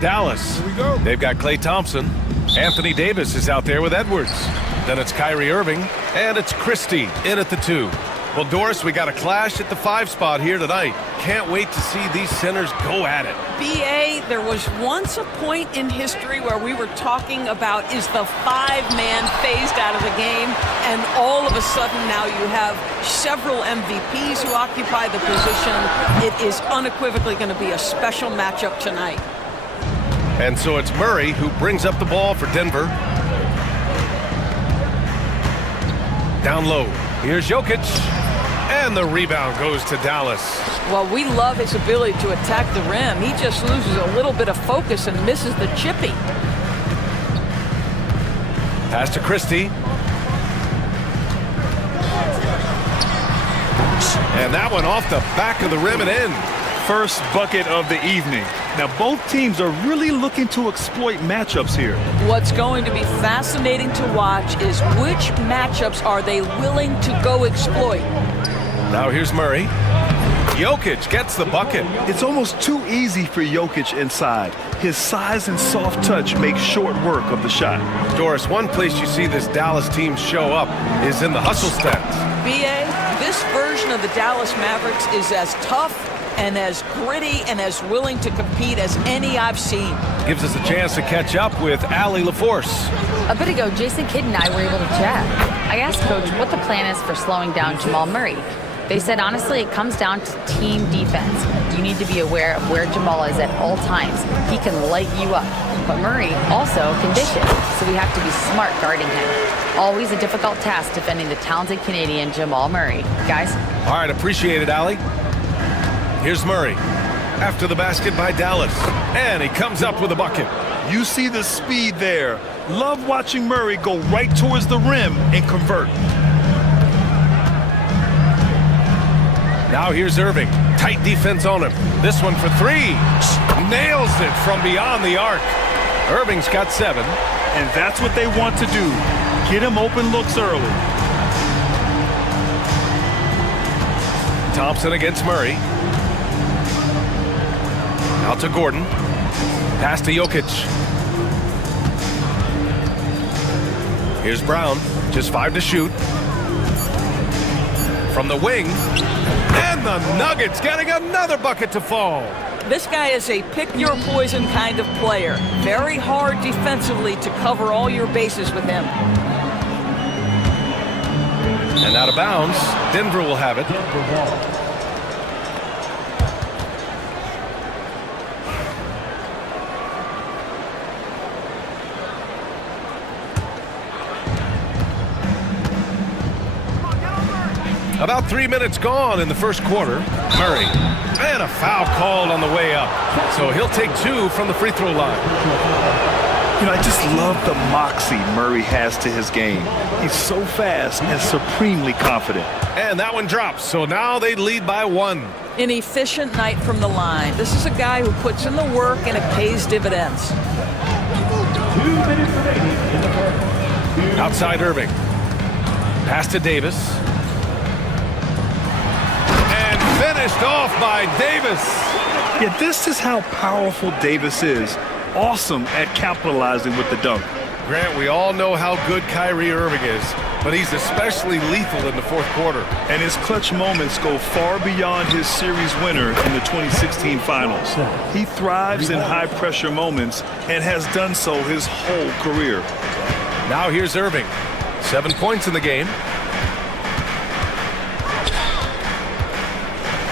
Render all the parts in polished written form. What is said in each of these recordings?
Dallas. Here we go. They've got Klay Thompson. Anthony Davis is out there with Edwards. Then it's Kyrie Irving, and it's Christie in at the 2. Well, Doris, we got a clash at the 5 spot here tonight. Can't wait to see these centers go at it. BA, there was once a point in history where we were talking about, is the 5-man phased out of the game? And all of a sudden now you have several MVPs who occupy the position. It is unequivocally going to be a special matchup tonight. And so it's Murray who brings up the ball for Denver. Down low. Here's Jokic. And the rebound goes to Dallas. Well, we love his ability to attack the rim. He just loses a little bit of focus and misses the chippy. Pass to Christie. And that one off the back of the rim and in. First bucket of the evening. Now both teams are really looking to exploit matchups here. What's going to be fascinating to watch is which matchups are they willing to go exploit. Now here's Murray. Jokic gets the bucket. It's almost too easy for Jokic inside. His size and soft touch make short work of the shot. Doris, one place you see this Dallas team show up is in the hustle stats. BA, this version of the Dallas Mavericks is as tough and as gritty and as willing to compete as any I've seen. Gives us a chance to catch up with Allie LaForce. A bit ago, Jason Kidd and I were able to chat. I asked Coach what the plan is for slowing down Jamal Murray. They said, honestly, it comes down to team defense. You need to be aware of where Jamal is at all times. He can light you up. But Murray also can dish it, so we have to be smart guarding him. Always a difficult task defending the talented Canadian Jamal Murray. Guys? All right, appreciate it, Allie. Here's Murray. After the basket by Dallas. And he comes up with a bucket. You see the speed there. Love watching Murray go right towards the rim and convert. Now here's Irving. Tight defense on him. This one for 3. Nails it from beyond the arc. Irving's got 7. And that's what they want to do. Get him open looks early. Thompson against Murray. Out to Gordon. Pass to Jokic. Here's Brown. Just 5 to shoot. From the wing. And the Nuggets getting another bucket to fall. This guy is a pick-your-poison kind of player. Very hard defensively to cover all your bases with him. And out of bounds. Denver will have it. About 3 minutes gone in the first quarter. Murray. And a foul called on the way up. So he'll take 2 from the free throw line. You know, I just love the moxie Murray has to his game. He's so fast and supremely confident. And that one drops. So now they lead by 1. An efficient night from the line. This is a guy who puts in the work and it pays dividends. Outside Irving. Pass to Davis. Finished off by Davis. Yeah, this is how powerful Davis is. Awesome at capitalizing with the dunk. Grant, we all know how good Kyrie Irving is, but he's especially lethal in the fourth quarter. And his clutch moments go far beyond his series winner in the 2016 finals. He thrives in high-pressure moments and has done so his whole career. Now here's Irving. 7 points in the game.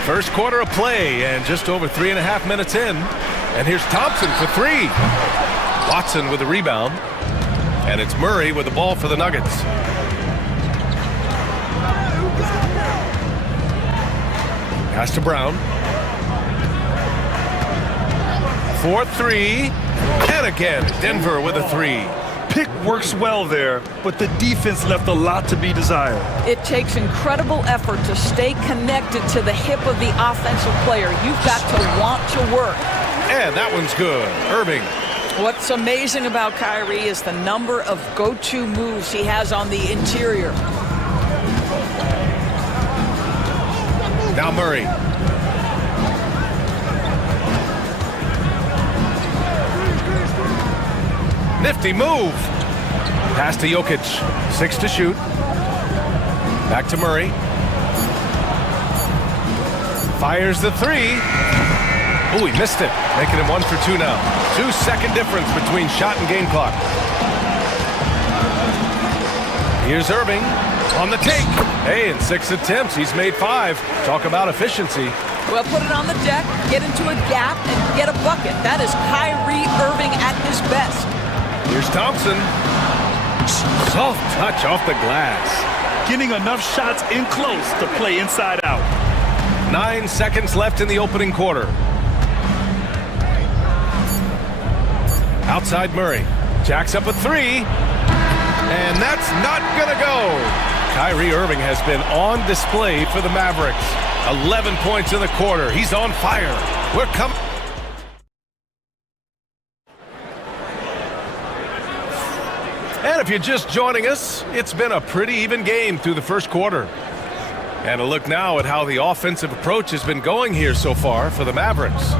First quarter of play, and just over 3.5 minutes in. And here's Thompson for 3. Watson with the rebound. And it's Murray with the ball for the Nuggets. Pass to Brown. 4-3. And again, Denver with a 3. Pick works well there, but the defense left a lot to be desired. It takes incredible effort to stay connected to the hip of the offensive player. You've got to want to work. And that one's good. Irving. What's amazing about Kyrie is the number of go-to moves he has on the interior. Now Murray. Nifty move. Pass to Jokic. 6 to shoot. Back to Murray. Fires the 3. Oh, he missed it. Making him 1 for 2 now. 2-second difference between shot and game clock. Here's Irving on the take. Hey, in 6 attempts, he's made 5. Talk about efficiency. Well, put it on the deck, get into a gap, and get a bucket. That is Kyrie Irving at his best. Here's Thompson. Soft touch off the glass. Getting enough shots in close to play inside out. 9 seconds left in the opening quarter. Outside Murray. Jacks up a 3. And that's not gonna go. Kyrie Irving has been on display for the Mavericks. 11 points in the quarter. He's on fire. We're coming. And if you're just joining us, it's been a pretty even game through the first quarter. And a look now at how the offensive approach has been going here so far for the Mavericks.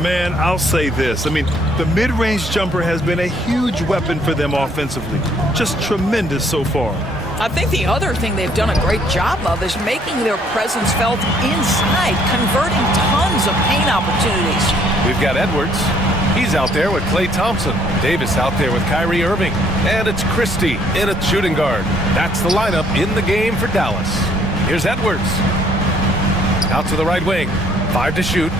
Man, I'll say this. I mean, the mid-range jumper has been a huge weapon for them offensively. Just tremendous so far. I think the other thing they've done a great job of is making their presence felt inside, converting tons of paint opportunities. We've got Edwards. He's out there with Klay Thompson. Davis out there with Kyrie Irving. And it's Christie in at shooting guard. That's the lineup in the game for Dallas. Here's Edwards. Out to the right wing. 5 to shoot.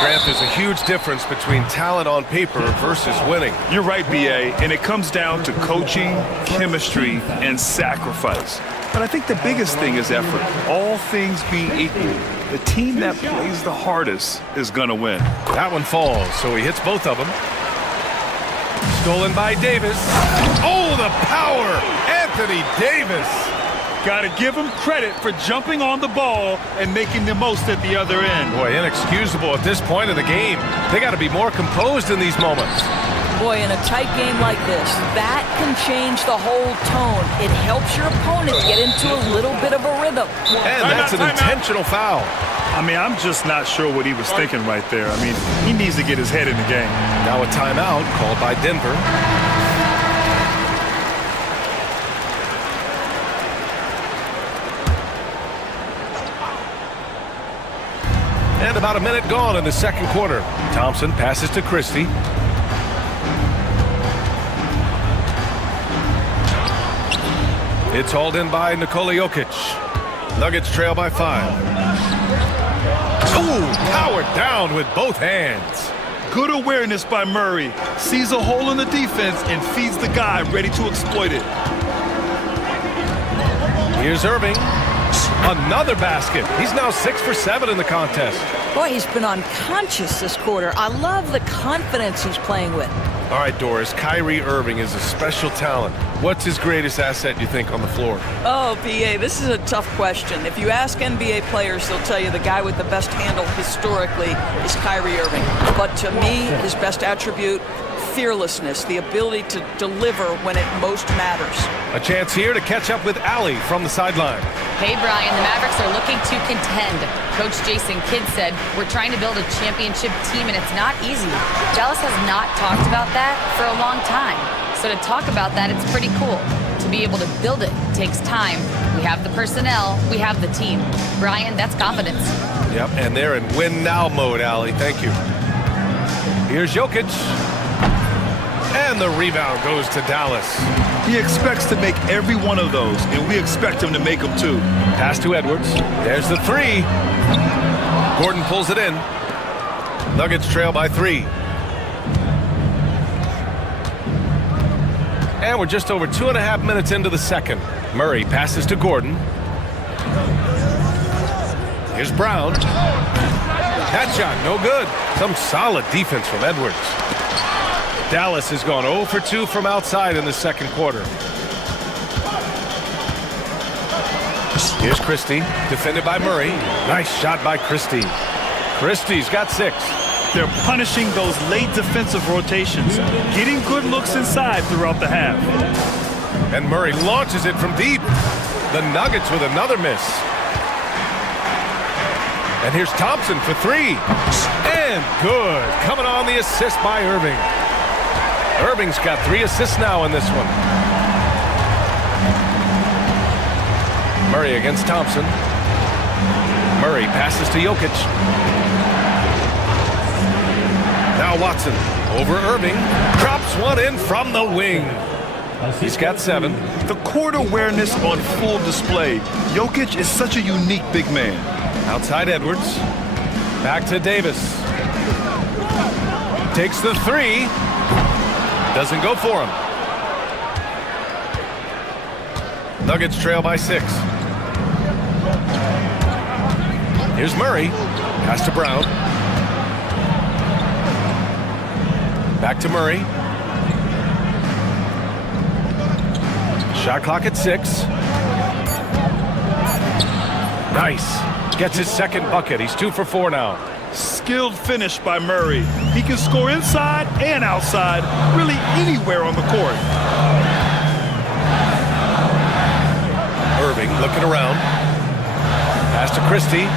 Grant, there's a huge difference between talent on paper versus winning. You're right, B.A., and it comes down to coaching, chemistry, and sacrifice. But I think the biggest thing is effort. All things being equal, the team that plays the hardest is going to win. That one falls, so he hits both of them. Stolen by Davis. Oh, the power! Anthony Davis! Got to give him credit for jumping on the ball and making the most at the other end. Boy, inexcusable at this point of the game. They got to be more composed in these moments. Boy, in a tight game like this, that can change the whole tone. It helps your opponent get into a little bit of a rhythm. And that's an intentional foul. I mean, I'm just not sure what he was thinking right there. I mean, he needs to get his head in the game. Now a timeout called by Denver. And about a minute gone in the second quarter. Thompson passes to Christie. It's hauled in by Nikola Jokic. Nuggets trail by 5. Ooh, powered down with both hands. Good awareness by Murray. Sees a hole in the defense and feeds the guy ready to exploit it. Here's Irving. Another basket. He's now 6 for 7 in the contest. Boy, he's been unconscious this quarter. I love the confidence he's playing with. All right, Doris, Kyrie Irving is a special talent. What's his greatest asset, you think, on the floor? Oh, B.A., this is a tough question. If you ask NBA players, they'll tell you the guy with the best handle historically is Kyrie Irving. But to me, his best attribute, fearlessness, the ability to deliver when it most matters. A chance here to catch up with Allie from the sideline. Hey, Brian, the Mavericks are looking to contend. Coach Jason Kidd said, we're trying to build a championship team, and it's not easy. Dallas has not talked about that for a long time. So to talk about that, it's pretty cool. To be able to build it takes time. We have the personnel, we have the team. Brian, that's confidence. Yep, and they're in win-now mode, Allie. Thank you. Here's Jokic. And the rebound goes to Dallas. He expects to make every one of those, and we expect him to make them too. Pass to Edwards. There's the 3. Gordon pulls it in. Nuggets trail by 3. And we're just over 2.5 minutes into the second. Murray passes to Gordon. Here's Brown. That shot, no good. Some solid defense from Edwards. Dallas has gone 0 for 2 from outside in the second quarter. Here's Christie, defended by Murray. Nice shot by Christie. Christie's got 6. They're punishing those late defensive rotations, getting good looks inside throughout the half. And Murray launches it from deep. The Nuggets with another miss. And here's Thompson for three. And good. Coming on the assist by Irving. Irving's got 3 assists now in this one. Murray against Thompson. Murray passes to Jokic. Now Watson over Irving. Drops one in from the wing. He's got 7. The court awareness on full display. Jokic is such a unique big man. Outside Edwards. Back to Davis. Takes the 3. Doesn't go for him. Nuggets trail by 6. Here's Murray. Pass to Brown. Back to Murray. Shot clock at 6. Nice. Gets his second bucket. He's 2 for 4 now. Skilled finish by Murray. He can score inside and outside, really anywhere on the court. Irving looking around. Pass to Christie.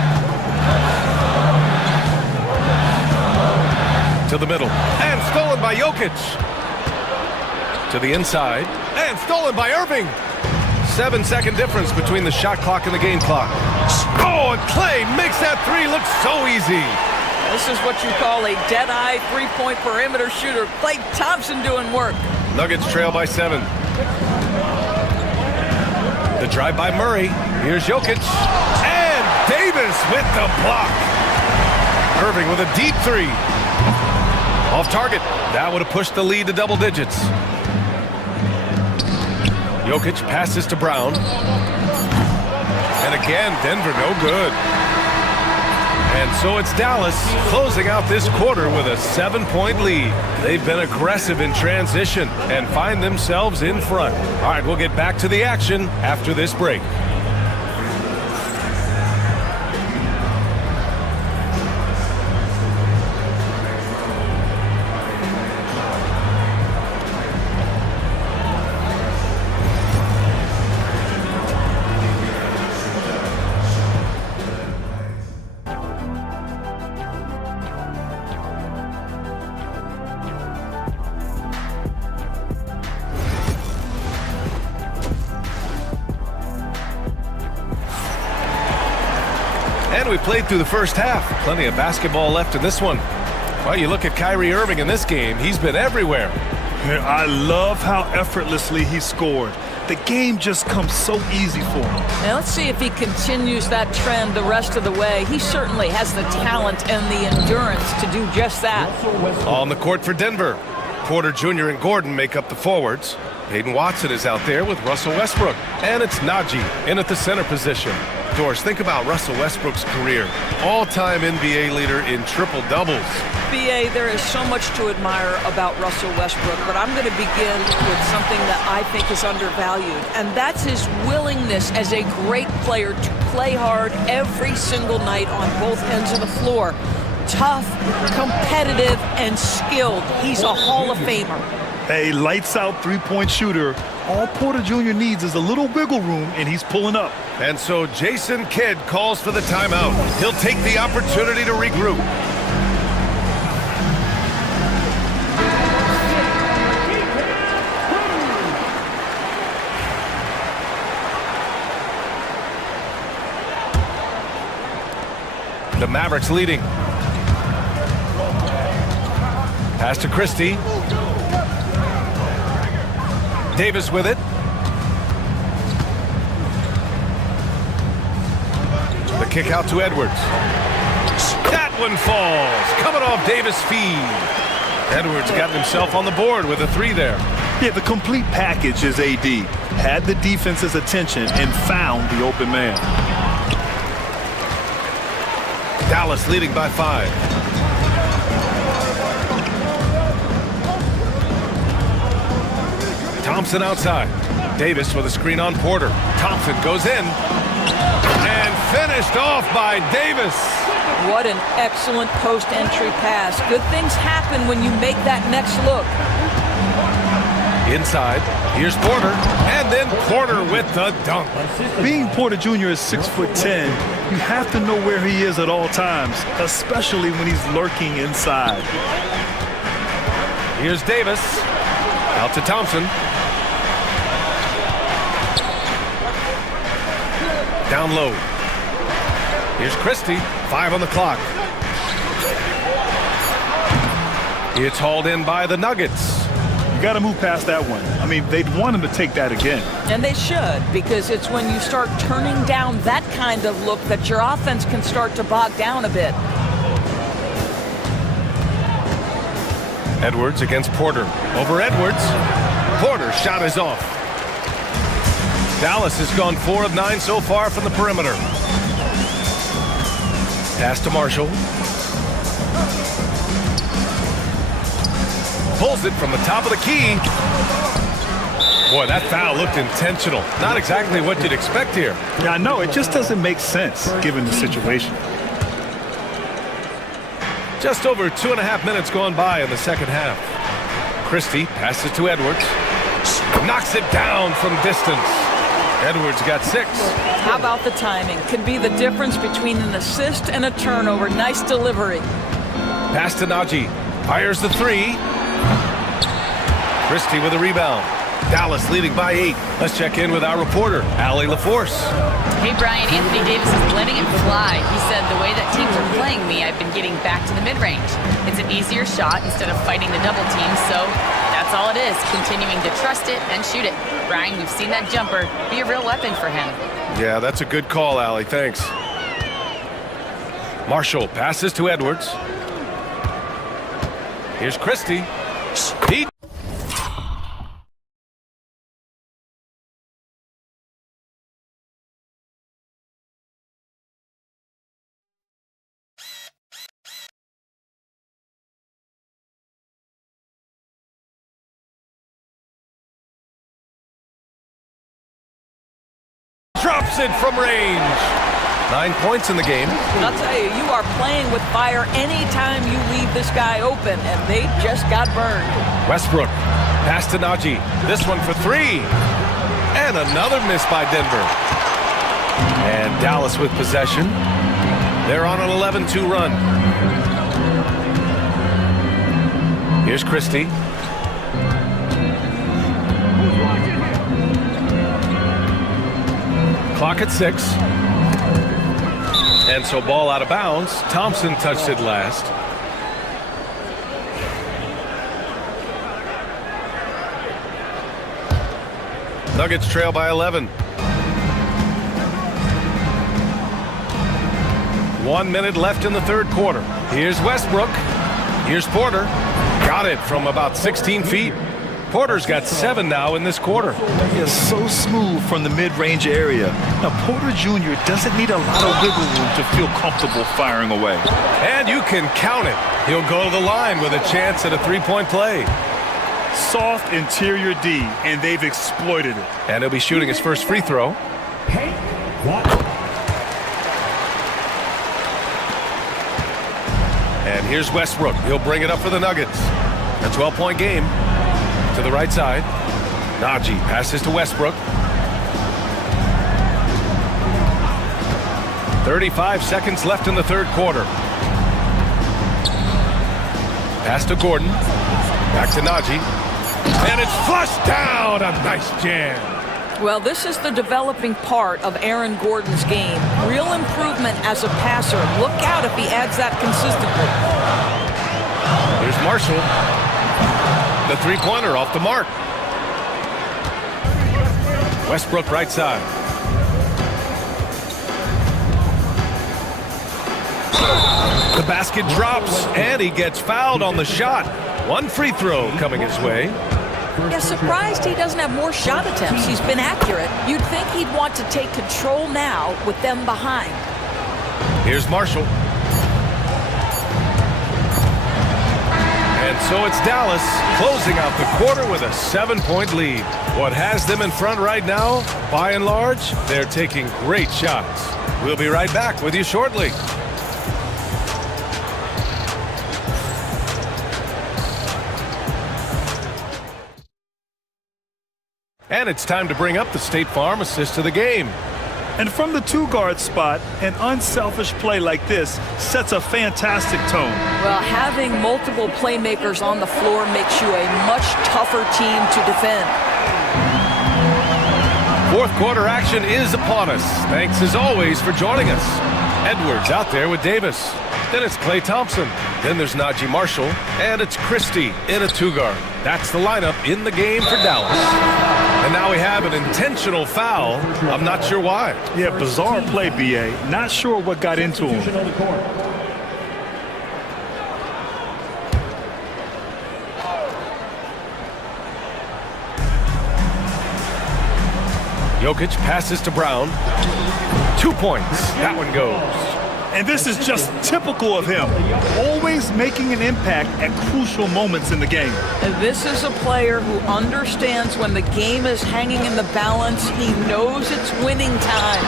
To the middle. And stolen by Jokic. To the inside. And stolen by Irving. 7-second difference between the shot clock and the game clock. Oh, and Clay makes that 3 look so easy. This is what you call a dead-eye three-point perimeter shooter. Klay Thompson doing work. Nuggets trail by 7. The drive by Murray. Here's Jokic. And Davis with the block. Irving with a deep 3. Off target. That would have pushed the lead to double digits. Jokic passes to Brown. And again, Denver no good. And so it's Dallas closing out this quarter with a 7-point lead. They've been aggressive in transition and find themselves in front. All right, we'll get back to the action after this break. And we played through the first half. Plenty of basketball left in this one. Well, you look at Kyrie Irving in this game. He's been everywhere. I love how effortlessly he scored. The game just comes so easy for him. Now let's see if he continues that trend the rest of the way. He certainly has the talent and the endurance to do just that. On the court for Denver. Porter Jr. and Gordon make up the forwards. Peyton Watson is out there with Russell Westbrook. And it's Najee in at the center position. Doris, think about Russell Westbrook's career. All-time NBA leader in triple-doubles. B.A., there is so much to admire about Russell Westbrook, but I'm going to begin with something that I think is undervalued, and that's his willingness as a great player to play hard every single night on both ends of the floor. Tough, competitive, and skilled. He's a Hall of Famer. A lights-out three-point shooter. All Porter Jr. needs is a little wiggle room, and he's pulling up. And so Jason Kidd calls for the timeout. He'll take the opportunity to regroup. The Mavericks leading. Pass to Christie. Davis with it. The kick out to Edwards. That one falls. Coming off Davis' feed. Edwards got himself on the board with a 3 there. Yeah, the complete package is AD. Had the defense's attention and found the open man. Dallas leading by 5. Thompson outside. Davis with a screen on Porter. Thompson goes in. And finished off by Davis. What an excellent post-entry pass. Good things happen when you make that next look. Inside, here's Porter, and then Porter with the dunk. Being Porter Jr. is 6'10", you have to know where he is at all times, especially when he's lurking inside. Here's Davis, out to Thompson. Down low. Here's Christie, 5 on the clock. It's hauled in by the Nuggets. You got to move past that one. I mean, they'd want him to take that again. And they should, because it's when you start turning down that kind of look that your offense can start to bog down a bit. Edwards against Porter. Over Edwards. Porter's shot is off. Dallas has gone 4 of 9 so far from the perimeter. Pass to Marshall. Pulls it from the top of the key. Boy, that foul looked intentional. Not exactly what you'd expect here. Yeah, I know. It just doesn't make sense given the situation. Just over 2.5 minutes gone by in the second half. Christie passes to Edwards. Knocks it down from distance. Edwards got 6. How about the timing? Can be the difference between an assist and a turnover. Nice delivery. Pass to Najee. Fires the 3. Christie with a rebound. Dallas leading by 8. Let's check in with our reporter, Allie LaForce. Hey, Brian, Anthony Davis is letting it fly. He said, the way that teams are playing me, I've been getting back to the mid-range. It's an easier shot instead of fighting the double team, so that's all it is, continuing to trust it and shoot it. Brian, we've seen that jumper be a real weapon for him. Yeah, that's a good call, Allie. Thanks. Marshall passes to Edwards. Here's Christie. He drops it from range. 9 points in the game. I'll tell you, you are playing with fire anytime you leave this guy open, and they just got burned. Westbrook, pass to Najee. This one for 3. And another miss by Denver. And Dallas with possession. They're on an 11-2 run. Here's Christie. Clock at 6. And so ball out of bounds. Thompson touched it last. Nuggets trail by 11. 1 minute left in the third quarter. Here's Westbrook. Here's Porter. Got it from about 16 feet. Porter's got 7 now in this quarter. He is so smooth from the mid-range area. Now, Porter Jr. doesn't need a lot of wiggle room to feel comfortable firing away. And you can count it. He'll go to the line with a chance at a three-point play. Soft interior D, and they've exploited it. And he'll be shooting his first free throw. And here's Westbrook. He'll bring it up for the Nuggets. A 12-point game. To the right side. Najee passes to Westbrook. 35 seconds left in the third quarter. Pass to Gordon. Back to Najee. And it's flushed down. A nice jam. Well, this is the developing part of Aaron Gordon's game. Real improvement as a passer. Look out if he adds that consistently. Here's Marshall. The three-pointer off the mark. Westbrook right side. The basket drops, and he gets fouled on the shot. One free throw coming his way. Yeah, surprised he doesn't have more shot attempts. He's been accurate. You'd think he'd want to take control now with them behind. Here's Marshall. And so it's Dallas closing out the quarter with a 7-point lead. What has them in front right now, by and large, they're taking great shots. We'll be right back with you shortly. And it's time to bring up the State Farm assist of the game. And from the two-guard spot, an unselfish play like this sets a fantastic tone. Well, having multiple playmakers on the floor makes you a much tougher team to defend. Fourth quarter action is upon us. Thanks as always for joining us. Edwards out there with Davis. Then it's Klay Thompson. Then there's Najee Marshall. And it's Christie in a two-guard. That's the lineup in the game for Dallas. And now we have an intentional foul. I'm not sure why. Yeah, bizarre play, B.A. Not sure what got into him. Jokic passes to Brown. 2 points. That one goes. And this is just typical of him, always making an impact at crucial moments in the game. And this is a player who understands when the game is hanging in the balance. He knows it's winning time.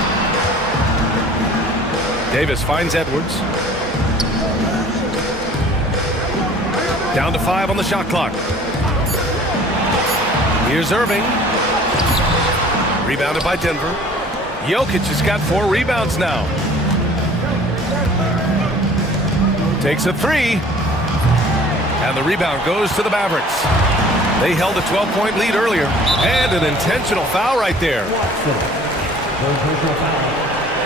Davis finds Edwards. Down to 5 on the shot clock. Here's Irving. Rebounded by Denver. Jokic has got 4 rebounds now. Takes a 3. And the rebound goes to the Mavericks. They held a 12-point lead earlier. And an intentional foul right there.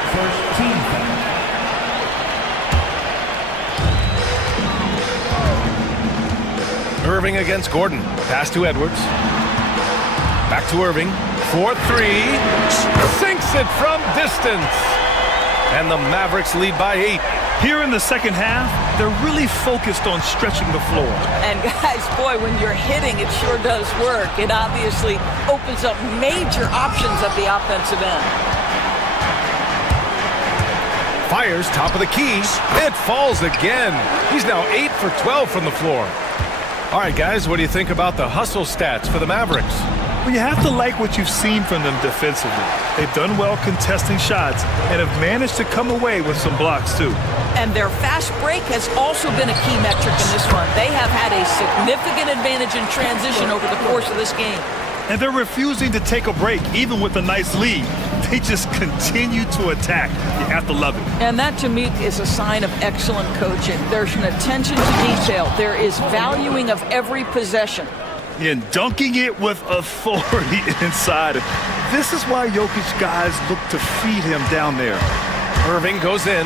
First team foul. Irving against Gordon. Pass to Edwards. Back to Irving. 4-3. Sinks it from distance. And the Mavericks lead by 8. Here in the second half, they're really focused on stretching the floor. And guys, boy, when you're hitting, it sure does work. It obviously opens up major options at the offensive end. Fires top of the key. It falls again. He's now 8 for 12 from the floor. All right, guys, what do you think about the hustle stats for the Mavericks? Well, you have to like what you've seen from them defensively. They've done well contesting shots and have managed to come away with some blocks, too. And their fast break has also been a key metric in this one. They have had a significant advantage in transition over the course of this game. And they're refusing to take a break, even with a nice lead. They just continue to attack. You have to love it. And that, to me, is a sign of excellent coaching. There's an attention to detail. There is valuing of every possession. And dunking it with authority inside. This is why Jokic guys look to feed him down there. Irving goes in.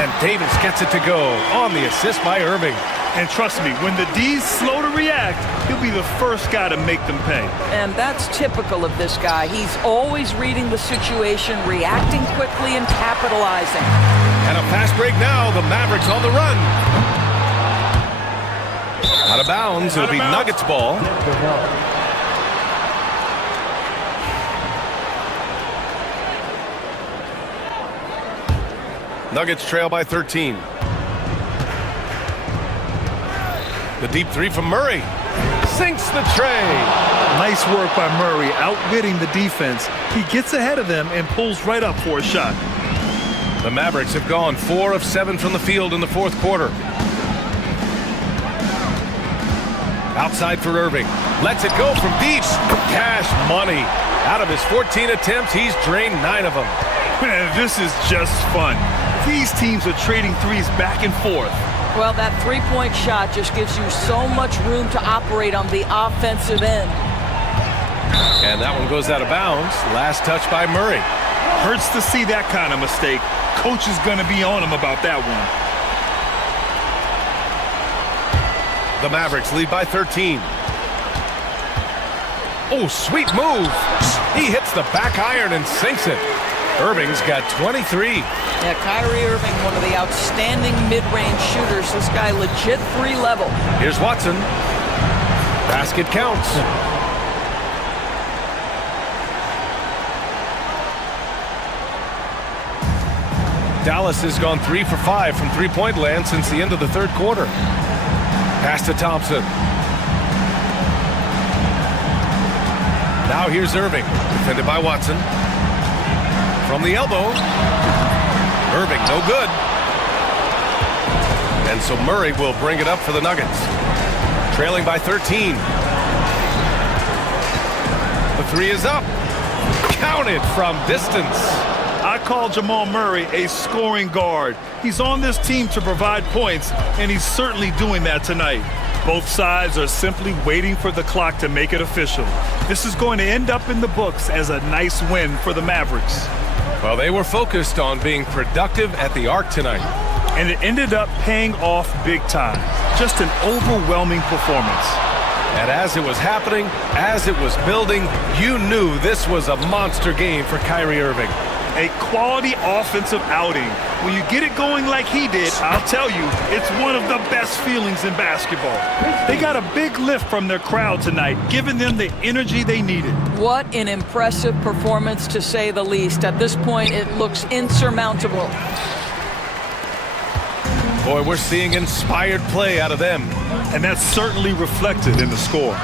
And Davis gets it to go on the assist by Irving. And trust me, when the D's slow to react, he'll be the first guy to make them pay. And that's typical of this guy. He's always reading the situation, reacting quickly, and capitalizing. And a fast break now. The Mavericks on the run. Out of bounds. It'll be Nuggets ball. Nuggets trail by 13. The deep 3 from Murray. Sinks the tray. Nice work by Murray, outwitting the defense. He gets ahead of them and pulls right up for a shot. The Mavericks have gone 4 of 7 from the field in the fourth quarter. Outside for Irving. Lets it go from deep. Cash money. Out of his 14 attempts, he's drained 9 of them. Man, this is just fun. These teams are trading threes back and forth. Well, that three-point shot just gives you so much room to operate on the offensive end. And that one goes out of bounds. Last touch by Murray. Hurts to see that kind of mistake. Coach is going to be on him about that one. The Mavericks lead by 13. Oh, sweet move. He hits the back iron and sinks it. Irving's got 23. Yeah, Kyrie Irving, one of the outstanding mid-range shooters. This guy legit 3 level. Here's Watson. Basket counts. Dallas has gone 3 for 5 from three-point land since the end of the third quarter. Pass to Thompson. Now here's Irving, defended by Watson. From the elbow. Irving, no good. And so Murray will bring it up for the Nuggets. Trailing by 13. The three is up. Counted from distance. I call Jamal Murray a scoring guard. He's on this team to provide points, and he's certainly doing that tonight. Both sides are simply waiting for the clock to make it official. This is going to end up in the books as a nice win for the Mavericks. Well, they were focused on being productive at the arc tonight. And it ended up paying off big time. Just an overwhelming performance. And as it was happening, as it was building, you knew this was a monster game for Kyrie Irving. A quality offensive outing. When you get it going like he did, I'll tell you, it's one of the best feelings in basketball. They got a big lift from their crowd tonight, giving them the energy they needed. What an impressive performance, to say the least. At this point, it looks insurmountable. Boy, we're seeing inspired play out of them. And that's certainly reflected in the score.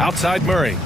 Outside Murray.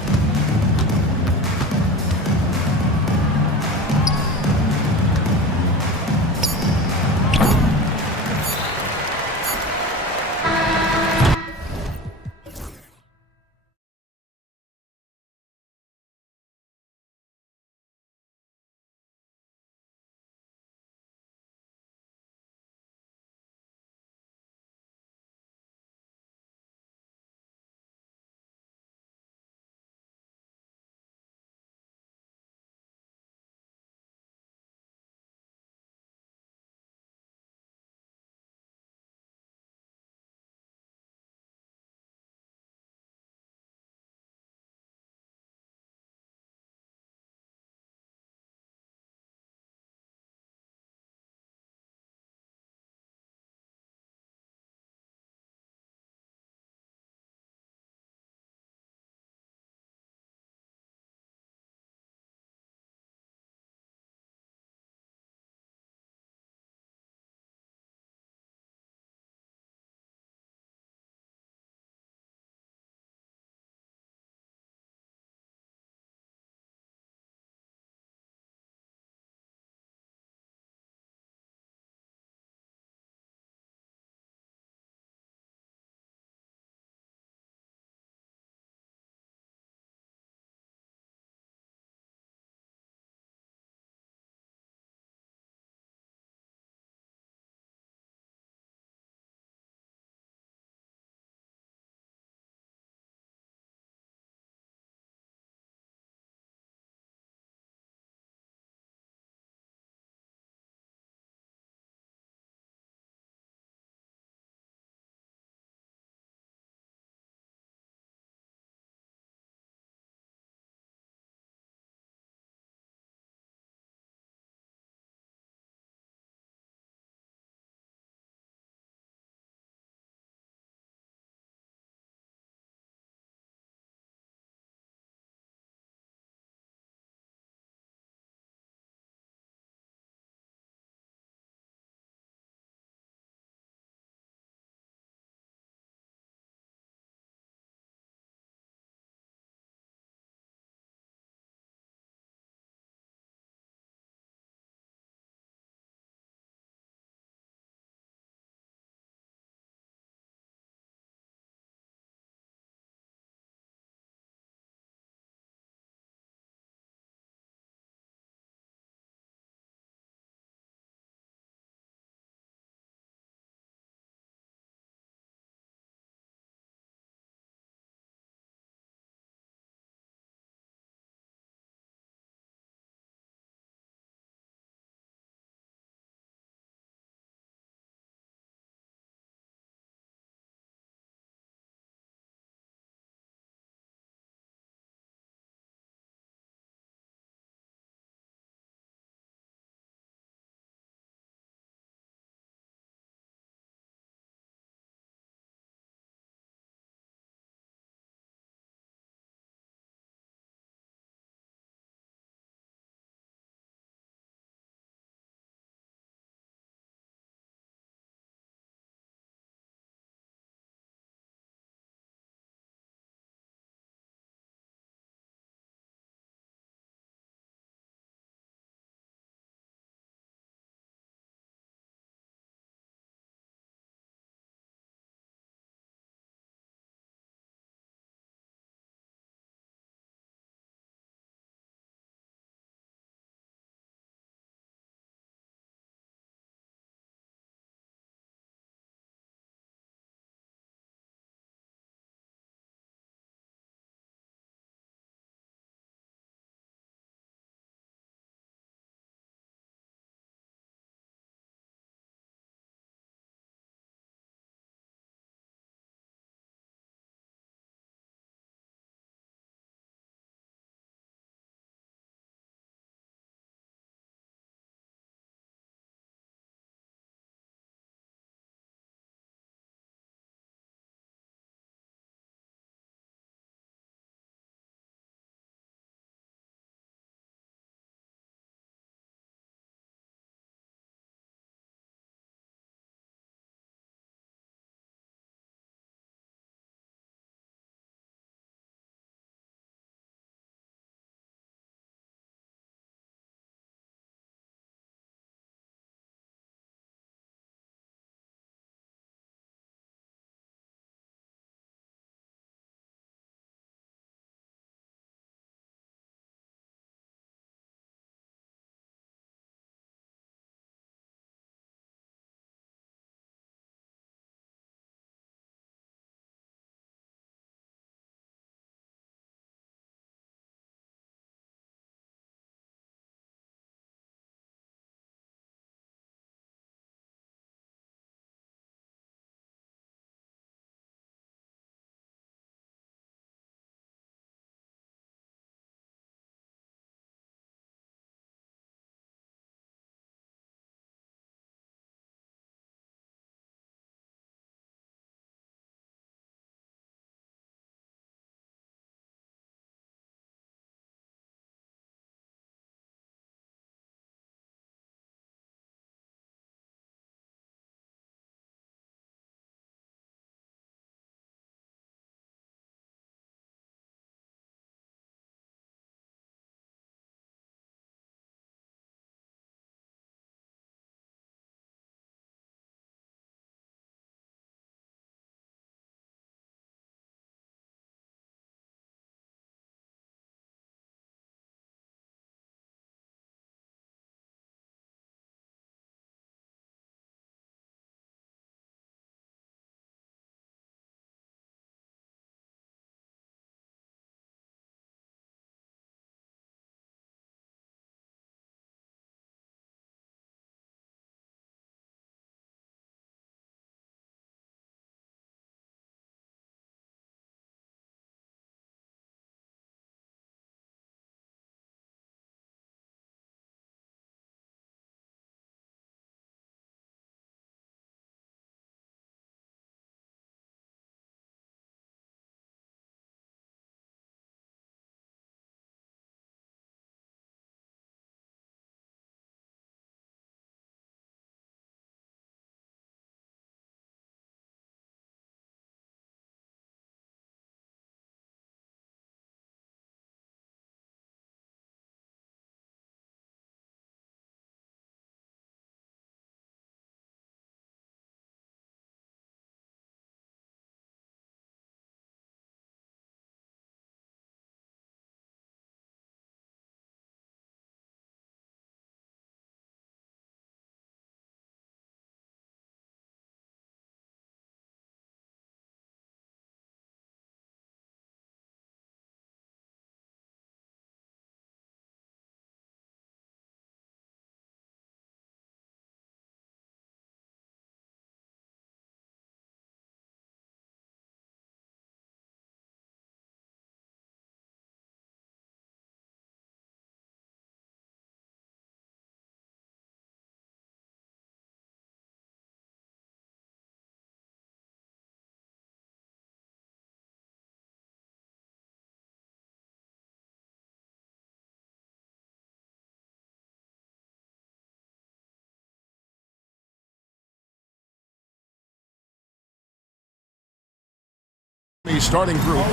Milwaukee's starting group.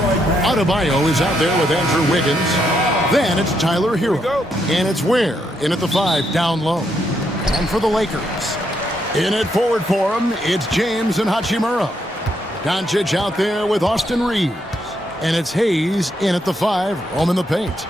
Adebayo is out there with Andrew Wiggins. Then it's Tyler Hero. And it's Ware in at the 5 down low. And for the Lakers, in at forward for him, it's James and Hachimura. Doncic out there with Austin Reeves. And it's Hayes in at the 5, roaming the paint.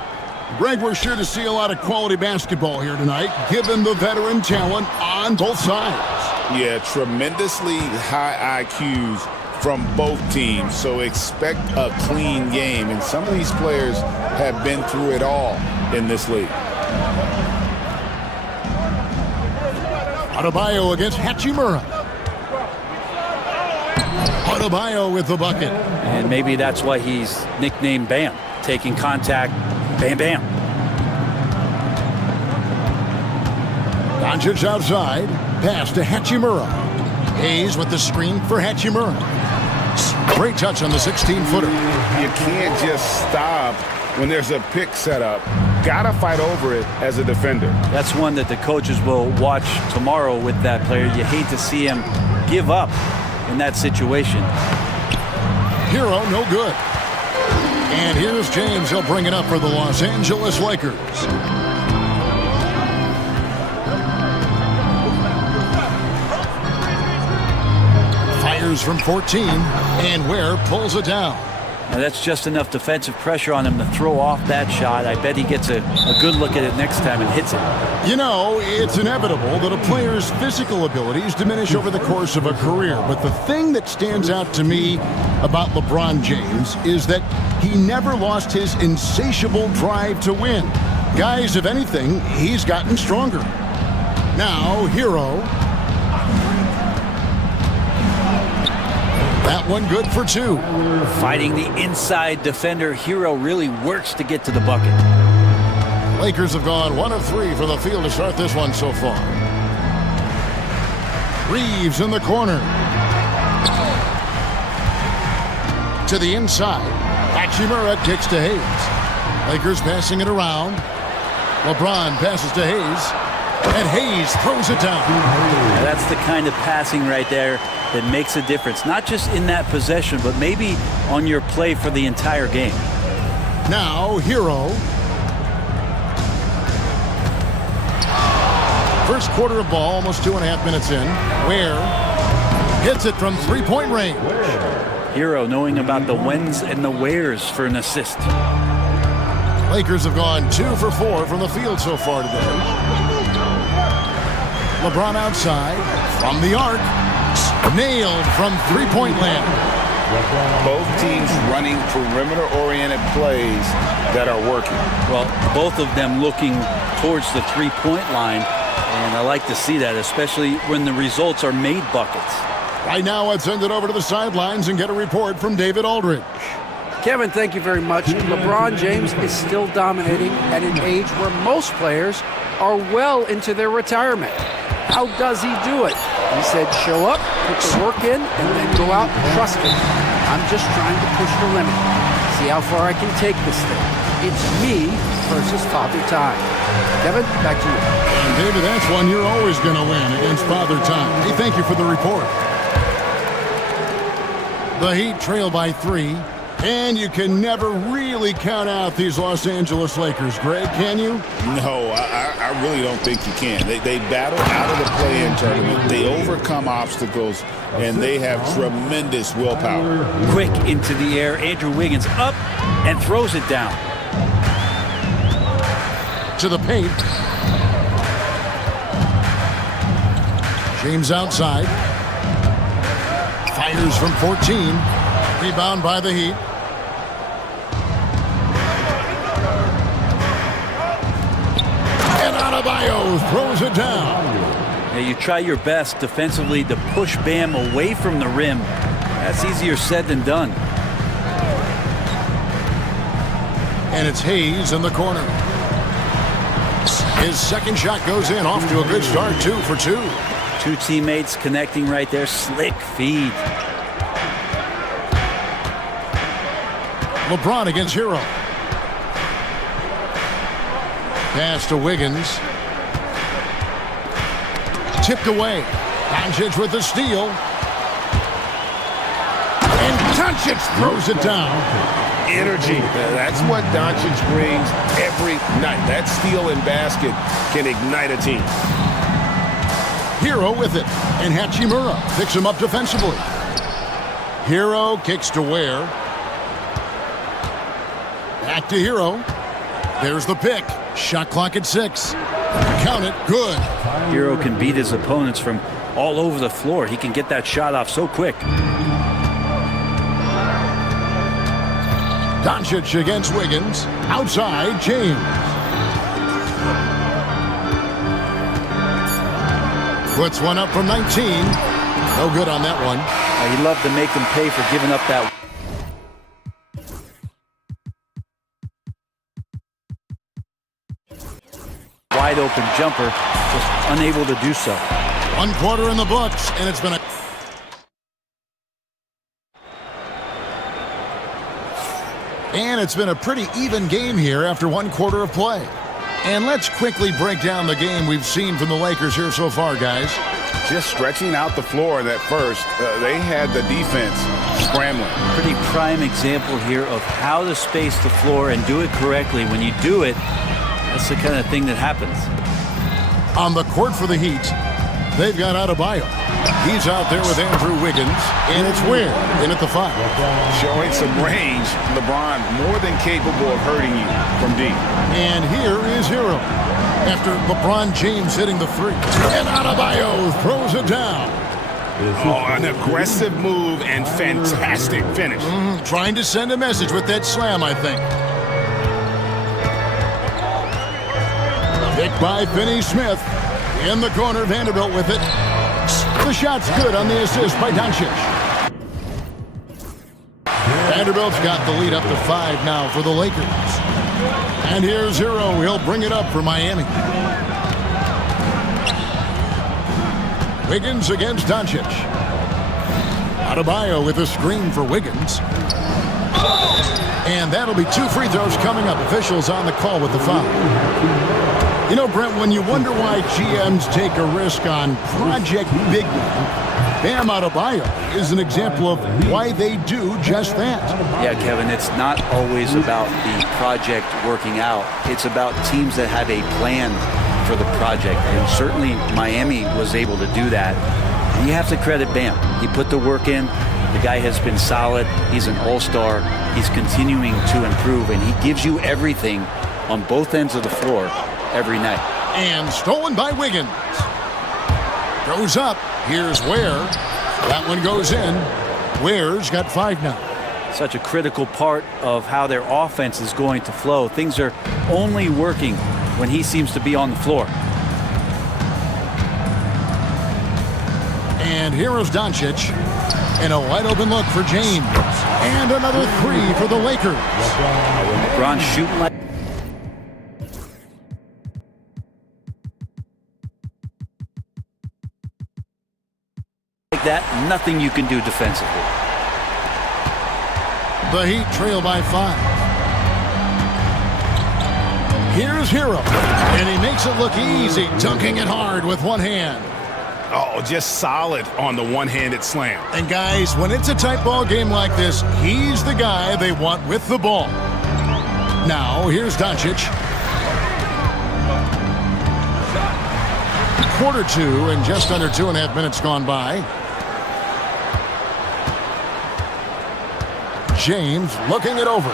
Greg, we're sure to see a lot of quality basketball here tonight, given the veteran talent on both sides. Yeah, tremendously high IQs from both teams, so expect a clean game. And some of these players have been through it all in this league. Adebayo against Hachimura. Adebayo with the bucket. And maybe that's why he's nicknamed Bam. Taking contact, bam, bam. Doncic outside. Pass to Hachimura. Hayes with the screen for Hachimura. Great touch on the 16-footer. You can't just stop when there's a pick set up. Gotta fight over it as a defender. That's one that the coaches will watch tomorrow with that player. You hate to see him give up in that situation. Hero, no good. And here's James. He'll bring it up for the Los Angeles Lakers. Fires from 14, and Ware pulls it down. Now that's just enough defensive pressure on him to throw off that shot. I bet he gets a good look at it next time and hits it. You know, it's inevitable that a player's physical abilities diminish over the course of a career. But the thing that stands out to me about LeBron James is that he never lost his insatiable drive to win. Guys, if anything, he's gotten stronger. Now, Hero. That one good for 2. Fighting the inside defender, Hero really works to get to the bucket. Lakers have gone 1 of 3 from the field to start this one so far. Reeves in the corner. To the inside. Hachimura kicks to Hayes. Lakers passing it around. LeBron passes to Hayes. And Hayes throws it down. Now that's the kind of passing right there that makes a difference. Not just in that possession, but maybe on your play for the entire game. Now, Hero. First quarter of ball, almost 2.5 minutes in. Ware hits it from 3-point range. Hero knowing about the whens and the wheres for an assist. Lakers have gone 2 for 4 from the field so far today. LeBron outside from the arc. Nailed from 3-point land. Both teams running perimeter-oriented plays that are working. Well, both of them looking towards the 3-point line, and I like to see that, especially when the results are made buckets. Right now, I'd send it over to the sidelines and get a report from David Aldridge. Kevin, thank you very much. LeBron James is still dominating at an age where most players are well into their retirement. How does he do it? He said, show up, put the work in, and then go out and trust me. I'm just trying to push the limit. See how far I can take this thing. It's me versus Father Time. Kevin, back to you. And David, that's one you're always going to win against Father Time. Hey, thank you for the report. The Heat trail by 3. And you can never really count out these Los Angeles Lakers, Greg, can you? No, I really don't think you can. They battle out of the play-in tournament. They overcome obstacles, and they have tremendous willpower. Quick into the air. Andrew Wiggins up and throws it down. To the paint. James outside. Fires from 14. Rebound by the Heat. And Adebayo throws it down. Now you try your best defensively to push Bam away from the rim. That's easier said than done. And it's Hayes in the corner. His second shot goes in, off to a good start, 2 for 2. 2 teammates connecting right there. Slick feed. LeBron against Hero. Pass to Wiggins. Tipped away. Doncic with the steal. And Doncic throws it down. Energy. That's what Doncic brings every night. That steal and basket can ignite a team. Hero with it. And Hachimura picks him up defensively. Hero kicks to Ware. Back to Hero. There's the pick. Shot clock at 6. Count it. Good. Hero can beat his opponents from all over the floor. He can get that shot off so quick. Doncic against Wiggins. Outside, James. Puts one up from 19. No good on that one. He'd love to make them pay for giving up that. Wide open jumper, just unable to do so. 1 quarter in the books, and it's been a... And it's been a pretty even game here after 1 quarter of play. And let's quickly break down the game we've seen from the Lakers here so far, guys. Just stretching out the floor that first. They had the defense scrambling. Pretty prime example here of how to space the floor and do it correctly. When you do it, that's the kind of thing that happens. On the court for the Heat, they've got Adebayo. He's out there with Andrew Wiggins, and it's Ware in at the 5. Showing some range. LeBron more than capable of hurting you from deep. And here is Hero after LeBron James hitting the 3. And Adebayo throws it down. Oh, an aggressive move and fantastic finish. Trying to send a message with that slam, I think. Picked by Finney-Smith. In the corner, Vanderbilt with it. The shot's good on the assist by Doncic. Vanderbilt's got the lead up to 5 now for the Lakers. And here's Hero. He'll bring it up for Miami. Wiggins against Doncic. Adebayo with a screen for Wiggins. And that'll be 2 free throws coming up. Officials on the call with the foul. You know, Brent, when you wonder why GMs take a risk on Project Big Man, Bam Adebayo is an example of why they do just that. Yeah, Kevin, it's not always about the project working out. It's about teams that have a plan for the project, and certainly Miami was able to do that. And you have to credit Bam. He put the work in. The guy has been solid. He's an all-star. He's continuing to improve, and he gives you everything on both ends of the floor every night. And stolen by Wiggins. Goes up. Here's Ware. That one goes in. Ware's got 5 now. Such a critical part of how their offense is going to flow. Things are only working when he seems to be on the floor. And here's Doncic. And a wide open look for James. And another 3 for the Lakers. LeBron shooting like that, nothing you can do defensively. The Heat trail by 5. Here's Hero. And he makes it look easy, dunking it hard with one hand. Oh, just solid on the one-handed slam. And guys, when it's a tight ball game like this, he's the guy they want with the ball. Now, here's Doncic. Quarter 2 and just under 2.5 minutes gone by. James looking it over.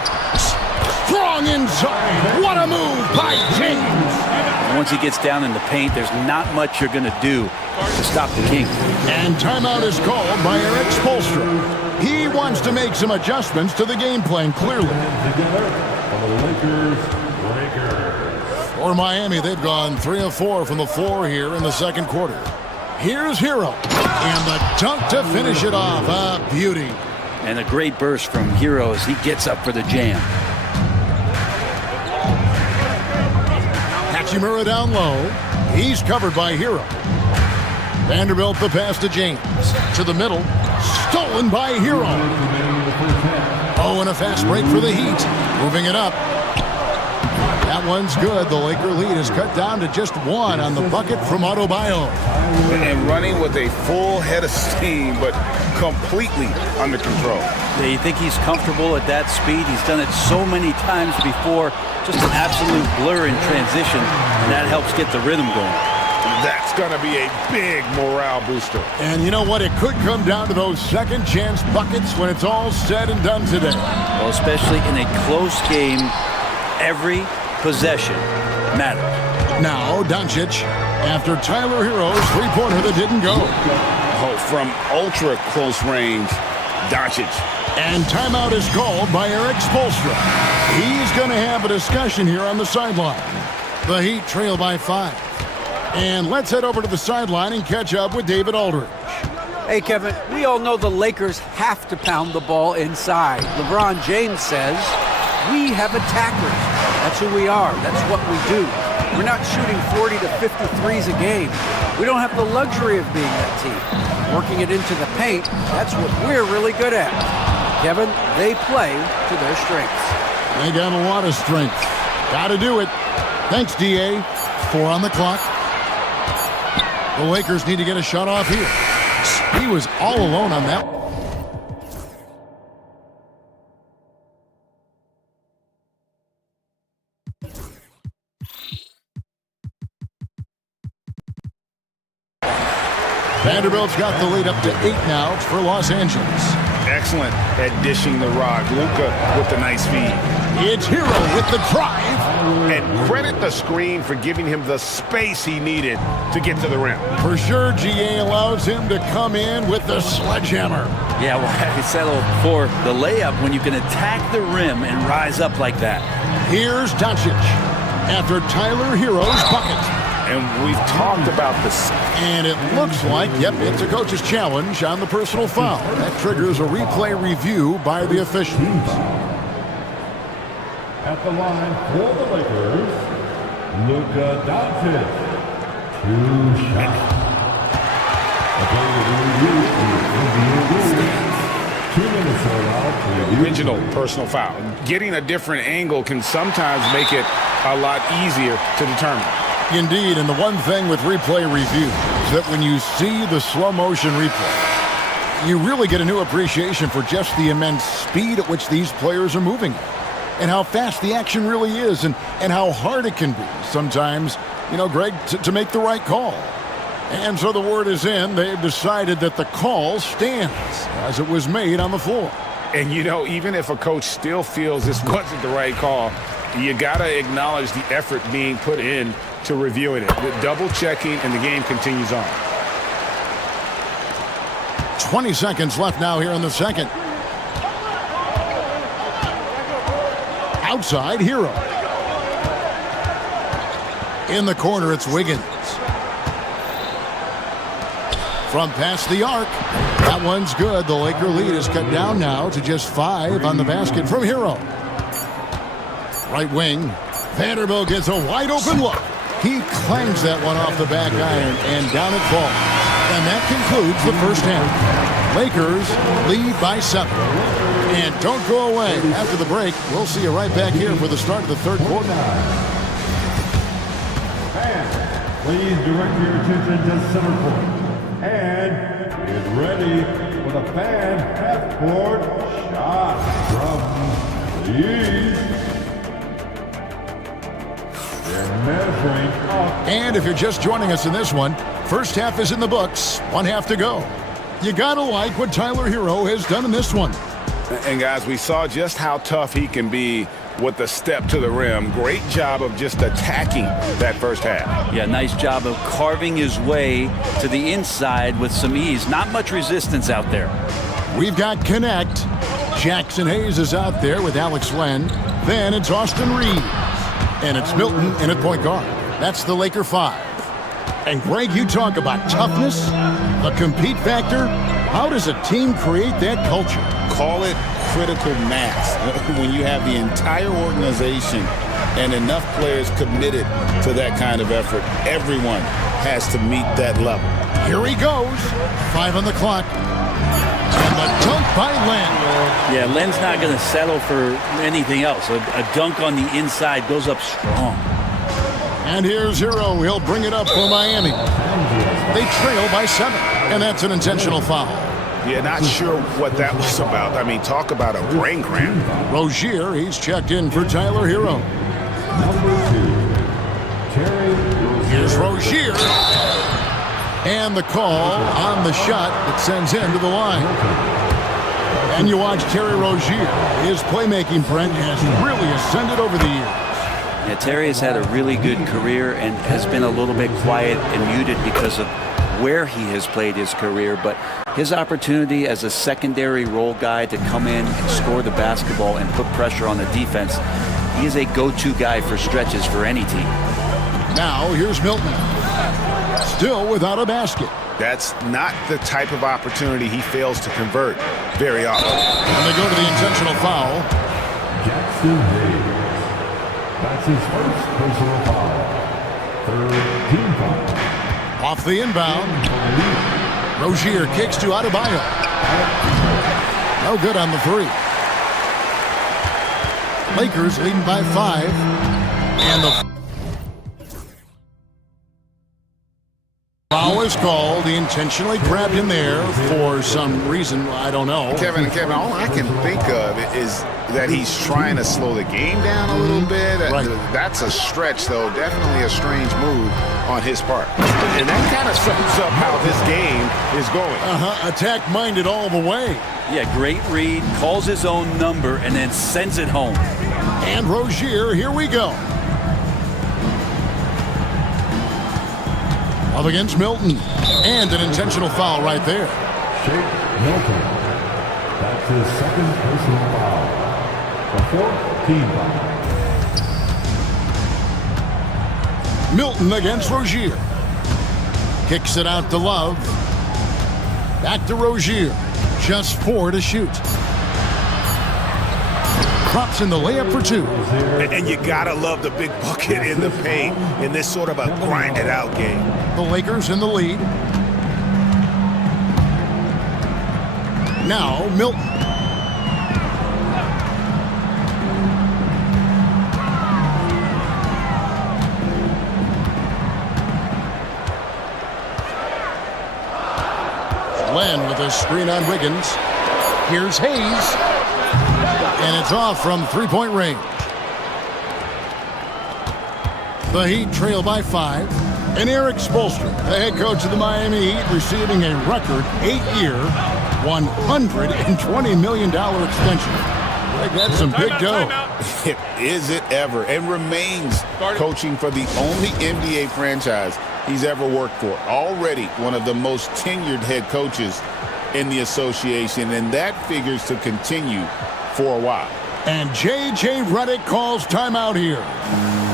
Strong inside. What a move by James. Once he gets down in the paint, there's not much you're going to do to stop the King. And timeout is called by Eric Spoelstra. He wants to make some adjustments to the game plan, clearly. For Miami, they've gone 3 of 4 from the floor here in the second quarter. Here's Hero. And the dunk to finish it off. A beauty. And a great burst from Hero as he gets up for the jam. Hachimura down low. He's covered by Hero. Vanderbilt the pass to James. To the middle. Stolen by Hero. Oh, and a fast break for the Heat. Moving it up. That one's good. The Laker lead is cut down to just one on the bucket from Adebayo. And running with a full head of steam, but completely under control. Yeah, you think he's comfortable at that speed? He's done it so many times before. Just an absolute blur in transition, and that helps get the rhythm going. That's going to be a big morale booster. And you know what? It could come down to those second chance buckets when it's all said and done today. Well, especially in a close game, every possession matters. Now, Doncic, after Tyler Hero's three-pointer that didn't go. Oh, from ultra-close range, Doncic. And timeout is called by Eric Spoelstra. He's going to have a discussion here on the sideline. The Heat trail by 5. And let's head over to the sideline and catch up with David Aldridge. Hey, Kevin, we all know the Lakers have to pound the ball inside. LeBron James says, we have attackers. That's who we are. That's what we do. We're not shooting 40 to 50 threes a game. We don't have the luxury of being that team. Working it into the paint, that's what we're really good at. Kevin, they play to their strengths. They got a lot of strength. Got to do it. Thanks, D.A. 4 on the clock. The Lakers need to get a shot off here. He was all alone on that. Vanderbilt's got the lead up to 8 now for Los Angeles. Excellent at dishing the rock. Luka with the nice feed. It's Hero with the drive. And credit the screen for giving him the space he needed to get to the rim. For sure, GA allows him to come in with the sledgehammer. Yeah, well, I settled for the layup when you can attack the rim and rise up like that. Here's Doncic after Tyler Hero's bucket. And we've talked about this. And it looks like, yep, it's a coach's challenge on the personal foul. That triggers a replay review by the officials. At the line for the Lakers, Luka Doncic. 2 shots. Original personal foul. Getting a different angle can sometimes make it a lot easier to determine. Indeed, and the one thing with replay review is that when you see the slow motion replay, you really get a new appreciation for just the immense speed at which these players are moving and how fast the action really is and how hard it can be sometimes, Greg, to make the right call. And so the word is in. They've decided that the call stands as it was made on the floor. And, even if a coach still feels this wasn't the right call, you got to acknowledge the effort being put in to reviewing it. The double checking, and the game continues on. 20 seconds left now here in the second. Outside, Hero. In the corner, it's Wiggins. From past the arc. That one's good. The Laker lead is cut down now to just 5 on the basket from Hero. Right wing. Vanderbilt gets a wide open look. He clangs that one off the back iron and down it falls. And that concludes the first half. Lakers lead by 7. And don't go away. After the break, we'll see you right back here for the start of the third quarter. Fans, please direct your attention to center court. And get ready for the fan half-court shot from the East. And if you're just joining us in this one, first half is in the books, 1 half to go. You gotta like what Tyler Hero has done in this one. And guys, we saw just how tough he can be with the step to the rim. Great job of just attacking that first half. Yeah, nice job of carving his way to the inside with some ease. Not much resistance out there. We've got Connect. Jackson Hayes is out there with Alex Len. Then it's Austin Reeves. And it's Milton in at point guard. That's the Laker 5. And Greg, you talk about toughness, the compete factor. How does a team create that culture? Call it critical mass. When you have the entire organization and enough players committed to that kind of effort, everyone has to meet that level. Here he goes. 5 on the clock. the dunk by Len. Yeah, Len's not going to settle for anything else. A dunk on the inside goes up strong. And here's Hero. He'll bring it up for Miami. They trail by 7, and that's an intentional foul. Yeah, not sure what that was about. I mean, talk about a brain cramp. Rozier, he's checked in for Tyler Hero. Here's Rozier. And the call on the shot that sends him to the line. And you watch Terry Rozier. His playmaking, Brent, has really ascended over the years. Yeah, Terry has had a really good career and has been a little bit quiet and muted because of where he has played his career, but his opportunity as a secondary role guy to come in and score the basketball and put pressure on the defense, he is a go-to guy for stretches for any team. Now here's Milton, still without a basket. That's not the type of opportunity he fails to convert very often. And they go to the intentional foul. Jackson Hayes. That's his first personal foul. Third team foul. Off the inbound. Rozier kicks to Adebayo. No good on the 3. Lakers leading by 5. And the foul is called. He intentionally grabbed him there for some reason. I don't know. Kevin, all I can think of is that he's trying to slow the game down a little bit. Right. That's a stretch, though. Definitely a strange move on his part. And that kind of sums up how this game is going. Attack-minded all the way. Yeah, great read, calls his own number, and then sends it home. And Rozier, here we go. Up against Milton. And an intentional foul right there. Shake Milton. That's his second personal foul. The 4th team foul. Milton against Rozier. Kicks it out to Love. Back to Rozier. Just 4 to shoot. Drops in the layup for 2. And you gotta love the big bucket in the paint in this sort of a grinded-out game. The Lakers in the lead. Now Milton. Len with a screen on Wiggins. Here's Hayes. And it's off from three-point range. The Heat trail by 5. And Eric Spoelstra, the head coach of the Miami Heat, receiving a record 8-year, $120 million extension. I think that's some big dough. Is it ever? And remains coaching for the only NBA franchise he's ever worked for. Already one of the most tenured head coaches in the association, and that figures to continue for a while. And J.J. Redick calls timeout here.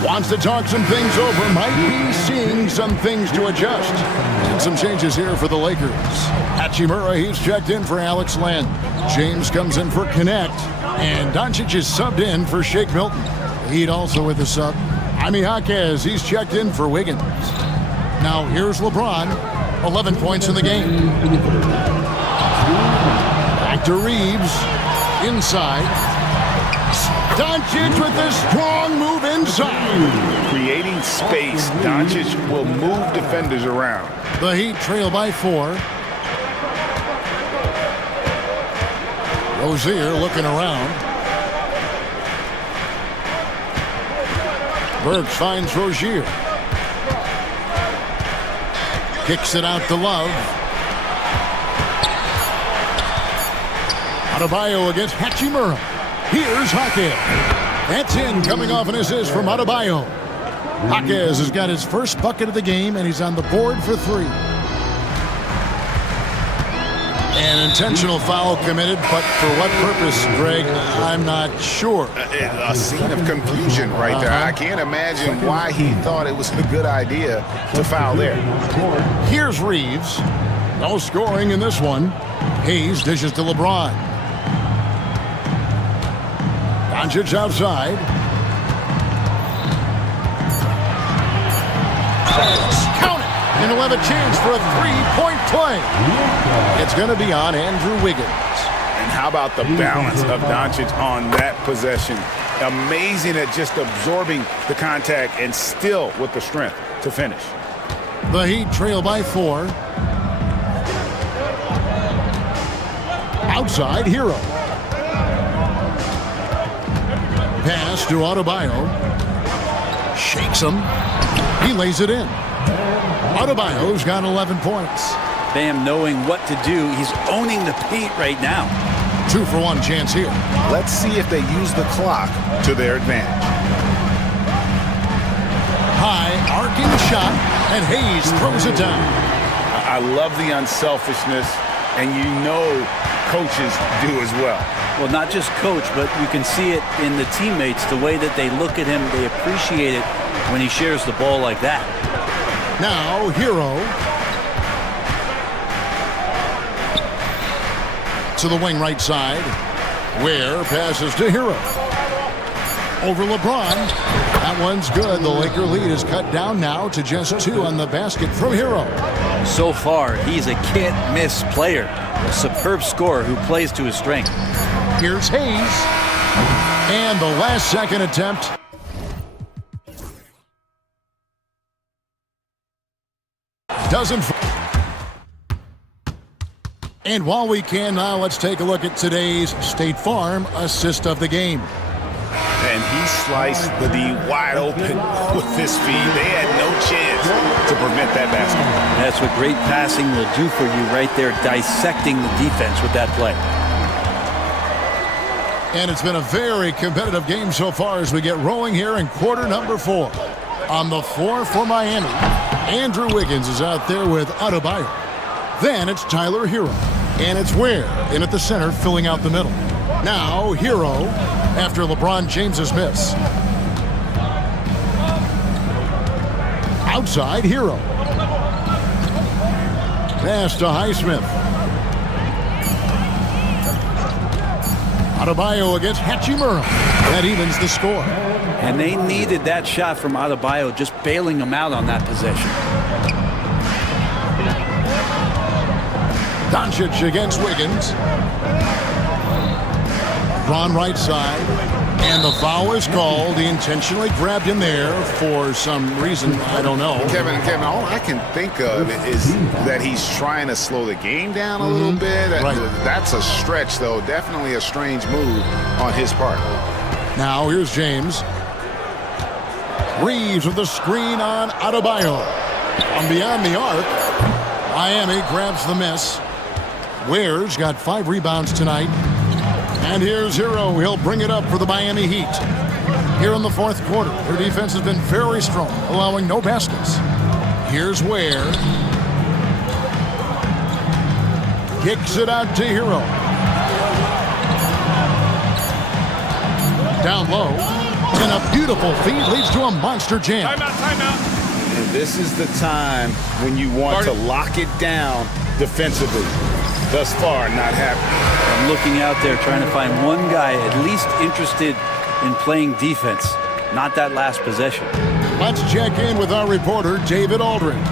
Wants to talk some things over. Might be seeing some things to adjust. And some changes here for the Lakers. Hachimura, he's checked in for Alex Len. James comes in for Connect. And Doncic is subbed in for Shake Milton. Heat also with the sub. Jaime Jaquez, he's checked in for Wiggins. Now here's LeBron. 11 points in the game. Back to Reeves. Inside. Doncic with a strong move inside. Creating space, Doncic will move defenders around. The Heat trail by 4. Rozier looking around. Burks finds Rozier. Kicks it out to Love. Adebayo against Hachimura. Here's Jaquez. That's in, coming off an assist from Adebayo. Jaquez has got his first bucket of the game, and he's on the board for 3. An intentional foul committed, but for what purpose, Greg, I'm not sure. A scene of confusion right there. I can't imagine why he thought it was a good idea to foul there. Here's Reeves. No scoring in this one. Hayes dishes to LeBron. Doncic outside. Count it! And he'll have a chance for a 3-point play. It's going to be on Andrew Wiggins. how about the balance of Doncic on that possession? Amazing at just absorbing the contact and still with the strength to finish. The Heat trail by 4. Outside, Hero. Pass to Adebayo. Shakes him. He lays it in. Adebayo's got 11 points. Bam knowing what to do. He's owning the paint right now. 2-for-1 chance here. Let's see if they use the clock to their advantage. High, arcing shot, and Hayes throws it down. I love the unselfishness, and you know coaches do as well. Well, not just coach, but you can see it in the teammates, the way that they look at him. They appreciate it when he shares the ball like that. Now, Hero. To the wing right side. Ware passes to Hero. Over LeBron. That one's good. The Laker lead is cut down now to just 2 on the basket from Hero. So far, he's a can't-miss player. A superb scorer who plays to his strength. Here's Hayes. And the last second attempt. Doesn't. And while we can now, let's take a look at today's State Farm assist of the game. And he sliced the D wide open with his feet. They had no chance to prevent that basket. That's what great passing will do for you right there, dissecting the defense with that play. And it's been a very competitive game so far as we get rolling here in quarter number 4. On the floor for Miami, Andrew Wiggins is out there with Adebayo. Then it's Tyler Hero. And it's Ware in at the center, filling out the middle. Now, Hero, after LeBron James's miss. Outside, Hero. Pass to Highsmith. Adebayo against Hachimura. That evens the score. And they needed that shot from Adebayo, just bailing them out on that possession. Doncic against Wiggins. Ron right side. And the foul is called. He intentionally grabbed him there for some reason. I don't know. Kevin, all I can think of is that he's trying to slow the game down a little bit. Right. That's a stretch, though. Definitely a strange move on his part. Now here's James. Reeves with the screen on Adebayo. From beyond the arc, Miami grabs the miss. Ware's got 5 rebounds tonight. And here's Hero. He'll bring it up for the Miami Heat. Here in the fourth quarter, their defense has been very strong, allowing no baskets. Here's Ware. Kicks it out to Hero. Down low. And a beautiful feed leads to a monster jam. Timeout. And this is the time when you want to lock it down defensively. Thus far, not happening. I'm looking out there trying to find one guy at least interested in playing defense, not that last possession. Let's check in with our reporter, David Aldridge.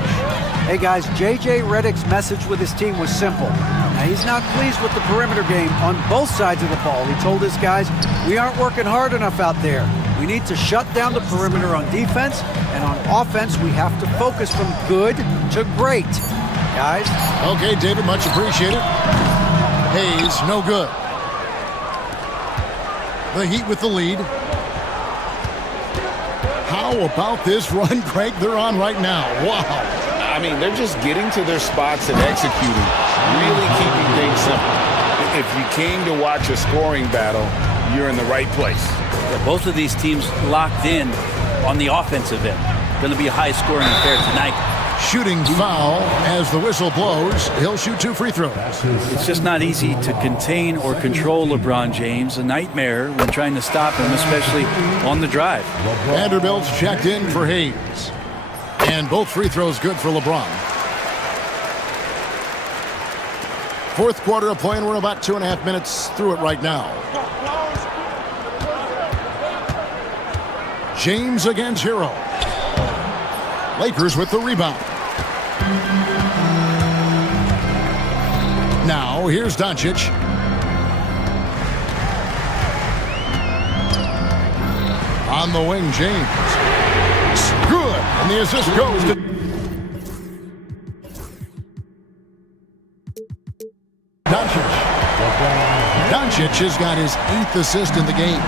Hey guys, J.J. Redick's message with his team was simple. Now, he's not pleased with the perimeter game on both sides of the ball. He told his guys, we aren't working hard enough out there. We need to shut down the perimeter on defense, and on offense, we have to focus from good to great. Guys? Okay, David, much appreciated. Hayes, no good. The Heat with the lead. How about this run, Craig, they're on right now? Wow. I mean, they're just getting to their spots and executing, really keeping things simple. If you came to watch a scoring battle, you're in the right place. Yeah, both of these teams locked in on the offensive end. Going to be a high-scoring affair tonight. Shooting foul as the whistle blows. He'll shoot 2 free throws. It's just not easy to contain or control LeBron James. A nightmare when trying to stop him, especially on the drive. Vanderbilt's checked in for Hayes. And both free throws good for LeBron. Fourth quarter of play, and we're about 2.5 minutes through it right now. James against Hero. Lakers with the rebound. Now, here's Doncic. On the wing, James. Good. And the assist goes to Doncic has got his 8th assist in the game.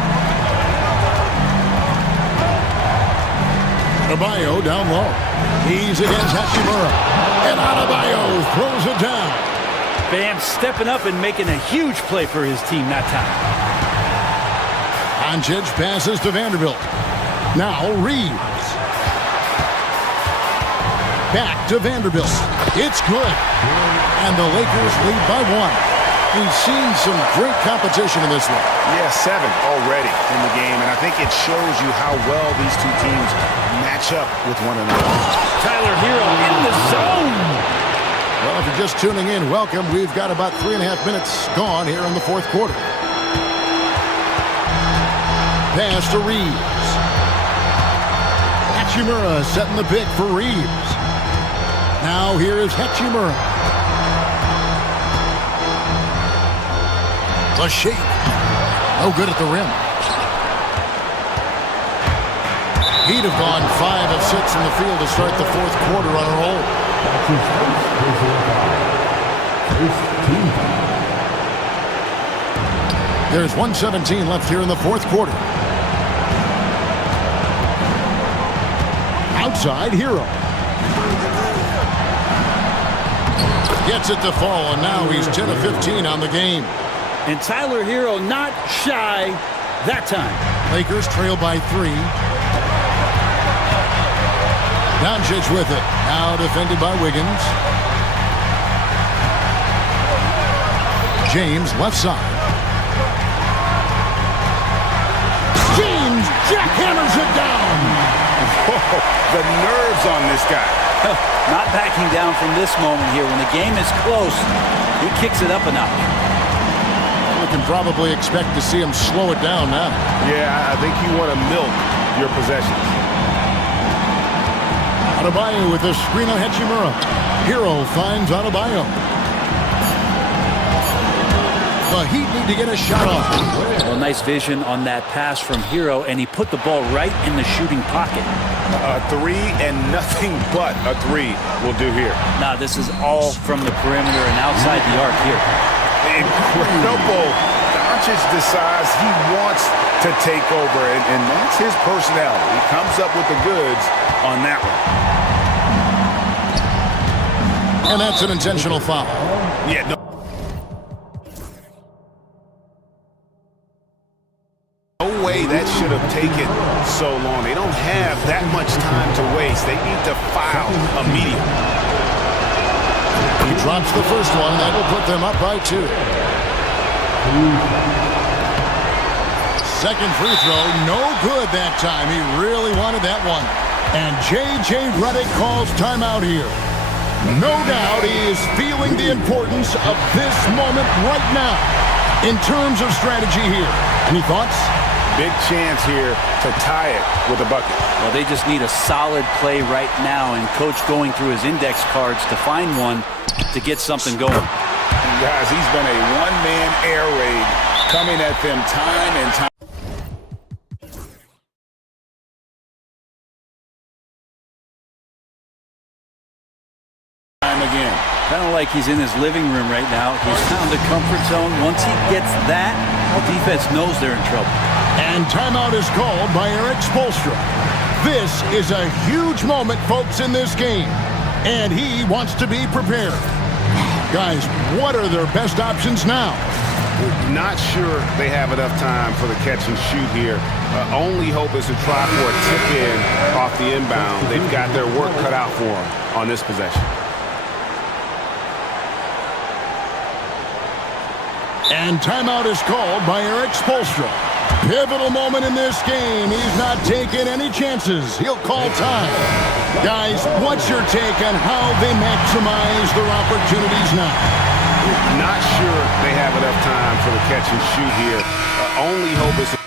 Adebayo down low. He's against Hachimura. And Adebayo throws it down. Bam stepping up and making a huge play for his team that time. Doncic passes to Vanderbilt. Now Reeves. Back to Vanderbilt. It's good. And the Lakers lead by 1. We've seen some great competition in this one. Yeah, 7 already in the game, and I think it shows you how well these two teams match up with one another. Tyler Hero in the zone. Well, if you're just tuning in, welcome. We've got about 3.5 minutes gone here in the 4th quarter. Pass to Reeves. Hachimura setting the pick for Reeves. Now here is Hachimura. The shake. No good at the rim. He'd have gone 5 of 6 in the field to start the 4th quarter on a roll. There's 1:17 left here in the 4th quarter. Outside, Hero. Gets it to fall, and now he's 10 of 15 on the game. And Tyler Hero not shy that time. Lakers trail by 3. Doncic with it. Now defended by Wiggins. James left side. James jackhammers it down. Whoa, the nerves on this guy. Not backing down from this moment here. When the game is close, he kicks it up a notch. We can probably expect to see him slow it down now. Yeah, I think you want to milk your possessions. Adebayo with a screen on Hachimura. Hero finds Adebayo. The Heat need to get a shot off. Well, nice vision on that pass from Hero, and he put the ball right in the shooting pocket. A 3 and nothing but a 3 will do here. Nah, this is all from the perimeter and outside the arc here. Incredible. Doncic decides he wants to take over, and that's his personality. He comes up with the goods on that one. And that's an intentional foul. Yeah, no. No way that should have taken so long. They don't have that much time to waste. They need to foul immediately. He drops the first one. That will put them up by 2. Second free throw, no good that time. He really wanted that one. And J.J. Redick calls timeout here. No doubt he is feeling the importance of this moment right now in terms of strategy here. Any thoughts? Big chance here to tie it with a bucket. Well, they just need a solid play right now, and Coach going through his index cards to find one to get something going. And guys, he's been a one-man air raid coming at them time and time again. Kind of like he's in his living room right now. He's found the comfort zone. Once he gets that, the defense knows they're in trouble. And timeout is called by Eric Spoelstra. This is a huge moment, folks, in this game. And he wants to be prepared. Guys, what are their best options now? Not sure they have enough time for the catch and shoot here. Only hope is to try for a tip in off the inbound. They've got their work cut out for them on this possession. And timeout is called by Eric Spoelstra. Pivotal moment in this game. He's not taking any chances. He'll call time. Guys, what's your take on how they maximize their opportunities now? Not sure they have enough time for the catch and shoot here. Only hope is to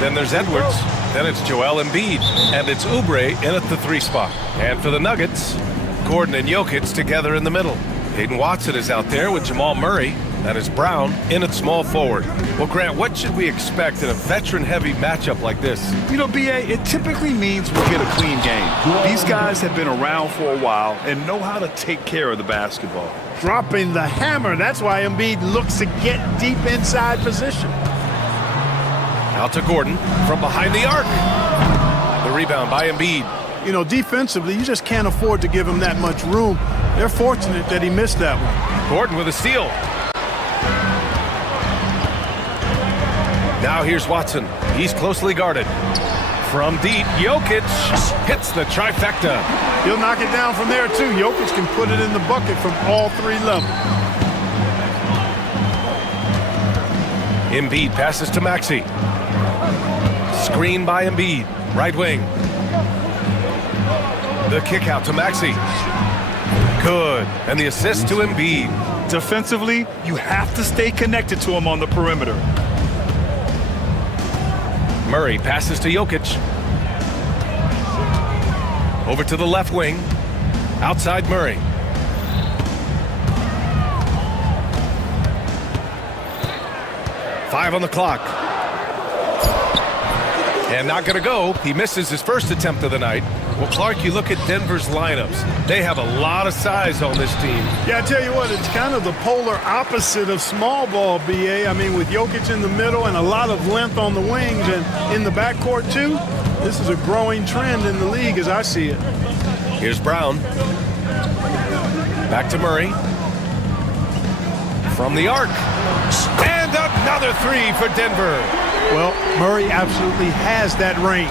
Then there's Edwards. Then it's Joel Embiid. And it's Oubre in at the 3 spot. And for the Nuggets, Gordon and Jokic together in the middle. Hayden Watson is out there with Jamal Murray. That is Brown in at small forward. Well, Grant, what should we expect in a veteran-heavy matchup like this? You know, B.A., it typically means we'll get a clean game. These guys have been around for a while and know how to take care of the basketball. Dropping the hammer. That's why Embiid looks to get deep inside position. Out to Gordon from behind the arc. The rebound by Embiid. You know, defensively, you just can't afford to give him that much room. They're fortunate that he missed that one. Gordon with a steal. Now here's Watson. He's closely guarded. From deep, Jokic hits the trifecta. He'll knock it down from there, too. Jokic can put it in the bucket from all 3 levels. Embiid passes to Maxey. Screen by Embiid. Right wing. The kick out to Maxey. Good. And the assist to Embiid. Defensively, you have to stay connected to him on the perimeter. Murray passes to Jokic. Over to the left wing. Outside Murray. Five on the clock. And not going to go. He misses his first attempt of the night. Well, Clark, you look at Denver's lineups. They have a lot of size on this team. Yeah, I tell you what, it's kind of the polar opposite of small ball, B.A. I mean, with Jokic in the middle and a lot of length on the wings and in the backcourt, too, this is a growing trend in the league as I see it. Here's Brown. Back to Murray. From the arc. And another 3 for Denver. Well, Murray absolutely has that range.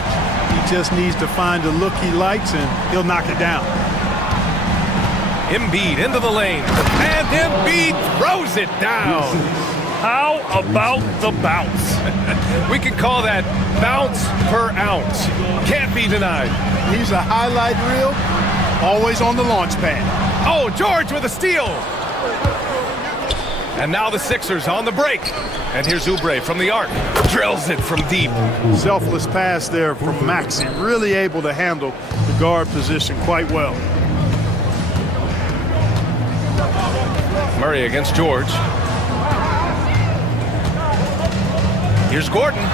He just needs to find the look he likes, and he'll knock it down. Embiid into the lane. And Embiid throws it down. How about the bounce? We could call that bounce per ounce. Can't be denied. He's a highlight reel, always on the launch pad. Oh, George with a steal. And now the Sixers on the break. And here's Oubre from the arc. Drills it from deep. Selfless pass there from Maxey. Really able to handle the guard position quite well. Murray against George. Here's Gordon.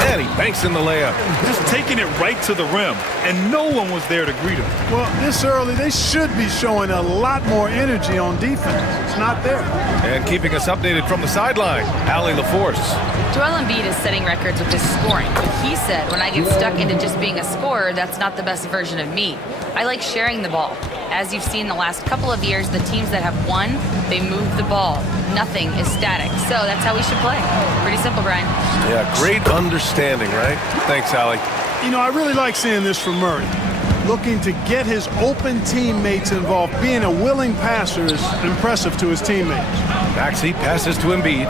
And he banks in the layup. Just taking it right to the rim, and no one was there to greet him. Well, this early, they should be showing a lot more energy on defense. It's not there. And keeping us updated from the sideline, Allie LaForce. Joel Embiid is setting records with his scoring. He said, when I get stuck into just being a scorer, that's not the best version of me. I like sharing the ball. As you've seen the last couple of years, the teams that have won, they move the ball. Nothing is static. So that's how we should play. Pretty simple, Brian. Yeah, great understanding, right? Thanks, Allie. You know, I really like seeing this from Murray. Looking to get his open teammates involved. Being a willing passer is impressive to his teammates. Maxey passes to Embiid.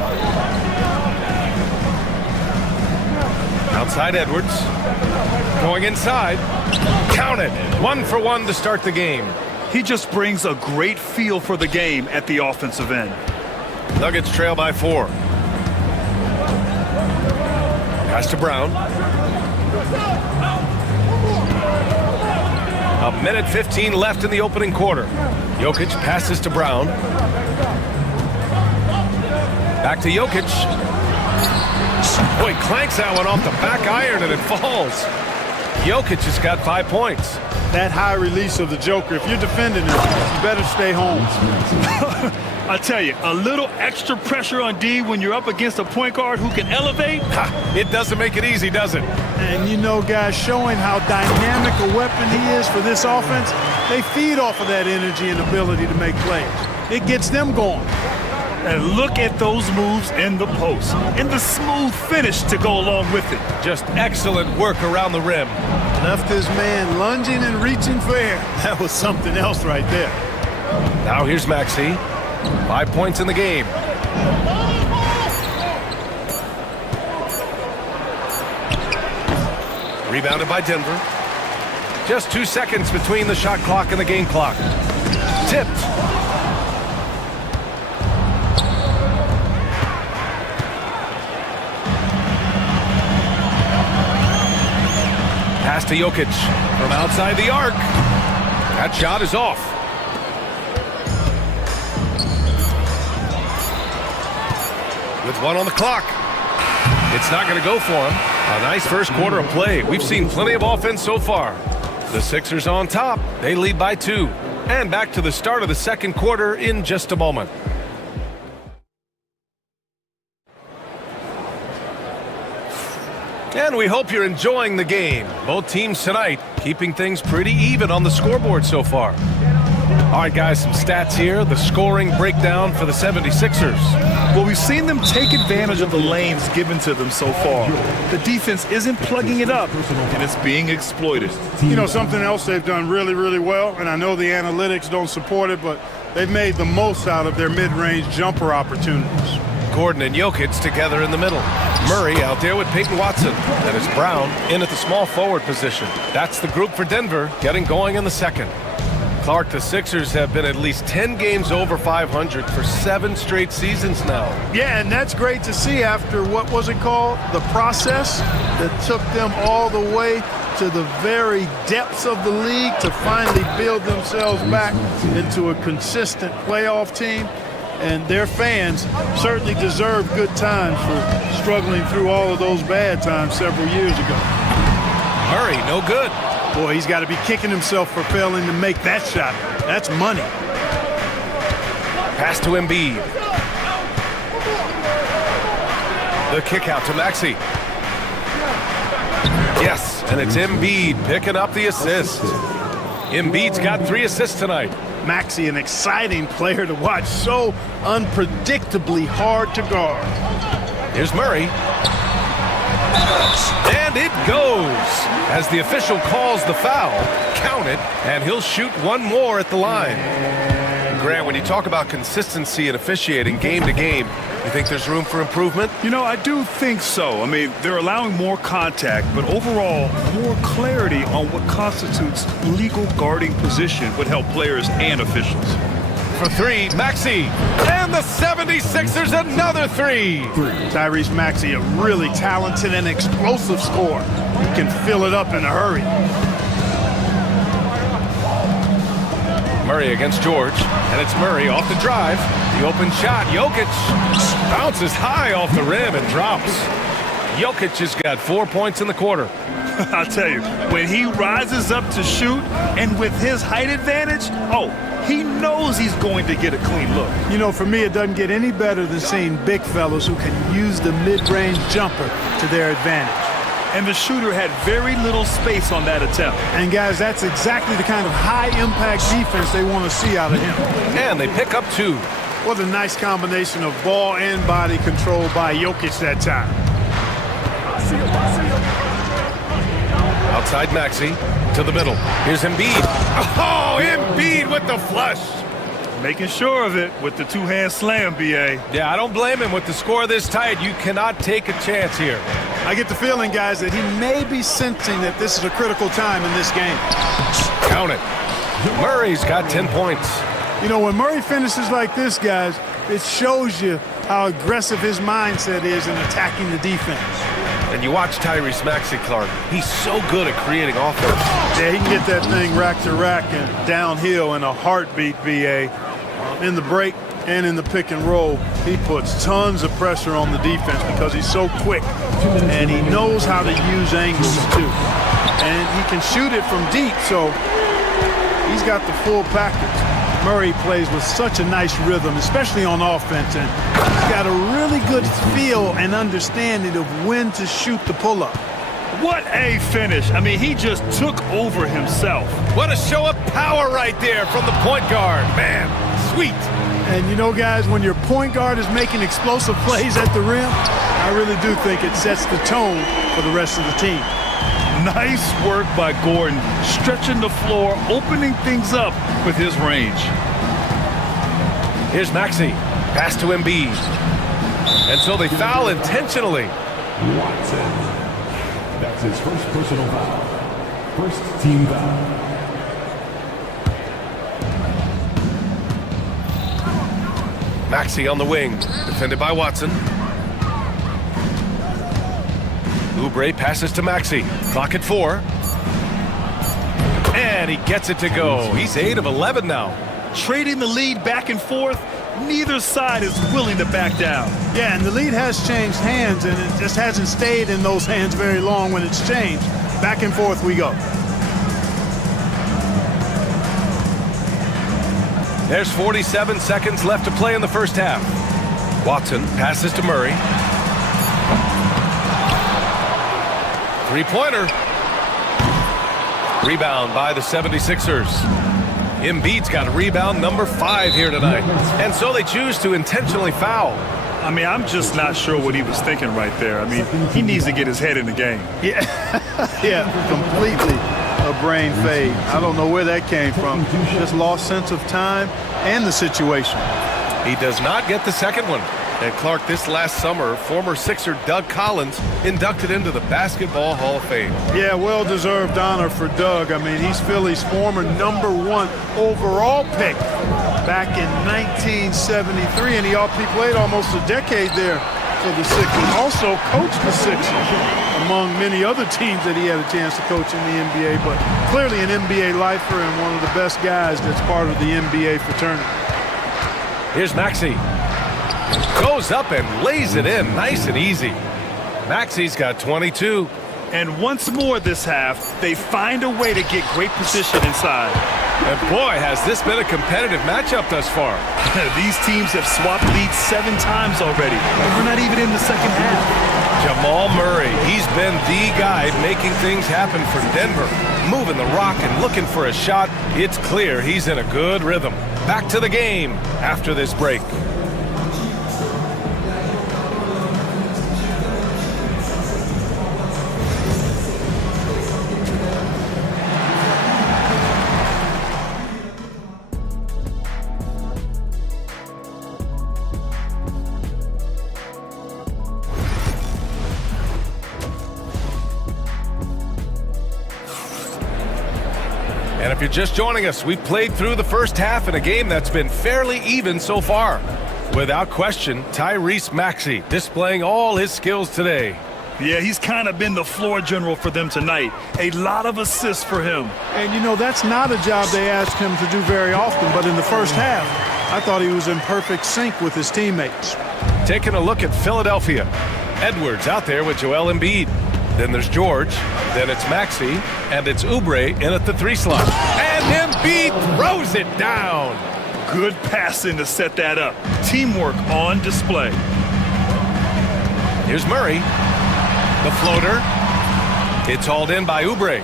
Outside Edwards. Going inside. Count it. 1 for 1 to start the game. He just brings a great feel for the game at the offensive end. Nuggets trail by 4. Pass to Brown. A minute 15 left in the opening quarter. Jokic passes to Brown. Back to Jokic. Boy, clanks that one off the back iron and it falls. Jokic has got 5 points. That high release of the Joker, if you're defending him, you better stay home. I tell you, a little extra pressure on D when you're up against a point guard who can elevate. It doesn't make it easy, does it? And you know, guys, showing how dynamic a weapon he is for this offense, they feed off of that energy and ability to make plays. It gets them going. And look at those moves in the post and the smooth finish to go along with it. Just excellent work around the rim. Left his man lunging and reaching for air. That was something else right there. Now here's Maxey. 5 points in the game. Rebounded by Denver. Just 2 seconds between the shot clock and the game clock. Tipped. Pass to Jokic from outside the arc. That shot is off. With 1 on the clock. It's not going to go for him. A nice first quarter of play. We've seen plenty of offense so far. The Sixers on top. They lead by 2. And back to the start of the second quarter in just a moment. And we hope you're enjoying the game. Both teams tonight keeping things pretty even on the scoreboard so far. All right, guys, some stats here. The scoring breakdown for the 76ers. Well, we've seen them take advantage of the lanes given to them so far. The defense isn't plugging it up, and it's being exploited. You know, something else they've done really, really well, and I know the analytics don't support it, but they've made the most out of their mid-range jumper opportunities. Gordon and Jokic together in the middle. Murray out there with Peyton Watson. That is Brown in at the small forward position. That's the group for Denver getting going in the second. Clark, the Sixers have been at least 10 games over 500 for 7 straight seasons now. Yeah, and that's great to see after, what was it called? The process that took them all the way to the very depths of the league to finally build themselves back into a consistent playoff team. And their fans certainly deserve good times for struggling through all of those bad times several years ago. Murray, no good. Boy, he's got to be kicking himself for failing to make that shot. That's money. Pass to Embiid. The kick out to Maxey. Yes, and it's Embiid picking up the assist. Embiid's got 3 assists tonight. Maxey, an exciting player to watch, so unpredictably hard to guard. Here's Murray. And it goes. As the official calls the foul, count it, and he'll shoot 1 more at the line. Grant, when you talk about consistency in officiating game to game, you think there's room for improvement? You know, I do think so. I mean, they're allowing more contact, but overall, more clarity on what constitutes legal guarding position would help players and officials. For 3, Maxey. And the 76ers another 3. Tyrese Maxey, a really talented and explosive scorer. He can fill it up in a hurry. Murray against George, and it's Murray off the drive. The open shot, Jokic bounces high off the rim and drops. Jokic has got 4 points in the quarter. I'll tell you, when he rises up to shoot, and with his height advantage, he knows he's going to get a clean look. You know, for me, it doesn't get any better than seeing big fellas who can use the mid-range jumper to their advantage. And the shooter had very little space on that attempt. And guys, that's exactly the kind of high-impact defense they want to see out of him. And they pick up 2. What a nice combination of ball and body control by Jokic that time. Outside Maxey to the middle. Here's Embiid. Oh, Embiid with the flush. Making sure of it with the 2-hand slam, B.A. Yeah, I don't blame him. With the score this tight, you cannot take a chance here. I get the feeling, guys, that he may be sensing that this is a critical time in this game. Count it. Murray's got 10 points. You know, when Murray finishes like this, guys, it shows you how aggressive his mindset is in attacking the defense. And you watch Tyrese Maxey, Clark. He's so good at creating offense. Yeah, he can get that thing rack to rack and downhill in a heartbeat, B.A. In the break and in the pick and roll, he puts tons of pressure on the defense because he's so quick. And he knows how to use angles, too. And he can shoot it from deep, so he's got the full package. Murray plays with such a nice rhythm, especially on offense, and he's got a really good feel and understanding of when to shoot the pull-up. What a finish. I mean, he just took over himself. What a show of power right there from the point guard. Man, sweet. And you know, guys, when your point guard is making explosive plays at the rim, I really do think it sets the tone for the rest of the team. Nice work by Gordon, stretching the floor, opening things up with his range. Here's Maxey. Pass to Embiid. And so they foul intentionally. Watson. That's his first personal foul. First team foul. Maxey on the wing, defended by Watson. Oubre passes to Maxey. Clock at 4. And he gets it to go. He's 8 of 11 now. Trading the lead back and forth, neither side is willing to back down. Yeah, and the lead has changed hands, and it just hasn't stayed in those hands very long when it's changed. Back and forth we go. There's 47 seconds left to play in the first half. Watson passes to Murray. Three-pointer. Rebound by the 76ers. Embiid's got rebound number 5 here tonight. And so they choose to intentionally foul. I mean, I'm just not sure what he was thinking right there. I mean, he needs to get his head in the game. Yeah, yeah, completely a brain fade. I don't know where that came from. Just lost sense of time and the situation. He does not get the second one. And Clark, this last summer, former Sixer Doug Collins inducted into the Basketball Hall of Fame. Yeah, well-deserved honor for Doug. I mean, he's Philly's former #1 overall pick back in 1973, and he played almost a decade there for the Sixers. Also coached the Sixers, among many other teams that he had a chance to coach in the NBA, but clearly an NBA lifer and one of the best guys that's part of the NBA fraternity. Here's Maxey. Goes up and lays it in nice and easy. Maxey's got 22. And once more this half, they find a way to get great position inside. And boy, has this been a competitive matchup thus far. These teams have swapped leads 7 times already, and we're not even in the second half. Jamal Murray, he's been the guy making things happen for Denver. Moving the rock and looking for a shot. It's clear he's in a good rhythm. Back to the game after this break. And if you're just joining us, we've played through the first half in a game that's been fairly even so far. Without question, Tyrese Maxey displaying all his skills today. Yeah, he's kind of been the floor general for them tonight. A lot of assists for him. And, you know, that's not a job they ask him to do very often, but in the first half, I thought he was in perfect sync with his teammates. Taking a look at Philadelphia. Edwards out there with Joel Embiid. Then there's George, then it's Maxey, and it's Oubre in at the 3 slot. And Embiid throws it down. Good passing to set that up. Teamwork on display. Here's Murray. The floater. It's hauled in by Oubre.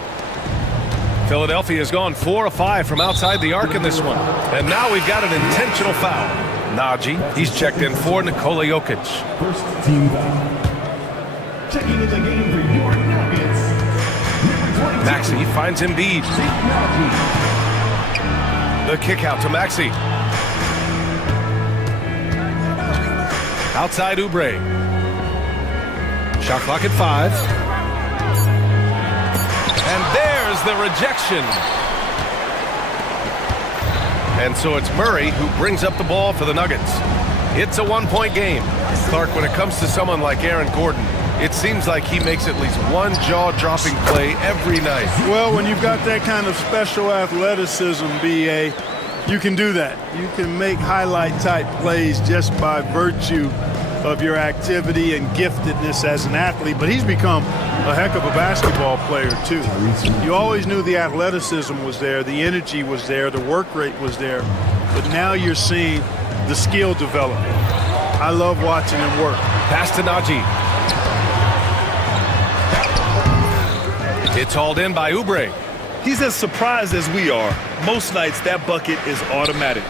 Philadelphia has gone 4 of 5 from outside the arc in this one. And now we've got an intentional foul. Najee, he's checked in for Nikola Jokic. First team foul. Checking in the game for your Nuggets. Maxey finds Embiid. The kick out to Maxey. Outside Oubre. Shot clock at 5. And there's the rejection. And so it's Murray who brings up the ball for the Nuggets. It's a 1-point game. Clark, when it comes to someone like Aaron Gordon, it seems like he makes at least one jaw-dropping play every night. Well, when you've got that kind of special athleticism, B.A., you can do that. You can make highlight-type plays just by virtue of your activity and giftedness as an athlete, but he's become a heck of a basketball player, too. You always knew the athleticism was there, the energy was there, the work rate was there, but now you're seeing the skill develop. I love watching him work. Pass to Najee. It's hauled in by Oubre. He's as surprised as we are. Most nights, that bucket is automatic.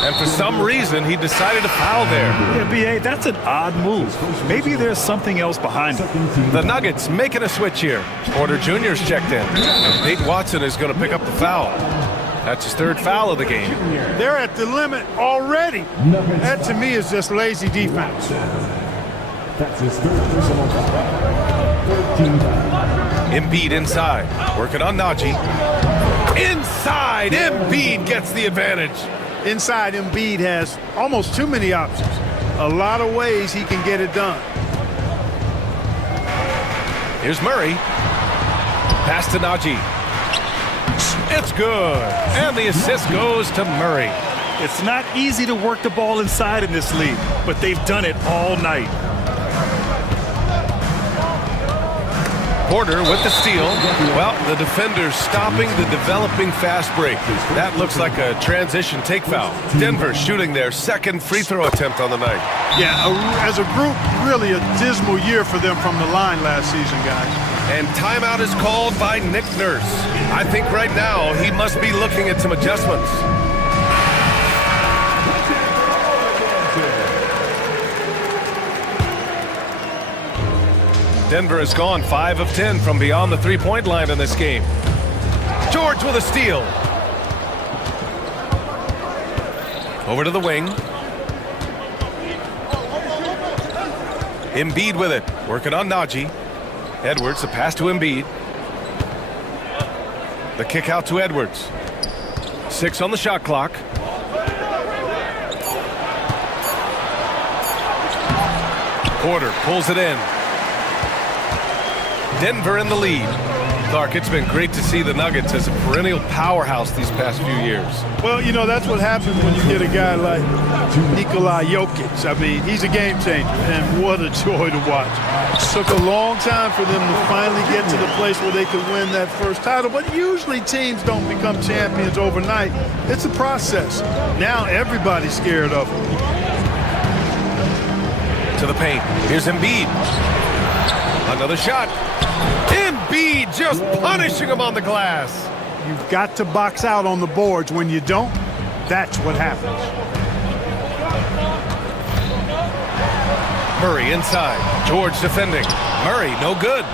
And for some reason, he decided to foul there. Yeah, B.A., that's an odd move. Maybe there's something else behind it. The Nuggets making a switch here. Porter Jr.'s checked in. And Peyton Watson is going to pick up the foul. That's his 3rd foul of the game. They're at the limit already. That, to me, is just lazy defense. That's his 3rd personal foul. 13 foul. Embiid inside. Working on Najee. Inside! Embiid gets the advantage. Inside, Embiid has almost too many options. A lot of ways he can get it done. Here's Murray. Pass to Najee. It's good. And the assist goes to Murray. It's not easy to work the ball inside in this league, but they've done it all night. Porter with the steal. Well, the defender's stopping the developing fast break. That looks like a transition take foul. Denver shooting their second free throw attempt on the night. Yeah, as a group, really a dismal year for them from the line last season, guys. And timeout is called by Nick Nurse. I think right now he must be looking at some adjustments. Denver has gone 5 of 10 from beyond the three-point line in this game. George with a steal. Over to the wing. Embiid with it. Working on Najee. Edwards, the pass to Embiid. The kick out to Edwards. 6 on the shot clock. Porter pulls it in. Denver in the lead. Clark, it's been great to see the Nuggets as a perennial powerhouse these past few years. Well, you know, that's what happens when you get a guy like Nikola Jokic. I mean, he's a game changer, and what a joy to watch. It took a long time for them to finally get to the place where they could win that first title, but usually teams don't become champions overnight. It's a process. Now everybody's scared of them. To the paint. Here's Embiid. Another shot. Embiid just punishing him on the glass. You've got to box out on the boards. When you don't, that's what happens. Murray inside. George defending. Murray, no good.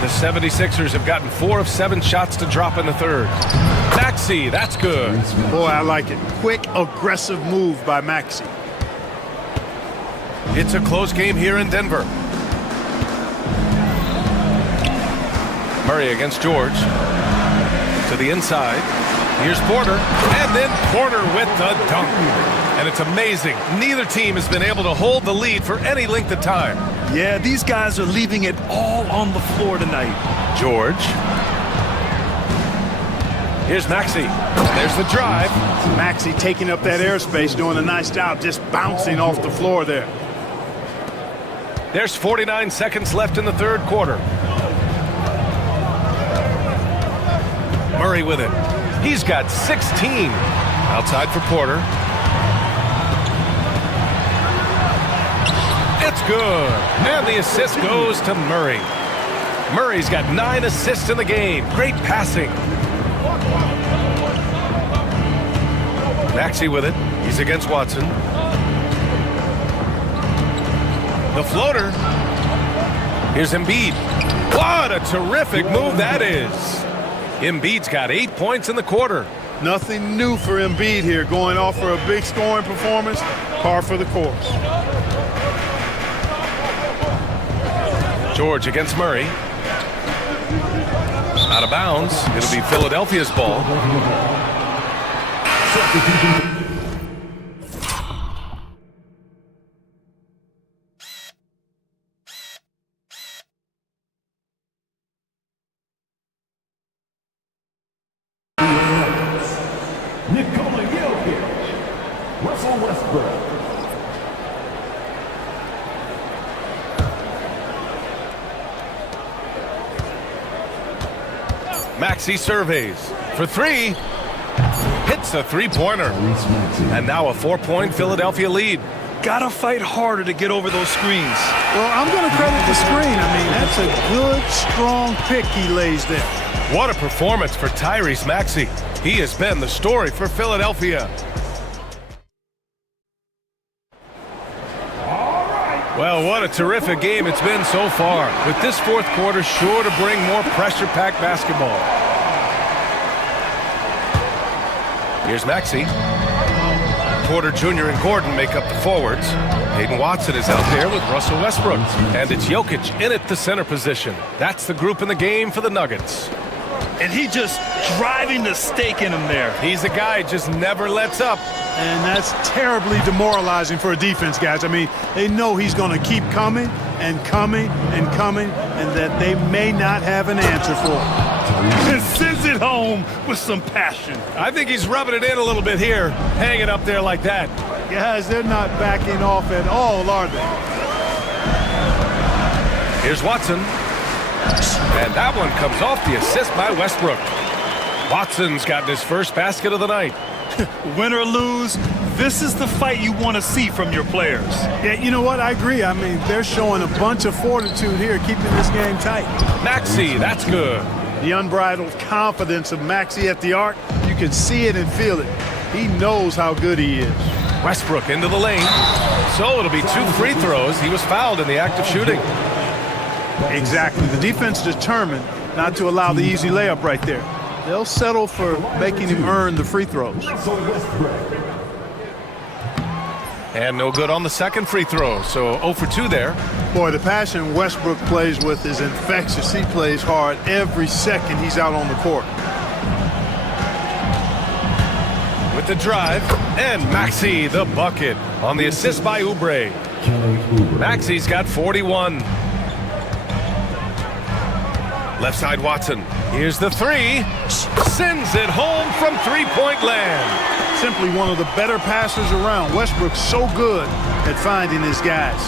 The 76ers have gotten 4 of 7 shots to drop in the third. Maxey, that's good. Boy, I like it. Quick, aggressive move by Maxey. It's a close game here in Denver. Murray against George. To the inside. Here's Porter. And then Porter with the dunk. And it's amazing. Neither team has been able to hold the lead for any length of time. Yeah, these guys are leaving it all on the floor tonight. George. Here's Maxey. There's the drive. Maxey taking up that airspace, doing a nice job just bouncing off the floor there. There's 49 seconds left in the third quarter. Murray with it. He's got 16. Outside for Porter. It's good. And the assist goes to Murray. Murray's got 9 assists in the game. Great passing. Maxey with it. He's against Watson. The floater. Here's Embiid. What a terrific move that is. Embiid's got 8 points in the quarter. Nothing new for Embiid here, going off for a big scoring performance, par for the course. George against Murray. Out of bounds. It'll be Philadelphia's ball. Maxey surveys for 3. Hits a three-pointer. And now a 4-point Philadelphia lead. Gotta fight harder to get over those screens. Well, I'm going to credit the screen. I mean, that's a good, strong pick he lays there. What a performance for Tyrese Maxey. He has been the story for Philadelphia. Well, what a terrific game it's been so far, with this fourth quarter sure to bring more pressure-packed basketball. Here's Maxey. Porter Jr. and Gordon make up the forwards. Hayden Watson is out there with Russell Westbrook. And it's Jokic in at the center position. That's the group in the game for the Nuggets. And he just driving the stake in him there. He's a guy who just never lets up. And that's terribly demoralizing for a defense, guys. I mean, they know he's going to keep coming and coming and coming, and that they may not have an answer for him. and sends it home with some passion. I think he's rubbing it in a little bit here, hanging up there like that. Guys, they're not backing off at all, are they? Here's Watson. And that one comes off the assist by Westbrook. Watson's gotten his first basket of the night. Win or lose, this is the fight you want to see from your players. Yeah, you know what? I agree. I mean, they're showing a bunch of fortitude here, keeping this game tight. Maxey, that's good. The unbridled confidence of Maxey at the arc, you can see it and feel it. He knows how good he is. Westbrook into the lane. So it'll be 2 free throws. He was fouled in the act of shooting. Exactly. The defense determined not to allow the easy layup right there. They'll settle for making him earn the free throws. And no good on the second free throw, so 0 for 2 there. Boy, the passion Westbrook plays with is infectious. He plays hard every second he's out on the court. With the drive, and Maxey the bucket on the assist by Oubre. Maxey's got 41. Left side Watson. Here's the three. Sends it home from three-point land. Simply one of the better passers around. Westbrook's so good at finding his guys.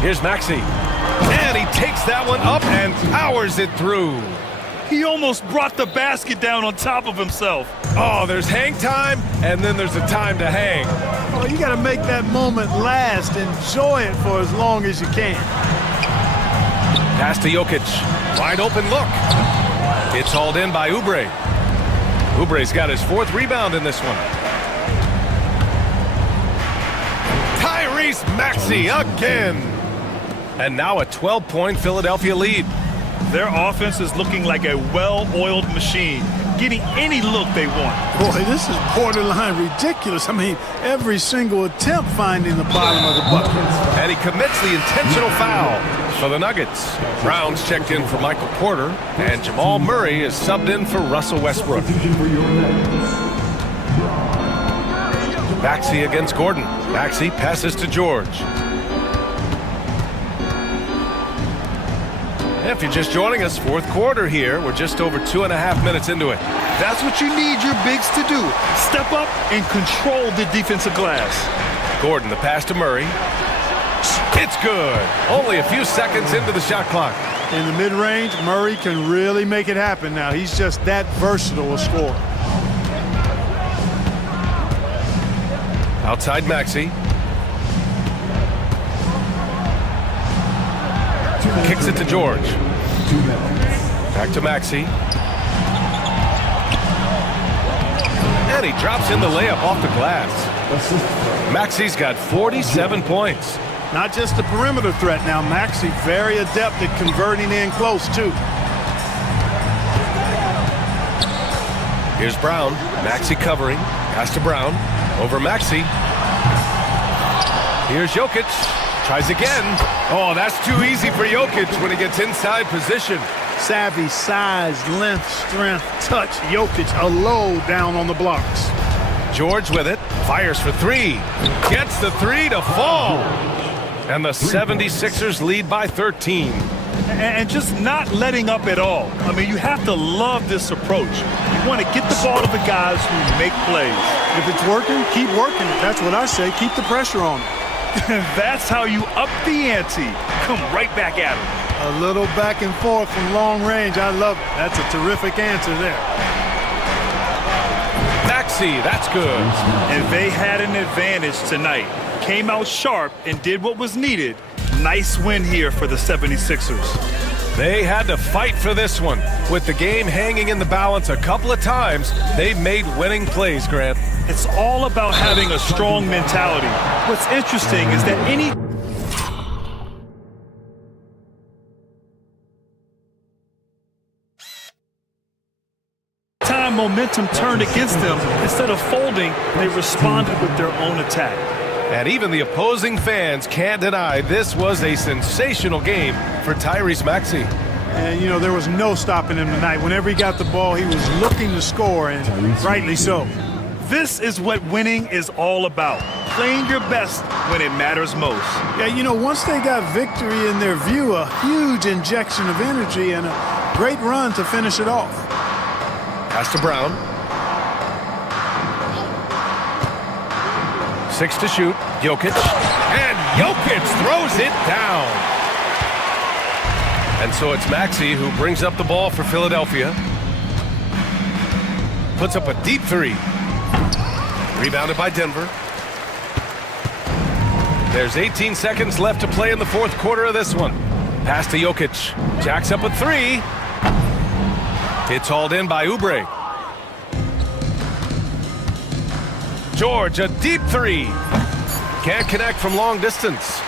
Here's Maxey. And he takes that one up and powers it through. He almost brought the basket down on top of himself. Oh, there's hang time, and then there's a time to hang. Oh, you got to make that moment last. Enjoy it for as long as you can. Pass to Jokic. Wide open look. It's hauled in by Oubre. Oubre's got his 4th rebound in this one. Tyrese Maxey again. And now a 12-point Philadelphia lead. Their offense is looking like a well-oiled machine, getting any look they want. Boy, this is borderline ridiculous. I mean, every single attempt finding the bottom of the bucket. And he commits the intentional foul for the Nuggets. Brown's checked in for Michael Porter, and Jamal Murray is subbed in for Russell Westbrook. Maxey against Gordon. Maxey passes to George. If you're just joining us, 4th quarter here. We're just over 2.5 minutes into it. That's what you need your bigs to do. Step up and control the defensive glass. Gordon, the pass to Murray. It's good. Only a few seconds into the shot clock. In the mid-range, Murray can really make it happen now. He's just that versatile a scorer. Outside Maxey. Kicks it to George. Back to Maxey. And he drops in the layup off the glass. Maxey's got 47 points. Not just the perimeter threat now. Maxey very adept at converting in close, too. Here's Brown. Maxey covering. Pass to Brown. Over Maxey. Here's Jokic. Tries again. Oh, that's too easy for Jokic when he gets inside position. Savvy, size, length, strength, touch. Jokic a low down on the blocks. George with it. Fires for 3. Gets the 3 to fall. And the 76ers lead by 13. And just not letting up at all. I mean, you have to love this approach. You want to get the ball to the guys who make plays. If it's working, keep working. That's what I say. Keep the pressure on them. That's how you up the ante. Come right back at him. A little back and forth from long range. I love it. That's a terrific answer there. Maxey, that's good. And they had an advantage tonight. Came out sharp and did what was needed. Nice win here for the 76ers. They had to fight for this one. With the game hanging in the balance a couple of times, they've made winning plays, Grant. It's all about having a strong mentality. What's interesting is that any time momentum turned against them, instead of folding, they responded with their own attack. And even the opposing fans can't deny this was a sensational game for Tyrese Maxey. And, you know, there was no stopping him tonight. Whenever he got the ball, he was looking to score, and rightly so. This is what winning is all about. Playing your best when it matters most. Yeah, you know, once they got victory in their view, a huge injection of energy and a Great run to finish it off. Pass to Brown. 6 to shoot. Jokic. And Jokic throws it down. And so it's Maxey who brings up the ball for Philadelphia. Puts up a deep three. Rebounded by Denver. There's 18 seconds left to play in the fourth quarter of this one. Pass to Jokic. Jacks up a three. It's hauled in by Oubre. George, a deep three. Can't connect from long distance.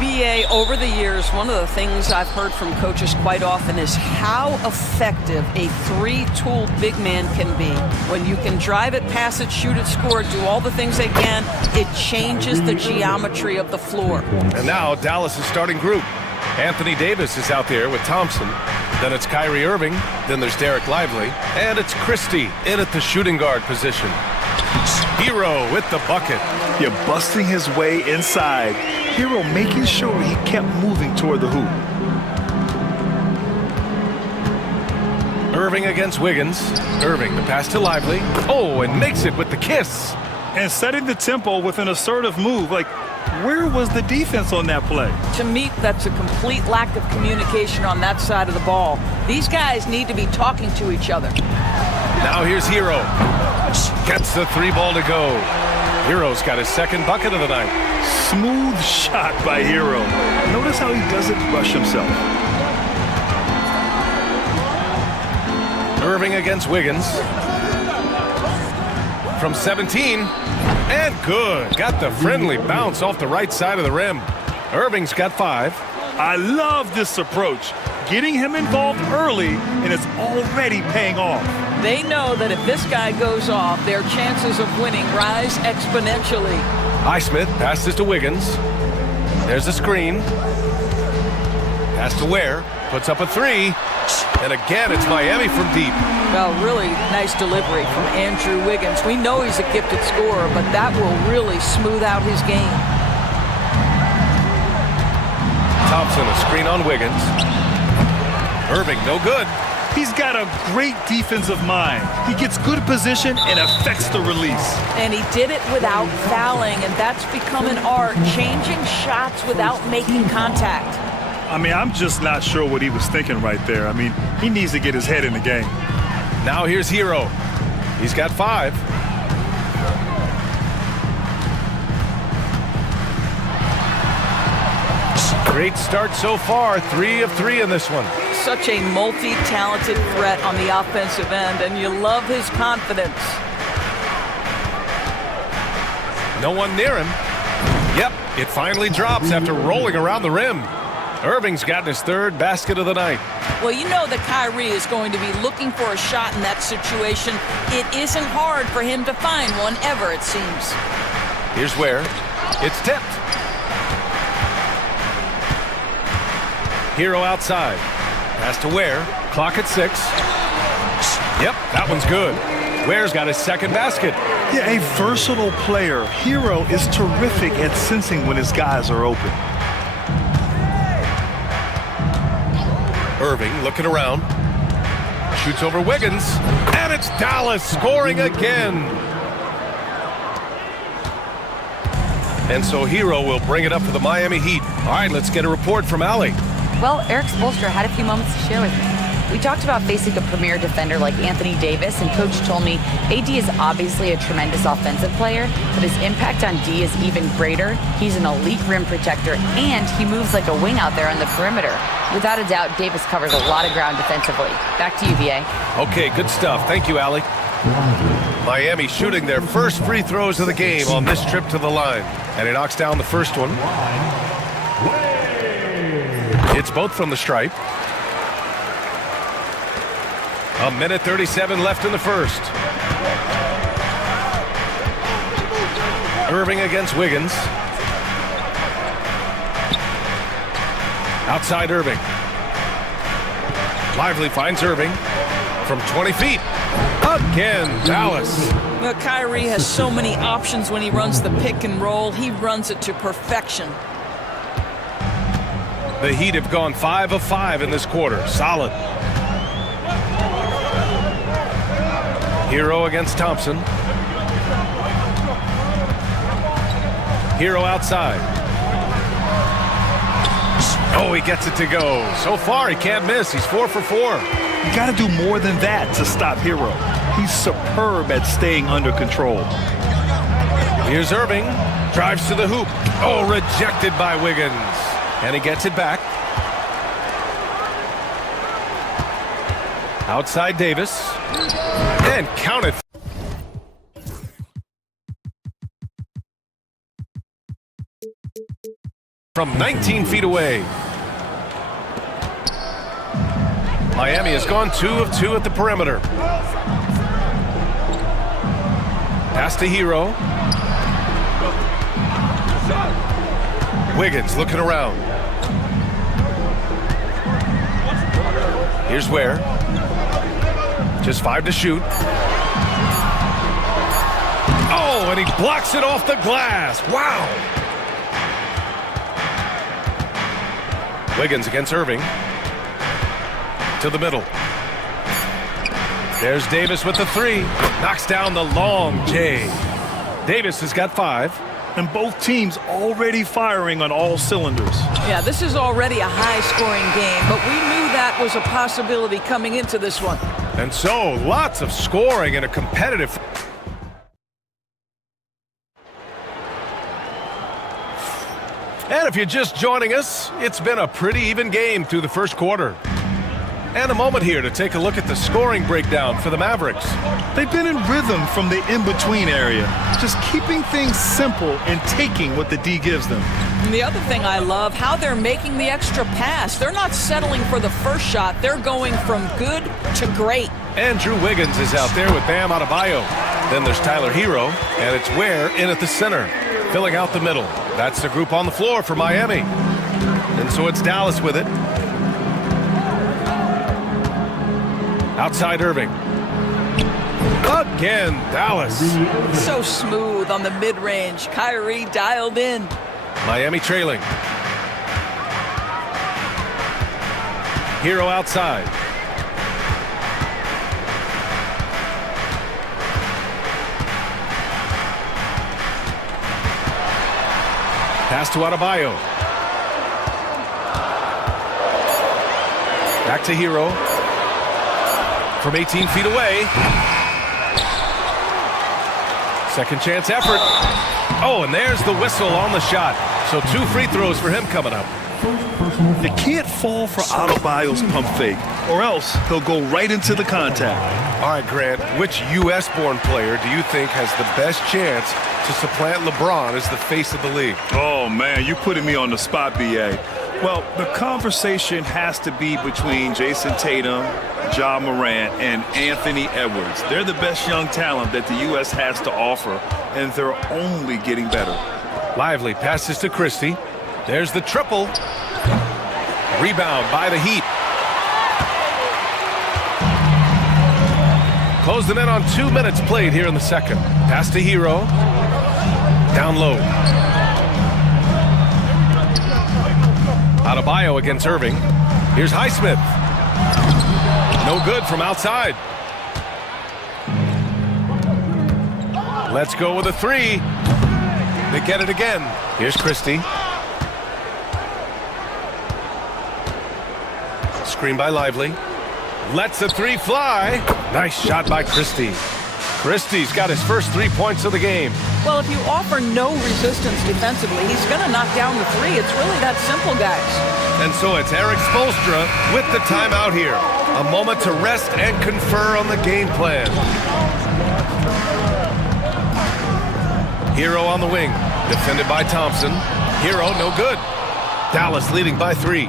BA, over the years, one of the things I've heard from coaches quite often is how effective a three-tooled big man can be. When you can drive it, pass it, shoot it, score it, do all the things they can, it changes the geometry of the floor. And now Dallas' starting group. Anthony Davis is out there with Thompson. Then it's Kyrie Irving. Then there's Derek Lively. And it's Christie in at the shooting guard position. Hero with the bucket. You're busting his way inside. Hero making sure he kept moving toward the hoop. Irving against Wiggins. Irving, the pass to Lively. Oh, and makes it with the kiss. And setting the tempo with an assertive move. Like, where was the defense on that play? To me, that's a complete lack of communication on that side of the ball. These guys need to be talking to each other. Now here's Hero. Gets the three ball to go. Hero's got his second bucket of the night. Smooth shot by Hero. Notice how he doesn't rush himself. Irving against Wiggins. From 17. And good. Got the friendly bounce off the right side of the rim. Irving's got 5. I love this approach. Getting him involved early, and it's already paying off. They know that if this guy goes off, their chances of winning rise exponentially. Highsmith passes to Wiggins. There's a screen. Pass to Ware. Puts up a 3. And again, it's Miami from deep. Well, really nice delivery from Andrew Wiggins. We know he's a gifted scorer, but that will really smooth out his game. Thompson, a screen on Wiggins. Irving, no good. He's got a great defensive mind. He gets good position and affects the release. And he did it without fouling, and that's become an art, changing shots without making contact. I mean, I'm just not sure what he was thinking right there. I mean, he needs to get his head in the game. Now here's Hero. He's got 5. Great start so far. 3 of 3 in this one. Such a multi-talented threat on the offensive end, and you love his confidence. No one near him. Yep, it finally drops after rolling around the rim. Irving's gotten his 3rd basket of the night. Well, you know that Kyrie is going to be looking for a shot in that situation. It isn't hard for him to find one ever, it seems. Here's Ware. It's tipped. Hero outside. Pass to Ware. Clock at 6. Yep, that one's good. Ware's got his 2nd basket. Yeah, a versatile player. Hero is terrific at sensing when his guys are open. Irving looking around. Shoots over Wiggins. And it's Dallas scoring again. And so Hero will bring it up for the Miami Heat. All right, let's get a report from Allie. Well, Eric Spoelstra had a few moments to share with me. We talked about facing a premier defender like Anthony Davis, and Coach told me AD is obviously a tremendous offensive player, but his impact on D is even greater. He's an elite rim protector, and he moves like a wing out there on the perimeter. Without a doubt, Davis covers a lot of ground defensively. Back to you, VA. Okay, good stuff. Thank you, Allie. Miami shooting their first free throws of the game on this trip to the line. And he knocks down the first one. It's both from the stripe. 1:37 left in the first. Irving against Wiggins. Outside Irving. Lively finds Irving from 20 feet. Again, Dallas. Well, Kyrie has so many options when he runs the pick and roll. He runs it to perfection. The Heat have gone 5 of 5 in this quarter. Solid. Hero against Thompson. Hero outside. Oh, he gets it to go. So far, he can't miss. He's 4 for 4. You got to do more than that to stop Hero. He's superb at staying under control. Here's Irving. Drives to the hoop. Oh, rejected by Wiggins. And he gets it back. Outside Davis. And count it. from 19 feet away. Miami has gone 2 of 2 at the perimeter. Pass to Hero. Wiggins looking around. Here's Ware. Just 5 to shoot. Oh, and he blocks it off the glass. Wow. Wiggins against Irving. To the middle. There's Davis with the 3. Knocks down the long J. Davis has got 5. And both teams already firing on all cylinders. Yeah, this is already a high-scoring game, but we knew that was a possibility coming into this one. And so, lots of scoring and a competitive... And if you're just joining us, it's been a pretty even game through the first quarter. And a moment here to take a look at the scoring breakdown for the Mavericks. They've been in rhythm from the in-between area, just keeping things simple and taking what the D gives them. And the other thing I love, how they're making the extra pass. They're not settling for the first shot. They're going from good to great. Andrew Wiggins is out there with Bam Adebayo. Then there's Tyler Hero, and it's Ware in at the center, filling out the middle. That's the group on the floor for Miami. And so it's Dallas with it. Outside Irving. Again, Dallas. So smooth on the mid-range. Kyrie dialed in. Miami trailing. Hero outside. Pass to Adebayo. Back to Hero. From 18 feet away. Second chance effort. Oh, and there's the whistle on the shot. So 2 free throws for him coming up. You can't fall for Adebayo's pump fake, or else he'll go right into the contact. All right, Grant, which U.S.-born player do you think has the best chance to supplant LeBron as the face of the league? Oh, man, you're putting me on the spot, B.A. Well, the conversation has to be between Jason Tatum, Ja Morant, and Anthony Edwards. They're the best young talent that the U.S. has to offer, and they're only getting better. Lively passes to Christie. There's the triple. Rebound by the Heat. Close them in on 2 minutes played here in the second. Pass to Hero. Down low. Adebayo against Irving. Here's Highsmith. No good from outside. Let's go with a 3. They get it again. Here's Christie. Screen by Lively. Lets the 3 fly. Nice shot by Christie. Christie's got his first 3 points of the game. Well, if you offer no resistance defensively, he's going to knock down the 3. It's really that simple, guys. And so it's Eric Spoelstra with the timeout here. A moment to rest and confer on the game plan. Hero on the wing. Defended by Thompson. Hero no good. Dallas leading by 3.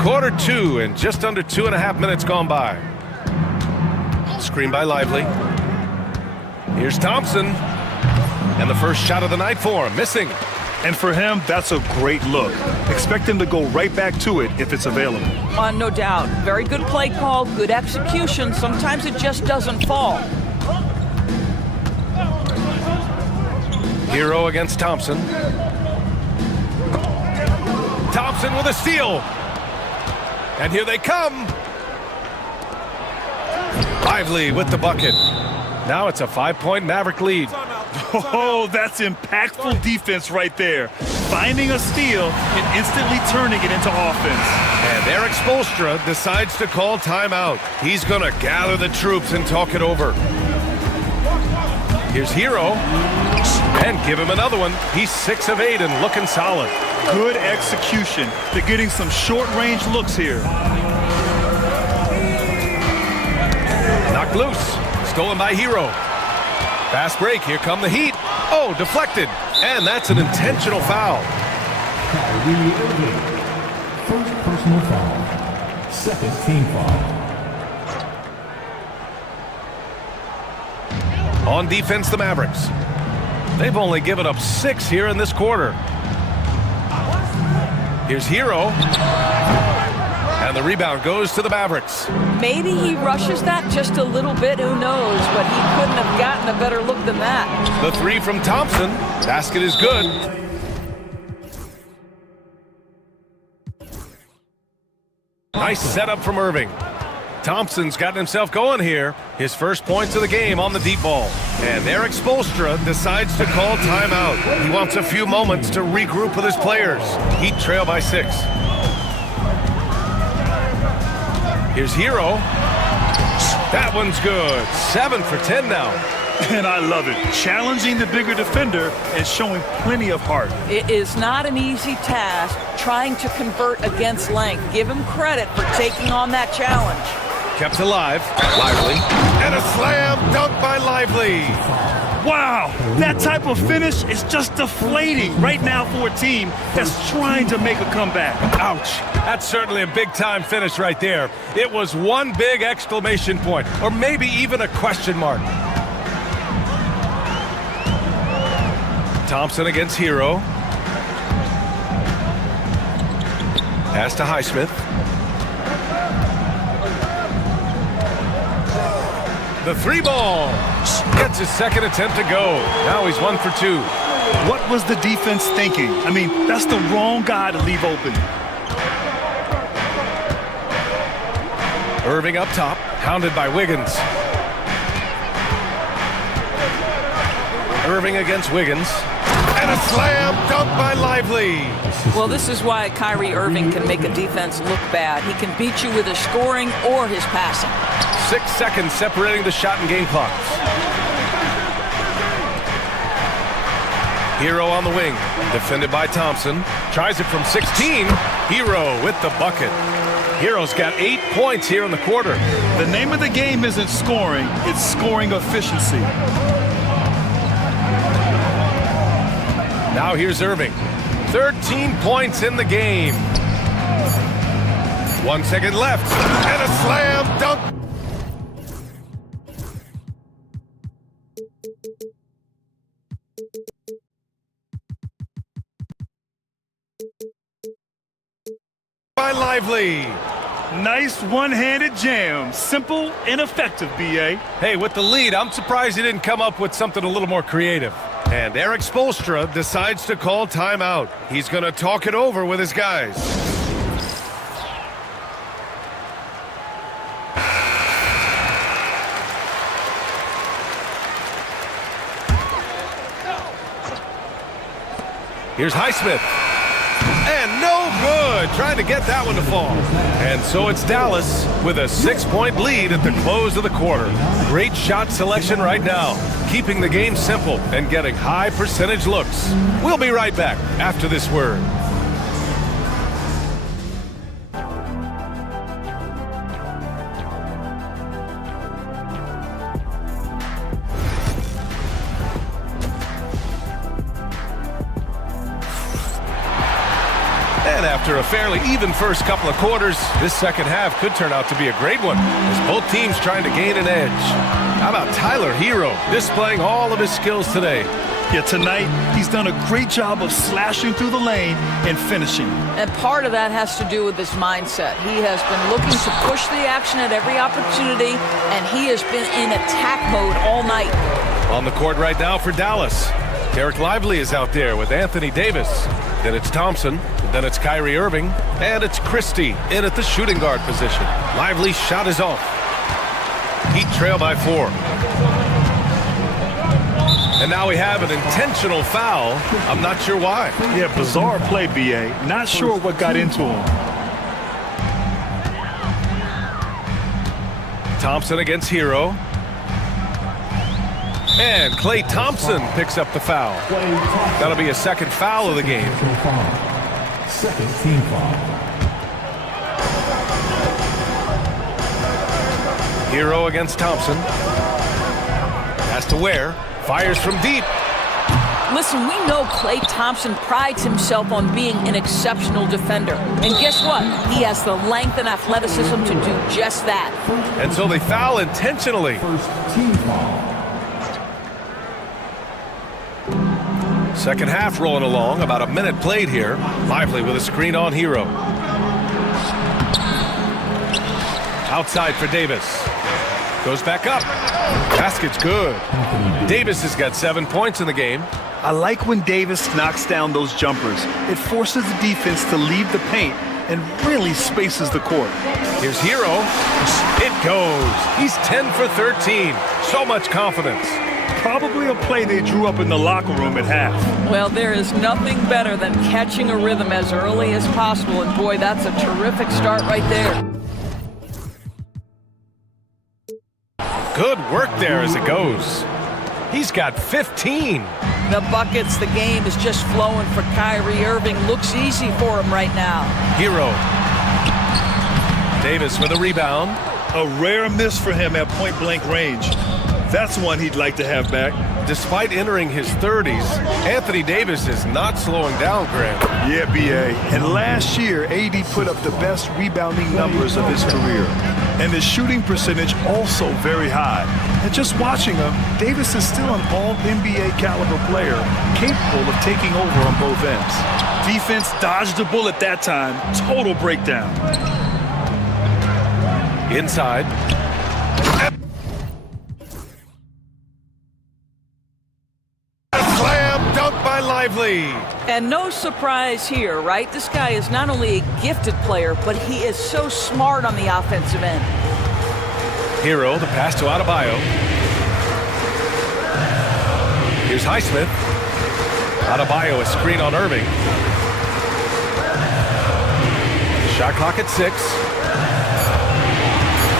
Quarter 2 and just under 2.5 minutes gone by. Screen by Lively. Here's Thompson. And the first shot of the night for him, missing. And for him, that's a great look. Expect him to go right back to it if it's available. No doubt. Very good play call, good execution. Sometimes it just doesn't fall. Hero against Thompson. Thompson with a steal. And here they come. Lively with the bucket. Now it's a 5-point Maverick lead. Oh, that's impactful defense right there. Finding a steal and instantly turning it into offense. And Eric Spoelstra decides to call timeout. He's going to gather the troops and talk it over. Here's Hero. And give him another one. He's 6 of 8 and looking solid. Good execution. They're getting some short-range looks here. Knocked loose. Stolen by Hero. Fast break. Here come the Heat. Oh, deflected. And that's an intentional foul. Kyrie Irving. First personal foul. Second team foul. On defense, the Mavericks. They've only given up 6 here in this quarter. Here's Hero. And the rebound goes to the Mavericks. Maybe he rushes that just a little bit, who knows, but he couldn't have gotten a better look than that. The 3 from Thompson. Basket is good. Nice setup from Irving. Thompson's gotten himself going here. His first points of the game on the deep ball. And Eric Spoelstra decides to call timeout. He wants a few moments to regroup with his players. Heat trail by 6. Here's Hero. That one's good. 7 for 10 now. And I love it. Challenging the bigger defender and showing plenty of heart. It is not an easy task trying to convert against length. Give him credit for taking on that challenge. Kept alive. Lively. And a slam dunk by Lively. Wow, that type of finish is just deflating right now for a team that's trying to make a comeback. Ouch. That's certainly a big-time finish right there. It was one big exclamation point, or maybe even a question mark. Thompson against Hero. Pass to Highsmith. The 3 ball. Gets his second attempt to go. Now he's 1 for 2. What was the defense thinking? I mean, that's the wrong guy to leave open. Irving up top, hounded by Wiggins. Irving against Wiggins. And a slam dunk by Lively. Well, this is why Kyrie Irving can make a defense look bad. He can beat you with his scoring or his passing. 6 seconds separating the shot and game clocks. Hero on the wing, defended by Thompson. Tries it from 16. Hero with the bucket. Hero's got 8 points here in the quarter. The name of the game isn't scoring, it's scoring efficiency. Now here's Irving. 13 points in the game. 1 second left. And a slam dunk. By Lively. Nice one-handed jam. Simple and effective, B.A. Hey, with the lead, I'm surprised he didn't come up with something a little more creative. And Eric Spoelstra decides to call timeout. He's going to talk it over with his guys. Here's Highsmith. And no good. Trying to get that one to fall. And so it's Dallas with a 6-point lead at the close of the quarter. Great shot selection right now. Keeping the game simple and getting high percentage looks. We'll be right back after this word. And after a fairly even first couple of quarters, this second half could turn out to be a great one, as both teams trying to gain an edge. How about Tyler Hero displaying all of his skills today? Yeah, tonight he's done a great job of slashing through the lane and finishing. And part of that has to do with his mindset. He has been looking to push the action at every opportunity, and he has been in attack mode all night. On the court right now for Dallas. Derek Lively is out there with Anthony Davis. Then it's Thompson. Then it's Kyrie Irving. And it's Christie in at the shooting guard position. Lively's shot is off. Heat trail by 4. And now we have an intentional foul. I'm not sure why. Yeah, bizarre play, B.A. Not sure what got into him. Thompson against Hero. And Klay Thompson picks up the foul. That'll be a second foul of the game. Second team foul. Hero against Thompson. Has to Ware. Fires from deep. Listen, we know Klay Thompson prides himself on being an exceptional defender. And guess what? He has the length and athleticism to do just that. And so they foul intentionally. First team foul. Second half rolling along, about a minute played here. Lively with a screen on Hero. Outside for Davis. Goes back up. Basket's good. Davis has got 7 points in the game. I like when Davis knocks down those jumpers. It forces the defense to leave the paint and really spaces the court. Here's Hero. It goes. He's 10 for 13. So much confidence. Probably a play they drew up in the locker room at half. Well, there is nothing better than catching a rhythm as early as possible. And boy, that's a terrific start right there. Good work there as it goes. He's got 15. The buckets, the game is just flowing for Kyrie Irving. Looks easy for him right now. Hero. Davis with a rebound. A rare miss for him at point-blank range. That's one he'd like to have back. Despite entering his 30s, Anthony Davis is not slowing down, Grant. Yeah, B.A. And last year, AD put up the best rebounding numbers of his career. And his shooting percentage also very high. And just watching him, Davis is still an all-NBA caliber player, capable of taking over on both ends. Defense dodged the bullet that time. Total breakdown. Inside. Slam dunk by Lively. And no surprise here, right? This guy is not only a gifted player, but he is so smart on the offensive end. Hero, the pass to Adebayo. Here's Highsmith. Adebayo, a screen on Irving. Shot clock at 6.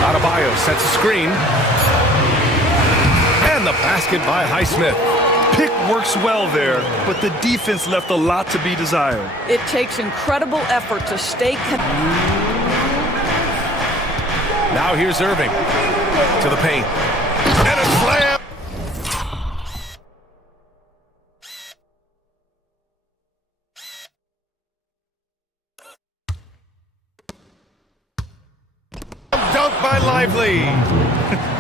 Adebayo sets a screen. And the basket by Highsmith. Pick works well there, but the defense left a lot to be desired. It takes incredible effort to stay Now here's Irving to the paint. And a slam! Dunk by Lively.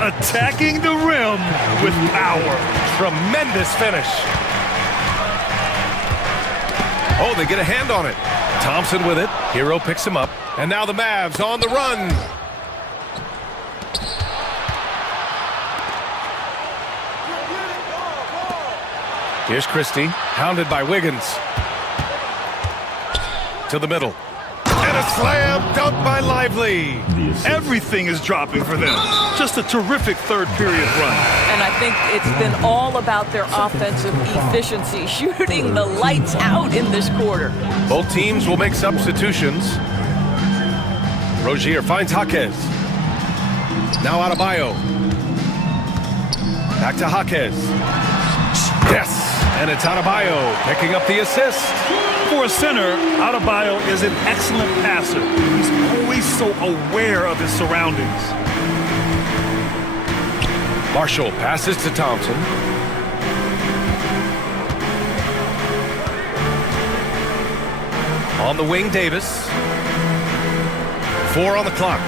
Attacking the rim with power. Tremendous finish. Oh, they get a hand on it. Thompson with it. Hero picks him up. And now the Mavs on the run. Here's Christie, hounded by Wiggins. To the middle. And a slam dunk by Lively. Everything is dropping for them. Just a terrific third period run. And I think it's been all about their offensive efficiency, shooting the lights out in this quarter. Both teams will make substitutions. Rozier finds Jaquez. Now Adebayo. Back to Jaquez. Yes, and it's Adebayo picking up the assist. For a center, Adebayo is an excellent passer. He's always so aware of his surroundings. Marshall passes to Thompson. On the wing, Davis. 4 on the clock.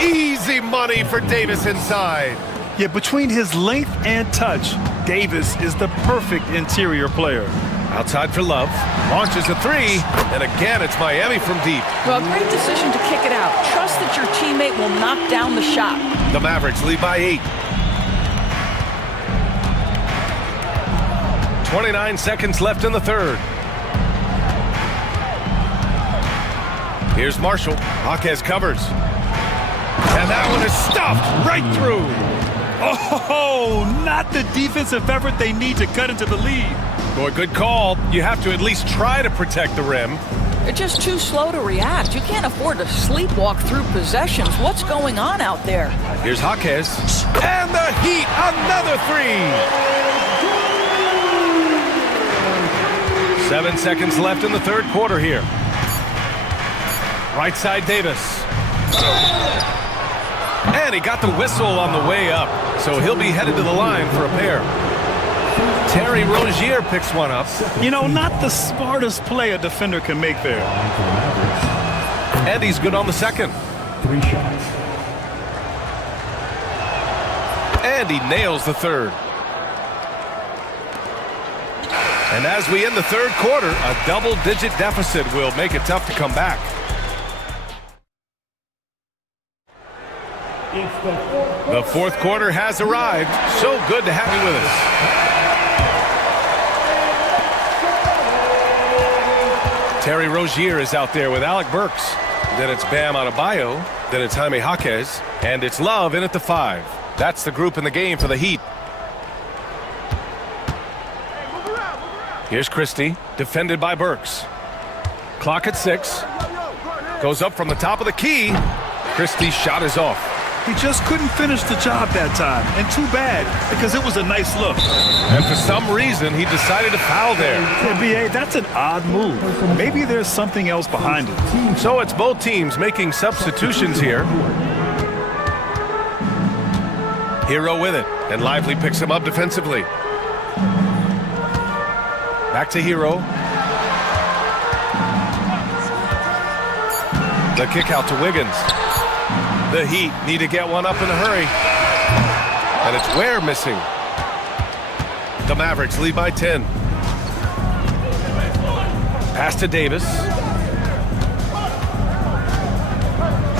Easy money for Davis inside. Yeah, between his length and touch, Davis is the perfect interior player. Outside for Love. Launches a 3. And again, it's Miami from deep. Well, great decision to kick it out. Trust that your teammate will knock down the shot. The Mavericks lead by 8. 29 seconds left in the third. Here's Marshall. Jaquez covers. And that one is stuffed right through. Oh, not the defensive effort they need to cut into the lead. Boy, good call. You have to at least try to protect the rim. They're just too slow to react. You can't afford to sleepwalk through possessions. What's going on out there? Here's Jaquez. And the Heat, another 3. 7 seconds left in the third quarter here. Right side, Davis. And he got the whistle on the way up. so he'll be headed to the line for a pair. Terry Rozier picks one up. You know, not the smartest play a defender can make there. And he's good on the second. 3 shots. And he nails the third. And as we end the third quarter, a double-digit deficit will make it tough to come back. The fourth quarter has arrived. So good to have you with us. Terry Rozier is out there with Alec Burks. Then it's Bam Adebayo. Then it's Jaime Jaquez. And it's Love in at the 5. That's the group in the game for the Heat. Here's Christie, defended by Burks. Clock at 6. Goes up from the top of the key. Christie's shot is off. He just couldn't finish the job that time, and too bad, because it was a nice look. And for some reason, he decided to foul there. Yeah, B.A., that's an odd move. Maybe there's something else behind it. So it's both teams making substitutions here. Hero with it, and Lively picks him up defensively. Back to Hero. The kick out to Wiggins. The Heat need to get one up in a hurry. And it's Ware missing. The Mavericks lead by 10. Pass to Davis.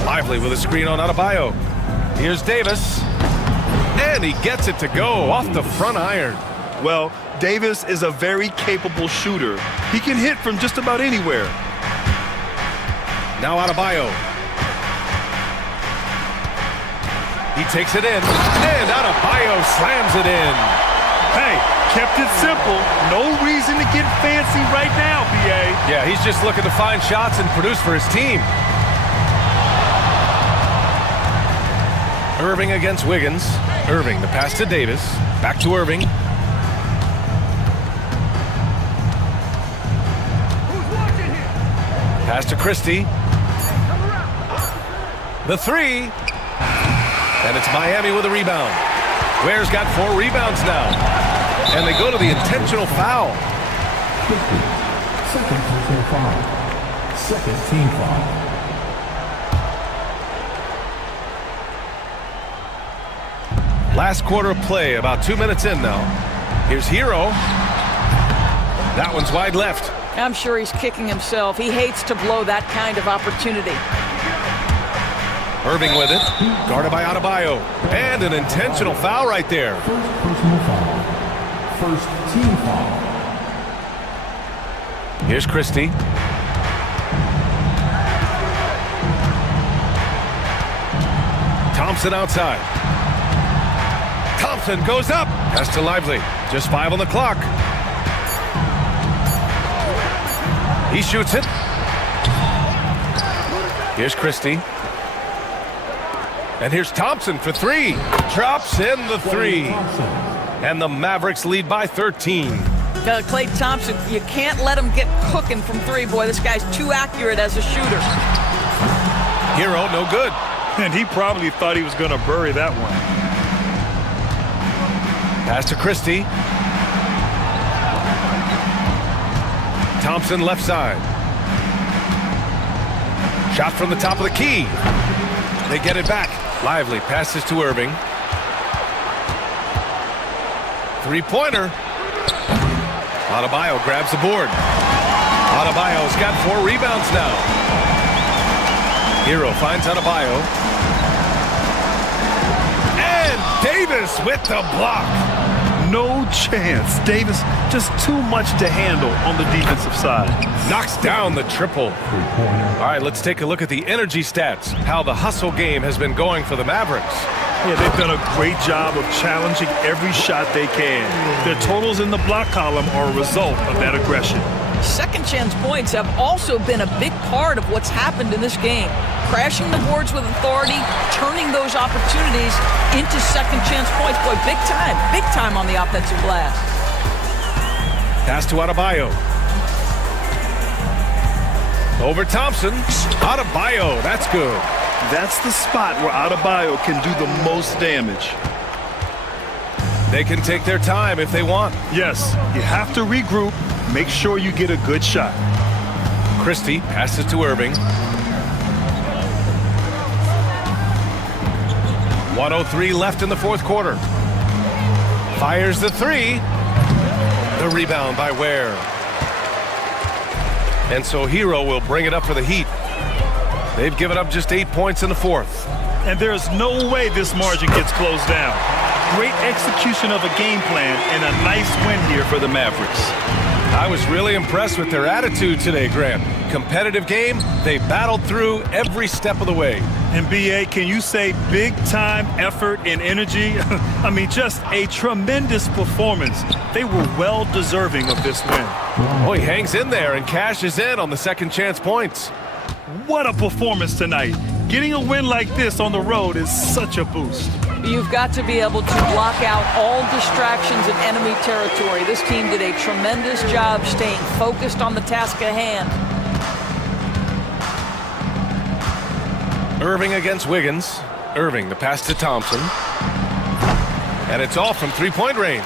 Lively with a screen on Adebayo. Here's Davis. And he gets it to go off the front iron. Well, Davis is a very capable shooter. He can hit from just about anywhere. Now Adebayo. He takes it in, and Adebayo slams it in. Hey, kept it simple. No reason to get fancy right now, B.A. Yeah, he's just looking to find shots and produce for his team. Irving against Wiggins. Irving, the pass to Davis. Back to Irving. Pass to Christie. The 3. And it's Miami with a rebound. Ware's got 4 rebounds now. And they go to the intentional foul. Second personal foul. Second team foul. Last quarter of play, about 2 minutes in now. Here's Hero. That one's wide left. I'm sure he's kicking himself. He hates to blow that kind of opportunity. Irving with it, guarded by Adebayo. And an intentional foul right there. First personal foul. First team foul. Here's Christie. Thompson outside. Thompson goes up. Pass to Lively. Just 5 on the clock. He shoots it. Here's Christie. And here's Thompson for 3. Drops in the 3. And the Mavericks lead by 13. Klay Thompson, you can't let him get cooking from 3. Boy, this guy's too accurate as a shooter. Hero, no good. And he probably thought he was going to bury that one. Pass to Christie. Thompson left side. Shot from the top of the key. They get it back. Lively passes to Irving. 3-pointer. Adebayo grabs the board. Adebayo's got 4 rebounds now. Hero finds Adebayo. And Davis with the block. No chance. Davis just too much to handle on the defensive side. Knocks down the triple. All right, let's take a look at the energy stats. How the hustle game has been going for the Mavericks. Yeah, they've done a great job of challenging every shot they can. Their totals in the block column are a result of that aggression. Second chance points have also been a big part of what's happened in this game. Crashing the boards with authority, turning those opportunities into second chance points. Boy, big time on the offensive glass. Pass to Adebayo. Over Thompson. Adebayo, that's good. That's the spot where Adebayo can do the most damage. They can take their time if they want. Yes, you have to regroup, make sure you get a good shot. Christie passes to Irving. 1:03 left in the fourth quarter. Fires the three. The rebound by Ware. And so Hero will bring it up for the Heat. They've given up just 8 points in the fourth. And there's no way this margin gets closed down. Great execution of a game plan and a nice win here for the Mavericks. I was really impressed with their attitude today, Grant. Competitive game, they battled through every step of the way. And BA, can you say big time effort and energy? I mean, just a tremendous performance. They were well deserving of this win. Oh, he hangs in there and cashes in on the second chance points. What a performance tonight. Getting a win like this on the road is such a boost. You've got to be able to block out all distractions in enemy territory. This team did a tremendous job staying focused on the task at hand. Irving against Wiggins. Irving, the pass to Thompson. And it's all from three-point range.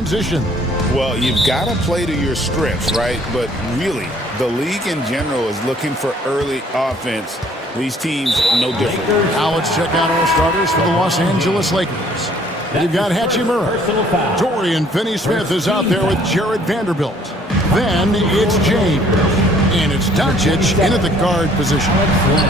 Transition. Well, you've got to play to your strengths, right? But really, the league in general is looking for early offense. These teams, no different. Now let's check out our starters for the Los Angeles Lakers. We've got Hachimura. Dorian Finney-Smith is out there with Jared Vanderbilt. Then it's James. And it's Doncic in at the guard position.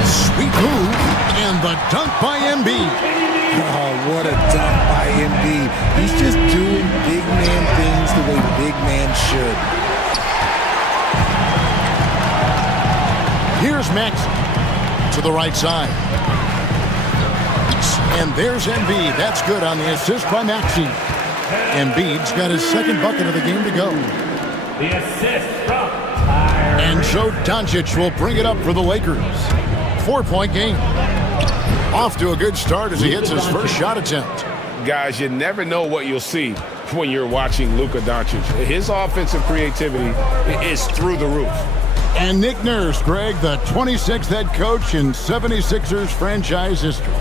Sweet move, and the dunk by Embiid. Oh, what a dunk by Embiid. He's just doing big man things the way big man should. Here's Max to the right side. And there's Embiid. That's good on the assist by Maxey. Embiid's got his second bucket of the game to go. The assist from And so Doncic will bring it up for the Lakers. 4-point game. Off to a good start as he hits his first shot attempt. Guys, you never know what you'll see when you're watching Luka Doncic. His offensive creativity is through the roof. And Nick Nurse, Greg, the 26th head coach in 76ers franchise history.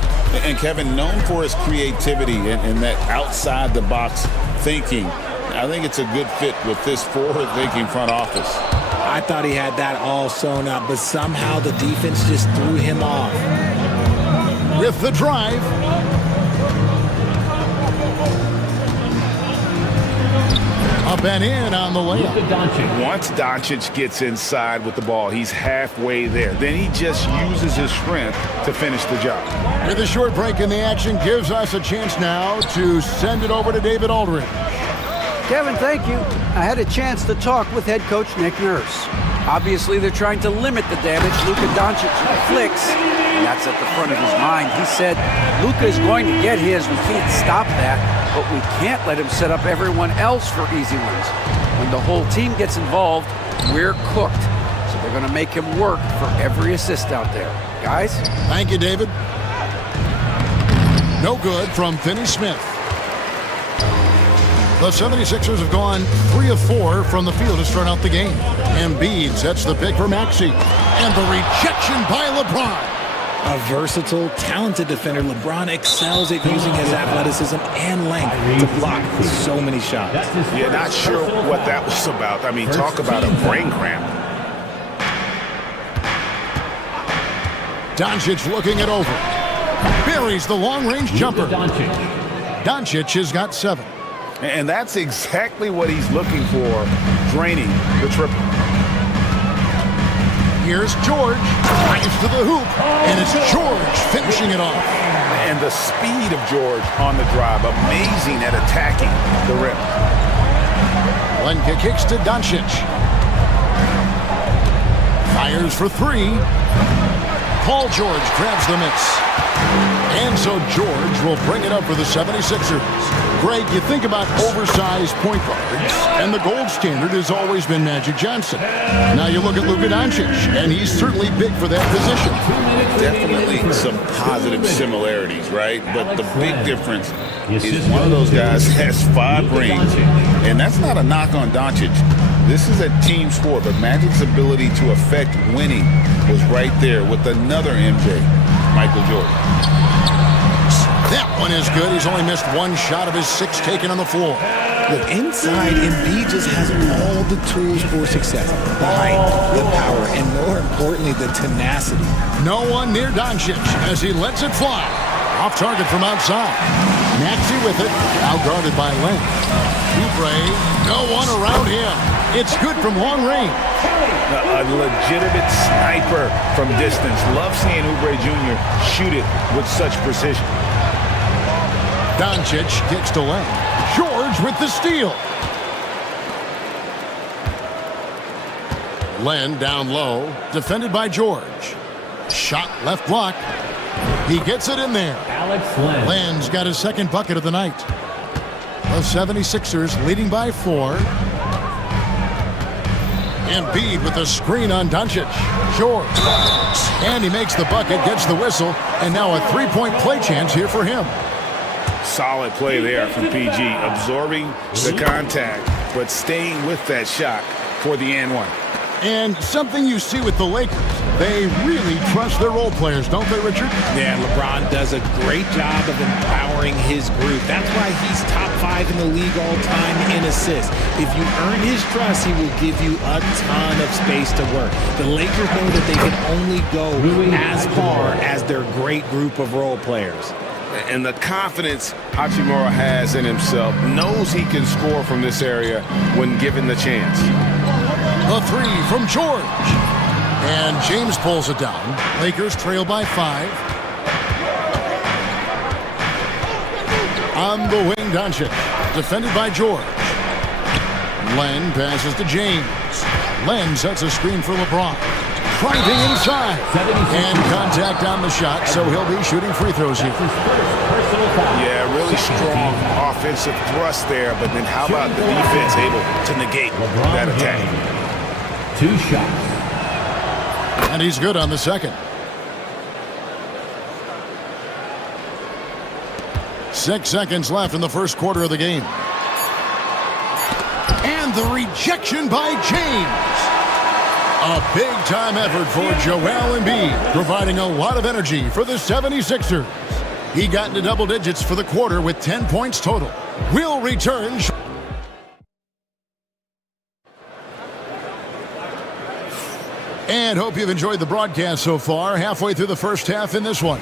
And Kevin, known for his creativity and that outside-the-box thinking, I think it's a good fit with this forward-thinking front office. I thought he had that all sewn up, but somehow the defense just threw him off. With the drive. Up and in on the layup. Once Doncic gets inside with the ball, he's halfway there. Then he just uses his strength to finish the job. With a short break in the action gives us a chance now to send it over to David Aldridge. Kevin, thank you. I had a chance to talk with head coach Nick Nurse. Obviously, they're trying to limit the damage Luka Doncic inflicts, and that's at the front of his mind. He said, Luka is going to get his. We can't stop that, but we can't let him set up everyone else for easy ones. When the whole team gets involved, we're cooked. So they're going to make him work for every assist out there. Guys? Thank you, David. No good from Finney-Smith. The 76ers have gone 3 of 4 from the field to start out the game. Embiid sets the pick for Maxey. And the rejection by LeBron. A versatile, talented defender, LeBron excels at using his athleticism and length to block so many shots. Yeah, not sure what that was about. I mean, talk about a brain cramp. Doncic looking it over. Buries the long-range jumper. Doncic has got 7. And that's exactly what he's looking for, draining the triple. Here's George, drives to the hoop, and it's George finishing it off. And the speed of George on the drive, amazing at attacking the rim. Lenka kicks to Doncic. Fires for 3. Paul George grabs the miss. And so George will bring it up for the 76ers. Greg, you think about oversized point guards, and the gold standard has always been Magic Johnson. Now you look at Luka Doncic, and he's certainly big for that position. Definitely some positive similarities, right? But the big difference is one of those guys has 5 rings, and that's not a knock on Doncic. This is a team sport, but Magic's ability to affect winning was right there with another MJ, Michael Jordan. That one is good. He's only missed 1 shot of his 6 taken on the floor. Look, inside, Embiid just has all the tools for success. The height, the power, and more importantly, the tenacity. No one near Doncic as he lets it fly. Off target from outside. Maxey with it, now guarded by Len. Oubre, no one around him. It's good from long range. A legitimate sniper from distance. Love seeing Oubre Jr. shoot it with such precision. Doncic kicks to Len. George with the steal. Len down low, defended by George. Shot left block. He gets it in there. Len's got his second bucket of the night. The 76ers leading by 4. Embiid with the screen on Doncic. George. And he makes the bucket, gets the whistle, and now a 3-point play chance here for him. Solid play there from PG, absorbing the contact, but staying with that shot for the and one. And something you see with the Lakers, they really trust their role players, don't they, Richard? Yeah, LeBron does a great job of empowering his group. That's why he's top 5 in the league all time in assists. If you earn his trust, he will give you a ton of space to work. The Lakers know that they can only go as far as their great group of role players. And the confidence Hachimura has in himself, knows he can score from this area when given the chance. A three from George. And James pulls it down. Lakers trail by 5. On the wing, Doncic. Defended by George. Len passes to James. Len sets a screen for LeBron. Driving inside. And contact on the shot, so he'll be shooting free throws here. Yeah, really strong offensive thrust there, but then how about the defense able to negate that attack? 2 shots. And he's good on the second. 6 seconds left in the first quarter of the game. And the rejection by James. A big-time effort for Joel Embiid, providing a lot of energy for the 76ers. He got into double digits for the quarter with 10 points total. We'll return. And hope you've enjoyed the broadcast so far, halfway through the first half in this one.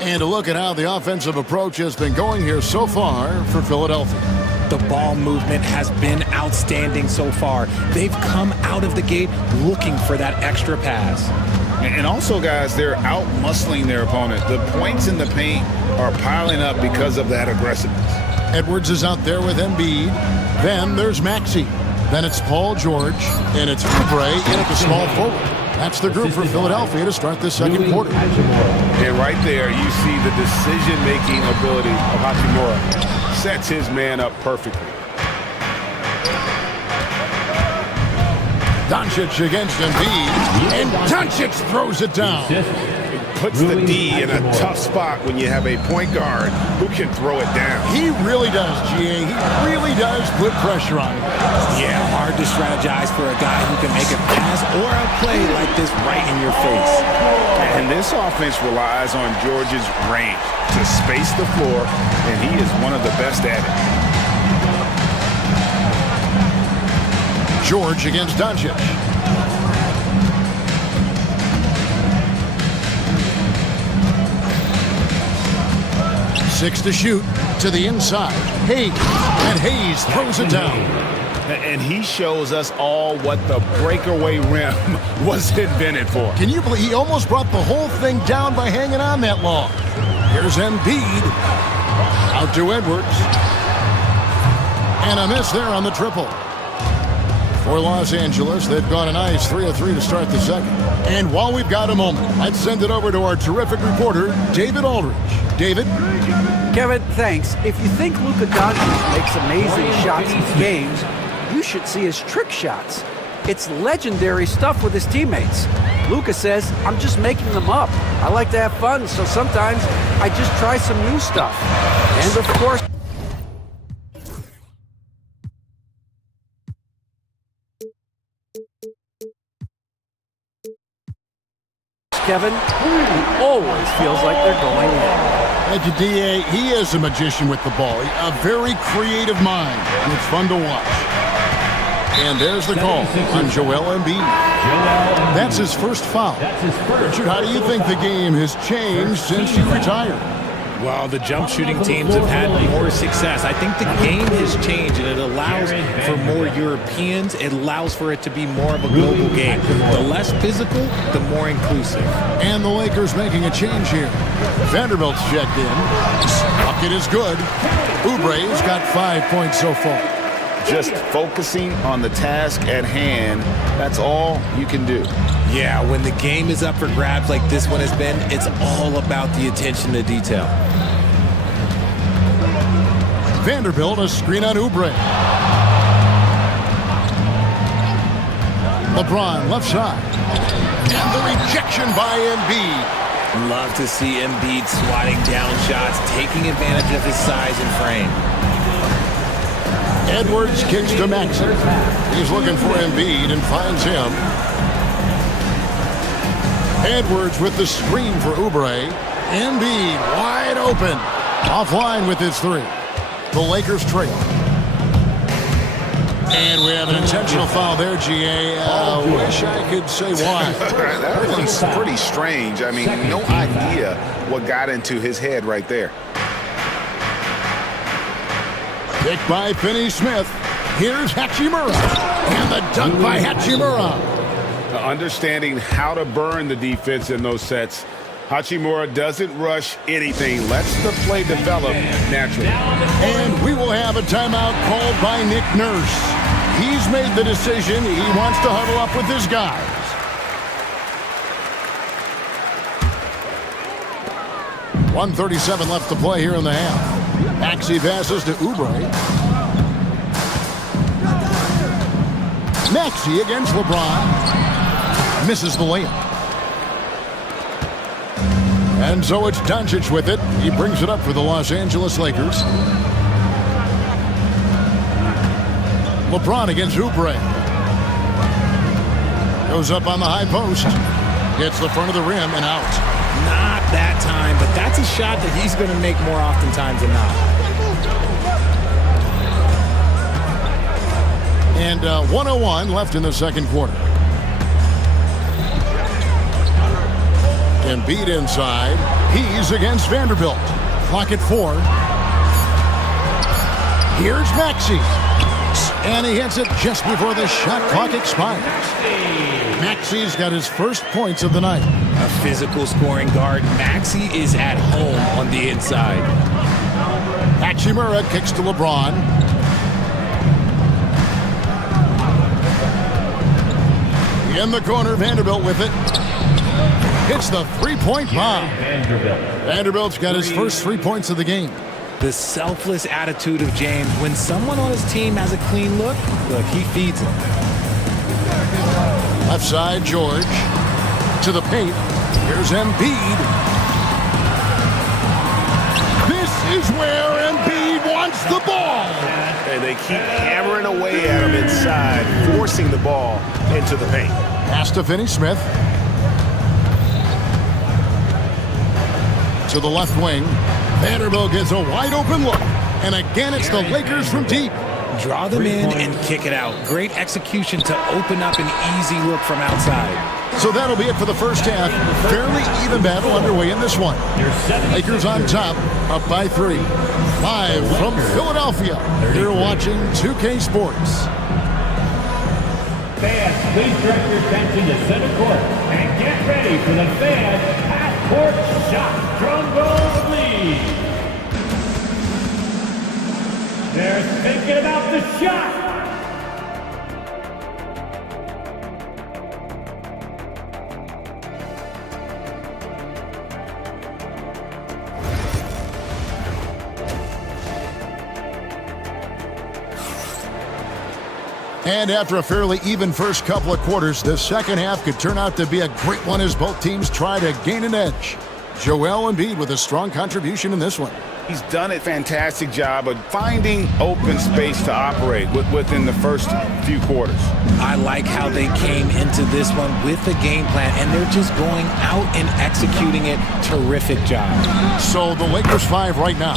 And a look at how the offensive approach has been going here so far for Philadelphia. The ball movement has been outstanding so far. They've come out of the gate looking for that extra pass. And also, guys, they're out-muscling their opponent. The points in the paint are piling up because of that aggressiveness. Edwards is out there with Embiid. Then there's Maxey. Then it's Paul George. And it's Oubre in at the small forward. That's the group for Philadelphia to start this second quarter. And right there, you see the decision-making ability of Hachimura. Sets his man up perfectly. Doncic against Embiid. And Doncic throws it down. Puts the D in a tough spot when you have a point guard who can throw it down. He really does, GA. He really does put pressure on him. Yeah, hard to strategize for a guy who can make a pass or a play like this right in your face. And this offense relies on George's range to space the floor, and he is one of the best at it. George against Doncic. Six to shoot to the inside. Hayes. And Hayes throws it down. And he shows us all what the breakaway rim was invented for. Can you believe he almost brought the whole thing down by hanging on that long? Here's Embiid. Out to Edwards. And a miss there on the triple. For Los Angeles, they've got a nice 3 of 3 to start the second. And while we've got a moment, let's send it over to our terrific reporter, David Aldridge. David? Kevin, thanks. If you think Luka Doncic makes amazing shots in games, you should see his trick shots. It's legendary stuff with his teammates. Luka says, I'm just making them up. I like to have fun, so sometimes I just try some new stuff. And of course, Kevin, he always feels like they're going in. Thank you, D.A. He is a magician with the ball. A very creative mind, and it's fun to watch. And there's the call on Joel Embiid. That's his first foul. Richard, how do you think the game has changed since he retired? Well, the jump shooting teams have had more success. I think the game has changed, and it allows for more Europeans. It allows for it to be more of a global game. The less physical, the more inclusive. And the Lakers making a change here. Vanderbilt's checked in. Bucket is good. Oubre's got 5 points so far. Just focusing on the task at hand, that's all you can do. Yeah, when the game is up for grabs like this one has been, it's all about the attention to detail. Vanderbilt, a screen on Oubre. LeBron, left side. And the rejection by Embiid. Love to see Embiid swatting down shots, taking advantage of his size and frame. Edwards kicks to Maxey. He's looking for Embiid and finds him. Edwards with the screen for Oubre. Embiid wide open. Offline with his three. The Lakers trail. And we have an intentional foul there, GA. Wish I could say why. That was pretty strange. I mean, no idea what got into his head right there. Picked by Finney-Smith. Here's Hachimura. And the dunk by Hachimura. Understanding how to burn the defense in those sets. Hachimura doesn't rush anything. Lets the play develop naturally. And we will have a timeout called by Nick Nurse. He's made the decision. He wants to huddle up with his guys. .137 left to play here in the half. Maxey passes to Oubre. Maxey against LeBron. Misses the layup. And so it's Doncic with it. He brings it up for the Los Angeles Lakers. LeBron against Oubre. Goes up on the high post. Hits the front of the rim and out. Not that time, but that's a shot that he's going to make more oftentimes than not. And 1:01 left in the second quarter. Embiid inside. He's against Vanderbilt. Clock at 4. Here's Maxey. And he hits it just before the shot clock expires. Maxey's got his first points of the night. A physical scoring guard. Maxey is at home on the inside. Hachimura kicks to LeBron. In the corner, Vanderbilt with it. Hits the three-point bomb. Vanderbilt's got his first 3 points of the game. The selfless attitude of James. When someone on his team has a clean look, he feeds him. Left side, George. To the paint. Here's Embiid. This is where Embiid wants the ball. And they keep hammering away at him inside, forcing the ball into the paint. Pass to Finney-Smith. To the left wing. Vanderbilt gets a wide open look. And again, it's the Lakers from deep. Draw them in and kick it out. Great execution to open up an easy look from outside. So that'll be it for the first half. Fairly even battle underway in this one. Lakers on top, up by 3. Live from Philadelphia, you're watching 2K Sports. Fans, please direct your attention to center court and get ready for the fan half-court shot. Drum roll, please. They're thinking about the shot. And after a fairly even first couple of quarters, the second half could turn out to be a great one as both teams try to gain an edge. Joel Embiid with a strong contribution in this one. He's done a fantastic job of finding open space to operate within the first few quarters. I like how they came into this one with a game plan, and they're just going out and executing it. Terrific job. So the Lakers 5 right now.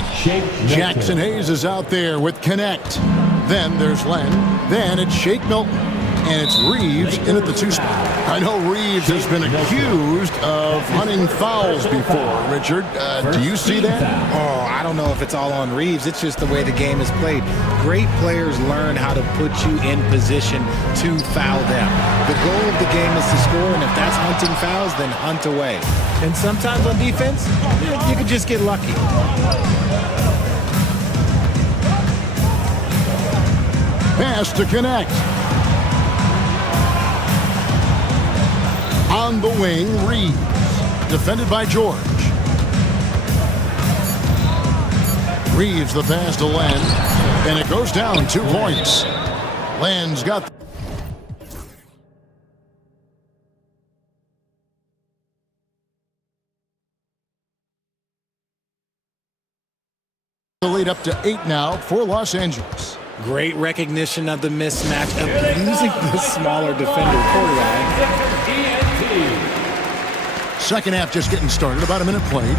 Jackson Hayes is out there with Connect. Then there's Len. Then it's Shake Milton. And it's Reeves in at the 2 spot. I know Reeves has been accused of hunting fouls before. Richard, do you see that? Oh, I don't know if it's all on Reeves. It's just the way the game is played. Great players learn how to put you in position to foul them. The goal of the game is to score, and if that's hunting fouls, then hunt away. And sometimes on defense, you can just get lucky. Pass to Connect. On the wing, Reeves. Defended by George. Reeves the pass to Len. And it goes down 2 points. Len's got the lead up to 8 now for Los Angeles. Great recognition of the mismatch, abusing the smaller defender quarterback. Second half just getting started, about a minute played.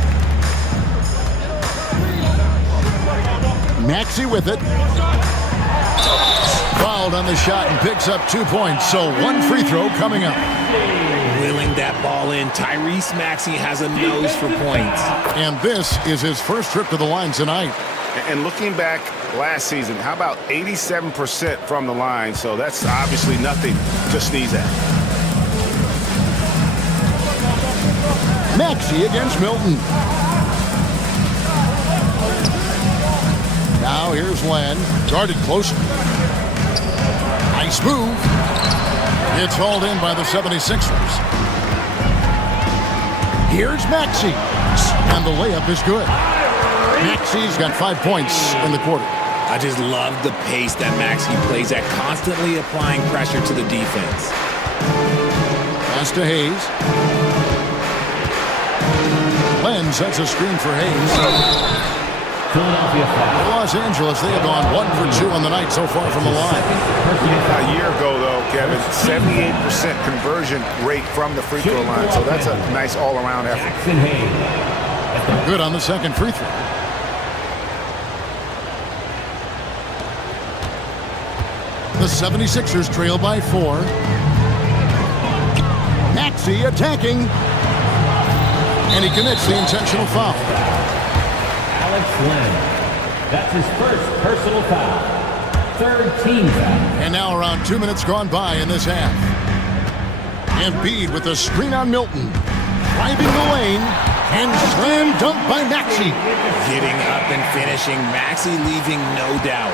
Maxey with it. Fouled on the shot and picks up 2 points, so one free throw coming up. Wheeling that ball in, Tyrese Maxey has a nose for points. And this is his first trip to the line tonight. And looking back last season, how about 87% from the line? So that's obviously nothing to sneeze at. Maxey against Milton. Now here's Len, guarded closer. Nice move. It's hauled in by the 76ers. Here's Maxey, and the layup is good. Maxey's got 5 points in the quarter. I just love the pace that Maxey plays at, constantly applying pressure to the defense. Pass to Hayes. Len sets a screen for Hayes. Los Angeles, they have gone 1 for 2 on the night so far from the line. A year ago, though, Kevin, 78% conversion rate from the free throw line. So that's a nice all-around effort. Good on the second free throw. The 76ers trail by 4. Maxey attacking. And he commits the intentional foul. That's his first personal foul. Third team foul. And now around 2 minutes gone by in this half. Embiid with a screen on Milton. Driving the lane. And slam dunk by Maxey. Getting up and finishing. Maxey leaving no doubt.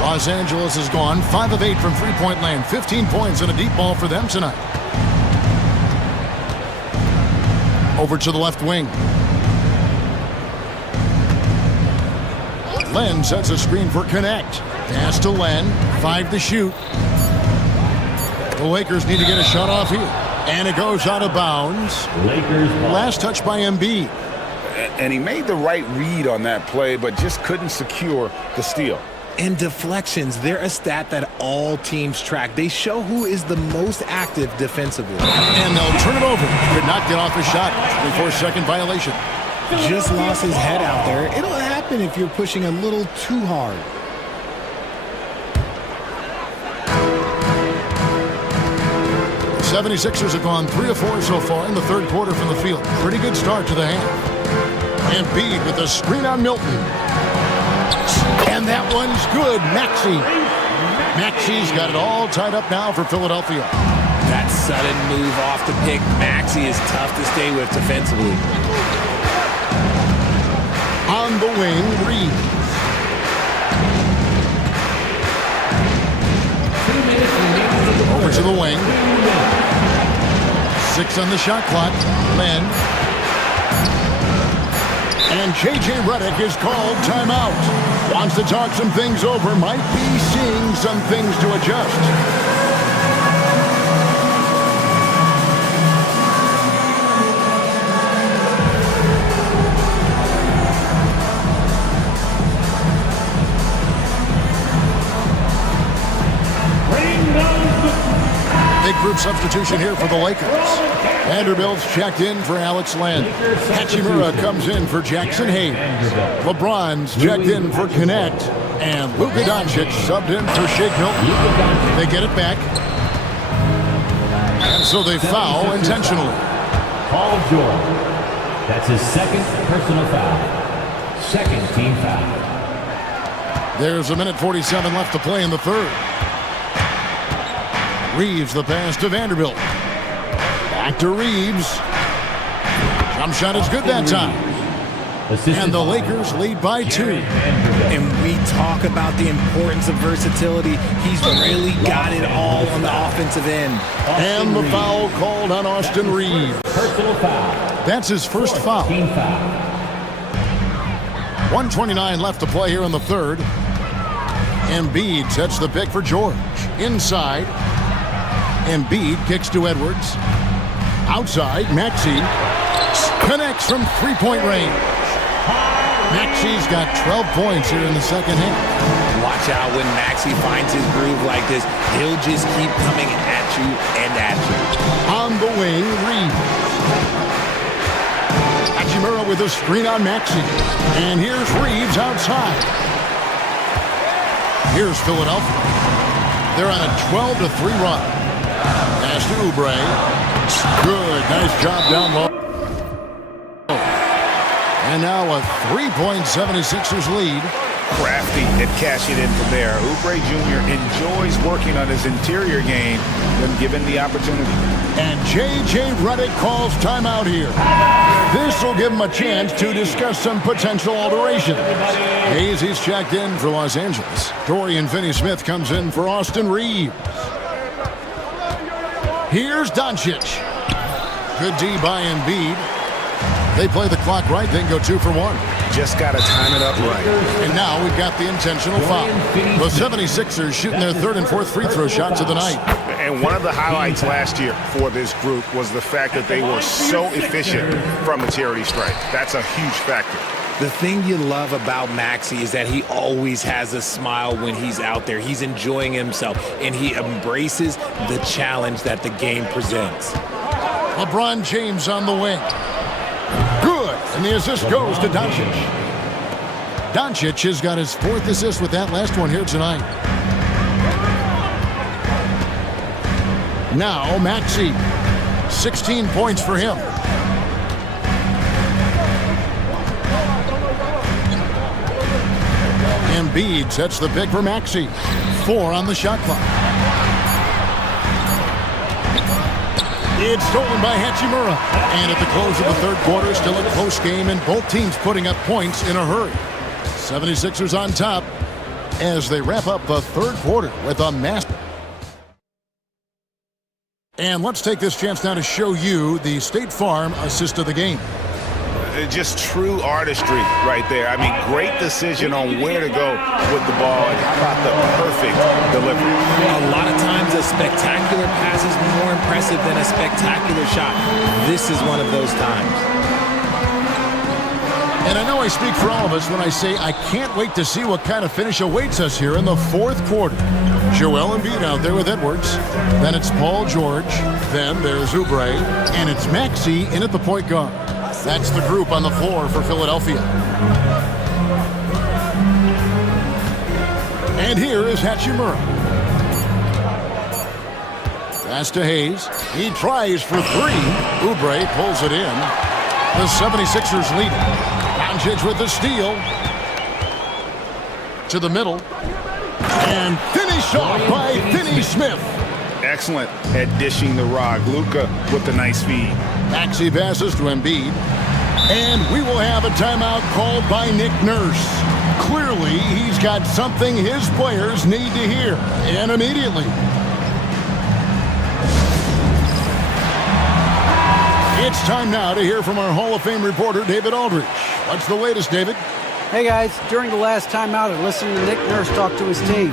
Los Angeles has gone 5 of 8 from three-point land. 15 points and a deep ball for them tonight. Over to the left wing. Len sets a screen for Connect. Pass to Len. 5 to shoot. The Lakers need to get a shot off here. And it goes out of bounds. Last touch by Embiid. And he made the right read on that play, but just couldn't secure the steal. And deflections, they're a stat that all teams track. They show who is the most active defensively. And they'll turn it over. Could not get off his shot. 3-4-second violation. Just lost his head out there. It'll happen if you're pushing a little too hard. The 76ers have gone 3 of 4 so far in the third quarter from the field. Pretty good start to the half. Embiid with a screen on Milton. And that one's good. Maxey's got it all tied up now for Philadelphia. That sudden move off the pick, Maxey is tough to stay with defensively. On the wing, Reeves. Over to the wing. 6 on the shot clock. Len. And J.J. Redick is called timeout. Wants to talk some things over. Might be seeing some things to adjust. Big group substitution here for the Lakers. Vanderbilt's checked in for Alex Len. Hachimura comes in for Jackson Hayes. LeBron's checked in for Connect. And Luka Doncic subbed in for Shake Milton. They get it back. And so they foul intentionally. Paul George. That's his second personal foul. Second team foul. There's 1:47 left to play in the third. Reeves the pass to Vanderbilt. Back to Reeves. Jump shot is good that time. And the Lakers lead by 2. And we talk about the importance of versatility. He's really got it all on the offensive end. And the foul called on Austin Reeves. Personal foul. That's his first foul. Team foul. 1:29 left to play here in the third. Embiid sets the pick for George. Inside. Embiid kicks to Edwards. Outside, Maxey connects from three-point range. Maxey's got 12 points here in the second half. Watch out when Maxey finds his groove like this. He'll just keep coming at you and at you. On the wing, Reeves. Hachimura with a screen on Maxey. And here's Reeves outside. Here's Philadelphia. They're on a 12-3 run. Pass to Oubre. Good, nice job down low. And now a 3-point 76ers lead. Crafty and cashing in from there. Oubre Jr. enjoys working on his interior game when given the opportunity. And J.J. Redick calls timeout here. This will give him a chance to discuss some potential alterations. Hayes, he's checked in for Los Angeles. Dorian Finney-Smith comes in for Austin Reeves. Here's Doncic. Good D by Embiid. They play the clock right, then go 2 for 1. Just got to time it up right. And now we've got the intentional foul. The 76ers shooting their third and fourth free throw shots of the night. And one of the highlights last year for this group was the fact that they were so efficient from the charity stripe. That's a huge factor. The thing you love about Maxey is that he always has a smile when he's out there. He's enjoying himself, and he embraces the challenge that the game presents. LeBron James on the wing. Good, and the assist goes to Doncic. Doncic has got his 4th assist with that last one here tonight. Now Maxey, 16 points for him. Embiid sets the pick for Maxey. 4 on the shot clock. It's stolen by Hachimura. And at the close of the third quarter, still a close game, and both teams putting up points in a hurry. 76ers on top as they wrap up the third quarter with a massive. And let's take this chance now to show you the State Farm assist of the game. Just true artistry right there. I mean, great decision on where to go with the ball, and how about the perfect delivery. A lot of times a spectacular pass is more impressive than a spectacular shot. This is one of those times. And I know I speak for all of us when I say I can't wait to see what kind of finish awaits us here in the fourth quarter. Joel Embiid out there with Edwards. Then it's Paul George. Then there's Oubre. And it's Maxey in at the point guard. That's the group on the floor for Philadelphia. And here is Hachimura. Pass to Hayes. He tries for 3. Oubre pulls it in. The 76ers lead it. Doncic with the steal. To the middle. And finished off by Finney-Smith. Excellent at dishing the rock. Luka with the nice feed. Maxey passes to Embiid. And we will have a timeout called by Nick Nurse. Clearly, he's got something his players need to hear. And immediately. It's time now to hear from our Hall of Fame reporter, David Aldridge. What's the latest, David? Hey guys, during the last timeout, I listened to Nick Nurse talk to his team.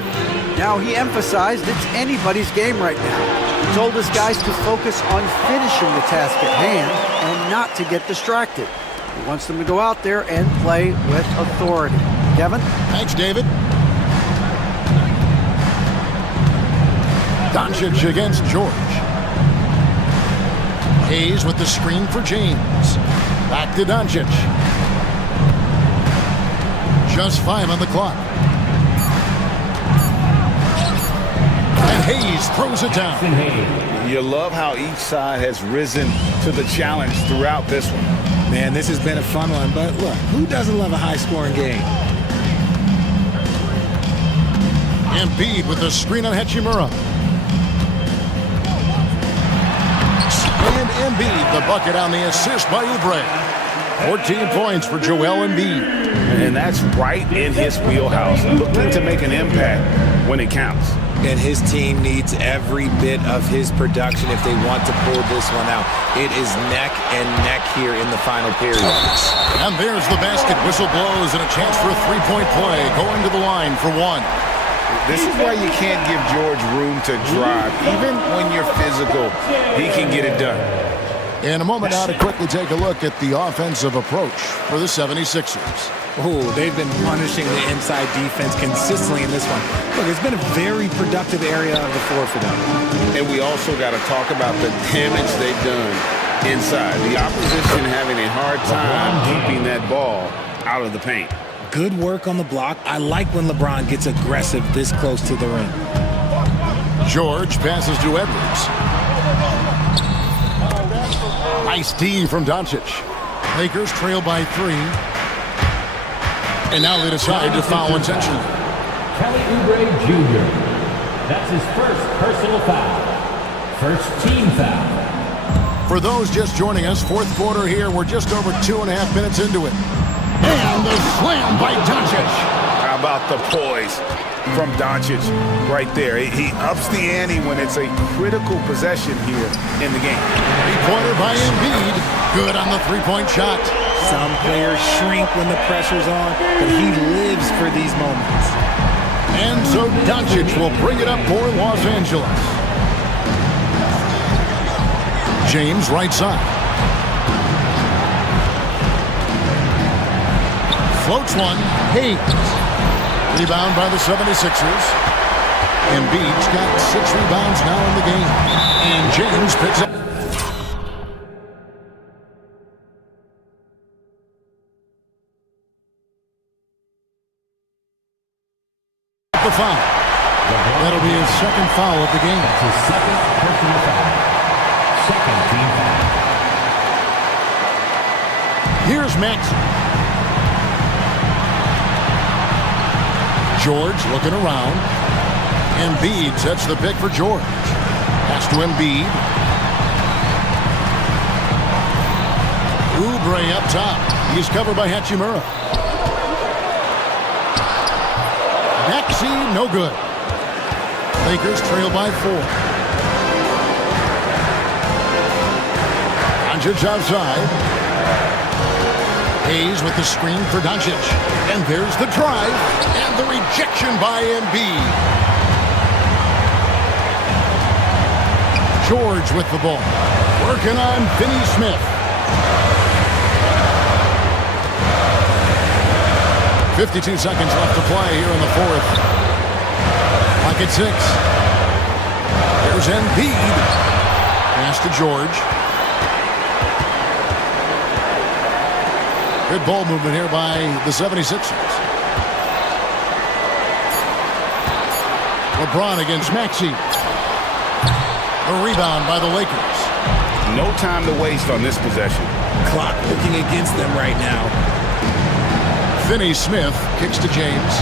Now he emphasized it's anybody's game right now. He told his guys to focus on finishing the task at hand and not to get distracted. He wants them to go out there and play with authority. Kevin? Thanks, David. Doncic against George. Hayes with the screen for James. Back to Doncic. Just 5 on the clock. And Hayes throws it down. You love how each side has risen to the challenge throughout this one. Man, this has been a fun one, but look, who doesn't love a high-scoring game? Embiid with the screen on Hachimura. And Embiid, the bucket on the assist by Oubre. 14 points for Joel Embiid. And that's right in his wheelhouse, looking to make an impact when it counts. And his team needs every bit of his production if they want to pull this one out. It is neck and neck here in the final period. And there's the basket. Whistle blows and a chance for a three-point play. Going to the line for 1. This is why you can't give George room to drive. Even when you're physical, he can get it done. In a moment now to quickly take a look at the offensive approach for the 76ers. Oh, they've been punishing the inside defense consistently in this one. Look, it's been a very productive area of the floor for them. And we also got to talk about the damage they've done inside. The opposition having a hard time keeping that ball out of the paint. Good work on the block. I like when LeBron gets aggressive this close to the rim. George passes to Edwards. Nice D from Doncic. Lakers trail by 3. And now they decide to foul intentionally. Kelly Oubre Jr. That's his first personal foul. First team foul. For those just joining us, fourth quarter here. We're just over 2.5 minutes into it. And the slam by Doncic. How about the poise from Doncic right there? He ups the ante when it's a critical possession here in the game. Three-pointer by Embiid. Good on the three-point shot. Some players shrink when the pressure's on, but he lives for these moments. And so Doncic will bring it up for Los Angeles. James right side. Floats one. Hayes. Rebound by the 76ers. Embiid's got 6 rebounds now in the game. And James picks up. The foul. That'll be his second foul of the game. That's his second personal foul. Second team foul. Here's Max. George looking around. Embiid sets the pick for George. Pass to Embiid. Oubre up top. He's covered by Hachimura. Maxey, no good. Lakers trail by 4. Doncic outside. Hayes with the screen for Doncic. And there's the drive. And the rejection by Embiid. George with the ball. Working on Finney Smith. 52 seconds left to play here in the fourth. Clock at 6. There's Embiid. Pass to George. Good ball movement here by the 76ers. LeBron against Maxey. A rebound by the Lakers. No time to waste on this possession. Clock working against them right now. Finney Smith kicks to James.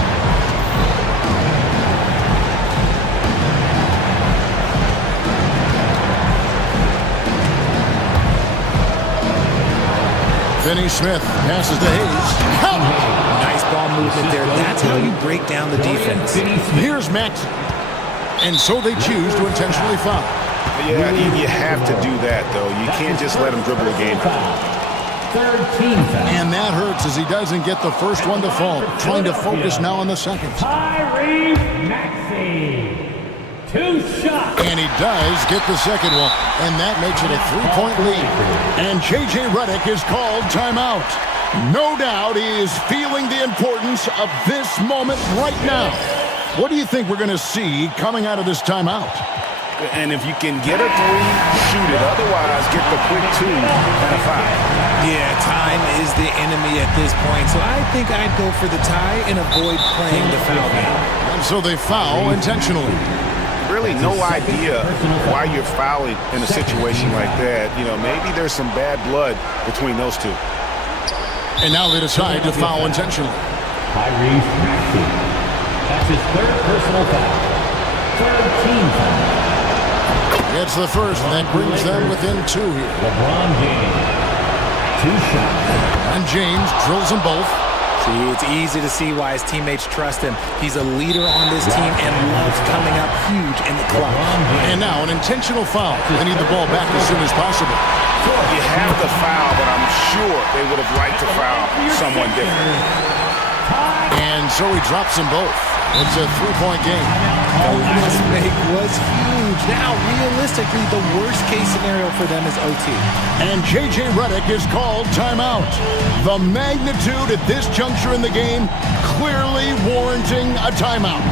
Finney Smith passes to Hayes. Nice ball movement there. That's how you break down the defense. Here's Maxey. And so they choose to intentionally foul. Yeah, you have to do that, though. You can't just let him dribble the game. Third team foul. And that hurts as he doesn't get the first one to fall. Trying to focus now on the second. Tyrese Maxey. 2 shots. And he does get the second one. And that makes it a 3-point lead. And J.J. Redick is called timeout. No doubt he is feeling the importance of this moment right now. What do you think we're going to see coming out of this timeout? And if you can get a 3, shoot it. Otherwise, get the quick 2 and a 5. Yeah, time is the enemy at this point. So I think I'd go for the tie and avoid playing the foul game. And so they foul intentionally. Really no idea why you're fouling in a situation like that. You know, maybe there's some bad blood between those two. And now they decide to foul intentionally. Tyrese Maxey. That's his third personal foul. Third team foul. It's the first, and that brings them within 2 here. LeBron James. 2 shots. And James drills them both. See, it's easy to see why his teammates trust him. He's a leader on this team and loves coming up huge in the clutch. And now an intentional foul. They need the ball back as soon as possible. You have the foul, but I'm sure they would have liked to foul someone different. And so he drops them both. It's a three-point game. The last make was huge. Now, realistically, the worst-case scenario for them is OT. And J.J. Redick is called timeout. The magnitude at this juncture in the game clearly warranting a timeout.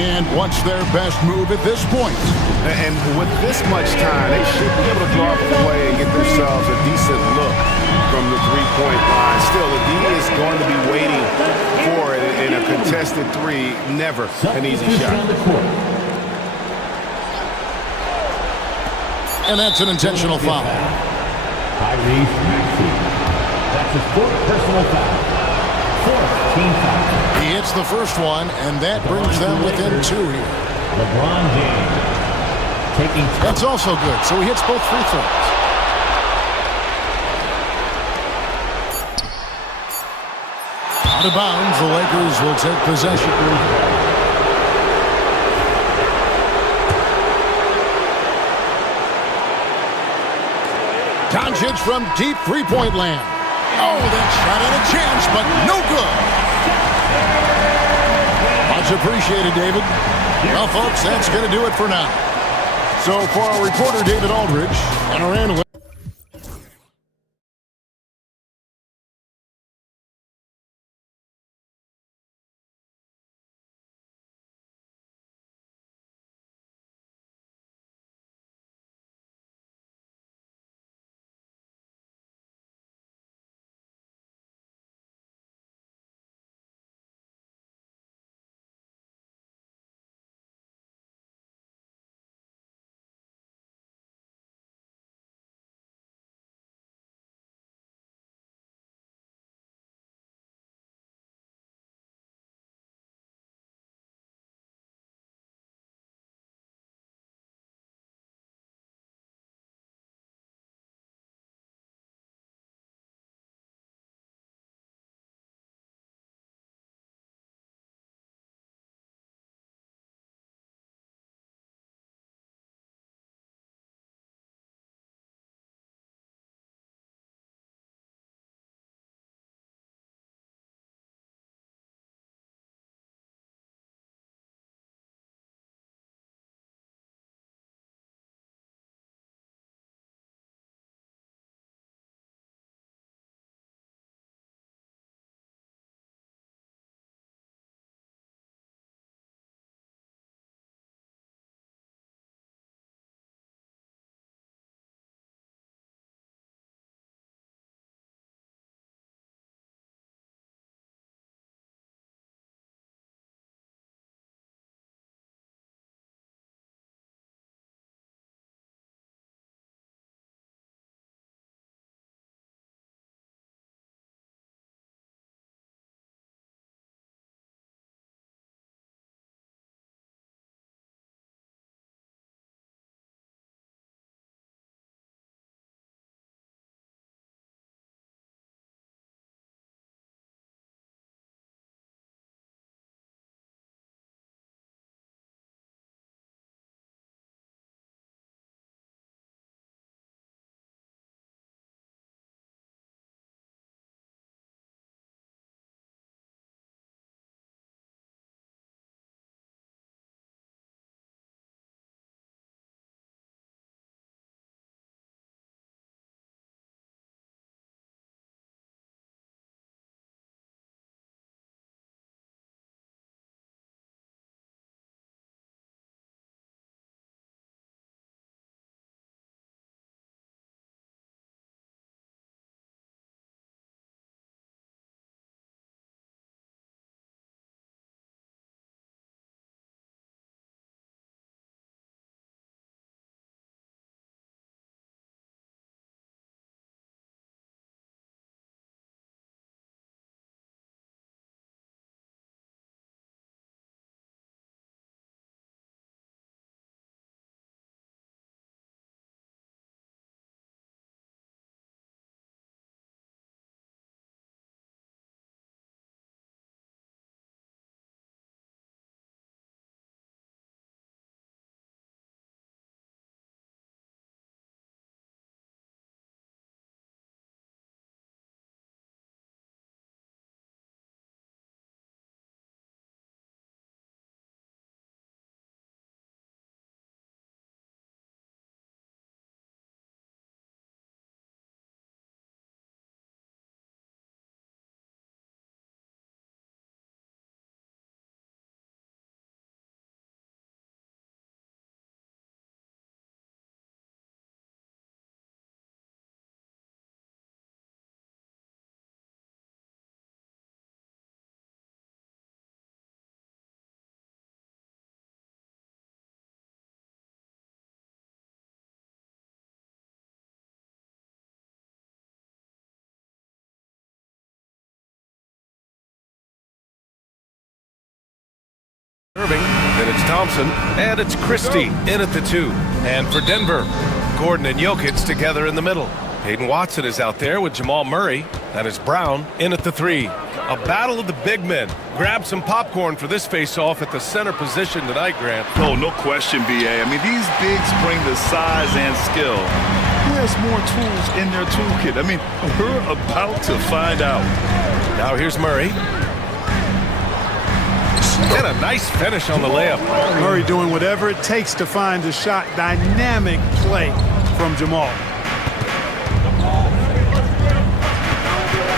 And what's their best move at this point? And with this much time, they should be able to draw up a play and get themselves a decent look from the three-point line. Still, the D is going to be waiting for it in a contested three. Never an easy shot. And that's an intentional foul. That's his fourth personal foul. Fourth team foul. He hits the first one, and that brings them within two here. LeBron James taking. That's also good, so he hits both free throws. Out of bounds, the Lakers will take possession. Doncic from deep three-point land. Oh, that shot had a chance, but no good. Much appreciated, David. Well, folks, that's going to do it for now. So for our reporter, David Aldridge, and our analyst, Irving, then it's Thompson, and it's Christie in at the 2. And for Denver, Gordon and Jokic together in the middle. Hayden Watson is out there with Jamal Murray, and it's Brown in at the 3. A battle of the big men. Grab some popcorn for this face-off at the center position tonight, Grant. Oh, no question, B.A. I mean, these bigs bring the size and skill. Who has more tools in their toolkit? I mean, we're about to find out. Now here's Murray. And a nice finish on the layup. Murray doing whatever it takes to find the shot. Dynamic play from Jamal.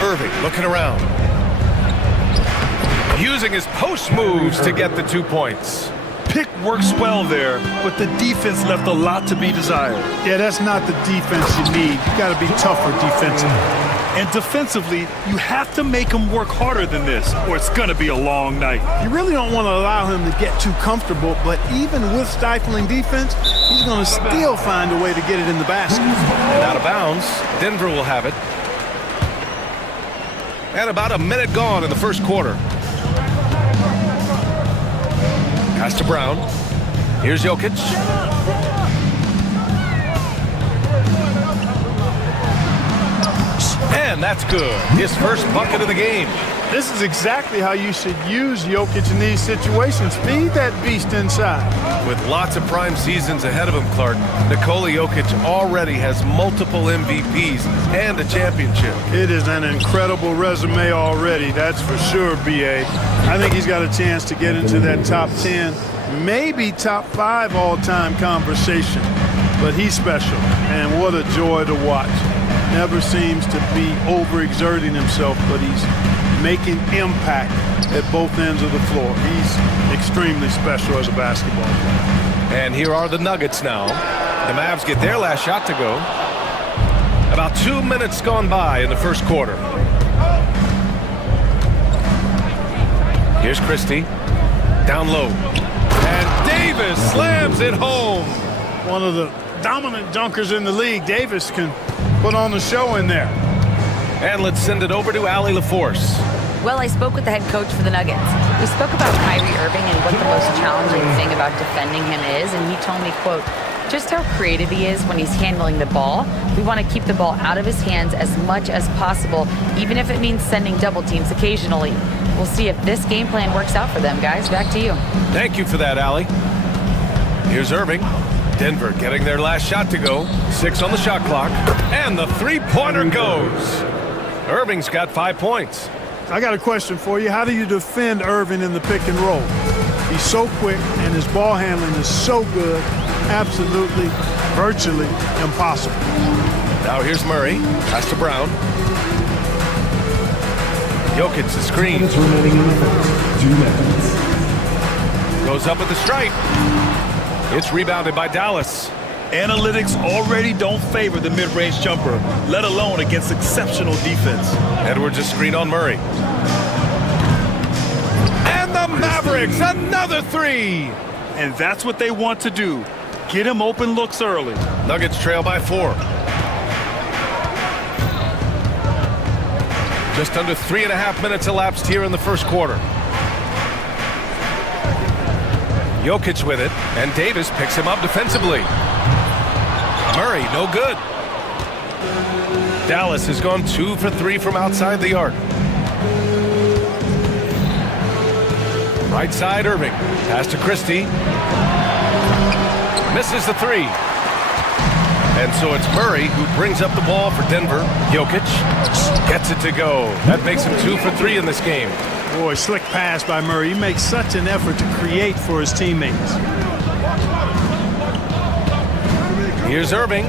Irving looking around. Using his post moves to get the 2 points. Pick works well there, but the defense left a lot to be desired. Yeah, that's not the defense you need. You got to be tougher defensively. And defensively, you have to make him work harder than this, or it's going to be a long night. You really don't want to allow him to get too comfortable, but even with stifling defense, he's going to still find a way to get it in the basket. And out of bounds, Denver will have it. And about a minute gone in the first quarter. Pass to Brown. Here's Jokic. And that's good. His first bucket of the game. This is exactly how you should use Jokic in these situations. Feed that beast inside. With lots of prime seasons ahead of him, Clark, Nikola Jokic already has multiple MVPs and a championship. It is an incredible resume already, that's for sure, B.A. I think he's got a chance to get into that top 10, maybe top 5 all-time conversation. But he's special, and what a joy to watch. Never seems to be overexerting himself, but he's making impact at both ends of the floor. He's extremely special as a basketball player. And here are the Nuggets now. The Mavs get their last shot to go. About 2 minutes gone by in the first quarter. Here's Christie. Down low. And Davis slams it home. One of the dominant dunkers in the league. Davis can put on the show in there. And let's send it over to Allie LaForce. Well, I spoke with the head coach for the Nuggets. We spoke about Kyrie Irving and what the most challenging thing about defending him is, and he told me, quote, just how creative he is when he's handling the ball. We want to keep the ball out of his hands as much as possible, even if it means sending double teams occasionally. We'll see if this game plan works out for them, guys. Back to you. Thank you for that, Allie. Here's Irving. Denver getting their last shot to go. 6 on the shot clock. And the three-pointer goes. Irving's got 5 points. I got a question for you. How do you defend Irving in the pick and roll? He's so quick, and his ball handling is so good. Absolutely, virtually impossible. Now here's Murray. Pass to Brown. Jokic the screen. Remaining in the first 2 minutes. Goes up with the stripe. It's rebounded by Dallas. Analytics already don't favor the mid-range jumper, let alone against exceptional defense. Edwards a screen on Murray. And the Mavericks, another 3! And that's what they want to do. Get him open looks early. Nuggets trail by 4. Just under 3.5 minutes elapsed here in the first quarter. Jokic with it, and Davis picks him up defensively. Murray, no good. Dallas has gone 2 for 3 from outside the arc. Right side, Irving. Pass to Christie. Misses the 3. And so it's Murray who brings up the ball for Denver. Jokic gets it to go. That makes him 2 for 3 in this game. Boy, slick pass by Murray. He makes such an effort to create for his teammates. Here's Irving.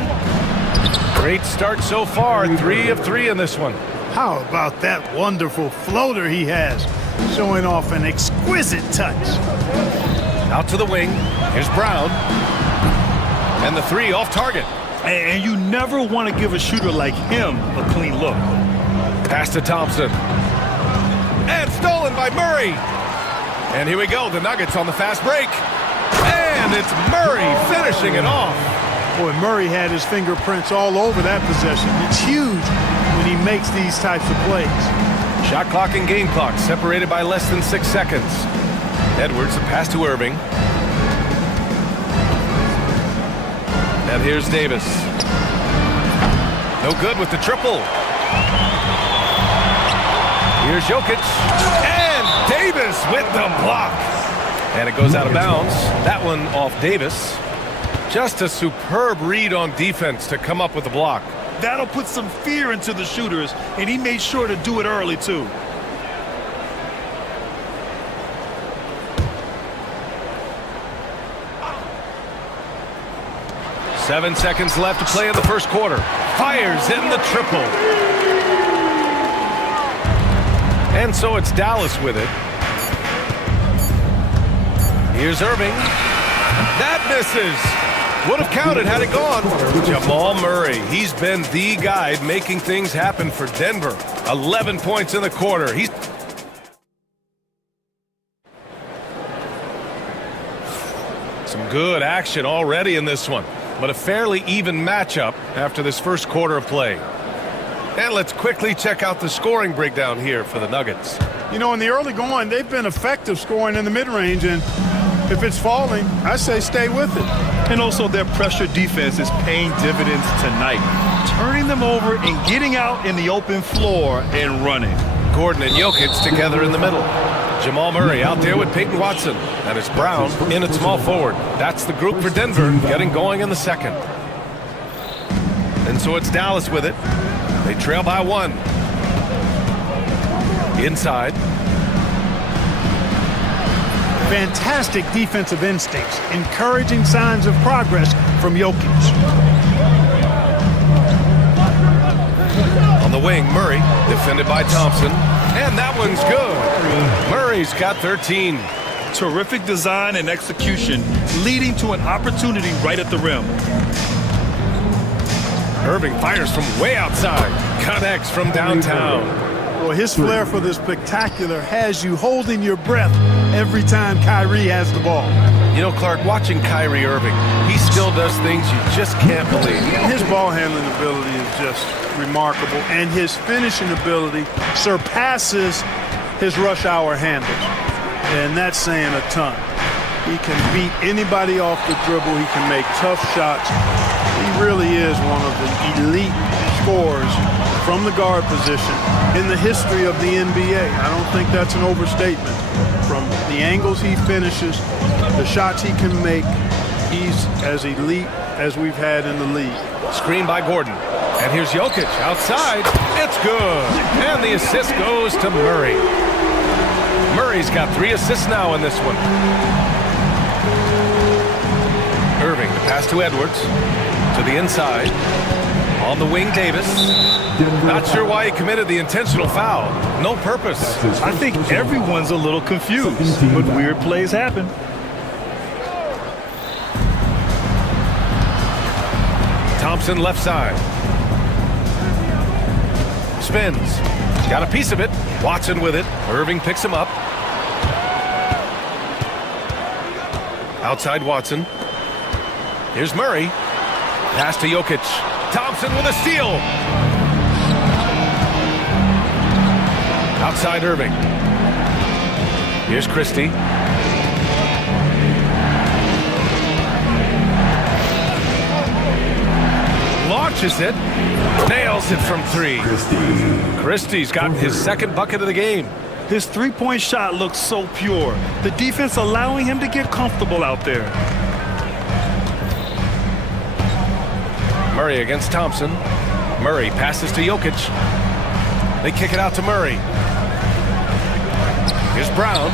Great start so far. 3 of 3 in this one. How about that wonderful floater he has, showing off an exquisite touch. Out to the wing. Here's Brown. And the 3 off target. And you never want to give a shooter like him a clean look. Pass to Thompson. And stolen by Murray. And here we go. The Nuggets on the fast break. And it's Murray finishing it off. Boy, Murray had his fingerprints all over that possession. It's huge when he makes these types of plays. Shot clock and game clock separated by less than 6 seconds. Edwards, the pass to Irving. And here's Davis. No good with the triple. Here's Jokic. And Davis with the block. And it goes out of bounds. That one off Davis. Just a superb read on defense to come up with the block. That'll put some fear into the shooters, and he made sure to do it early, too. Seven seconds left to play in the first quarter. Fires in the triple. And so it's Dallas with it. Here's Irving. That misses. Would have counted had it gone. Jamal Murray, he's been the guy making things happen for Denver. 11 points in the quarter. He's some good action already in this one, but a fairly even matchup after this first quarter of play. And let's quickly check out the scoring breakdown here for the Nuggets. You know, in the early going, they've been effective scoring in the mid-range, and if it's falling, I say stay with it. And also their pressure defense is paying dividends tonight, turning them over and getting out in the open floor and running. Gordon and Jokic together in the middle. Jamal Murray out there with Peyton Watson. And it's Brown in at small forward. That's the group for Denver getting going in the second. And so it's Dallas with it. They trail by one. Inside. Fantastic defensive instincts, encouraging signs of progress from Jokic. On the wing, Murray, defended by Thompson. And that one's good. Murray's got 13. Terrific design and execution, leading to an opportunity right at the rim. Irving fires from way outside. Connects from downtown. Well, his flair for the spectacular has you holding your breath every time Kyrie has the ball. You know, Clark, watching Kyrie Irving, he still does things you just can't believe. His ball handling ability is just remarkable, and his finishing ability surpasses his rush hour handles. And that's saying a ton. He can beat anybody off the dribble. He can make tough shots. He really is one of the elite scorers from the guard position in the history of the NBA. I don't think that's an overstatement. From the angles he finishes, the shots he can make, he's as elite as we've had in the league. Screen by Gordon. And here's Jokic outside. It's good. And the assist goes to Murray. Murray's got 3 assists now in this one. Irving, the pass to Edwards. To the inside. On the wing, Davis. Not sure why he committed the intentional foul. No purpose. I think everyone's a little confused, but weird plays happen. Thompson left side. Spins. Got a piece of it. Watson with it. Irving picks him up. Outside Watson. Here's Murray. Pass to Jokic. Thompson with a steal. Outside Irving. Here's Christie. Launches it. Nails it from 3. Christie's got his second bucket of the game. His three-point shot looks so pure. The defense allowing him to get comfortable out there. Murray against Thompson. Murray passes to Jokic. They kick it out to Murray. Here's Brown.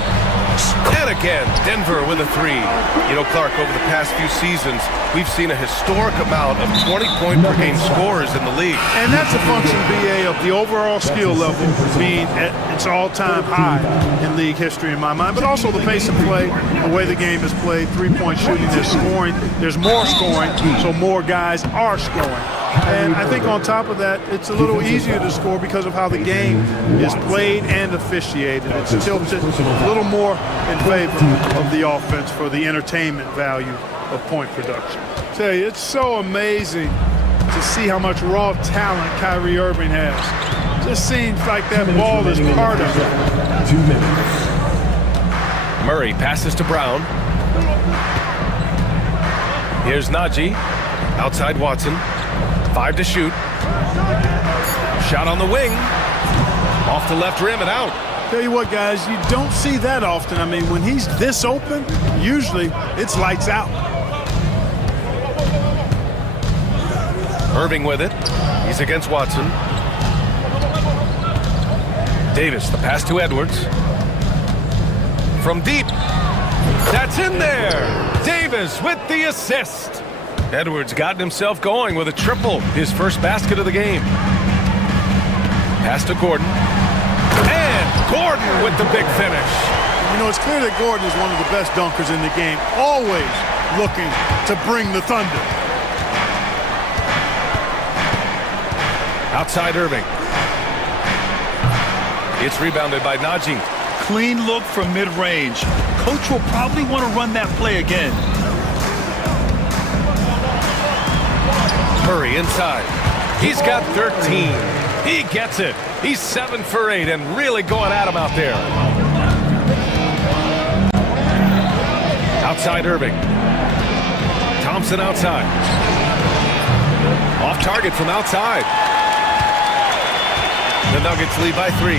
And again, Denver with a 3. You know, Clark, over the past few seasons, we've seen a historic amount of 20-point-per-game scorers in the league. And that's a function, BA, of the overall skill level being at its all-time high in league history in my mind, but also the pace of play, the way the game is played, three-point shooting, there's scoring, there's more scoring, so more guys are scoring. And I think on top of that, it's a little easier to score because of how the game is played and officiated. It's tilted a little more in favor of the offense for the entertainment value of point production. I tell you, it's so amazing to see how much raw talent Kyrie Irving has. Just seems like that ball is part of it. 2 minutes. Murray passes to Brown. Here's Najee. Outside Watson. 5 to shoot. Shot on the wing. Off the left rim and out. Tell you what, guys, you don't see that often. I mean, when he's this open, usually it's lights out. Irving with it. He's against Watson. Davis, the pass to Edwards. From deep. That's in there. Davis with the assist. Edwards gotten himself going with a triple. His first basket of the game. Pass to Gordon. And Gordon with the big finish. You know, it's clear that Gordon is one of the best dunkers in the game. Always looking to bring the thunder. Outside Irving. It's rebounded by Najee. Clean look from mid-range. Coach will probably want to run that play again. Murray inside. He's got 13. He gets it. He's 7 for 8 and really going at him out there. Outside Irving. Thompson outside. Off target from outside. The Nuggets lead by 3.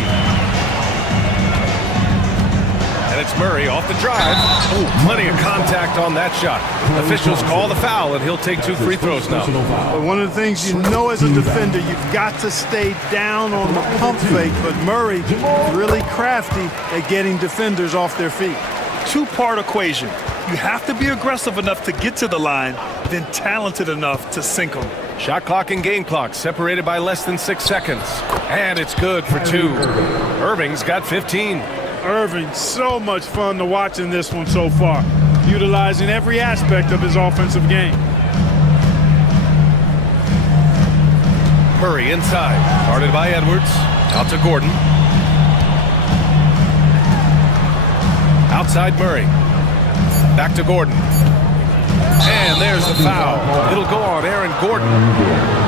And it's Murray off the drive. Oh, plenty of contact on that shot. Officials call the foul, and he'll take 2 free throws now. But one of the things you know as a defender, you've got to stay down on the pump fake. But Murray really crafty at getting defenders off their feet. Two-part equation. You have to be aggressive enough to get to the line, then talented enough to sink them. Shot clock and game clock separated by less than 6 seconds. And it's good for 2. Irving's got 15. Irving, so much fun to watch in this one so far, utilizing every aspect of his offensive game. Murray inside, guarded by Edwards. Out to Gordon. Outside Murray. Back to Gordon. And there's the foul. It'll go on Aaron Gordon.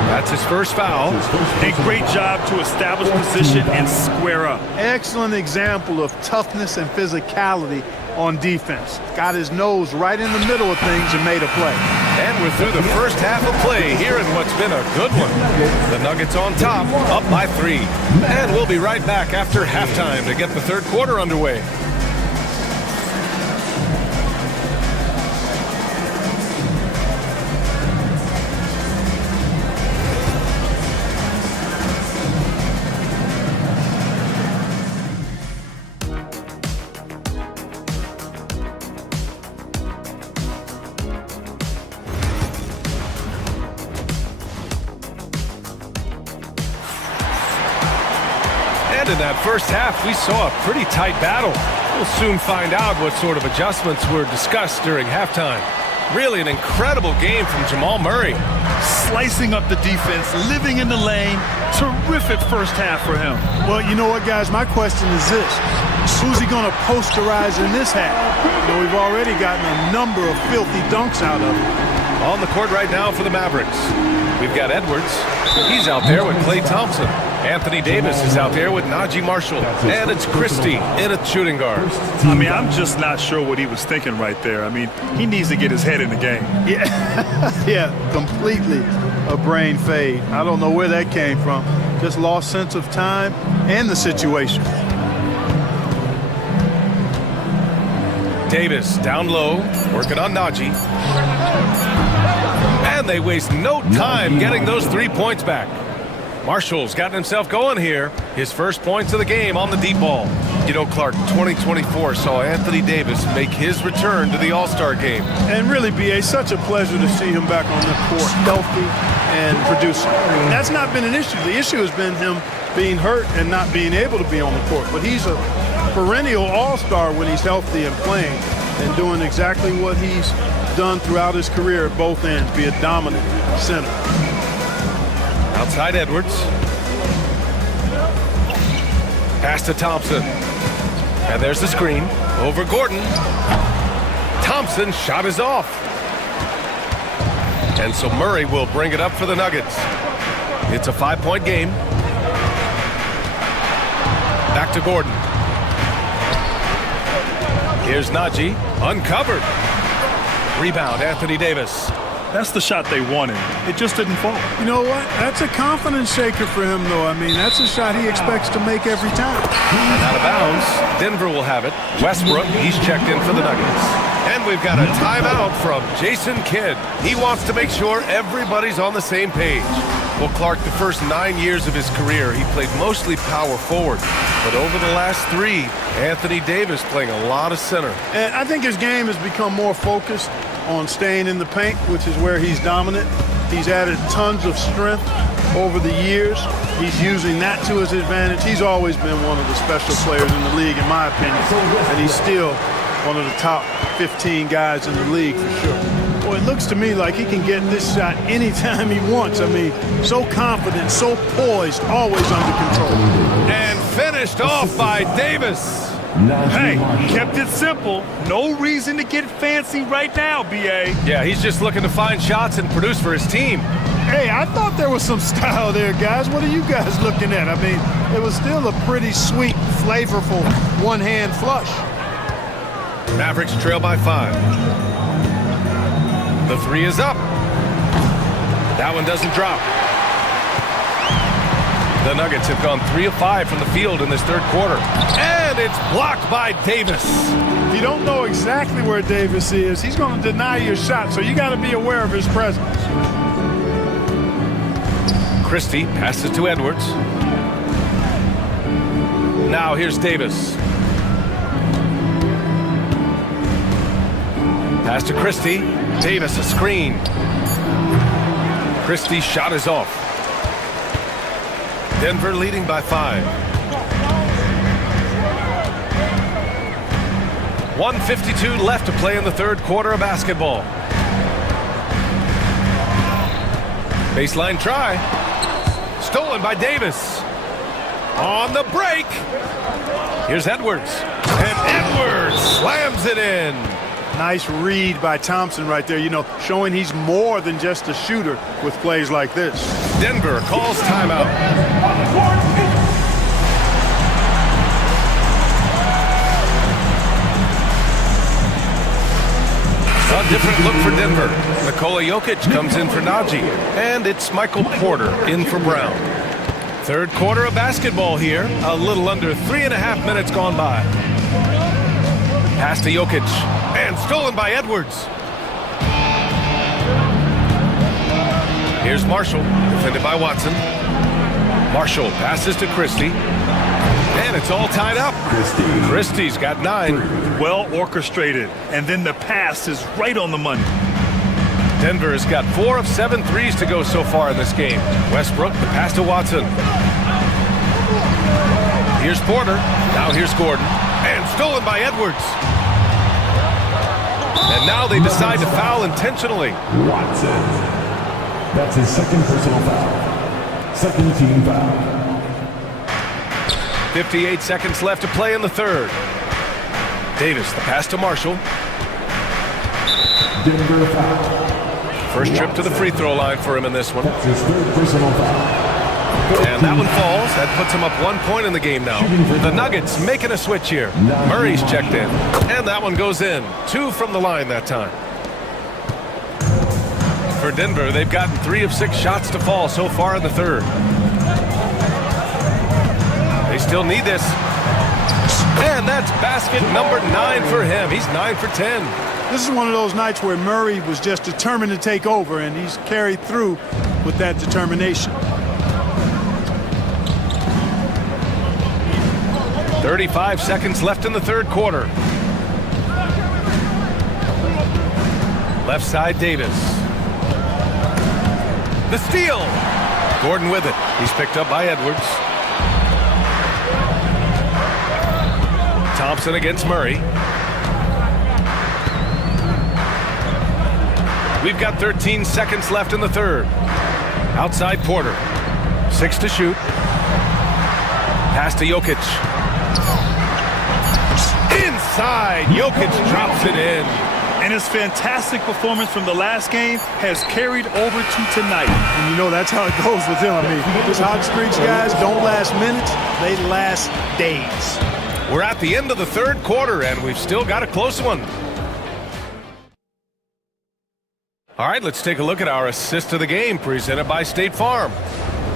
That's his first foul. A great job to establish position and square up. Excellent example of toughness and physicality on defense. Got his nose right in the middle of things and made a play. And we're through the first half of play here in what's been a good one. The Nuggets on top, up by 3. And we'll be right back after halftime to get the third quarter underway. In that first half, we saw a pretty tight battle. We'll soon find out what sort of adjustments were discussed during halftime. Really an incredible game from Jamal Murray. Slicing up the defense, living in the lane. Terrific first half for him. Well, you know what, guys? My question is this. Who's he going to posterize in this half? You know, we've already gotten a number of filthy dunks out of him. On the court right now for the Mavericks. We've got Edwards. He's out there with Klay Thompson. Anthony Davis is out there with Najee Marshall. And it's Christie in a shooting guard. I mean, I'm just not sure what he was thinking right there. I mean, he needs to get his head in the game. Yeah, yeah, completely a brain fade. I don't know where that came from. Just lost sense of time and the situation. Davis down low, working on Najee. And they waste no time getting those 3 points back. Marshall's gotten himself going here. His first points of the game on the deep ball. You know, Clark, 2024 saw Anthony Davis make his return to the All-Star game. And really, B.A., such a pleasure to see him back on the court, healthy and producing. That's not been an issue. The issue has been him being hurt and not being able to be on the court. But he's a perennial All-Star when he's healthy and playing and doing exactly what he's done throughout his career at both ends, be a dominant center. Outside Edwards. Pass to Thompson. And there's the screen. Over Gordon. Thompson's shot is off. And so Murray will bring it up for the Nuggets. It's a 5-point game. Back to Gordon. Here's Najee, uncovered. Rebound, Anthony Davis. That's the shot they wanted. It just didn't fall. You know what? That's a confidence shaker for him, though. I mean, that's a shot he expects to make every time. And out of bounds, Denver will have it. Westbrook, he's checked in for the Nuggets. And we've got a timeout from Jason Kidd. He wants to make sure everybody's on the same page. Well, Clark, the first 9 years of his career, he played mostly power forward. But over the last 3, Anthony Davis playing a lot of center. And I think his game has become more focused on staying in the paint, which is where he's dominant. He's added tons of strength over the years. He's using that to his advantage. He's always been one of the special players in the league, in my opinion. And he's still one of the top 15 guys in the league for sure. Well, it looks to me like he can get this shot anytime he wants. I mean, so confident, so poised, always under control. And finished off by Davis. Hey, kept it simple. No reason to get fancy right now, B.A. Yeah, he's just looking to find shots and produce for his team. Hey, I thought there was some style there, guys. What are you guys looking at? I mean, it was still a pretty sweet, flavorful one-hand flush. Mavericks trail by 5. The 3 is up. That one doesn't drop. The Nuggets have gone 3 of 5 from the field in this third quarter. And it's blocked by Davis. If you don't know exactly where Davis is, he's going to deny your shot, so you got to be aware of his presence. Christie passes to Edwards. Now here's Davis. Pass to Christie. Davis a screen. Christie's shot is off. Denver leading by 5. 1:52 left to play in the third quarter of basketball. Baseline try. Stolen by Davis. On the break. Here's Edwards. And Edwards slams it in. Nice read by Thompson right there, you know, showing he's more than just a shooter with plays like this. Denver calls timeout. A different look for Denver. Nikola Jokic comes in for Najee. And it's Michael Porter in for Brown. Third quarter of basketball here. A little under 3.5 minutes gone by. Pass to Jokic. And stolen by Edwards. Here's Marshall, defended by Watson. Marshall passes to Christie. And it's all tied up. Christie's got 9. Well orchestrated. And then the pass is right on the money. Denver has got 4 of 7 threes to go so far in this game. Westbrook, the pass to Watson. Here's Porter. Now here's Gordon. And stolen by Edwards. And now they decide to foul intentionally. Watson. That's his second personal foul. Second team foul. 58 seconds left to play in the third. Davis, the pass to Marshall. Denver foul. First trip to the free throw line for him in this one. That's his third personal foul. And that one falls. That puts him up 1 point in the game now. The Nuggets making a switch here. Murray's checked in. And that one goes in. 2 from the line that time. For Denver, they've gotten 3 of 6 shots to fall so far in the third. They still need this. And that's basket number 9 for him. He's 9 for 10. This is one of those nights where Murray was just determined to take over, and he's carried through with that determination. 35 seconds left in the third quarter. Left side, Davis. The steal. Gordon with it. He's picked up by Edwards. Thompson against Murray. We've got 13 seconds left in the third. Outside Porter. 6 to shoot. Pass to Jokic. Inside, Jokic drops it in. And his fantastic performance from the last game has carried over to tonight. And you know that's how it goes with him. I mean, those hot streaks, guys, don't last minutes. They last days. We're at the end of the third quarter, and we've still got a close one. All right, let's take a look at our assist of the game presented by State Farm.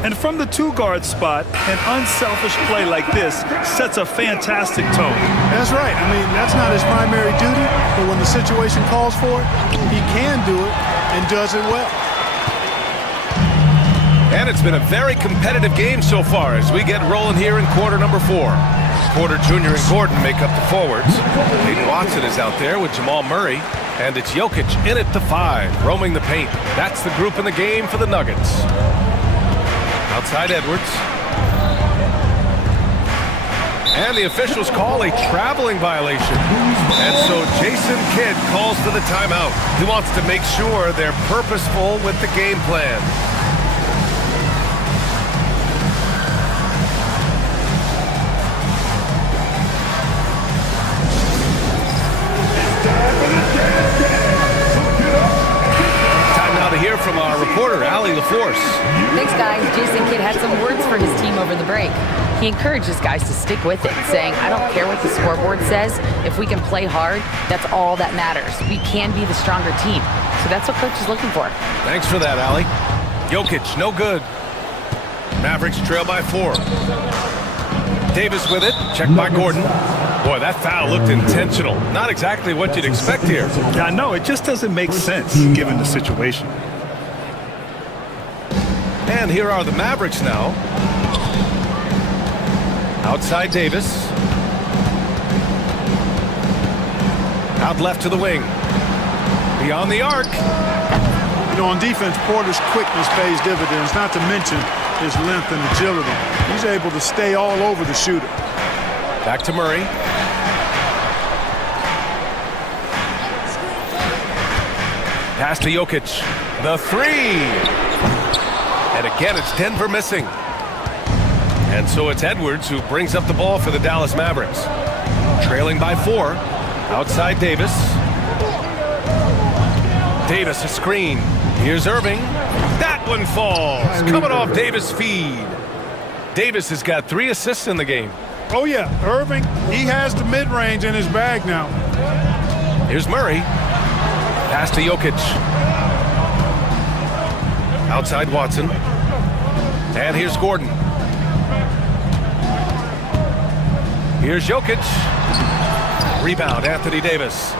And from the two-guard spot, an unselfish play like this sets a fantastic tone. That's right. I mean, that's not his primary duty, but when the situation calls for it, he can do it and does it well. And it's been a very competitive game so far as we get rolling here in quarter number 4. Porter Jr. and Gordon make up the forwards. Hayden Watson is out there with Jamal Murray. And it's Jokic in at the 5, roaming the paint. That's the group in the game for the Nuggets. Outside Edwards. And the officials call a traveling violation. And so Jason Kidd calls for the timeout. He wants to make sure they're purposeful with the game plan. From our reporter, Allie LaForce. Thanks, guys. Jason Kidd had some words for his team over the break. He encourages guys to stick with it, saying, I don't care what the scoreboard says. If we can play hard, that's all that matters. We can be the stronger team. So that's what coach is looking for. Thanks for that, Allie. Jokic, no good. Mavericks trail by 4. Davis with it, checked by Gordon. Boy, that foul looked intentional. Not exactly what you'd expect here. Yeah, I know. It just doesn't make sense given the situation. And here are the Mavericks now. Outside Davis. Out left to the wing. Beyond the arc. You know, on defense, Porter's quickness pays dividends, not to mention his length and agility. He's able to stay all over the shooter. Back to Murray. Pass to Jokic. The 3. And again, it's Denver missing. And so it's Edwards who brings up the ball for the Dallas Mavericks. Trailing by 4. Outside Davis. Davis a screen. Here's Irving. That one falls. Coming off Davis' feed. Davis has got 3 assists in the game. Oh, yeah. Irving, he has the mid-range in his bag now. Here's Murray. Pass to Jokic. Outside Watson. And here's Gordon. Here's Jokic. Rebound, Anthony Davis.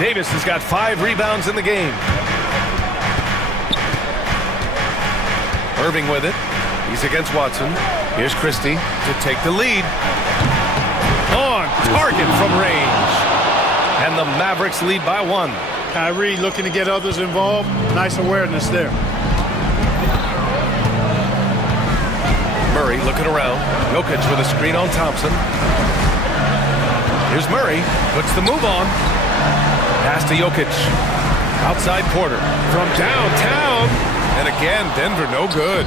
Davis has got 5 rebounds in the game. Irving with it. He's against Watson. Here's Christie to take the lead. On target from range. And the Mavericks lead by 1. Kyrie looking to get others involved. Nice awareness there. Murray looking around. Jokic with a screen on Thompson. Here's Murray. Puts the move on. Pass to Jokic. Outside Porter. From downtown. And again, Denver no good.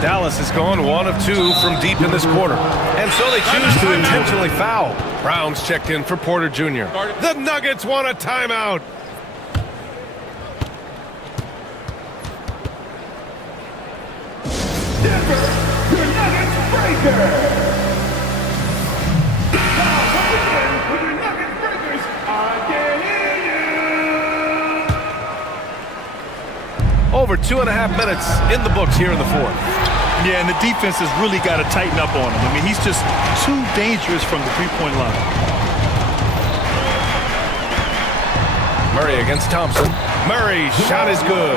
Dallas has gone 1 of 2 from deep in this quarter. And so they choose to intentionally foul. Brown's checked in for Porter Jr. The Nuggets want a timeout. Denver, your Nuggets breaker. With your Nuggets breakers, I can hear you. Over 2.5 minutes in the books here in the 4th. Yeah, and the defense has really got to tighten up on him. I mean, he's just too dangerous from the three-point line. Murray against Thompson. Murray's shot is good.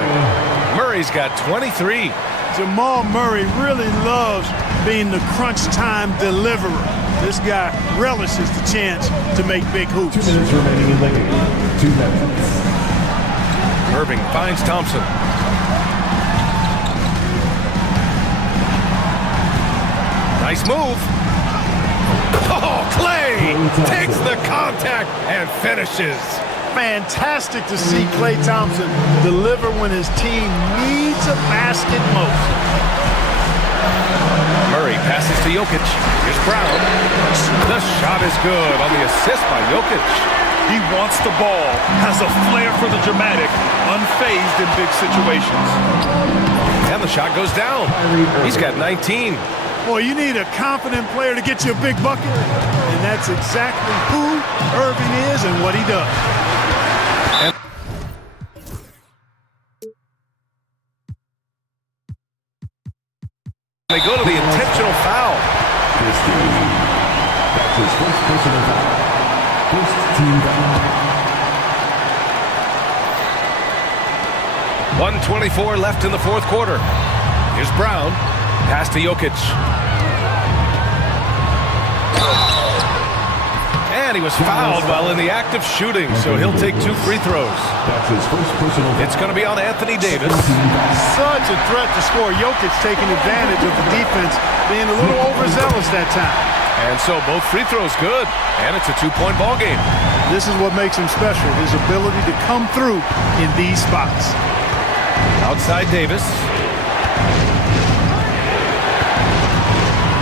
Murray's got 23. Jamal Murray really loves being the crunch time deliverer. This guy relishes the chance to make big hoops. 2 minutes remaining in the game. 2 minutes. Irving finds Thompson. Nice move. Oh, Clay takes the contact and finishes. Fantastic to see Klay Thompson deliver when his team needs a basket most. Murray passes to Jokic. Here's Brown. The shot is good on the assist by Jokic. He wants the ball, has a flair for the dramatic, unfazed in big situations. And the shot goes down. He's got 19. Boy, you need a confident player to get you a big bucket, and that's exactly who Irving is and what he does. They go to the intentional foul. That's his first personal foul. First team foul. 1:24 left in the fourth quarter. Here's Brown. Pass to Jokic. And he was fouled while in the act of shooting, so he'll take 2 free throws. That's his first personal foul. It's going to be on Anthony Davis. Such a threat to score. Jokic taking advantage of the defense being a little overzealous that time. And so both free throws good, and it's a 2-point ball game. This is what makes him special, his ability to come through in these spots. Outside Davis.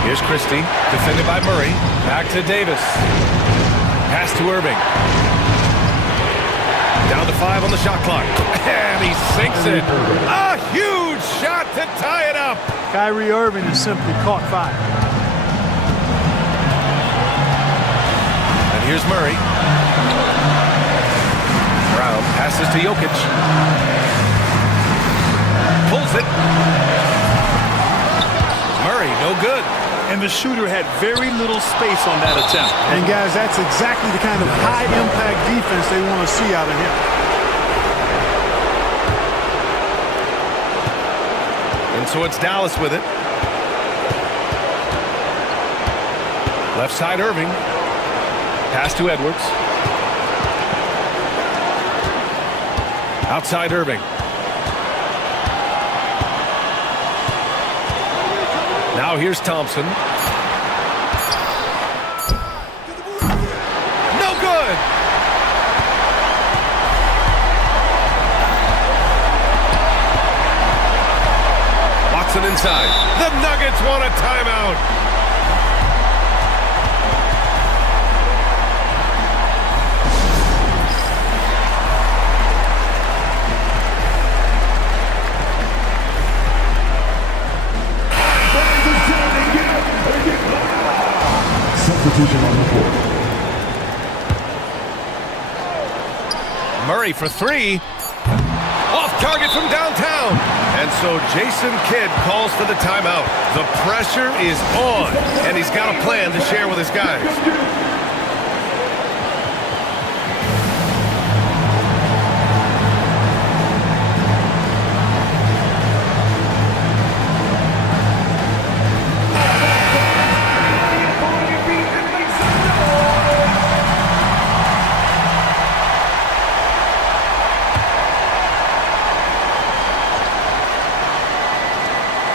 Here's Christie, defended by Murray. Back to Davis. Pass to Irving. Down to 5 on the shot clock. And he sinks it. A huge shot to tie it up. Kyrie Irving has simply caught fire. And here's Murray. Brown passes to Jokic. Pulls it. Murray, no good. And the shooter had very little space on that attempt. And guys, that's exactly the kind of high-impact defense they want to see out of him. And so it's Dallas with it. Left side Irving. Pass to Edwards. Outside Irving. Now here's Thompson. No good! Watson inside. The Nuggets want a timeout. Substitution on the court. Murray for 3. Off target from downtown. And so Jason Kidd calls for the timeout. The pressure is on, and he's got a plan to share with his guys.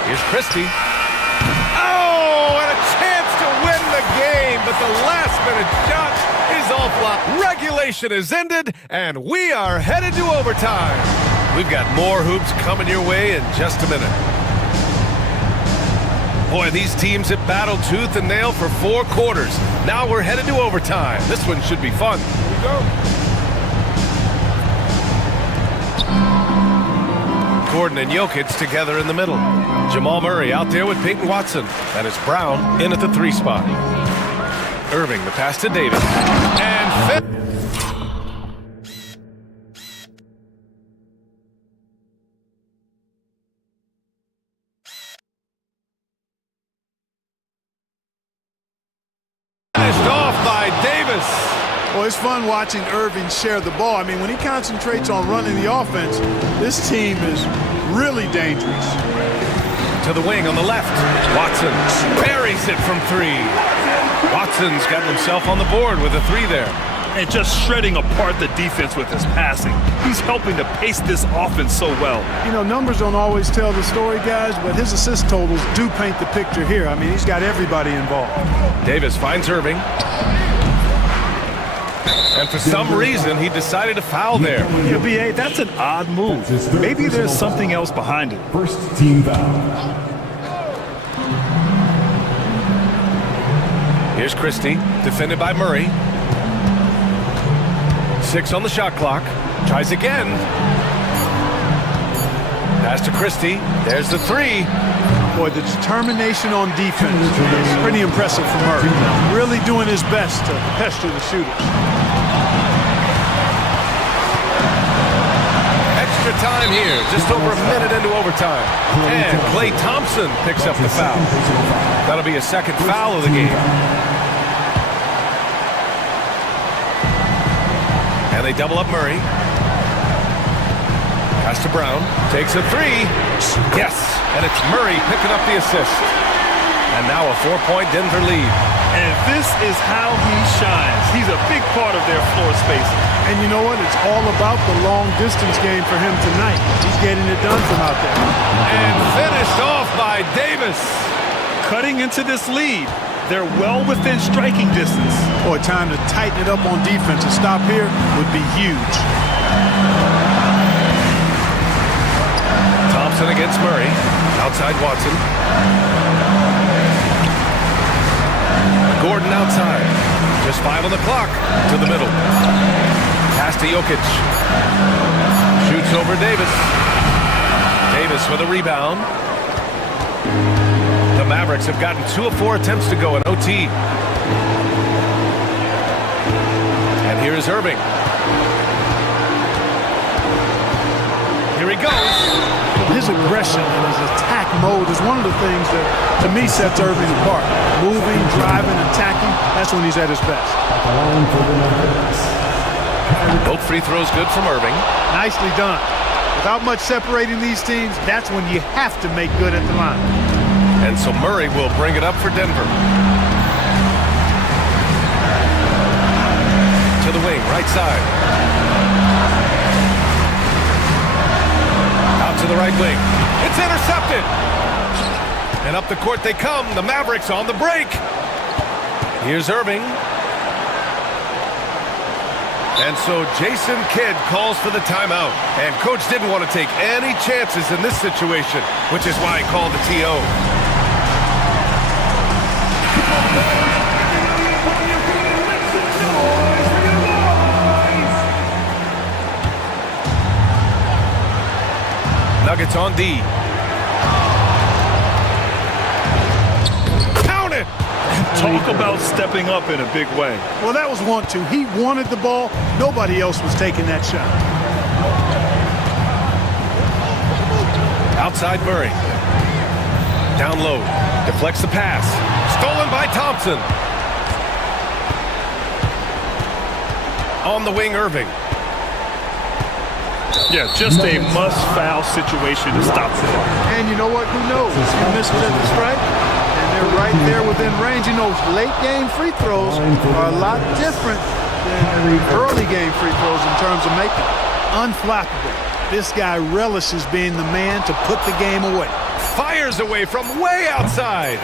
Here's Christie. Oh, and a chance to win the game, but the last-minute shot is all flop. Regulation is ended, and we are headed to overtime. We've got more hoops coming your way in just a minute. Boy, these teams have battled tooth and nail for 4 quarters. Now we're headed to overtime. This one should be fun. Here we go. Gordon and Jokic together in the middle. Jamal Murray out there with Peyton Watson. And it's Brown in at the 3 spot. Irving, the pass to Davis. And finished off by Davis. Well, it's fun watching Irving share the ball. I mean, when he concentrates on running the offense, this team is really dangerous. To the wing on the left. Watson buries it from 3. Watson's gotten himself on the board with a 3 there. And just shredding apart the defense with his passing. He's helping to pace this offense so well. You know, numbers don't always tell the story, guys, but his assist totals do paint the picture here. I mean, he's got everybody involved. Davis finds Irving. And for some reason, he decided to foul there. Yeah, B.A., that's an odd move. Maybe there's something else behind it. First team foul. Here's Christie, defended by Murray. 6 on the shot clock. Tries again. Pass to Christie. There's the 3. Boy, the determination on defense is pretty impressive from Murray. Really doing his best to pester the shooters. Extra time here, just over a minute into overtime. And Klay Thompson picks up the foul. That'll be a second foul of the game. And they double up Murray. Pass to Brown, takes a three. Yes, and it's Murray picking up the assist. And now a 4-point Denver lead. And this is how he shines. He's a big part of their floor spacing. And you know what? It's all about the long distance game for him tonight. He's getting it done from out there. And finished off by Davis. Cutting into this lead. They're well within striking distance. Boy, time to tighten it up on defense. A stop here would be huge. Thompson against Murray. Outside Watson. Gordon outside. Just 5 on the clock. To the middle. Pass to Jokic. Shoots over Davis. Davis with a rebound. The Mavericks have gotten 2 of 4 attempts to go in OT. And here is Irving. Here he goes. His aggression and his attack mode is one of the things that, to me, sets Irving apart. Moving, driving, attacking, that's when he's at his best. Both free throws good from Irving. Nicely done. Without much separating these teams, that's when you have to make good at the line. And so Murray will bring it up for Denver. To the wing, right side. Out to the right wing. It's intercepted. And up the court they come. The Mavericks on the break. Here's Irving. And so Jason Kidd calls for the timeout. And coach didn't want to take any chances in this situation, which is why he called the TO. Nuggets on D. Count it! Talk about stepping up in a big way. Well, that was 1-2. He wanted the ball. Nobody else was taking that shot. Outside Murray. Down low. Deflects the pass. Stolen by Thompson. On the wing, Irving. Yeah, just a must-foul situation to stop the clock. And you know what? Who knows? You missed it at the strike, and they're right there within range. You know, late-game free throws are a lot different than early-game free throws in terms of making it. Unflappable. This guy relishes being the man to put the game away. Fires away from way outside.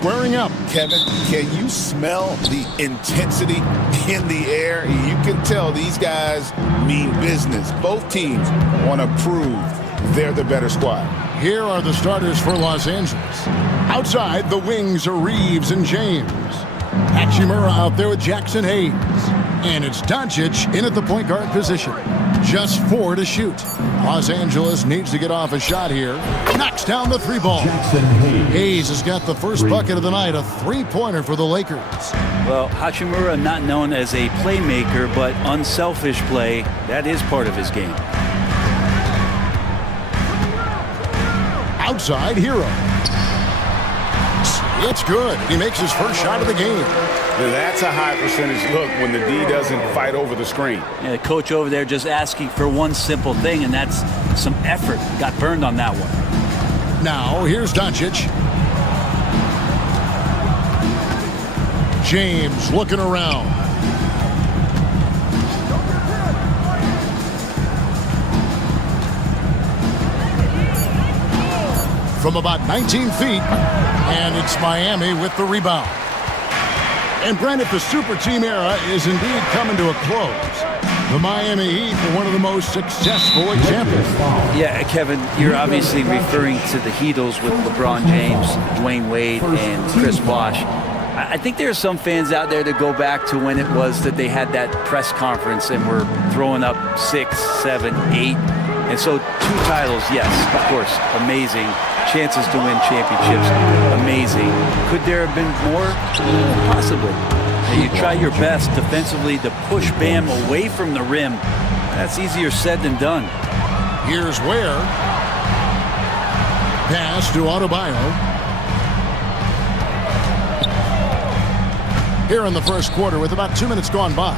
squaring up. Kevin, can you smell the intensity in the air? You can tell these guys mean business. Both teams want to prove they're the better squad. Here are the starters for Los Angeles. Outside, the wings are Reeves and James. Hachimura out there with Jackson Hayes. And it's Doncic in at the point guard position. Just 4 to shoot. Los Angeles needs to get off a shot here. Knocks down the 3 ball. Hayes has got the first bucket of the night, a 3-pointer for the Lakers. Well, Hachimura not known as a playmaker, but unselfish play, that is part of his game. Outside, Hero. It's good. He makes his first shot of the game. That's a high percentage look when the D doesn't fight over the screen. Yeah, the coach over there just asking for one simple thing, and that's some effort. Got burned on that one. Now, here's Doncic. James looking around. From about 19 feet, and it's Miami with the rebound. And Brent, if the super team era is indeed coming to a close, the Miami Heat are one of the most successful examples. Yeah, Kevin, you're obviously referring to the Heatles with LeBron James, Dwayne Wade, and Chris Bosh. I think there are some fans out there that go back to when it was that they had that press conference and were throwing up 6, 7, 8. And so 2 titles, yes, of course, amazing. Chances to win championships, amazing. Could there have been more? Possibly. And you try your best defensively to push Bam away from the rim. That's easier said than done. Here's Ware. Pass to Adebayo. Here in the first quarter with about 2 minutes gone by.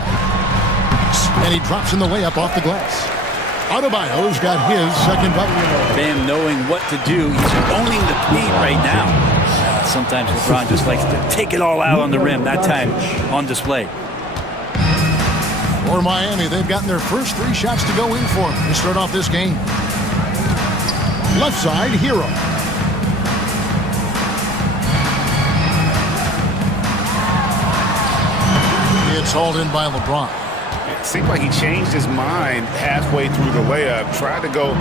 And he drops in the layup off the glass. Adebayo's got his second bucket. Bam knowing what to do. He's owning the paint right now. Sometimes LeBron just likes to take it all out on the rim. That time on display. For Miami, they've gotten their first 3 shots to go in for them to start off this game. Left side, Hero. It's hauled in by LeBron. It seemed like he changed his mind halfway through the layup, tried to go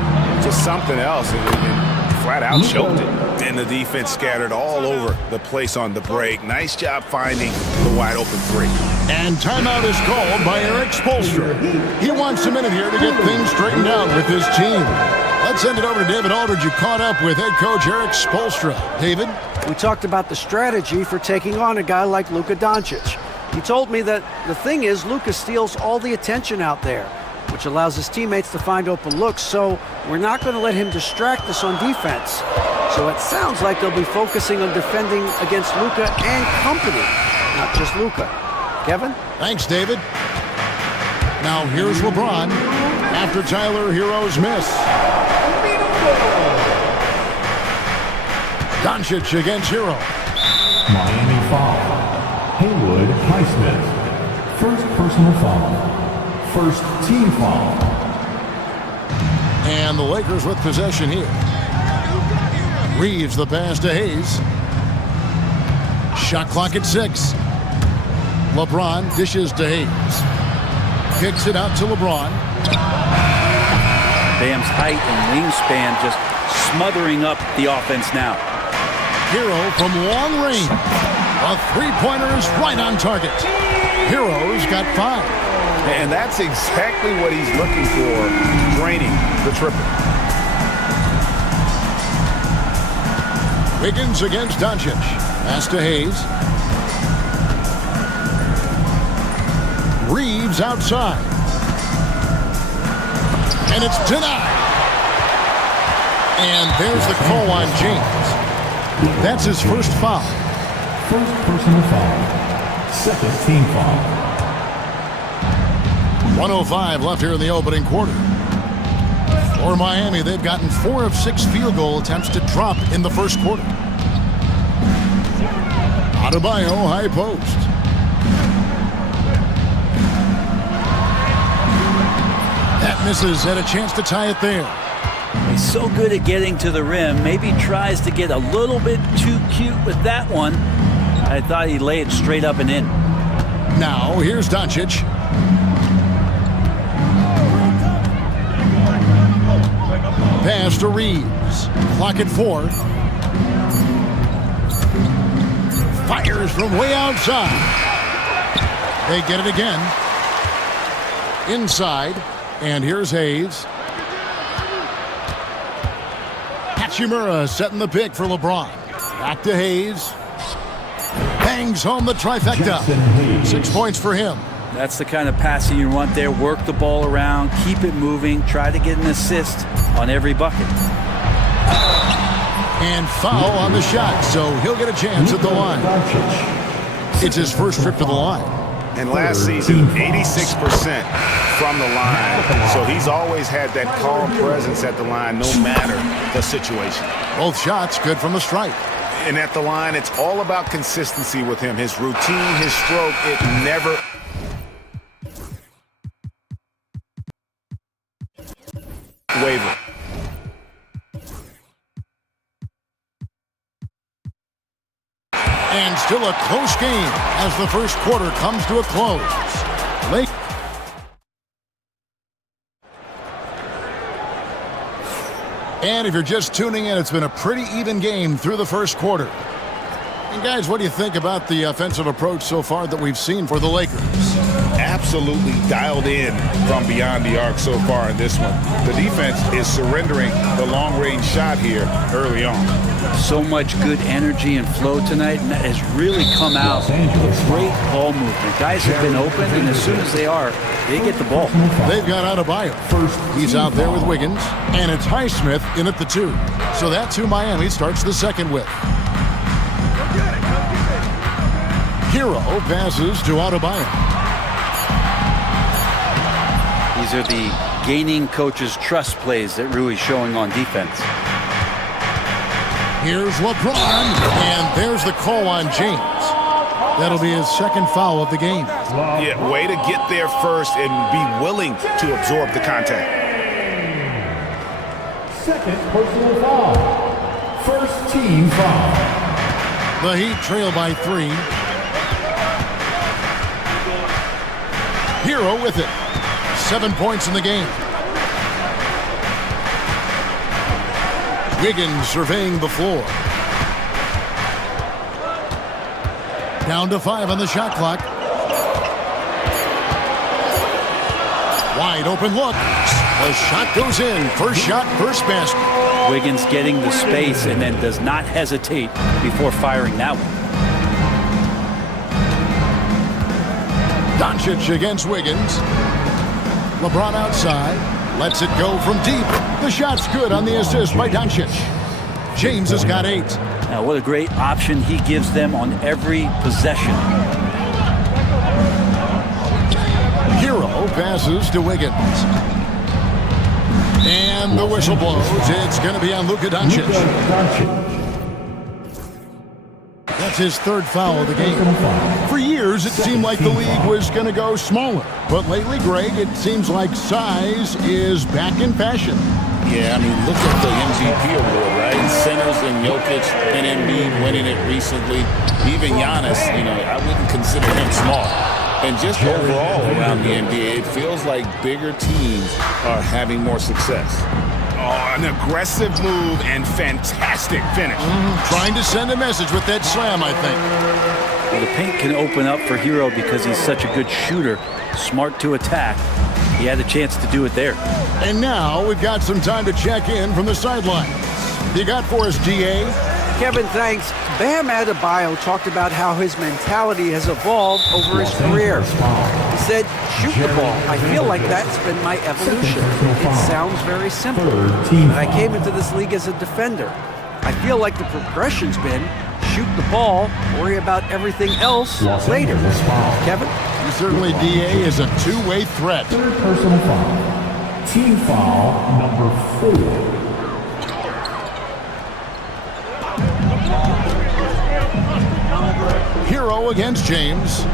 to something else, and flat out choked it. And the defense scattered all over the place on the break. Nice job finding the wide open 3. And timeout is called by Eric Spoelstra. He wants a minute here to get things straightened out with his team. Let's send it over to David Aldridge, who caught up with head coach Eric Spoelstra. David? We talked about the strategy for taking on a guy like Luka Doncic. He told me that the thing is Luka steals all the attention out there, which allows his teammates to find open looks, so we're not going to let him distract us on defense. So it sounds like they'll be focusing on defending against Luka and company, not just Luka. Kevin? Thanks, David. Now here's LeBron after Tyler Hero's miss. Doncic against Hero. Miami foul. Haywood Highsmith. First personal foul. First team foul. And the Lakers with possession here. Reeves the pass to Hayes. Shot clock at 6. LeBron dishes to Hayes. Kicks it out to LeBron. Bam's height and wingspan just smothering up the offense now. Hero from long range. A 3-pointer is right on target. Hero's got 5. And that's exactly what he's looking for, draining the triple. Wiggins against Doncic. Pass to Hayes. Reeves outside. And it's denied. And there's the call on James. That's his first foul. First personal foul. Second team foul. 1:05 left here in the opening quarter. For Miami, they've gotten 4 of 6 field goal attempts to drop in the first quarter. Adebayo, high post. That misses, had a chance to tie it there. He's so good at getting to the rim. Maybe tries to get a little bit too cute with that one. I thought he'd lay it straight up and in. Now, here's Doncic. Pass to Reeves. Clock at 4. Fires from way outside. They get it again. Inside. And here's Hayes. Hachimura setting the pick for LeBron. Back to Hayes. Bangs home the trifecta. 6 points for him. That's the kind of passing you want there. Work the ball around, keep it moving, try to get an assist on every bucket. And foul on the shot, so he'll get a chance at the line. It's his first trip to the line. And last season, 86% from the line. So he's always had that calm presence at the line, no matter the situation. Both shots good from the stripe. And at the line, it's all about consistency with him. His routine, his stroke, it never waver. And still a close game as the first quarter comes to a close. Lake. And if you're just tuning in, it's been a pretty even game through the first quarter. And guys, what do you think about the offensive approach so far that we've seen for the Lakers? Absolutely dialed in from beyond the arc so far in this one. The defense is surrendering the long-range shot here early on. So much good energy and flow tonight, and that has really come out with great ball movement. Guys have been open, and as soon as they are, they get the ball. They've got Adebayo. He's out there with Wiggins, and it's Highsmith in at the 2. So that's who Miami starts the second with. Hero passes to Adebayo. These are the gaining coach's trust plays that Rui's showing on defense. Here's LeBron, and there's the call on James. That'll be his second foul of the game. Yeah, way to get there first and be willing to absorb the contact. Second personal foul. First team foul. The Heat trail by 3. Hero with it. 7 points in the game. Wiggins surveying the floor. Down to 5 on the shot clock. Wide open look. The shot goes in. First shot, first basket. Wiggins getting the space and then does not hesitate before firing that one. Doncic against Wiggins. LeBron outside. Lets it go from deep. The shot's good on the assist by Doncic. James has got 8. Now, what a great option he gives them on every possession. Hero passes to Wiggins. And the whistle blows. It's going to be on Luka Doncic. That's his third foul of the game. For years, it seemed like the league was going to go smaller. But lately, Greg, it seems like size is back in fashion. Yeah, I mean, look at the MVP award, right? Centers and Jokic and Embiid winning it recently. Even Giannis, I wouldn't consider him small. And just overall around the NBA, it feels like bigger teams are having more success. Oh, an aggressive move and fantastic finish. Trying to send a message with that slam, I think. Well, the paint can open up for Hero because he's such a good shooter, smart to attack. He had a chance to do it there. And now we've got some time to check in from the sidelines. You got for us, DA? Kevin, thanks. Bam Adebayo talked about how his mentality has evolved over his career. He said, shoot the ball. I feel like that's been my evolution. It sounds very simple. But I came into this league as a defender. I feel like the progression's been shoot the ball, worry about everything else later. Kevin? Certainly, DA is a two-way threat. Third personal foul. Team foul number 4. Hero against James.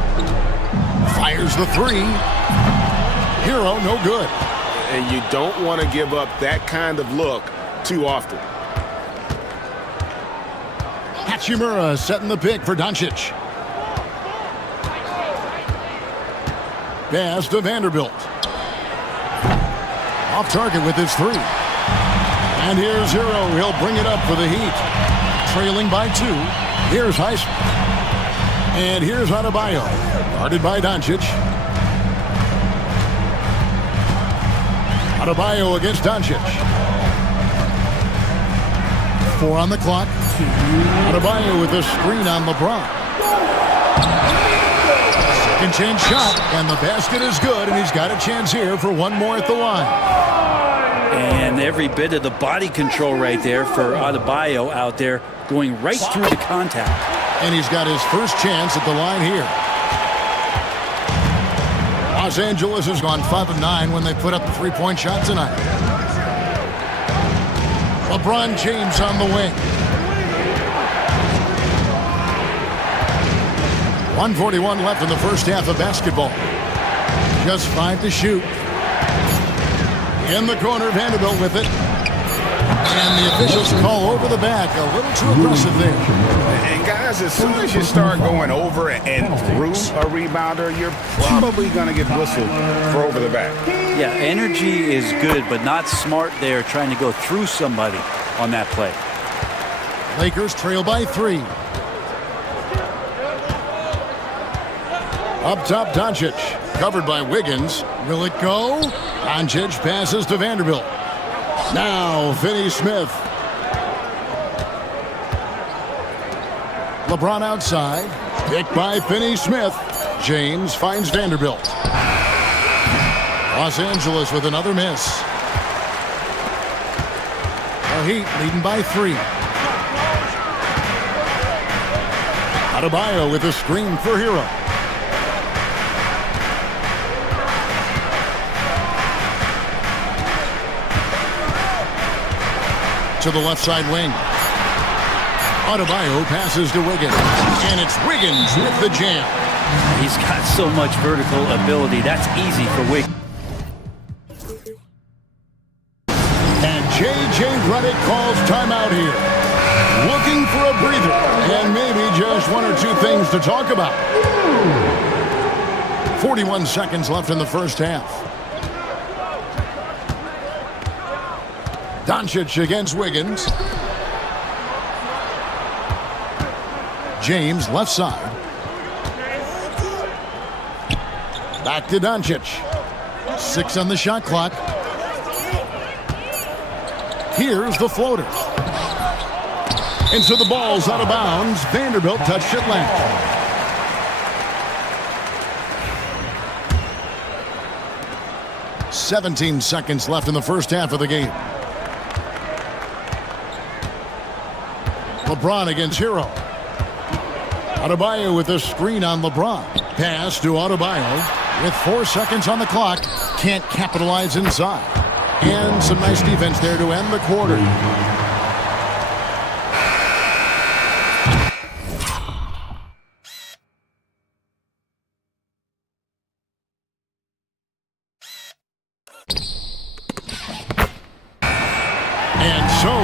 Fires the 3. Hero, no good. And you don't want to give up that kind of look too often. Hachimura setting the pick for Doncic. Pass to Vanderbilt. Off target with his three. And here's Hero. He'll bring it up for the Heat. Trailing by 2. Here's Heisman. And here's Adebayo. Guarded by Doncic. Adebayo against Doncic. 4 on the clock. Adebayo with a screen on LeBron. Second chance shot, and the basket is good, and he's got a chance here for one more at the line. And every bit of the body control right there for Adebayo out there, going right through the contact. And he's got his first chance at the line here. Los Angeles has gone 5 of 9 when they put up the three-point shot tonight. LeBron James on the wing. 1:41 left in the first half of basketball. Just 5 to shoot. In the corner, Vanderbilt with it. And the officials call over the back. A little too aggressive there. And guys, as soon as you start going over and through a rebounder, you're probably going to get whistled for over the back. Yeah, energy is good, but not smart there trying to go through somebody on that play. Lakers trail by 3. Up top, Doncic. Covered by Wiggins. Will it go? Doncic passes to Vanderbilt. Now, Finney-Smith. LeBron outside. Picked by Finney-Smith. James finds Vanderbilt. Los Angeles with another miss. The Heat leading by 3. Adebayo with a screen for Hero. To the left side wing. Adebayo passes to Wiggins. And it's Wiggins with the jam. He's got so much vertical ability. That's easy for Wiggins. And J.J. Redick calls timeout here. Looking for a breather. And maybe just 1 or 2 things to talk about. 41 seconds left in the first half. Doncic against Wiggins. James left side. Back to Doncic. 6 on the shot clock. Here's the floater. And so the ball's out of bounds. Vanderbilt touched it left. "17 seconds left in the first half of the game. LeBron against Hero. Adebayo with a screen on LeBron. Pass to Adebayo with 4 seconds on the clock. Can't capitalize inside. And some nice defense there to end the quarter.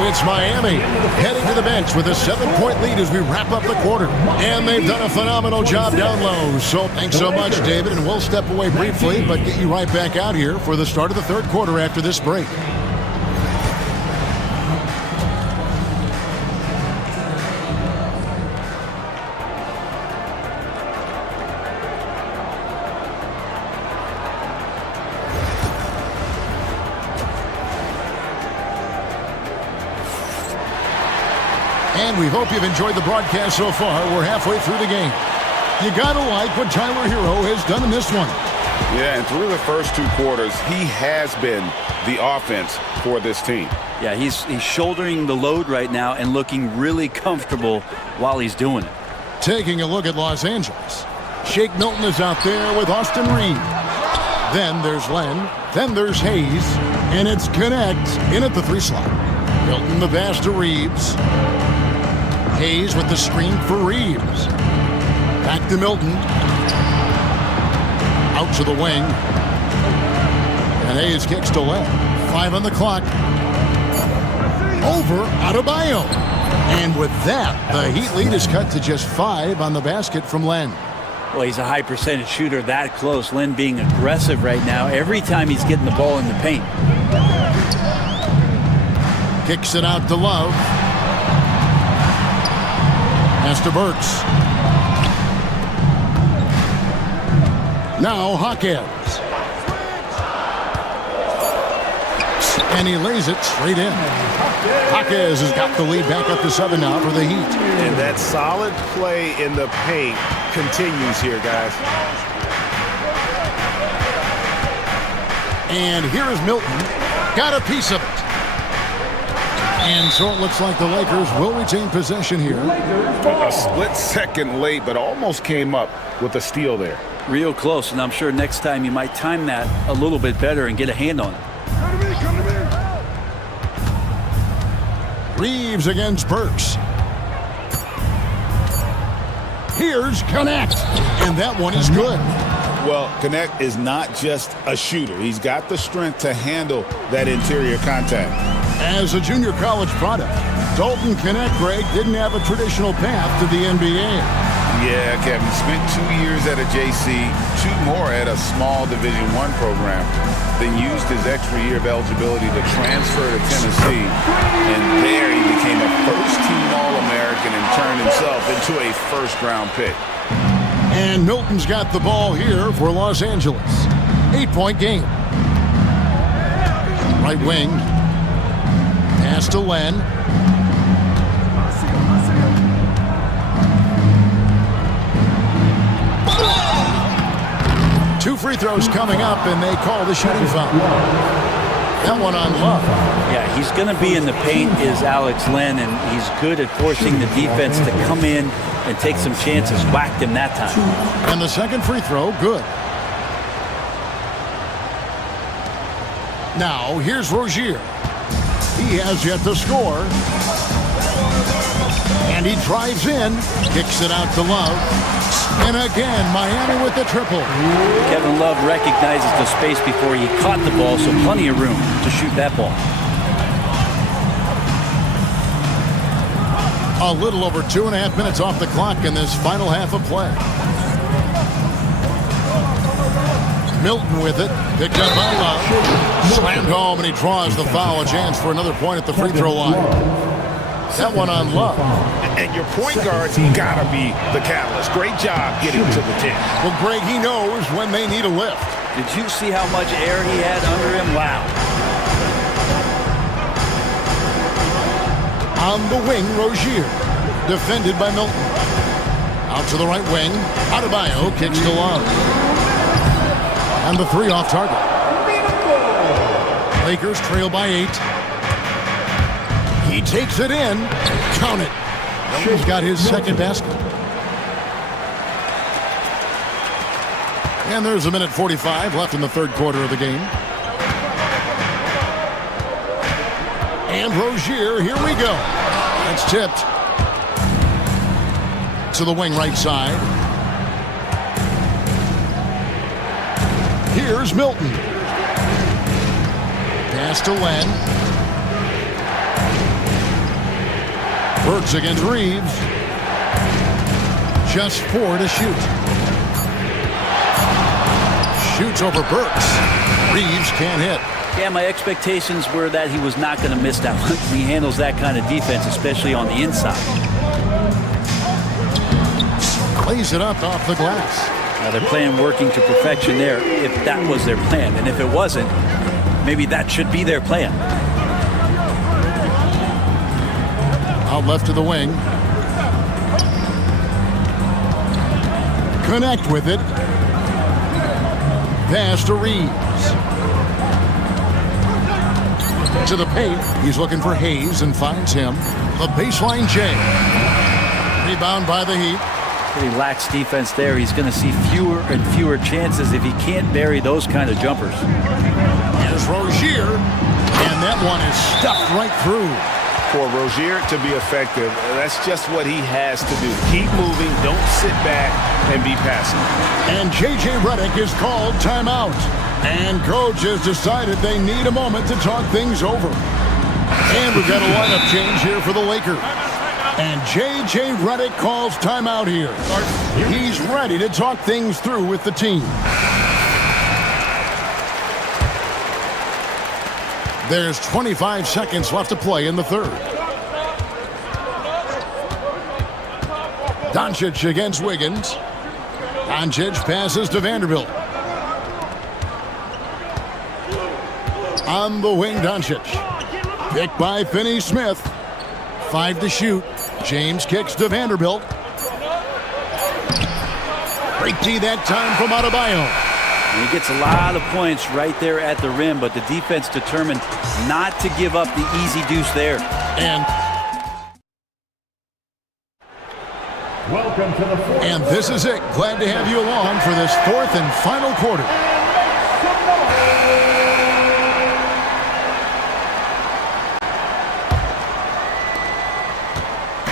It's Miami heading to the bench with a 7-point lead as we wrap up the quarter. And they've done a phenomenal job down low. So thanks so much, David. And we'll step away briefly, but get you right back out here for the start of the third quarter after this break. And we hope you've enjoyed the broadcast so far. We're halfway through the game. You gotta like what Tyler Hero has done in this one. Yeah, and through the first 2 quarters, he has been the offense for this team. Yeah, he's shouldering the load right now and looking really comfortable while he's doing it. Taking a look at Los Angeles. Shake Milton is out there with Austin Reeves. Then there's Len. Then there's Hayes. And it's Connect in at the 3 slot. Milton the pass to Reeves. Hayes with the screen for Reeves. Back to Milton. Out to the wing. And Hayes kicks to left. 5 on the clock. over Adebayo. And with that, the Heat lead is cut to just 5 on the basket from Len. Well, he's a high percentage shooter that close. Len being aggressive right now every time he's getting the ball in the paint. Kicks it out to Love. Pass to Burks. Now Hawkins. And he lays it straight in. Hawkins has got the lead back up to 7 now for the Heat. And that solid play in the paint continues here, guys. And here is Milton. Got a piece of it. And so it looks like the Lakers will retain possession here. A split second late, but almost came up with a steal there. Real close, and I'm sure next time you might time that a little bit better and get a hand on it. Reeves against Burks. Here's Connect. And that one is good. Well, Connect is not just a shooter. He's got the strength to handle that interior contact. As a junior college product, Dalton Connect, Greg, didn't have a traditional path to the NBA. Yeah, Kevin, spent 2 years at a JC, 2 more at a small Division I program, then used his extra year of eligibility to transfer to Tennessee, and there he became a first-team All-American and turned himself into a first-round pick. And Milton's got the ball here for Los Angeles. 8-point game. Right wing. Pass to Len. Two free throws coming up, and they call the shooting foul. That one on Love. Yeah, he's going to be in the paint is Alex Len, and he's good at forcing the defense to come in and take some chances. Whacked him that time. And the second free throw, good. Now, here's Rozier. He has yet to score. And he drives in, kicks it out to Love. And again, Miami with the triple. Kevin Love recognizes the space before he caught the ball, so plenty of room to shoot that ball. A little over 2.5 minutes off the clock in this final half of play. Milton with it, picked up by Love. Slammed home, and he draws the foul. A chance for another point at the free throw line. That one on Love. And your point guard's got to be the catalyst. Great job getting to the 10. Well, Greg, he knows when they need a lift. Did you see how much air he had under him? Wow. On the wing, Rozier. Defended by Milton. Out to the right wing. Adebayo kicks to Love. And the 3 off target. Lakers trail by 8. He takes it in. Count it. He's got his second basket. And there's 1:45 left in the third quarter of the game. And Rozier, here we go. That's tipped. To the wing right side. Here's Milton. Pass to Len. Burks against Reeves. Just 4 to shoot. Shoots over Burks. Reeves can't hit. Yeah, my expectations were that he was not going to miss that one. He handles that kind of defense, especially on the inside. Plays it up off the glass. Now they're playing working to perfection there, if that was their plan. And if it wasn't, maybe that should be their plan. Out left to the wing. Connect with it. Pass to Reeves. To the paint. He's looking for Hayes and finds him. The baseline J. Rebound by the Heat. Pretty lax defense there. He's going to see fewer and fewer chances if he can't bury those kind of jumpers. Here's Rozier. And that one is stuffed right through. For Rozier to be effective, that's just what he has to do. Keep moving, don't sit back and be passive. And J.J. Redick is called timeout. And coach has decided they need a moment to talk things over. And we've got a lineup change here for the Lakers. And J.J. Redick calls timeout here. He's ready to talk things through with the team. There's 25 seconds left to play in the third. Doncic against Wiggins. Doncic passes to Vanderbilt. On the wing, Doncic. Picked by Finney-Smith. 5 to shoot. James kicks to Vanderbilt. Great D that time from Adebayo. And he gets a lot of points right there at the rim, but the defense determined not to give up the easy deuce there. Welcome to the fourth. And this is it. Glad to have you along for this fourth and final quarter.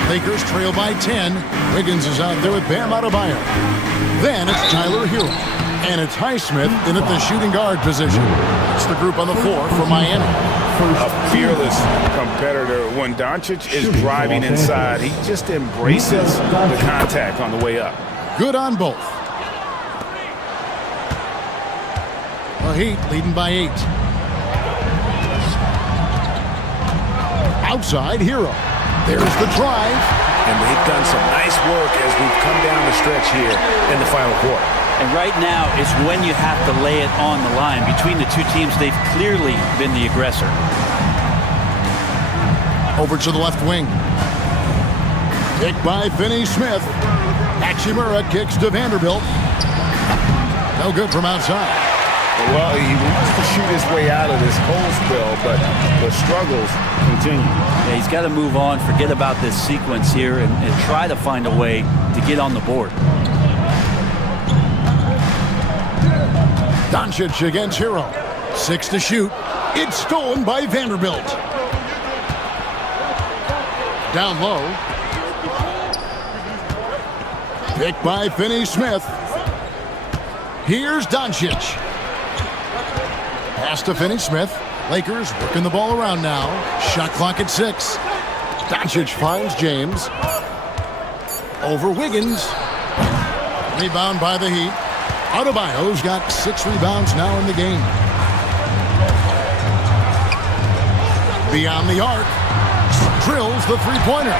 Lakers trail by 10. Wiggins is out there with Bam Adebayo. Then it's Tyler Hero. And it's Highsmith in at the shooting guard position. That's the group on the floor for Miami. A fearless competitor. When Doncic is driving inside, he just embraces the contact on the way up. Good on both. The Heat leading by 8. Outside, Hero. There's the drive. And they've done some nice work as we've come down the stretch here in the final quarter. And right now is when you have to lay it on the line. Between the two teams, they've clearly been the aggressor. Over to the left wing. Picked by Finney-Smith. Hachimura kicks to Vanderbilt. No good from outside. Well, he wants to shoot his way out of this cold spell, but the struggles continue. Yeah, he's got to move on, forget about this sequence here, and try to find a way to get on the board. Doncic against Hero. 6 to shoot. It's stolen by Vanderbilt. Down low. Picked by Finney-Smith. Here's Doncic. Pass to Finney-Smith. Lakers working the ball around now. Shot clock at 6. Doncic finds James. Over Wiggins. Rebound by the Heat. Adebayo's got 6 rebounds now in the game. Beyond the arc. Drills the three-pointer.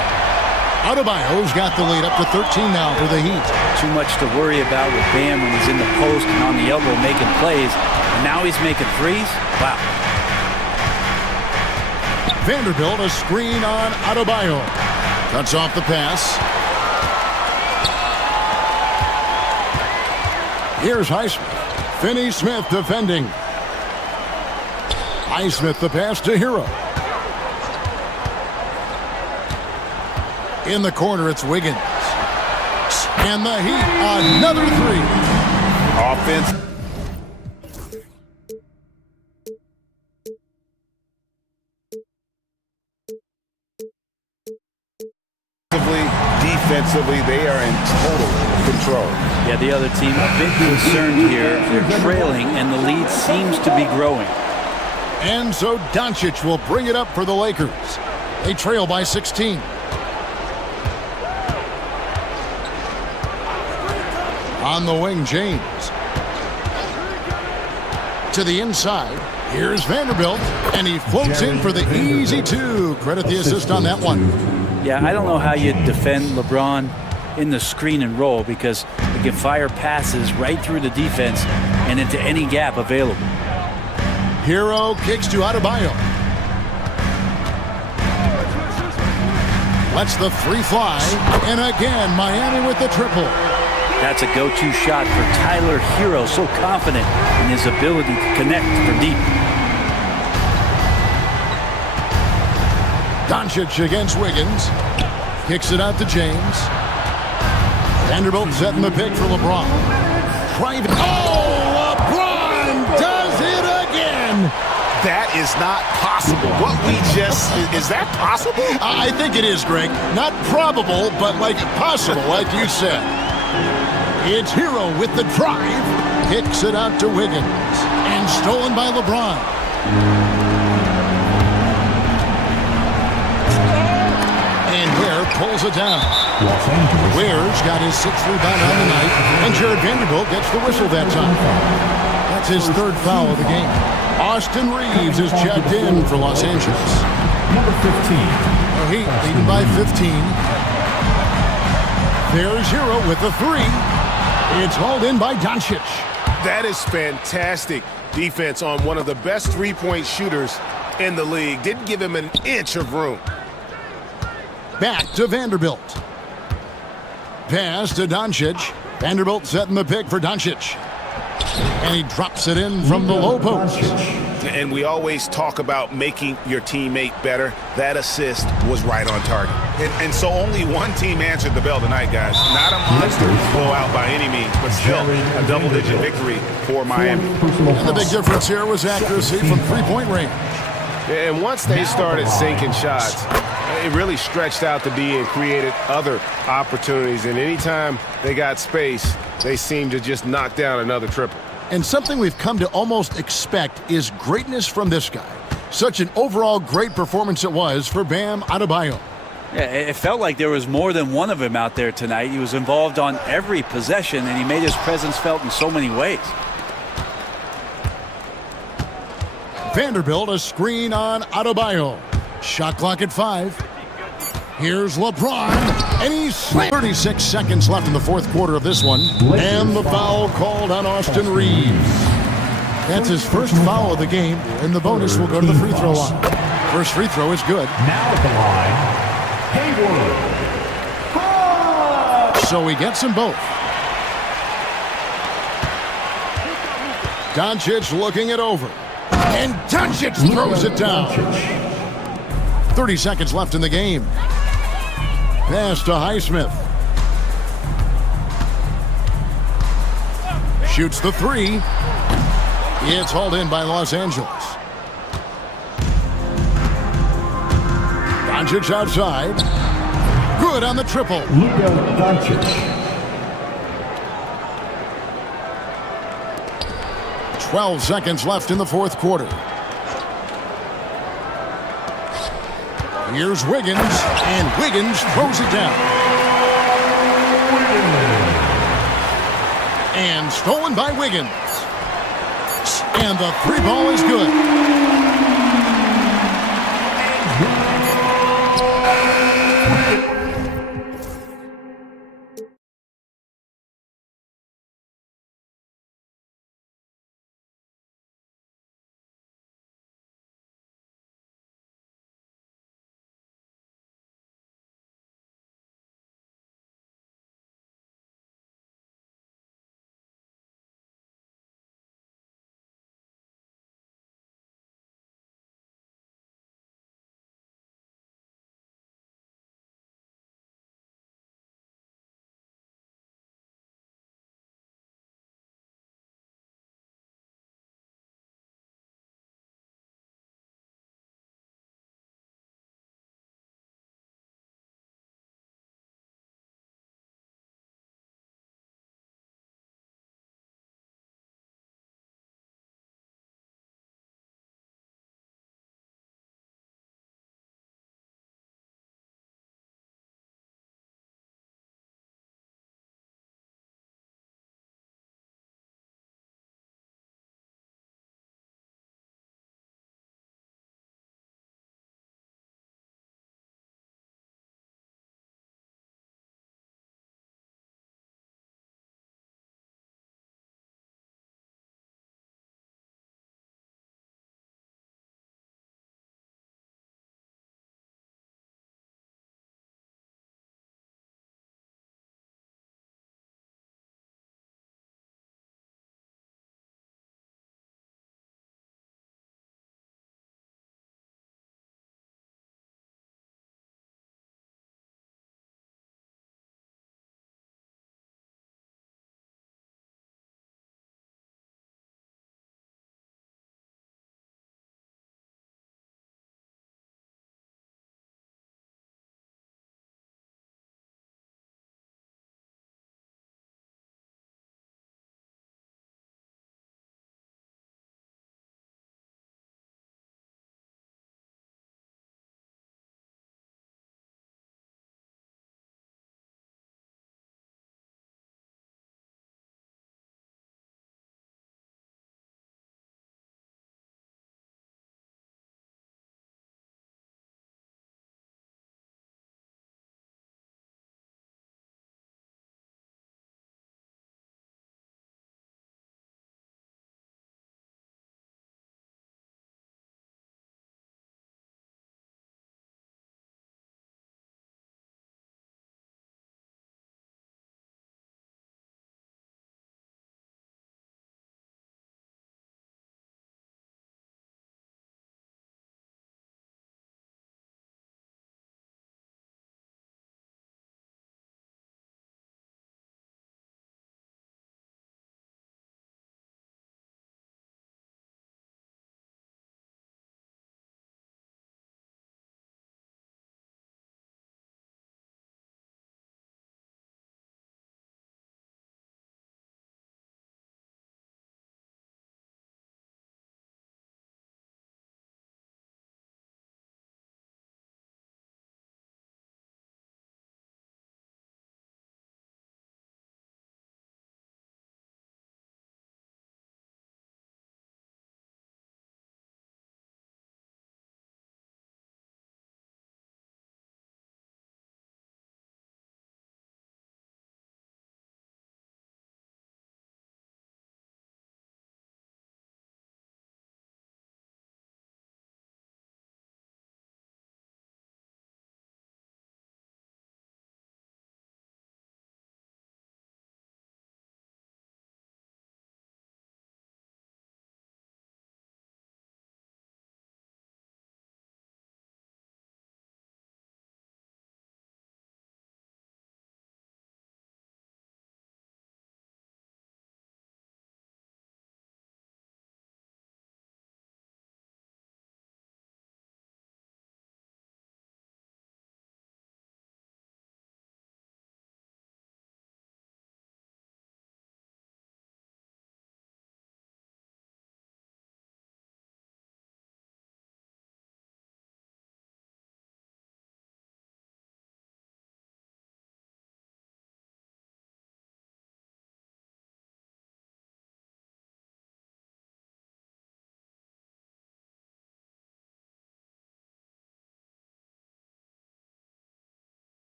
Adebayo's got the lead up to 13 now for the Heat. Too much to worry about with Bam when he's in the post and on the elbow making plays. And now he's making threes. Wow. Vanderbilt, a screen on Adebayo. Cuts off the pass. Here's Highsmith. Finney-Smith defending. Highsmith the pass to Hero. In the corner, it's Wiggins. And the Heat, another three. Offense. Defensively, they are in total control. Yeah, the other team a bit concerned here. They're trailing, and the lead seems to be growing. And so Doncic will bring it up for the Lakers. They trail by 16. On the wing, James. To the inside. Here's Vanderbilt, and he floats in for the easy 2. Credit the assist on that one. Yeah, I don't know how you defend LeBron in the screen and roll because he can fire passes right through the defense and into any gap available. Hero kicks to Adebayo. Lets the three fly, and again, Miami with the triple. That's a go-to shot for Tyler Hero, so confident in his ability to connect from deep. Doncic against Wiggins. Kicks it out to James. Vanderbilt setting the pick for LeBron. Driving. Oh, LeBron does it again. That is not possible. What we just, is that possible? I think it is, Greg. Not probable, but like possible, like you said. It's Hero with the drive. Kicks it out to Wiggins. And stolen by LeBron. pulls it down. Los Angeles. Ware's got his 6th rebound on the night, and Jared Vanderbilt gets the whistle that time. That's his 3rd foul of the game. Austin Reeves is checked in for Los Angeles. Number 15. Heat leading by 15. There's Hero with the 3. It's hauled in by Doncic. That is fantastic defense on one of the best three-point shooters in the league. Didn't give him an inch of room. Back to Vanderbilt. Pass to Doncic. Vanderbilt setting the pick for Doncic. And he drops it in from the low post. And we always talk about making your teammate better. That assist was right on target. And so only one team answered the bell tonight, guys. Not a monster blowout by any means, but still a double-digit victory for Miami. And the big difference here was accuracy from three-point range. And once they started sinking shots, it really stretched out to be and created other opportunities. And anytime they got space, they seemed to just knock down another triple. And something we've come to almost expect is greatness from this guy. Such an overall great performance it was for Bam Adebayo. Yeah, it felt like there was more than one of him out there tonight. He was involved on every possession, and he made his presence felt in so many ways. Vanderbilt a screen on Adebayo. Shot clock at 5. Here's LeBron, and he's 36 seconds left in the 4th quarter of this one. And the foul called on Austin Reeves. That's his 1st foul of the game, and the bonus will go to the free throw line. First free throw is good. Now at the line, Hayward. So he gets them both. Doncic looking it over. And Doncic throws it down. 30 seconds left in the game. Pass to Highsmith. Shoots the 3. It's hauled in by Los Angeles. Doncic outside. Good on the triple. Luka Doncic. 12 seconds left in the 4th quarter. Here's Wiggins, and Wiggins throws it down. And stolen by Wiggins. And the 3 ball is good.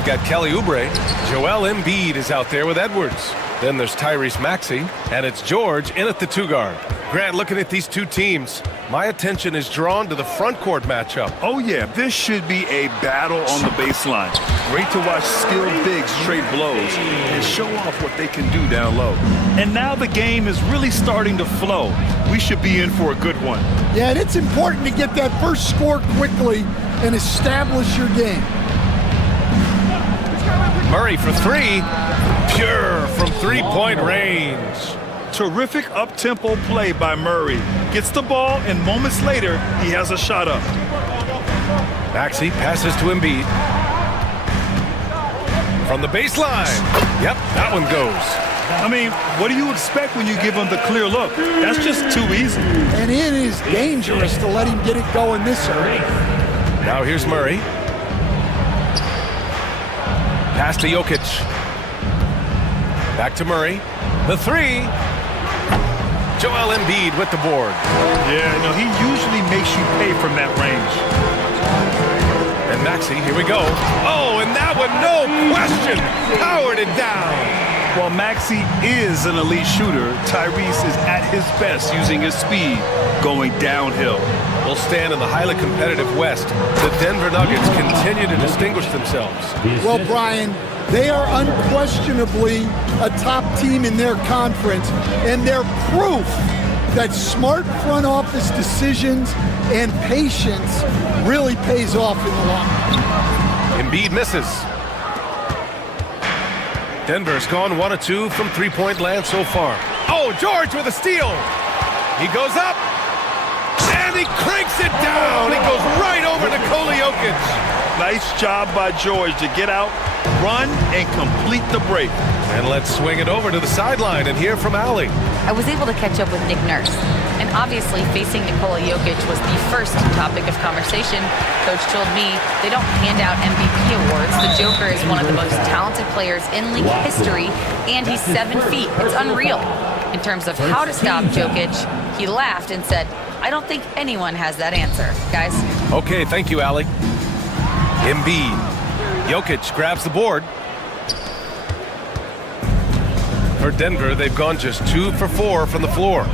we've got Kelly Oubre. Joel Embiid is out there with Edwards. Then there's Tyrese Maxey, and it's George in at the 2-guard. Grant, looking at these two teams, my attention is drawn to the front court matchup. Oh, yeah, this should be a battle on the baseline. Great to watch skilled bigs trade blows and show off what they can do down low. And now the game is really starting to flow. We should be in for a good one. Yeah, and it's important to get that first score quickly and establish your game. Murray for three. Pure from three-point range. Terrific up-tempo play by Murray. Gets the ball, and moments later, he has a shot up. Maxey passes to Embiid. From the baseline. Yep, that one goes. I mean, what do you expect when you give him the clear look? That's just too easy. And it is dangerous to let him get it going this early. Now here's Murray. Pass to Jokic. Back to Murray. The three. Joel Embiid with the board. Yeah, no, he usually makes you pay from that range. And Maxey, here we go. Oh, and that one, no question, powered it down. While Maxey is an elite shooter, Tyrese is at his best using his speed going downhill. We'll stand in the highly competitive West. The Denver Nuggets continue to distinguish themselves. Well, Brian, they are unquestionably a top team in their conference, and they're proof that smart front office decisions and patience really pays off in the long run. Embiid misses. Denver's gone 1 of 2 from three-point land so far. Oh, George with a steal. He goes up, and he cranks it down. He goes right over Nikola Jokic. Nice job by George to get out, run, and complete the break. And let's swing it over to the sideline and hear from Allie. I was able to catch up with Nick Nurse, and obviously facing Nikola Jokic was the first topic of conversation. Coach told me they don't hand out MVP awards. The Joker is one of the most talented players in league history, and he's 7 feet. It's unreal. In terms of how to stop Jokic, he laughed and said, I don't think anyone has that answer, guys. Okay, thank you, Allie. Embiid. Jokic grabs the board. For Denver, they've gone just 2 for 4 from the floor.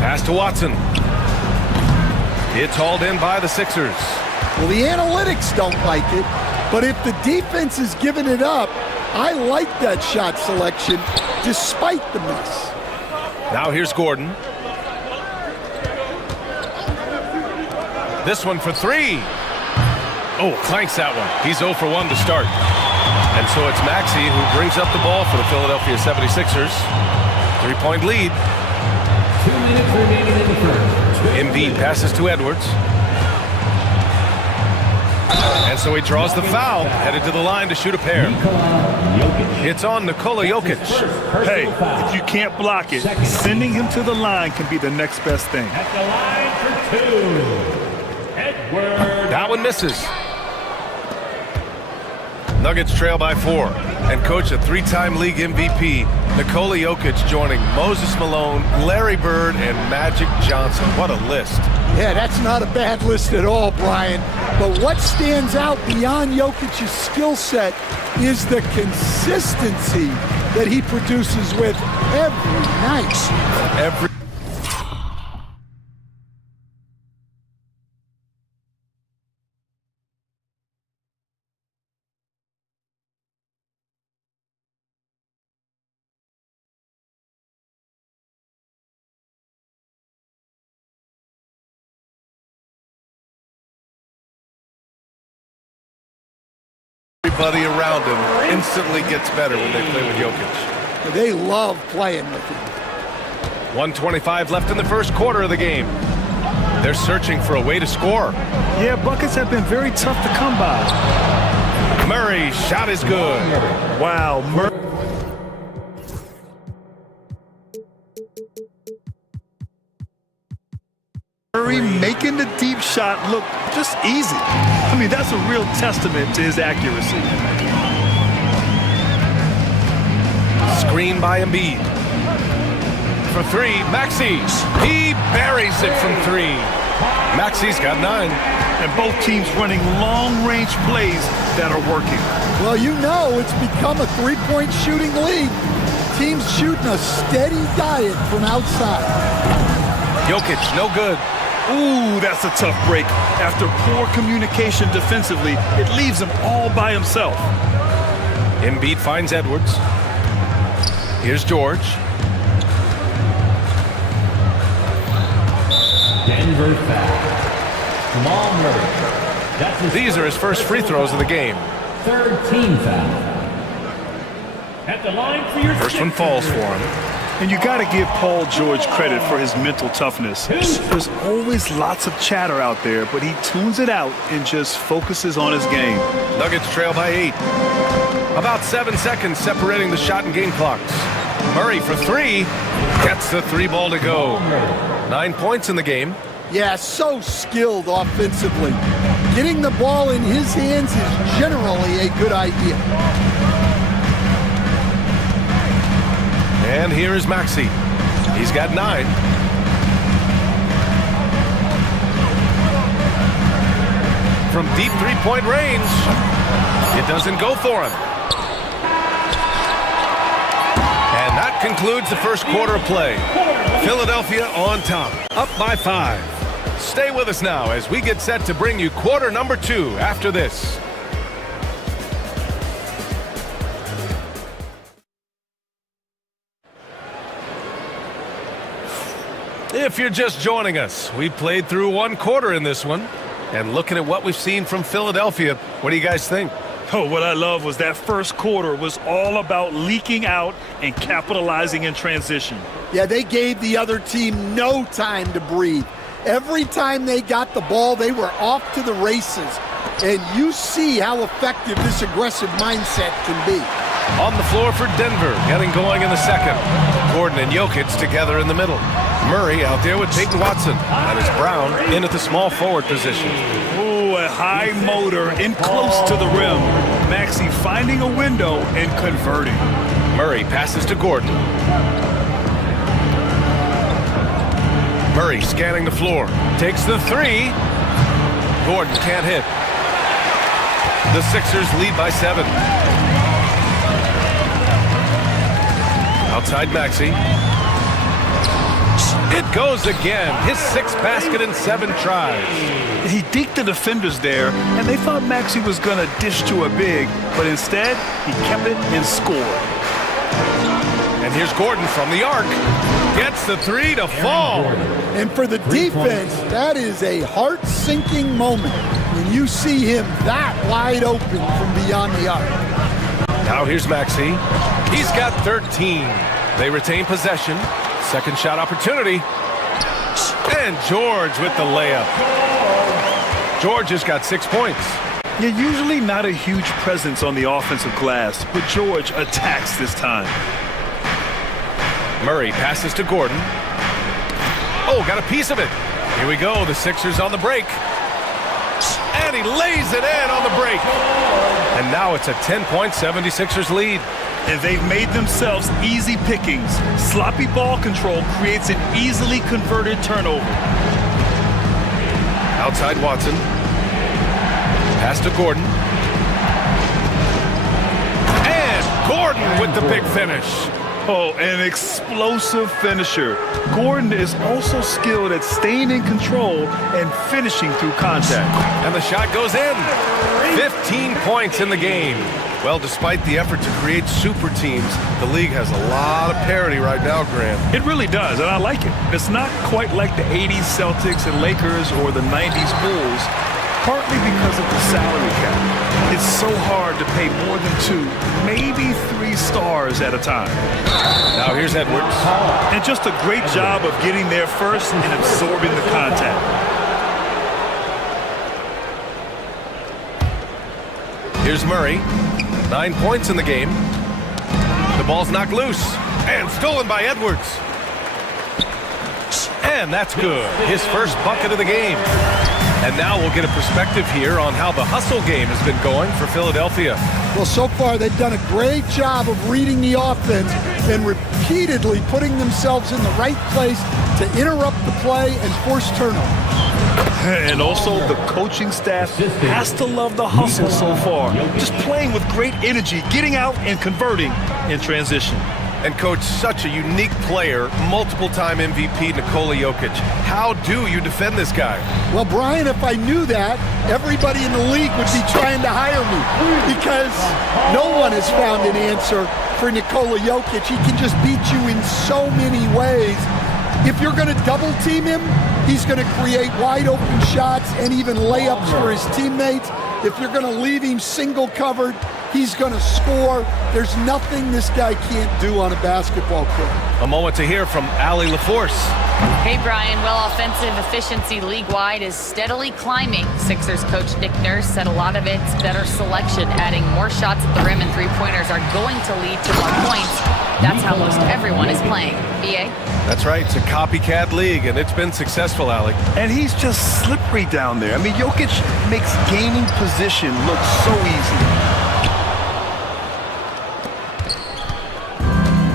Pass to Watson. It's hauled in by the Sixers. Well, the analytics don't like it, but if the defense is giving it up, I like that shot selection despite the miss. Now here's Gordon. This one for 3. Oh, clanks that one. He's 0 for 1 to start. And so it's Maxey who brings up the ball for the Philadelphia 76ers. 3-point lead. 2 minutes remaining in the first. Embiid passes to Edwards. And so he draws the foul, headed to the line to shoot a pair. It's on Nikola Jokic. Hey, if you can't block it, sending him to the line can be the next best thing. At the line for 2, Edwards. That one misses. Nuggets trail by 4. And coach, a 3-time league MVP, Nikola Jokic joining Moses Malone, Larry Bird, and Magic Johnson. What a list. Yeah, that's not a bad list at all, Brian. But what stands out beyond Jokic's skill set is the consistency that he produces with every night. Everybody around him instantly gets better when they play with Jokic. They love playing with him. 1:25 left in the first quarter of the game. They're searching for a way to score. Yeah, buckets have been very tough to come by. Murray, shot is good. Wow, Murray making the deep shot look just easy. I mean, that's a real testament to his accuracy. Screen by Embiid. For 3, Maxey. He buries it from 3. Maxi's got 9. And both teams running long-range plays that are working. Well, you know it's become a three-point shooting league. Teams shooting a steady diet from outside. Jokic, no good. Ooh, that's a tough break. After poor communication defensively, it leaves him all by himself. Embiid finds Edwards. Here's George. Denver foul. Jamal Murray. That's his These are his first free throws of the game. third team foul. At the line for your First one falls for him. And you got to give Paul George credit for his mental toughness. There's always lots of chatter out there, but he tunes it out and just focuses on his game. Nuggets trail by 8. About 7 seconds separating the shot and game clocks. Murray for 3. Gets the 3 ball to go. 9 points in the game. Yeah, so skilled offensively. Getting the ball in his hands is generally a good idea. And here is Maxey. He's got 9. From deep three-point range, it doesn't go for him. And that concludes the first quarter of play. Philadelphia on top, up by 5. Stay with us now as we get set to bring you quarter number 2 after this. If you're just joining us, we played through 1 quarter in this one. And looking at what we've seen from Philadelphia, what do you guys think? Oh, what I love was that first quarter was all about leaking out and capitalizing in transition. Yeah, they gave the other team no time to breathe. Every time they got the ball, they were off to the races. And you see how effective this aggressive mindset can be. On the floor for Denver, getting going in the second. Gordon and Jokic together in the middle. Murray out there with Peyton Watson. And it's Brown in at the small forward position. Ooh, a high motor in close to the rim. Maxey finding a window and converting. Murray passes to Gordon. Murray scanning the floor. Takes the 3. Gordon can't hit. The Sixers lead by 7. Outside Maxey. It goes again. His 6th basket in 7 tries. He deked the defenders there, and they thought Maxey was going to dish to a big, but instead, he kept it and scored. And here's Gordon from the arc. Gets the 3 to fall. And for the defense, that is a heart-sinking moment when you see him that wide open from beyond the arc. Now here's Maxey. He's got 13. They retain possession. Second shot opportunity. And George with the layup. George has got 6 points. You're usually not a huge presence on the offensive glass, but George attacks this time. Murray passes to Gordon. Oh, got a piece of it. Here we go. The Sixers on the break. And he lays it in on the break. And now it's a 10-point 76ers lead. And they've made themselves easy pickings. Sloppy ball control creates an easily converted turnover. Outside Watson. Pass to Gordon. And Gordon with the big finish. Oh, an explosive finisher. Gordon is also skilled at staying in control and finishing through contact. And the shot goes in. 15 points in the game. Well, despite the effort to create super teams, the league has a lot of parity right now, Graham. It really does, and I like it. It's not quite like the 80s Celtics and Lakers or the 90s Bulls, partly because of the salary cap. It's so hard to pay more than 2, maybe 3 stars at a time. Now here's Edwards. And just a great job of getting there first and absorbing the contact. Here's Murray. 9 points in the game. The ball's knocked loose and stolen by Edwards. And that's good. His first bucket of the game. And now we'll get a perspective here on how the hustle game has been going for Philadelphia. Well, so far they've done a great job of reading the offense and repeatedly putting themselves in the right place to interrupt the play and force turnovers. And also the coaching staff has to love the hustle so far. Just playing with great energy, getting out and converting in transition. And coach, such a unique player, multiple-time MVP Nikola Jokic. How do you defend this guy? Well, Brian, if I knew that, everybody in the league would be trying to hire me because no one has found an answer for Nikola Jokic. He can just beat you in so many ways. If you're going to double team him, he's going to create wide open shots and even layups for his teammates. If you're going to leave him single covered, he's going to score. There's nothing this guy can't do on a basketball court. A moment to hear from Allie LaForce. Hey, Brian. Well, offensive efficiency league-wide is steadily climbing. Sixers coach Nick Nurse said a lot of it's better selection, adding more shots at the rim and three-pointers are going to lead to more points. That's how most everyone is playing. BA? That's right. It's a copycat league, and it's been successful, Allie. And he's just slippery down there. I mean, Jokic makes gaining position look so easy.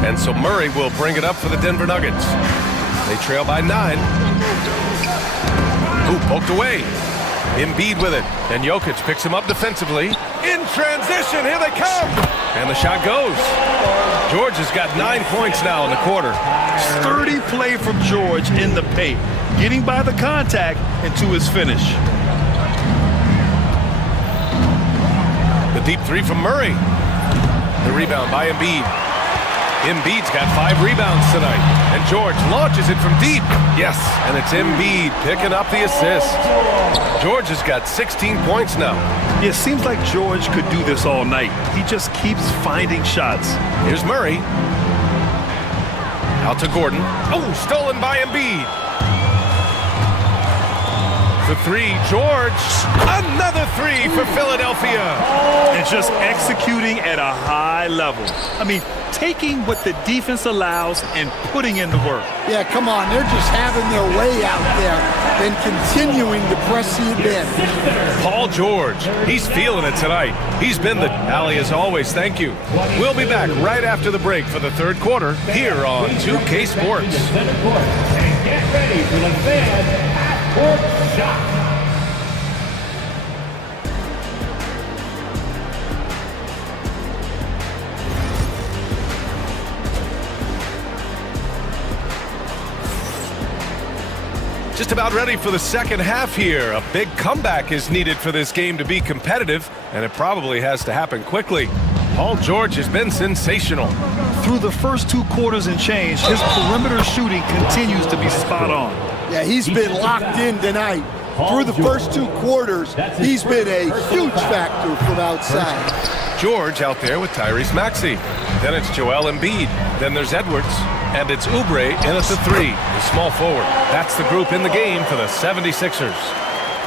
And so Murray will bring it up for the Denver Nuggets. They trail by 9. Ooh, poked away. Embiid with it. And Jokic picks him up defensively. In transition, here they come. And the shot goes. George has got 9 points now in the quarter. Sturdy play from George in the paint, getting by the contact and to his finish. The deep three from Murray. The rebound by Embiid. Embiid's got 5 rebounds tonight. And George launches it from deep. Yes, and it's Embiid picking up the assist. George has got 16 points now. Yeah, it seems like George could do this all night. He just keeps finding shots. Here's Murray. Out to Gordon. Oh, stolen by Embiid. For 3, George. Another 3 for Philadelphia. And just executing at a high level. I mean, taking what the defense allows and putting in the work. Yeah, come on. They're just having their way out there and continuing to press the advantage. Paul George, he's feeling it tonight. He's been the Allie as always. Thank you. We'll be back right after the break for the third quarter here on 2K Sports. And get ready for the fan half-court shot. Just about ready for the second half here. A big comeback is needed for this game to be competitive, and it probably has to happen quickly. Paul George has been sensational. Through the first 2 quarters and change, his perimeter shooting continues to be spot on. Yeah, he's been locked in tonight. Through the first 2 quarters, he's been a huge factor from outside. George out there with Tyrese Maxey. Then it's Joel Embiid. Then there's Edwards. And it's Oubre in at the 3, the small forward. That's the group in the game for the 76ers.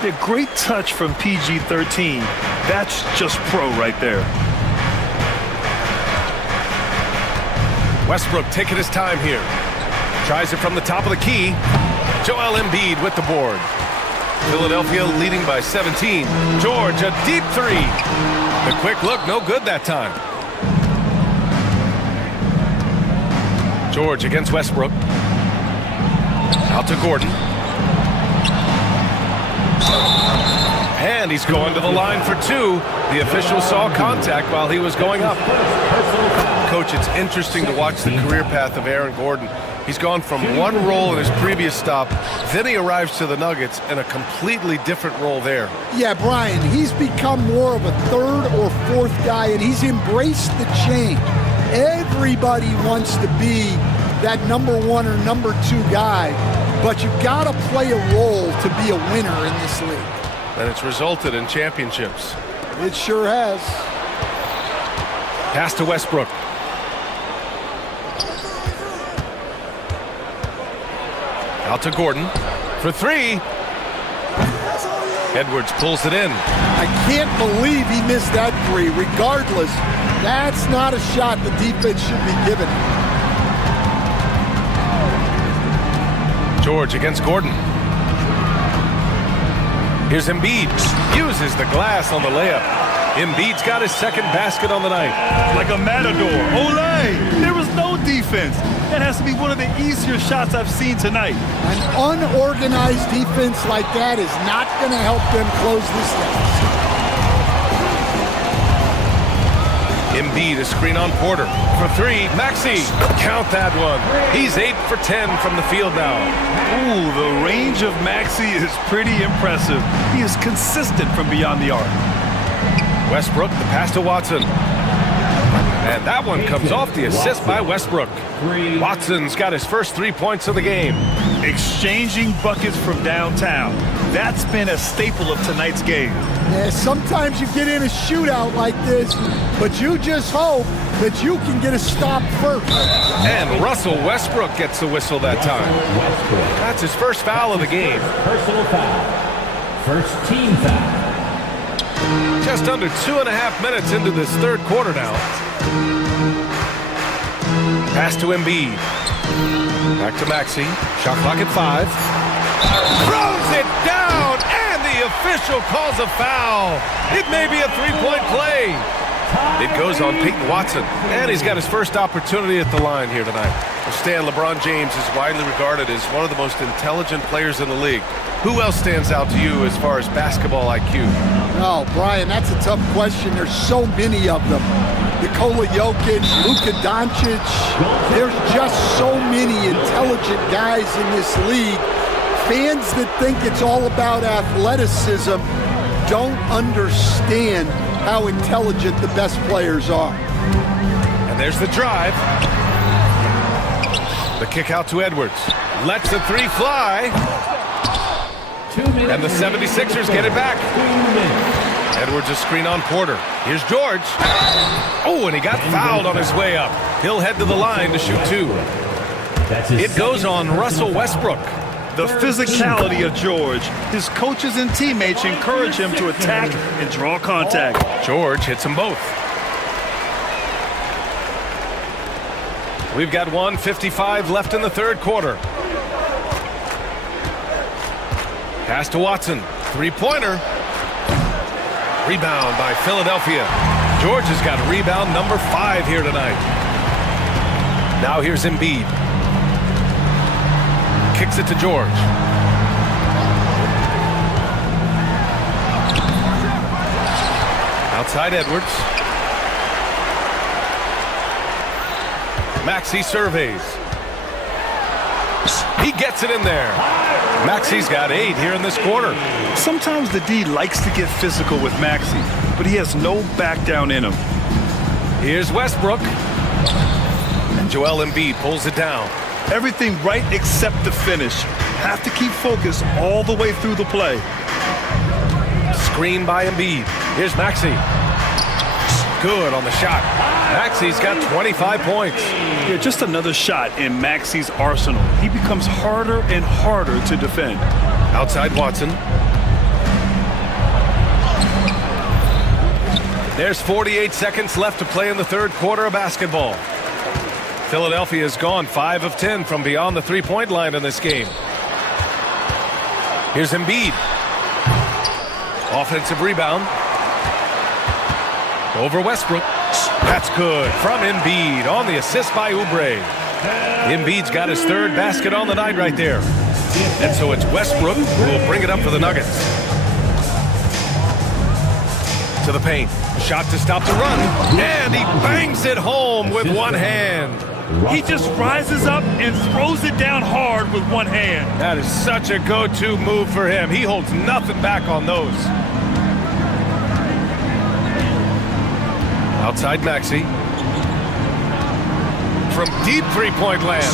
A great touch from PG-13. That's just pro right there. Westbrook taking his time here. Tries it from the top of the key. Joel Embiid with the board. Philadelphia leading by 17. George, a deep 3. The quick look, no good that time. George against Westbrook. Out to Gordon. And he's going to the line for 2. The official saw contact while he was going up. Coach, it's interesting to watch the career path of Aaron Gordon. He's gone from one role in his previous stop, then he arrives to the Nuggets in a completely different role there. Yeah, Brian, he's become more of a 3rd or 4th guy, and he's embraced the change. Everybody wants to be that number 1 or number 2 guy, but you've got to play a role to be a winner in this league. And it's resulted in championships. It sure has. Pass to Westbrook. Out to Gordon for 3. Edwards pulls it in. I can't believe he missed that 3. Regardless, that's not a shot the defense should be giving. George against Gordon. Here's Embiid. Uses the glass on the layup. Embiid's got his second basket on the night. Like a matador. Olé! There was no defense. That has to be one of the easier shots I've seen tonight. An unorganized defense like that is not going to help them close this deficit. Embiid, a screen on Porter. For three, Maxey. Count that one. He's 8 for 10 from the field now. Ooh, the range of Maxey is pretty impressive. He is consistent from beyond the arc. Westbrook, the pass to Watson. And that one comes off the assist by Westbrook. Watson's got his first 3 points of the game. Exchanging buckets from downtown. That's been a staple of tonight's game. Yeah, sometimes you get in a shootout like this, but you just hope that you can get a stop first. And Russell Westbrook gets the whistle that time. That's his first foul of the game. Personal foul. First team foul. Just under 2.5 minutes into this third quarter now. Pass to Embiid. Back to Maxey. Shot clock at 5. Throws it down, and the official calls a foul. It may be a three-point play. It goes on Peyton Watson, and he's got his first opportunity at the line here tonight. Stan, LeBron James is widely regarded as one of the most intelligent players in the league. Who else stands out to you as far as basketball IQ? Oh, Brian, that's a tough question. There's so many of them. Nikola Jokic, Luka Doncic. There's just so many intelligent guys in this league. Fans that think it's all about athleticism don't understand how intelligent the best players are. And there's the drive. The kick out to Edwards. Lets the three fly. And the 76ers get it back. Edwards a screen on Porter. Here's George. Oh, and he got fouled on his way up. He'll head to the line to shoot 2. It goes on Russell Westbrook. The physicality of George. His coaches and teammates encourage him to attack and draw contact. George hits them both. We've got 1:55 left in the third quarter. Pass to Watson. Three-pointer. Rebound by Philadelphia. George has got rebound number 5 here tonight. Now here's Embiid. Kicks it to George. Outside Edwards. Maxey surveys. He gets it in there. Maxey's got 8 here in this quarter. Sometimes the D likes to get physical with Maxey, but he has no back down in him. Here's Westbrook. And Joel Embiid pulls it down. Everything right except the finish. Have to keep focused all the way through the play. Screen by Embiid. Here's Maxey. Good on the shot. Maxey's got 25 points. Yeah, just another shot in Maxey's arsenal. He becomes harder and harder to defend. Outside Watson. There's 48 seconds left to play in the third quarter of basketball. Philadelphia has gone 5 of 10 from beyond the three-point line in this game. Here's Embiid. Offensive rebound. Over Westbrook. That's good from Embiid on the assist by Oubre. Embiid's got his third basket on the night right there. And so it's Westbrook who will bring it up for the Nuggets. To the paint. Shot to stop the run. And he bangs it home with one hand. He just rises up and throws it down hard with one hand. That is such a go-to move for him. He holds nothing back on those. Outside Maxey. From deep three-point land.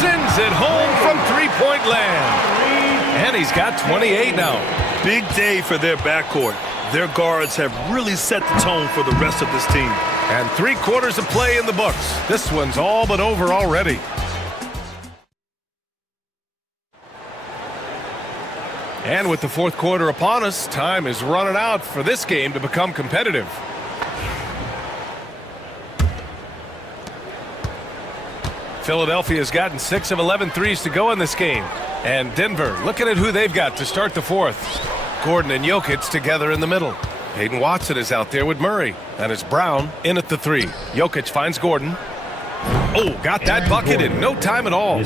Sends it home from three-point land. And he's got 28 now. Big day for their backcourt. Their guards have really set the tone for the rest of this team. And 3 quarters of play in the books. This one's all but over already. And with the fourth quarter upon us, time is running out for this game to become competitive. Philadelphia's gotten 6 of 11 threes to go in this game. And Denver, looking at who they've got to start the fourth. Gordon and Jokic together in the middle. Hayden Watson is out there with Murray. And it's Brown in at the 3. Jokic finds Gordon. Oh, got that bucket in no time at all. A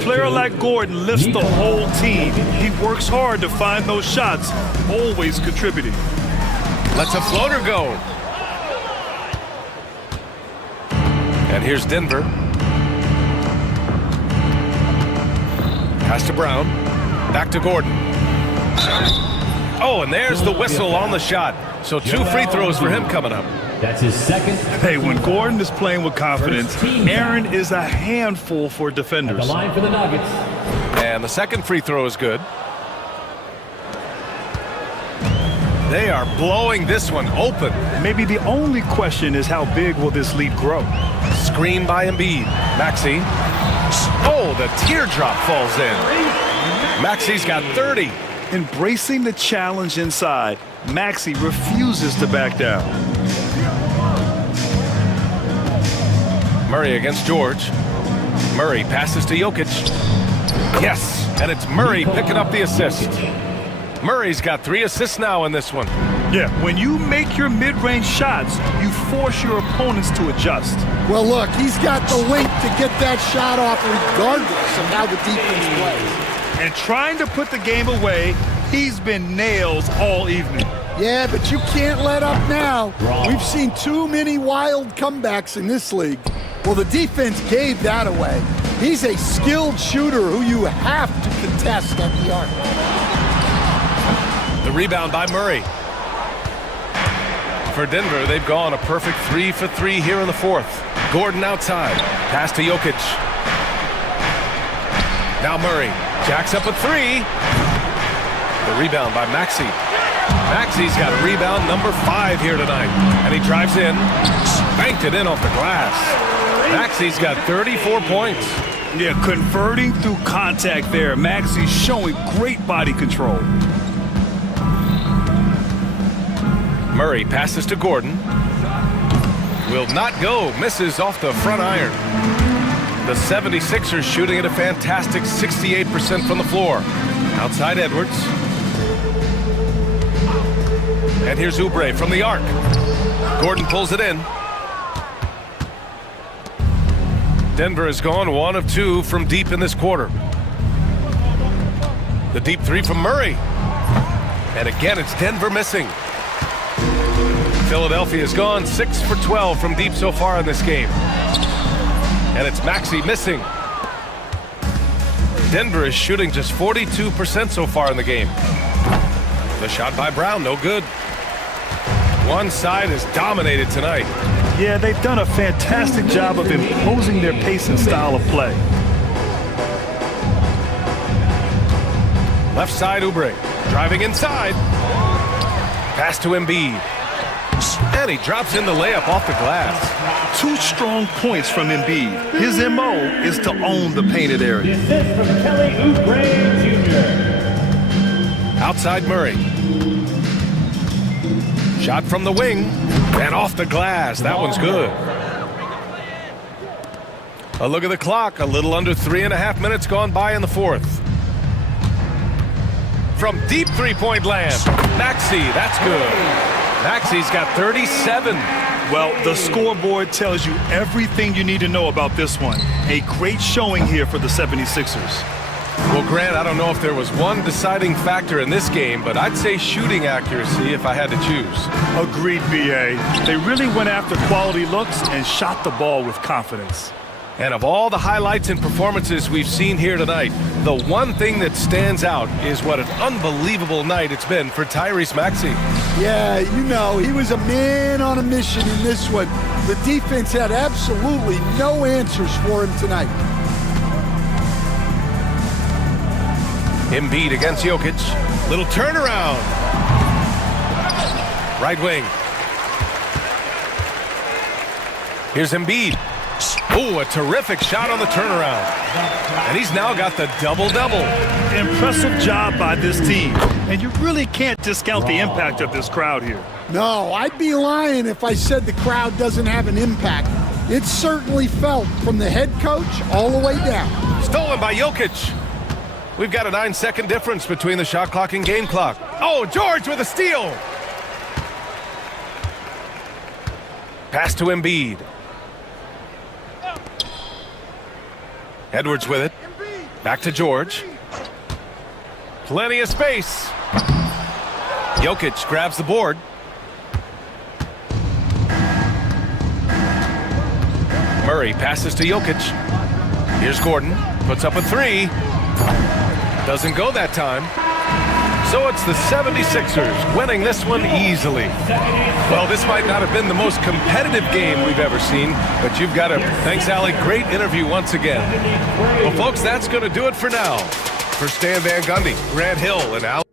player like Gordon lifts the whole team. He works hard to find those shots, always contributing. Lets a floater go. And here's Denver. Pass to Brown. Back to Gordon. Oh, and there's the whistle on the shot. So 2 free throws for him coming up. That's his second. Hey, when Gordon is playing with confidence, Aaron is a handful for defenders. At the line for the Nuggets. And the second free throw is good. They are blowing this one open. Maybe the only question is how big will this lead grow? Screen by Embiid. Maxey. Oh, the teardrop falls in. Maxey's got 30. Embracing the challenge inside, Maxey refuses to back down. Murray against George. Murray passes to Jokic. Yes, and it's Murray picking up the assist. Murray's got 3 assists now in this one. Yeah, when you make your mid-range shots, you force your opponents to adjust. Well, look, he's got the length to get that shot off regardless of how the defense plays. And trying to put the game away, he's been nails all evening. Yeah, but you can't let up now. We've seen too many wild comebacks in this league. Well, the defense gave that away. He's a skilled shooter who you have to contest at the arc. The rebound by Murray. For Denver, they've gone a perfect 3 for 3 here in the 4th. Gordon outside. Pass to Jokic. Now Murray jacks up a 3. The rebound by Maxey. Maxey's got rebound number 5 here tonight. And he drives in. Banked it in off the glass. Maxey's got 34 points. Yeah, converting through contact there. Maxey's showing great body control. Murray passes to Gordon. Will not go. Misses off the front iron. The 76ers shooting at a fantastic 68% from the floor. Outside Edwards. And here's Oubre from the arc. Gordon pulls it in. Denver has gone 1 of 2 from deep in this quarter. The deep 3 from Murray. And again, it's Denver missing. Philadelphia has gone 6 for 12 from deep so far in this game. And it's Maxey missing. Denver is shooting just 42% so far in the game. The shot by Brown, no good. One side is dominated tonight. Yeah, they've done a fantastic job of imposing their pace and style of play. Left side, Oubre. Driving inside. Pass to Embiid. And he drops in the layup off the glass. 2 strong points from Embiid. His MO is to own the painted area. From Kelly Oubre Jr. Outside Murray. Shot from the wing. And off the glass. That one's good. A look at the clock. A little under 3.5 minutes gone by in the 4th. From deep three-point land. Maxey, that's good. Maxey's got 37. Well, the scoreboard tells you everything you need to know about this one. A great showing here for the 76ers. Well, Grant, I don't know if there was one deciding factor in this game, but I'd say shooting accuracy if I had to choose. Agreed, B.A. They really went after quality looks and shot the ball with confidence. And of all the highlights and performances we've seen here tonight, the one thing that stands out is what an unbelievable night it's been for Tyrese Maxey. Yeah, you know, he was a man on a mission in this one. The defense had absolutely no answers for him tonight. Embiid against Jokic. Little turnaround. Right wing. Here's Embiid. Oh, a terrific shot on the turnaround. And he's now got the double-double. Impressive job by this team. And you really can't discount the impact of this crowd here. No, I'd be lying if I said the crowd doesn't have an impact. It's certainly felt from the head coach all the way down. Stolen by Jokic. We've got a 9-second difference between the shot clock and game clock. Oh, George with a steal. Pass to Embiid. Edwards with it. Back to George. Plenty of space. Jokic grabs the board. Murray passes to Jokic. Here's Gordon. Puts up a three. Doesn't go that time. So it's the 76ers winning this one easily. Well, this might not have been the most competitive game we've ever seen, but you've got to... Thanks, Allie. Great interview once again. Well, folks, that's going to do it for now. For Stan Van Gundy, Grant Hill, and Allie.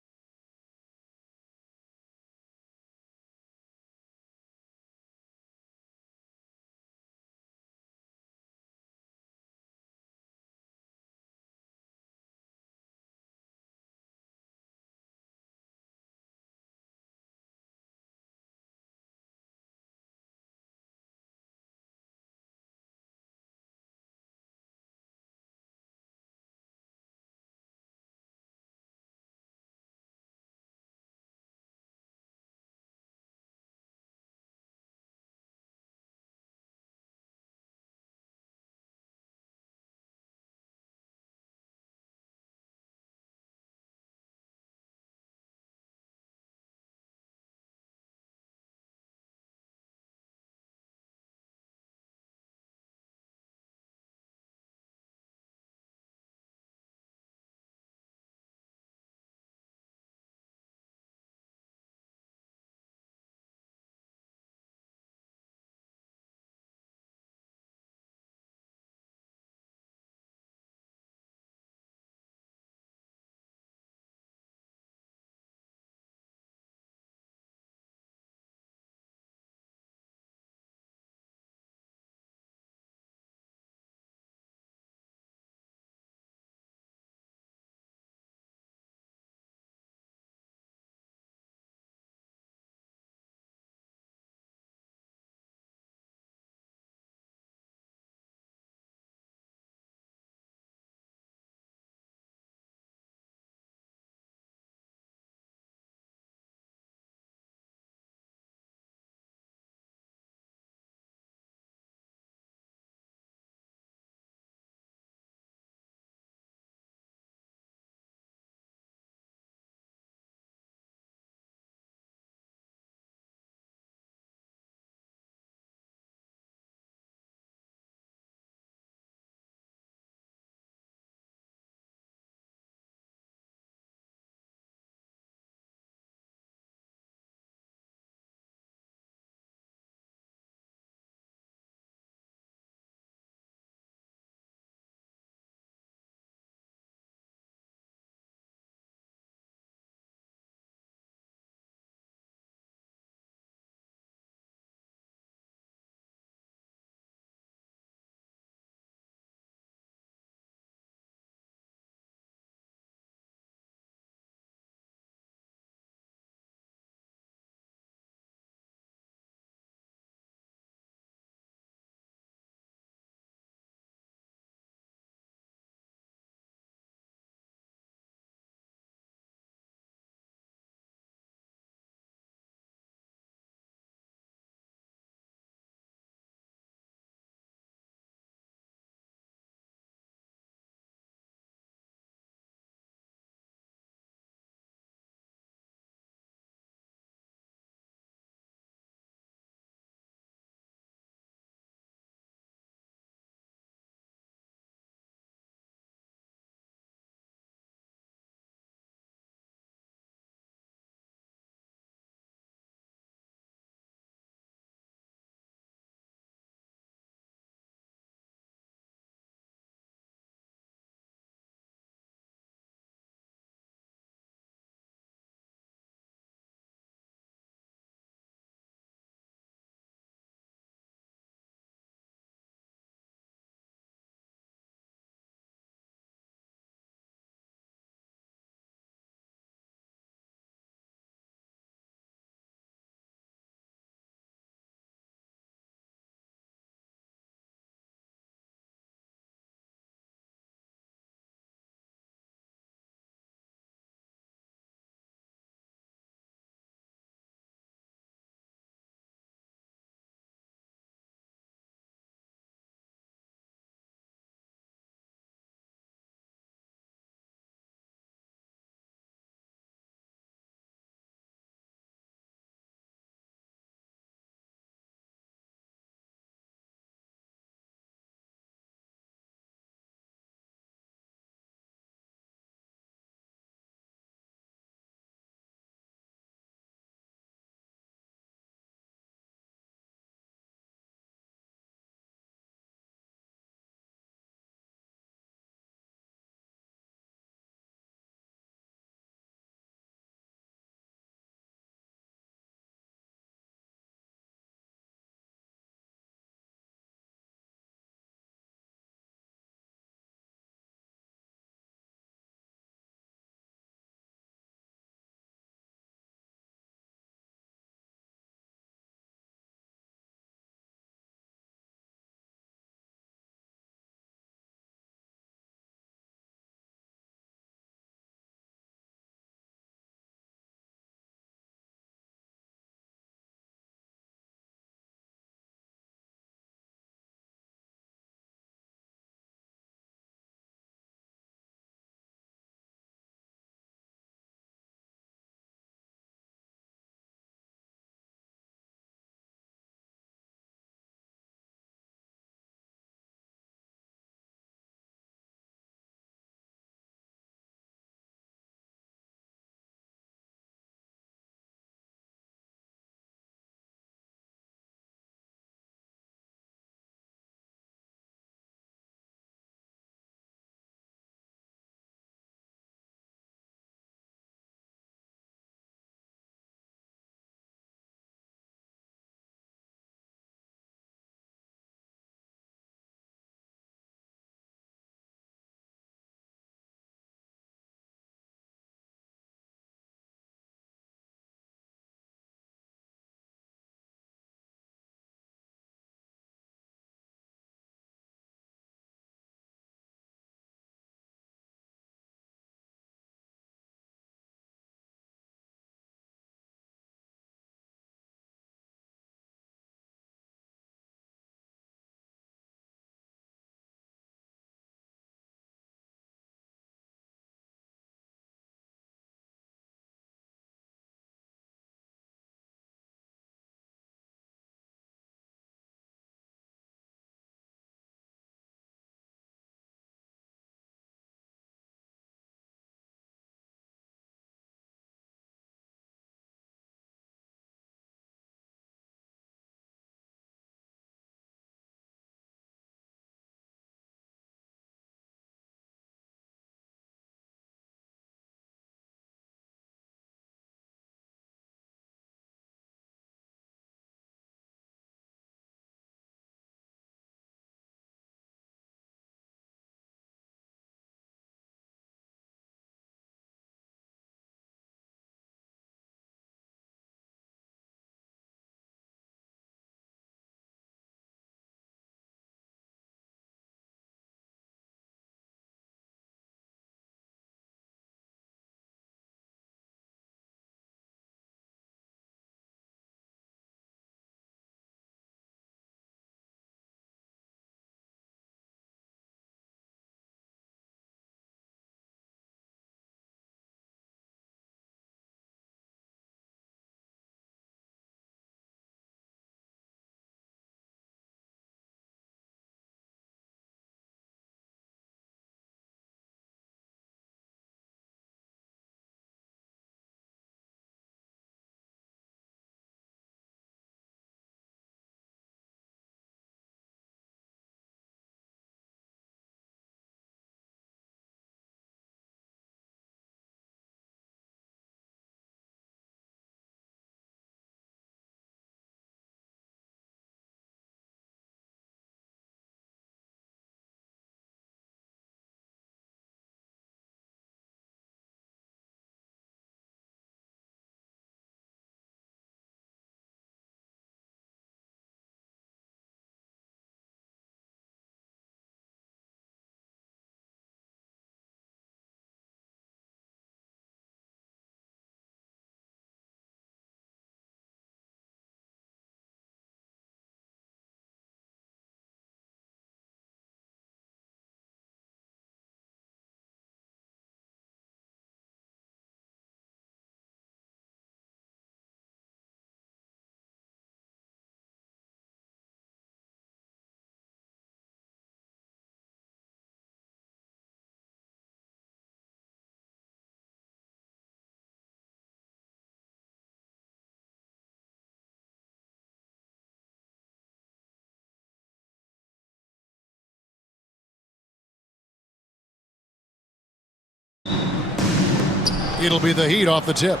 It'll be the Heat off the tip.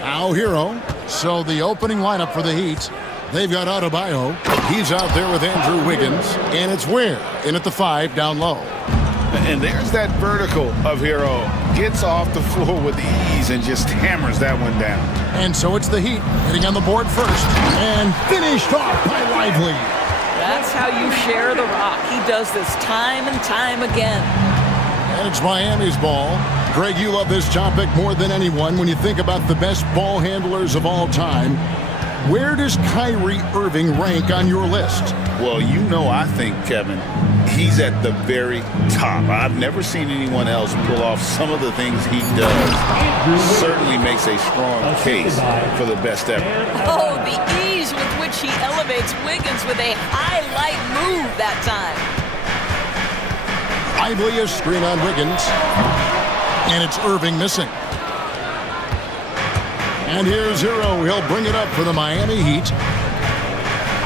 Now Hero. So the opening lineup for the Heat. They've got Adebayo. He's out there with Andrew Wiggins. And it's Ware in at the 5 down low. And there's that vertical of Hero. Gets off the floor with ease and just hammers that one down. And so it's the Heat hitting on the board first. And finished off by Lively. That's how you share the rock. He does this time and time again. And it's Miami's ball. Greg, you love this topic more than anyone when you think about the best ball handlers of all time. Where does Kyrie Irving rank on your list? Well, you know, I think, Kevin, he's at the very top. I've never seen anyone else pull off some of the things he does. Certainly makes a strong case for the best ever. Oh, the ease with which he elevates Wiggins with a highlight move that time. Lively a screen on Wiggins. And it's Irving missing. And here's Hero. He'll bring it up for the Miami Heat.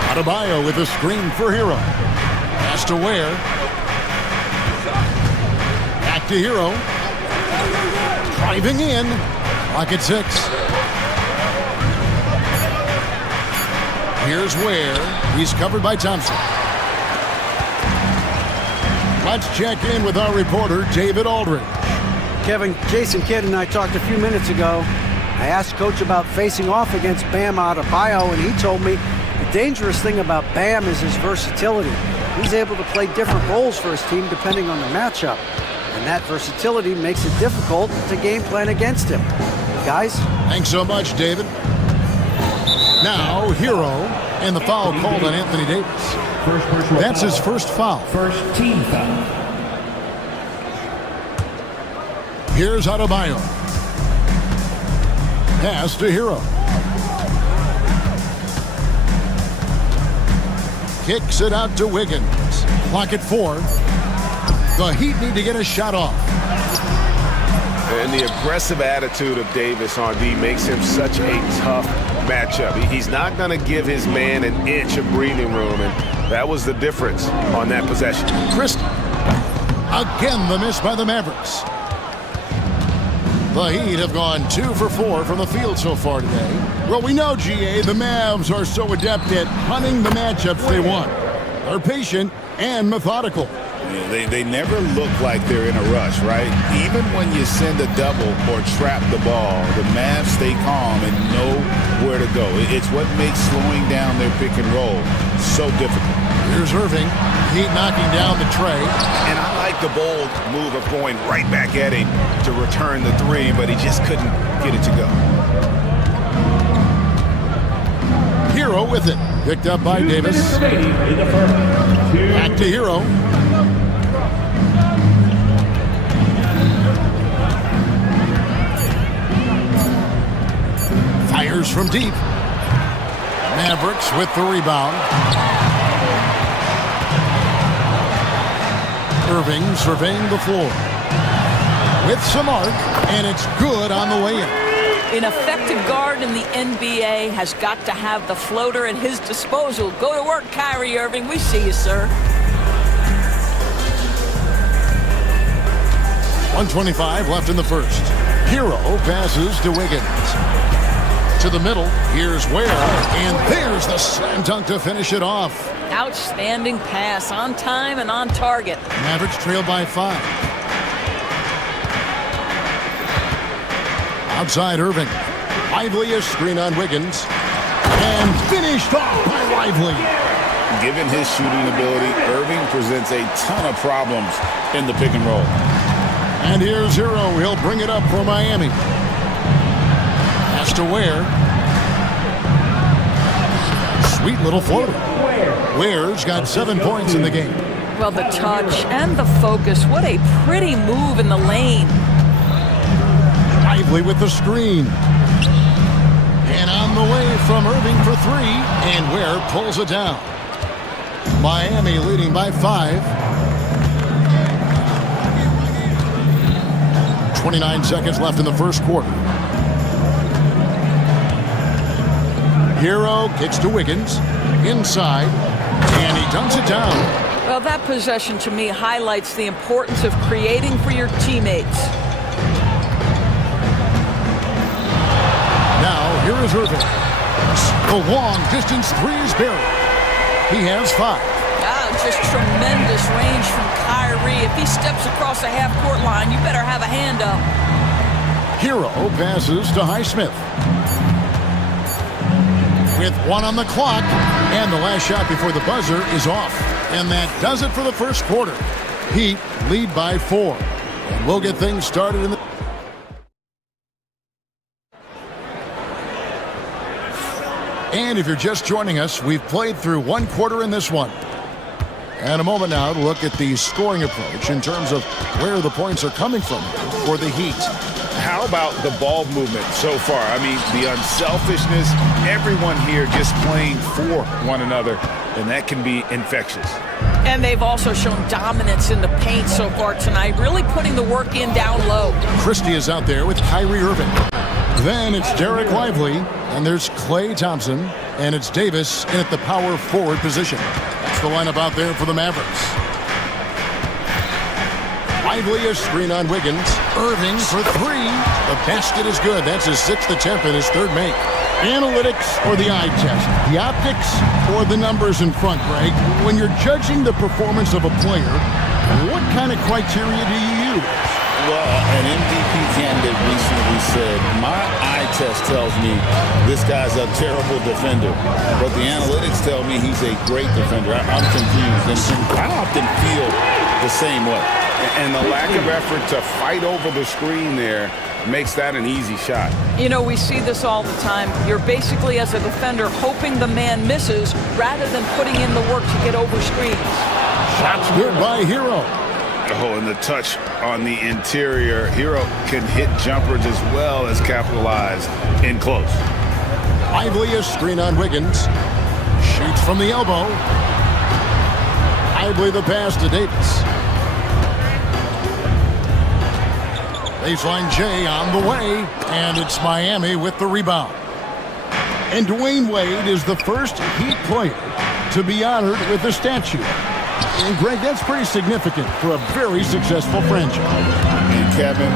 Adebayo with a screen for Hero. Pass to Ware. Back to Hero. Driving in. Clock at 6. Here's Ware. He's covered by Thompson. Let's check in with our reporter, David Aldridge. Kevin, Jason Kidd and I talked a few minutes ago. I asked Coach about facing off against Bam Adebayo, and he told me the dangerous thing about Bam is his versatility. He's able to play different roles for his team depending on the matchup, and that versatility makes it difficult to game plan against him. Guys? Thanks so much, David. Now, Hero, and the foul called on Anthony Davis. That's his first foul. First team foul. Here's Adebayo. Pass to Hero. Kicks it out to Wiggins. Clock at 4. The Heat need to get a shot off. And the aggressive attitude of Davis on D makes him such a tough matchup. He's not going to give his man an inch of breathing room, and that was the difference on that possession. Christie. Again, the miss by the Mavericks. The Heat have gone 2 for 4 from the field so far today. Well, we know, GA, the Mavs are so adept at hunting the matchups they want. They're patient and methodical. Yeah, they never look like they're in a rush, right? Even when you send a double or trap the ball, the Mavs stay calm and know where to go. It's what makes slowing down their pick and roll so difficult. Here's Irving. Heat knocking down the tray. And I like the bold move of going right back at him to return the 3, but he just couldn't get it to go. Hero with it. Picked up by Davis. Back to Hero. Fires from deep. Mavericks with the rebound. Irving surveying the floor. With some arc, and it's good on the way in. An effective guard in the NBA has got to have the floater at his disposal. Go to work, Kyrie Irving. We see you, sir. 1:25 left in the first. Hero passes to Wiggins. To the middle, here's Ware, and there's the slam dunk to finish it off. Outstanding pass, on time and on target. Mavericks trail by 5. Outside Irving. Lively a screen on Wiggins. And finished off by Lively. Given his shooting ability, Irving presents a ton of problems in the pick and roll. And here's Hero. He'll bring it up for Miami. Pass to Ware. Sweet little floater. Ware's got 7 points in the game. Well, the touch and the focus. What a pretty move in the lane. Lively with the screen. And on the way from Irving for 3. And Ware pulls it down. Miami leading by 5. 29 seconds left in the first quarter. Hero kicks to Wiggins. Inside. And he dunks it down. Well, that possession to me highlights the importance of creating for your teammates. Now, here is Irving. The long-distance three is buried. He has 5. Just tremendous range from Kyrie. If he steps across the half-court line, you better have a hand up. Hero passes to Highsmith. With 1 on the clock, and the last shot before the buzzer is off. And that does it for the first quarter. Heat lead by 4. And we'll get things started in the... And if you're just joining us, we've played through 1 quarter in this one. And a moment now to look at the scoring approach in terms of where the points are coming from for the Heat. How about the ball movement so far? I mean, the unselfishness, everyone here just playing for one another, and that can be infectious. And they've also shown dominance in the paint so far tonight, really putting the work in down low. Christie is out there with Kyrie Irving. Then it's Derek Lively, and there's Klay Thompson, and it's Davis in at the power forward position. That's the lineup out there for the Mavericks. Lively, a screen on Wiggins. Irving for 3. The basket is good. That's his 6th attempt and his 3rd make. Analytics or the eye test? The optics or the numbers in front, Greg? When you're judging the performance of a player, what kind of criteria do you use? Well, an MVP candidate recently said, my eye test tells me this guy's a terrible defender, but the analytics tell me he's a great defender. I'm confused, and I often feel the same way. And the lack of effort to fight over the screen there makes that an easy shot. You know, we see this all the time. You're basically, as a defender, hoping the man misses rather than putting in the work to get over screens. Shots good by Hero. Oh, and the touch on the interior. Hero can hit jumpers as well as capitalize in close. Lively, a screen on Wiggins. Shoots from the elbow. Lively the pass to Davis. Baseline J on the way, and it's Miami with the rebound. And Dwayne Wade is the first Heat player to be honored with a statue. And Greg, that's pretty significant for a very successful franchise. And Kevin,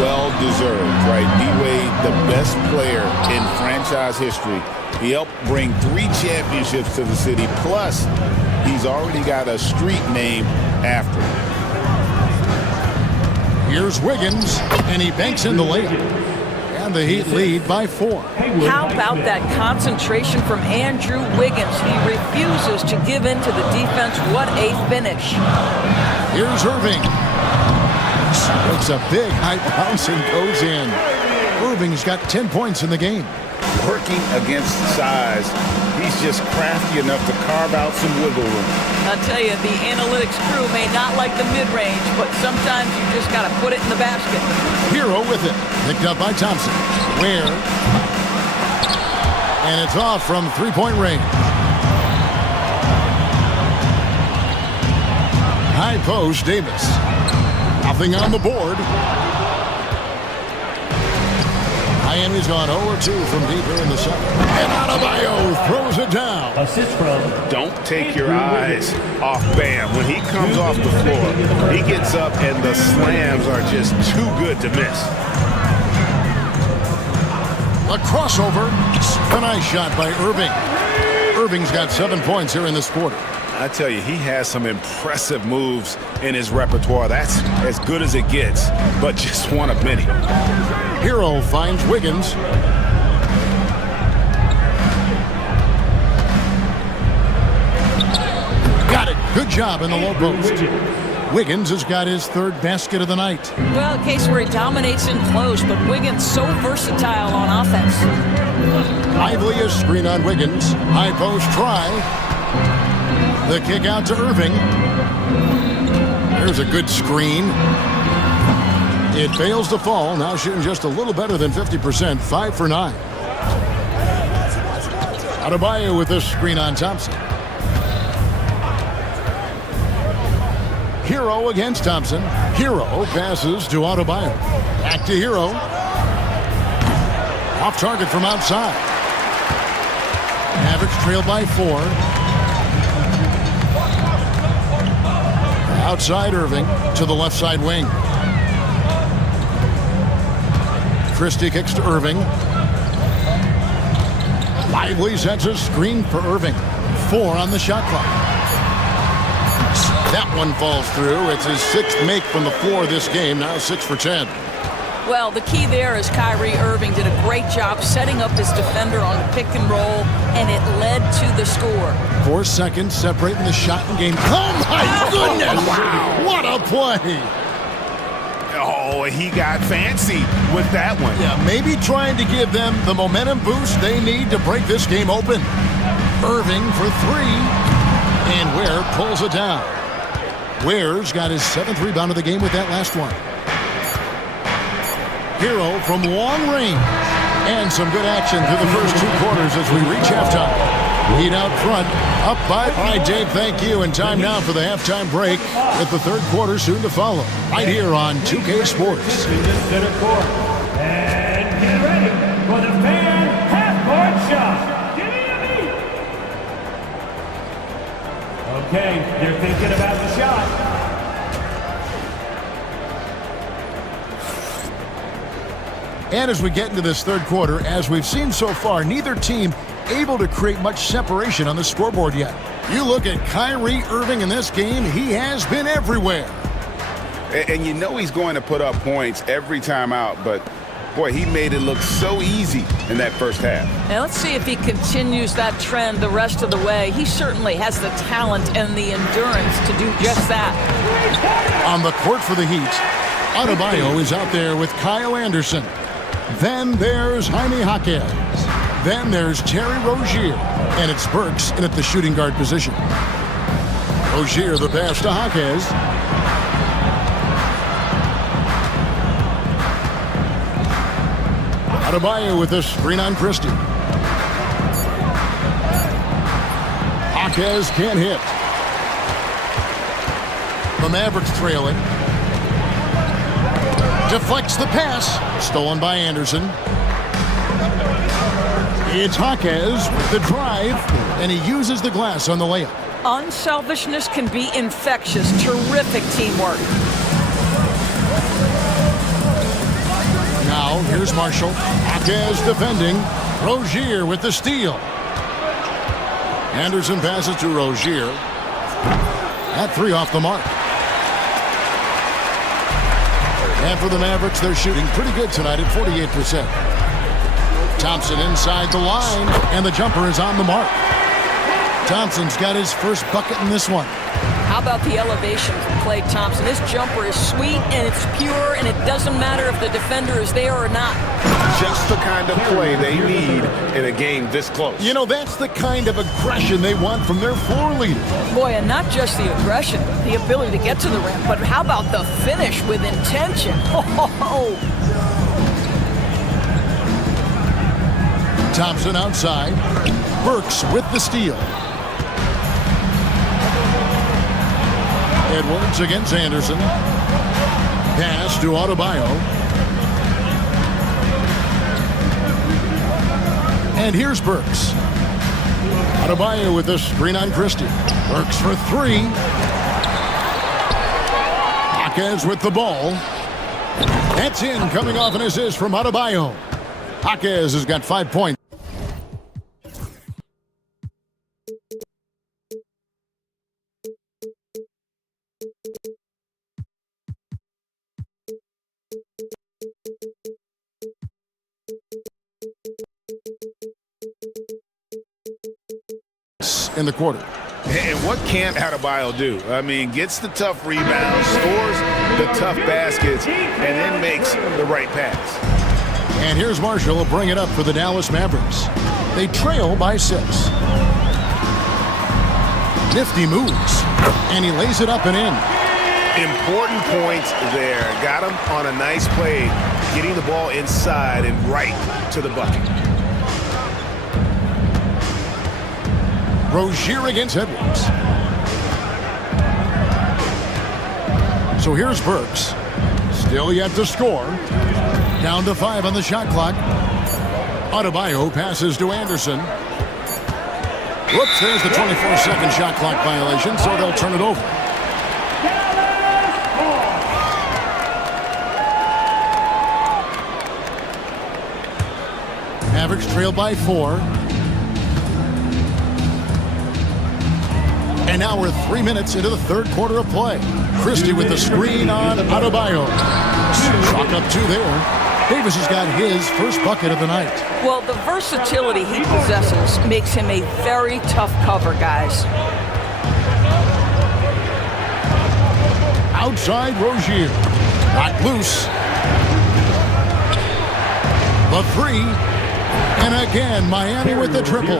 well deserved, right? D-Wade, the best player in franchise history. He helped bring 3 championships to the city, plus he's already got a street named after him. Here's Wiggins, and he banks in the layup. And the Heat lead by 4. How about that concentration from Andrew Wiggins? He refuses to give in to the defense. What a finish. Here's Irving. It's a big high bounce and goes in. Irving's got 10 points in the game. Working against size, he's just crafty enough to carve out some wiggle room. I'll tell you, the analytics crew may not like the mid-range, but sometimes you just got to put it in the basket. Hero with it. Picked up by Thompson. Where? And it's off from 3-point range. High post, Davis. Nothing on the board. Miami's gone 0-2 from deep here in the 7th. And Adebayo throws it down. Assist from. Don't take your eyes off Bam. When he comes off the floor, he gets up and the slams are just too good to miss. A crossover. A nice shot by Irving. Irving's got 7 points here in this quarter. I tell you, he has some impressive moves in his repertoire. That's as good as it gets, but just one of many. Hero finds Wiggins. Got it. Good job in the low post. Wiggins has got his 3rd basket of the night. Well, a case where he dominates in close, but Wiggins so versatile on offense. Lively, a screen on Wiggins. High post try. The kick out to Irving. There's a good screen. It fails to fall. Now shooting just a little better than 50%. 5 for 9. Adebayo with this screen on Thompson. Hero against Thompson. Hero passes to Adebayo. Back to Hero. Off target from outside. Mavericks trail by 4. Outside Irving to the left side wing. Christie kicks to Irving. Lively sets a screen for Irving. 4 on the shot clock. That one falls through. It's his 6th make from the floor this game. Now 6 for 10. Well, the key there is Kyrie Irving did a great job setting up his defender on the pick and roll, and it led to the score. 4 seconds separating the shot and game. Oh, my goodness! Wow. What a play! Oh, he got fancy with that one. Yeah, maybe trying to give them the momentum boost they need to break this game open. Irving for 3, and Ware pulls it down. Ware's got his 7th rebound of the game with that last one. Hero from long range. And some good action through the first 2 quarters as we reach halftime. Lead out front, up by... All right, Dave, thank you. And time now for the halftime break with the 3rd quarter soon to follow. Right here on 2K Sports. Center court. And get ready for the fan half-court shot. Give me a beat. Okay, they're thinking about the shot. And as we get into this 3rd quarter, as we've seen so far, neither team able to create much separation on the scoreboard yet. You look at Kyrie Irving in this game, he has been everywhere. And you know he's going to put up points every time out, but boy, he made it look so easy in that first half. Now let's see if he continues that trend the rest of the way. He certainly has the talent and the endurance to do just that. On the court for the Heat, Adebayo is out there with Kyle Anderson. Then there's Jaime Jaquez. Then there's Terry Rozier. And it's Burks in at the shooting guard position. Rozier the pass to Jaquez. Adebayo with a screen on Christie. Jaquez can't hit. The Mavericks trailing. Deflects the pass. Stolen by Anderson. It's Jaquez with the drive, and he uses the glass on the layup. Unselfishness can be infectious. Terrific teamwork. Now, here's Marshall. Jaquez defending. Rozier with the steal. Anderson passes to Rozier. That 3 off the mark. And for the Mavericks, they're shooting pretty good tonight at 48%. Thompson inside the line, and the jumper is on the mark. Thompson's got his first bucket in this one. How about the elevation from Klay Thompson? This jumper is sweet, and it's pure, and it doesn't matter if the defender is there or not. Just the kind of play they need in a game this close. You know, that's the kind of aggression they want from their floor leader. Boy, and not just the aggression, the ability to get to the rim, but how about the finish with intention? Oh. Thompson outside. Burks with the steal. Edwards against Anderson. Pass to Adebayo. And here's Burks. Adebayo with the screen on Christie. Burks for 3. Jaquez with the ball. That's in, coming off an assist from Adebayo. Jaquez has got 5 points. In the quarter. And what can't Adebayo do? I mean, gets the tough rebounds, scores the tough baskets, and then makes the right pass. And here's Marshall will bring it up for the Dallas Mavericks. They trail by 6. Nifty moves, and he lays it up and in. Important points there. Got him on a nice play, getting the ball inside and right to the bucket. Rozier against Edwards. So here's Burks. Still yet to score. Down to 5 on the shot clock. Adebayo passes to Anderson. Whoops, there's the 24-second shot clock violation, so they'll turn it over. Mavericks trail by 4. And now we're 3 minutes into the third quarter of play. Christie with the screen on Adebayo. Chalk up 2 there. Davis has got his first bucket of the night. Well, the versatility he possesses makes him a very tough cover, guys. Outside Rozier. Not loose. The 3. And again, Miami with the triple.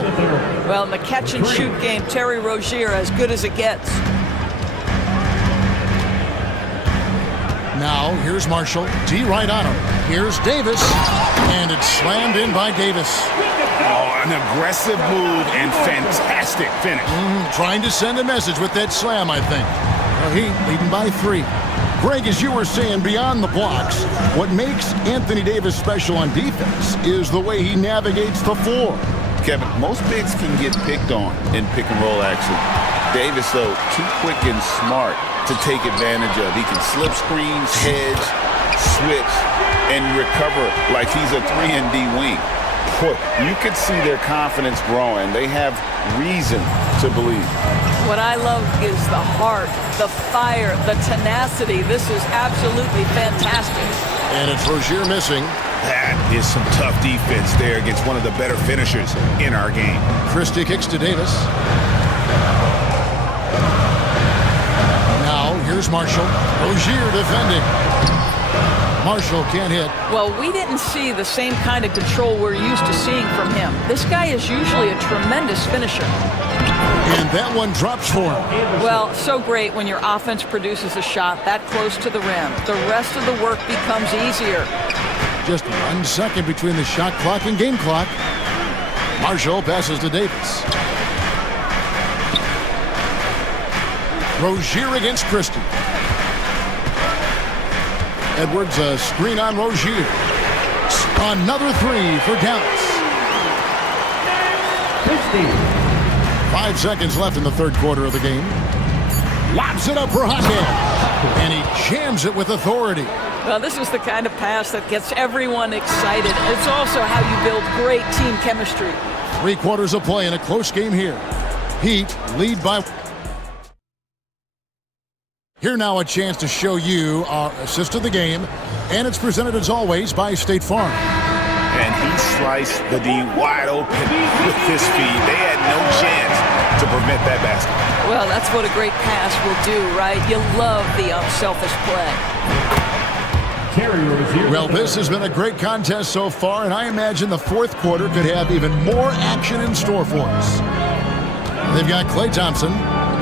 Well, in the catch-and-shoot game, Terry Rozier as good as it gets. Now, here's Marshall. D right on him. Here's Davis. And it's slammed in by Davis. Oh, an aggressive move and fantastic finish. Trying to send a message with that slam, I think. Heat leading by 3. Greg, as you were saying, beyond the blocks, what makes Anthony Davis special on defense is the way he navigates the floor. Kevin, most bigs can get picked on in pick-and-roll action. Davis, though, too quick and smart to take advantage of. He can slip screens, hedge, switch, and recover like he's a 3-and-D wing. Boy, you could see their confidence growing. They have reason to believe. What I love is the heart, the fire, the tenacity. This is absolutely fantastic. And it's Rozier missing. That is some tough defense there against one of the better finishers in our game. Christie kicks to Davis. Now, here's Marshall. Rozier defending. Marshall can't hit. Well, we didn't see the same kind of control we're used to seeing from him. This guy is usually a tremendous finisher. And that one drops for him. Well, so great when your offense produces a shot that close to the rim. The rest of the work becomes easier. Just 1 second between the shot clock and game clock. Marshall passes to Davis. Rozier against Christie. Edwards, a screen on Rozier. Another 3 for Dallas. 5 seconds left in the third quarter of the game. Lobs it up for Hockey. And he jams it with authority. Well, this is the kind of pass that gets everyone excited. It's also how you build great team chemistry. 3 quarters of play in a close game here. Heat lead by... Here now a chance to show you our assist of the game. And it's presented as always by State Farm. And he sliced the D wide open with his feed. They had no chance to prevent that basket. Well, that's what a great pass will do, right? You love the unselfish play. Well, this has been a great contest so far, and I imagine the fourth quarter could have even more action in store for us. They've got Klay Thompson.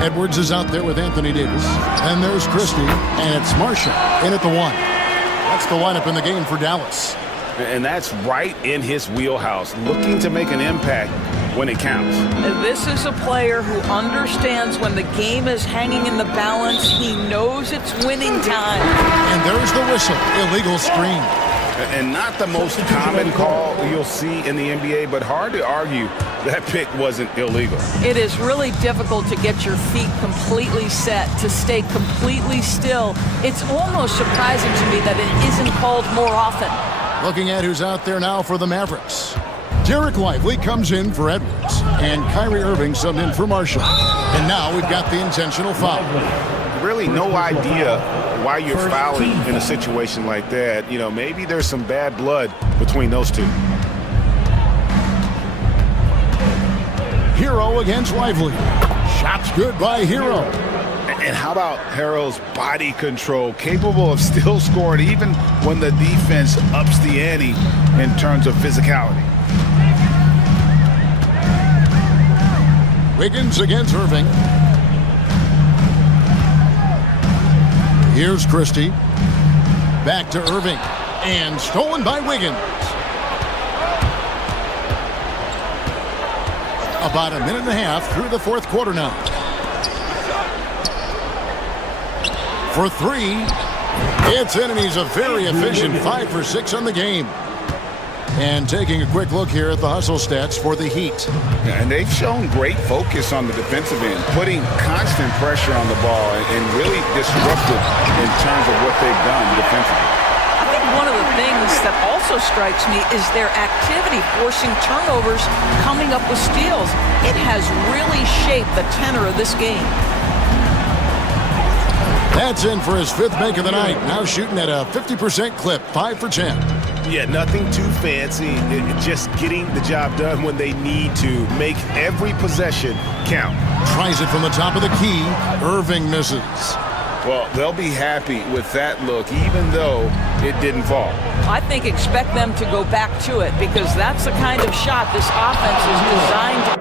Edwards is out there with Anthony Davis. And there's Christie, and it's Marshall in at the 1. That's the lineup in the game for Dallas. And that's right in his wheelhouse, looking to make an impact when it counts. This is a player who understands when the game is hanging in the balance. He knows it's winning time. And there's the whistle, illegal screen. And not the most common call you'll see in the NBA, but hard to argue that pick wasn't illegal. It is really difficult to get your feet completely set, to stay completely still. It's almost surprising to me that it isn't called more often. Looking at who's out there now for the Mavericks. Derek Lively comes in for Edwards, and Kyrie Irving subbed in for Marshall. And now we've got the intentional foul. Really no idea why you're fouling in a situation like that. You know, maybe there's some bad blood between those two. Hero against Lively. Shots good by Hero. And how about Harrell's body control, capable of still scoring even when the defense ups the ante in terms of physicality. Wiggins against Irving. Here's Christie. Back to Irving. And stolen by Wiggins. About a minute and a half through the fourth quarter now. For 3, it's in, and he's a very efficient 5 for 6 on the game. And taking a quick look here at the hustle stats for the Heat. And they've shown great focus on the defensive end, putting constant pressure on the ball and really disruptive in terms of what they've done defensively. I think one of the things that also strikes me is their activity, forcing turnovers, coming up with steals. It has really shaped the tenor of this game. That's in for his 5th make of the night. Now shooting at a 50% clip, 5 for 10. Yeah, nothing too fancy. Just getting the job done when they need to. Make every possession count. Tries it from the top of the key. Irving misses. Well, they'll be happy with that look, even though it didn't fall. I think expect them to go back to it because that's the kind of shot this offense is designed to.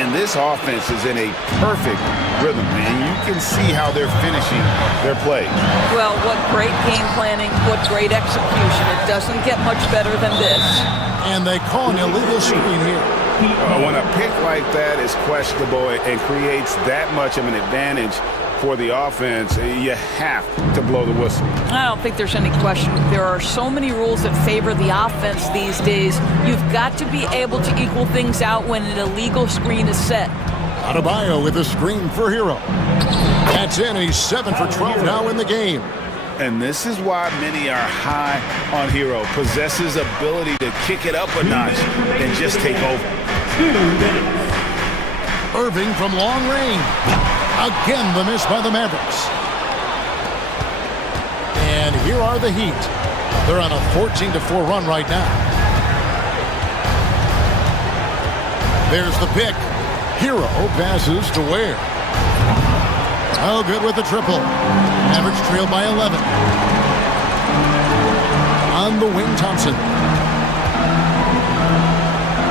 And this offense is in a perfect rhythm, and you can see how they're finishing their play. Well, what great game planning, what great execution. It doesn't get much better than this. And they call an illegal screen here. When a pick like that is questionable and creates that much of an advantage for the offense, you have to blow the whistle. I don't think there's any question. There are so many rules that favor the offense these days. You've got to be able to equal things out when an illegal screen is set. Adebayo with a screen for Hero. That's in. He's 7 for 12 now in the game. And this is why many are high on Hero. Possesses ability to kick it up a notch and just take over. Irving from long range. Again, the miss by the Mavericks. And here are the Heat. They're on a 14-4 run right now. There's the pick. Hero passes to Ware. Oh, good with the triple. Mavericks trail by 11. On the wing, Thompson.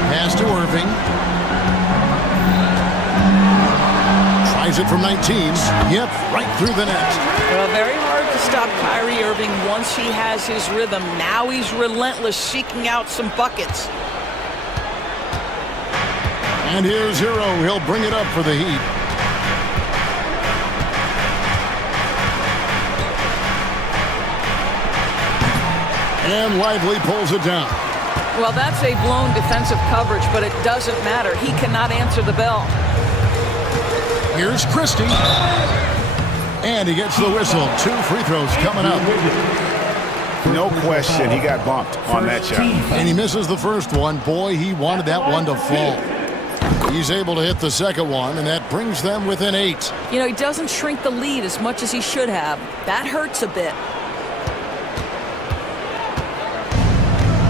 Pass to Irving. Tries it from 19. Yep, right through the net. Well, very hard to stop Kyrie Irving once he has his rhythm. Now he's relentless, seeking out some buckets. And here's Hero. He'll bring it up for the Heat. And Lively pulls it down. Well, that's a blown defensive coverage, but it doesn't matter. He cannot answer the bell. Here's Christie. And he gets the whistle. 2 free throws coming up. No question, he got bumped on that shot. And he misses the first one. Boy, he wanted that one to fall. He's able to hit the second one, and that brings them within 8. You know, he doesn't shrink the lead as much as he should have. That hurts a bit.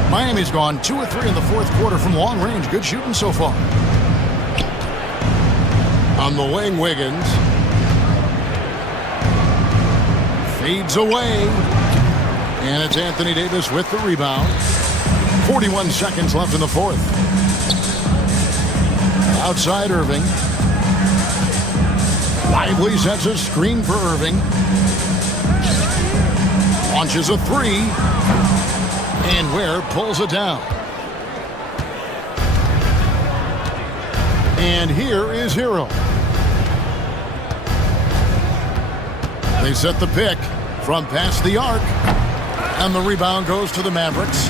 Miami's gone 2 of 3 in the fourth quarter from long range. Good shooting so far. On the wing, Wiggins. Fades away. And it's Anthony Davis with the rebound. 41 seconds left in the fourth. Outside Irving. Lively sets a screen for Irving. Launches a 3. And Ware pulls it down. And here is Hero. They set the pick from past the arc. And the rebound goes to the Mavericks.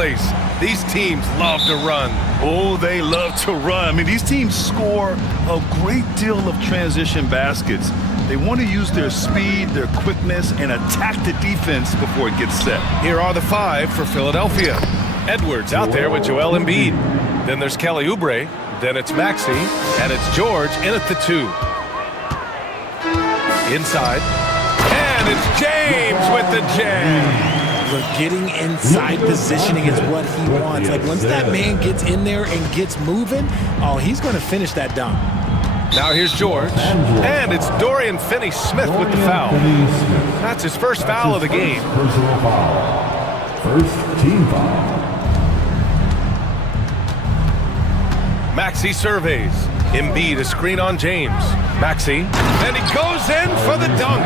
place. These teams love to run. Oh, they love to run. I mean, these teams score a great deal of transition baskets. They want to use their speed, their quickness, and attack the defense before it gets set. Here are the 5 for Philadelphia. Edwards out there with Joel Embiid. Then there's Kelly Oubre. Then it's Maxey. And it's George in at the 2. Inside. And it's James with the jam. Look, getting inside positioning is what he wants. Like, once that man gets in there and gets moving, oh, he's going to finish that dunk. Now here's George. And it's Dorian Finney-Smith with the foul. That's his first foul of the game. Personal foul. First team foul. Maxey surveys. Embiid a screen on James. Maxey. And he goes in for the dunk.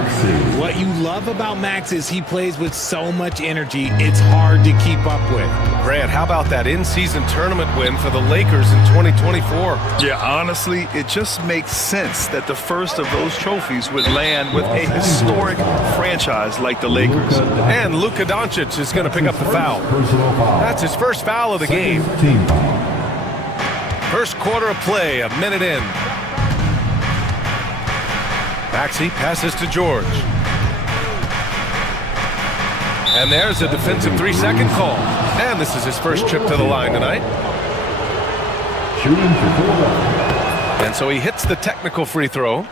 What you love about Max is he plays with so much energy, it's hard to keep up with. Grant, how about that in-season tournament win for the Lakers in 2024? Yeah, honestly, it just makes sense that the first of those trophies would land with a historic franchise like the Lakers. And Luka Doncic is going to pick up the foul. That's his first foul of the game. First quarter of play, a minute in. Maxey passes to George. And there's a defensive 3-second call. And this is his first trip to the line tonight. And so he hits the technical free throw.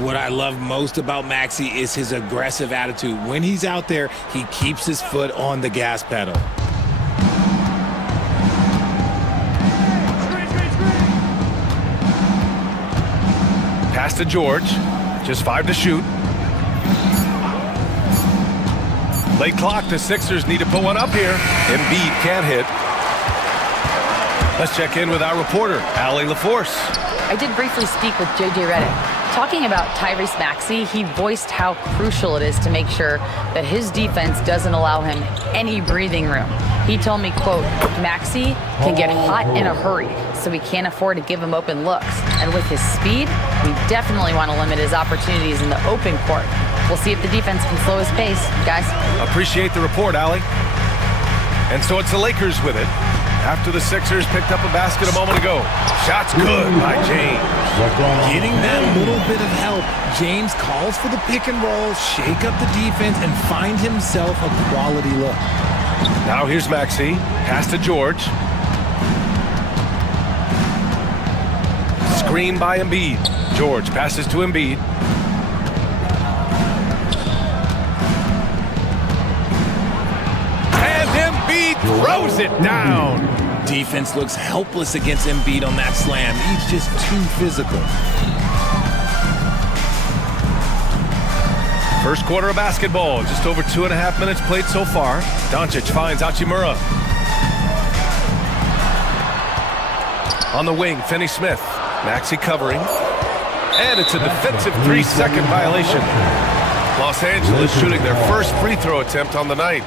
What I love most about Maxey is his aggressive attitude. When he's out there, he keeps his foot on the gas pedal. Pass to George. Just 5 to shoot. Late clock, the Sixers need to put one up here. Embiid can't hit. Let's check in with our reporter, Allie LaForce. I did briefly speak with JJ Redick. Talking about Tyrese Maxey, he voiced how crucial it is to make sure that his defense doesn't allow him any breathing room. He told me, quote, Maxey can get hot in a hurry, so we can't afford to give him open looks. And with his speed, we definitely want to limit his opportunities in the open court. We'll see if the defense can slow his pace, guys. Appreciate the report, Allie. And so it's the Lakers with it. After the Sixers picked up a basket a moment ago. Shot's good by James. Getting that little bit of help, James calls for the pick and roll, shake up the defense, and find himself a quality look. Now here's Maxey. Pass to George. Screen by Embiid. George passes to Embiid. And Embiid throws it down. Defense looks helpless against Embiid on that slam. He's just too physical. First quarter of basketball, just over 2.5 minutes played so far. Doncic finds Hachimura. On the wing, Finney-Smith. Maxey covering. And it's a defensive 3-second violation. Los Angeles shooting their first free throw attempt on the night.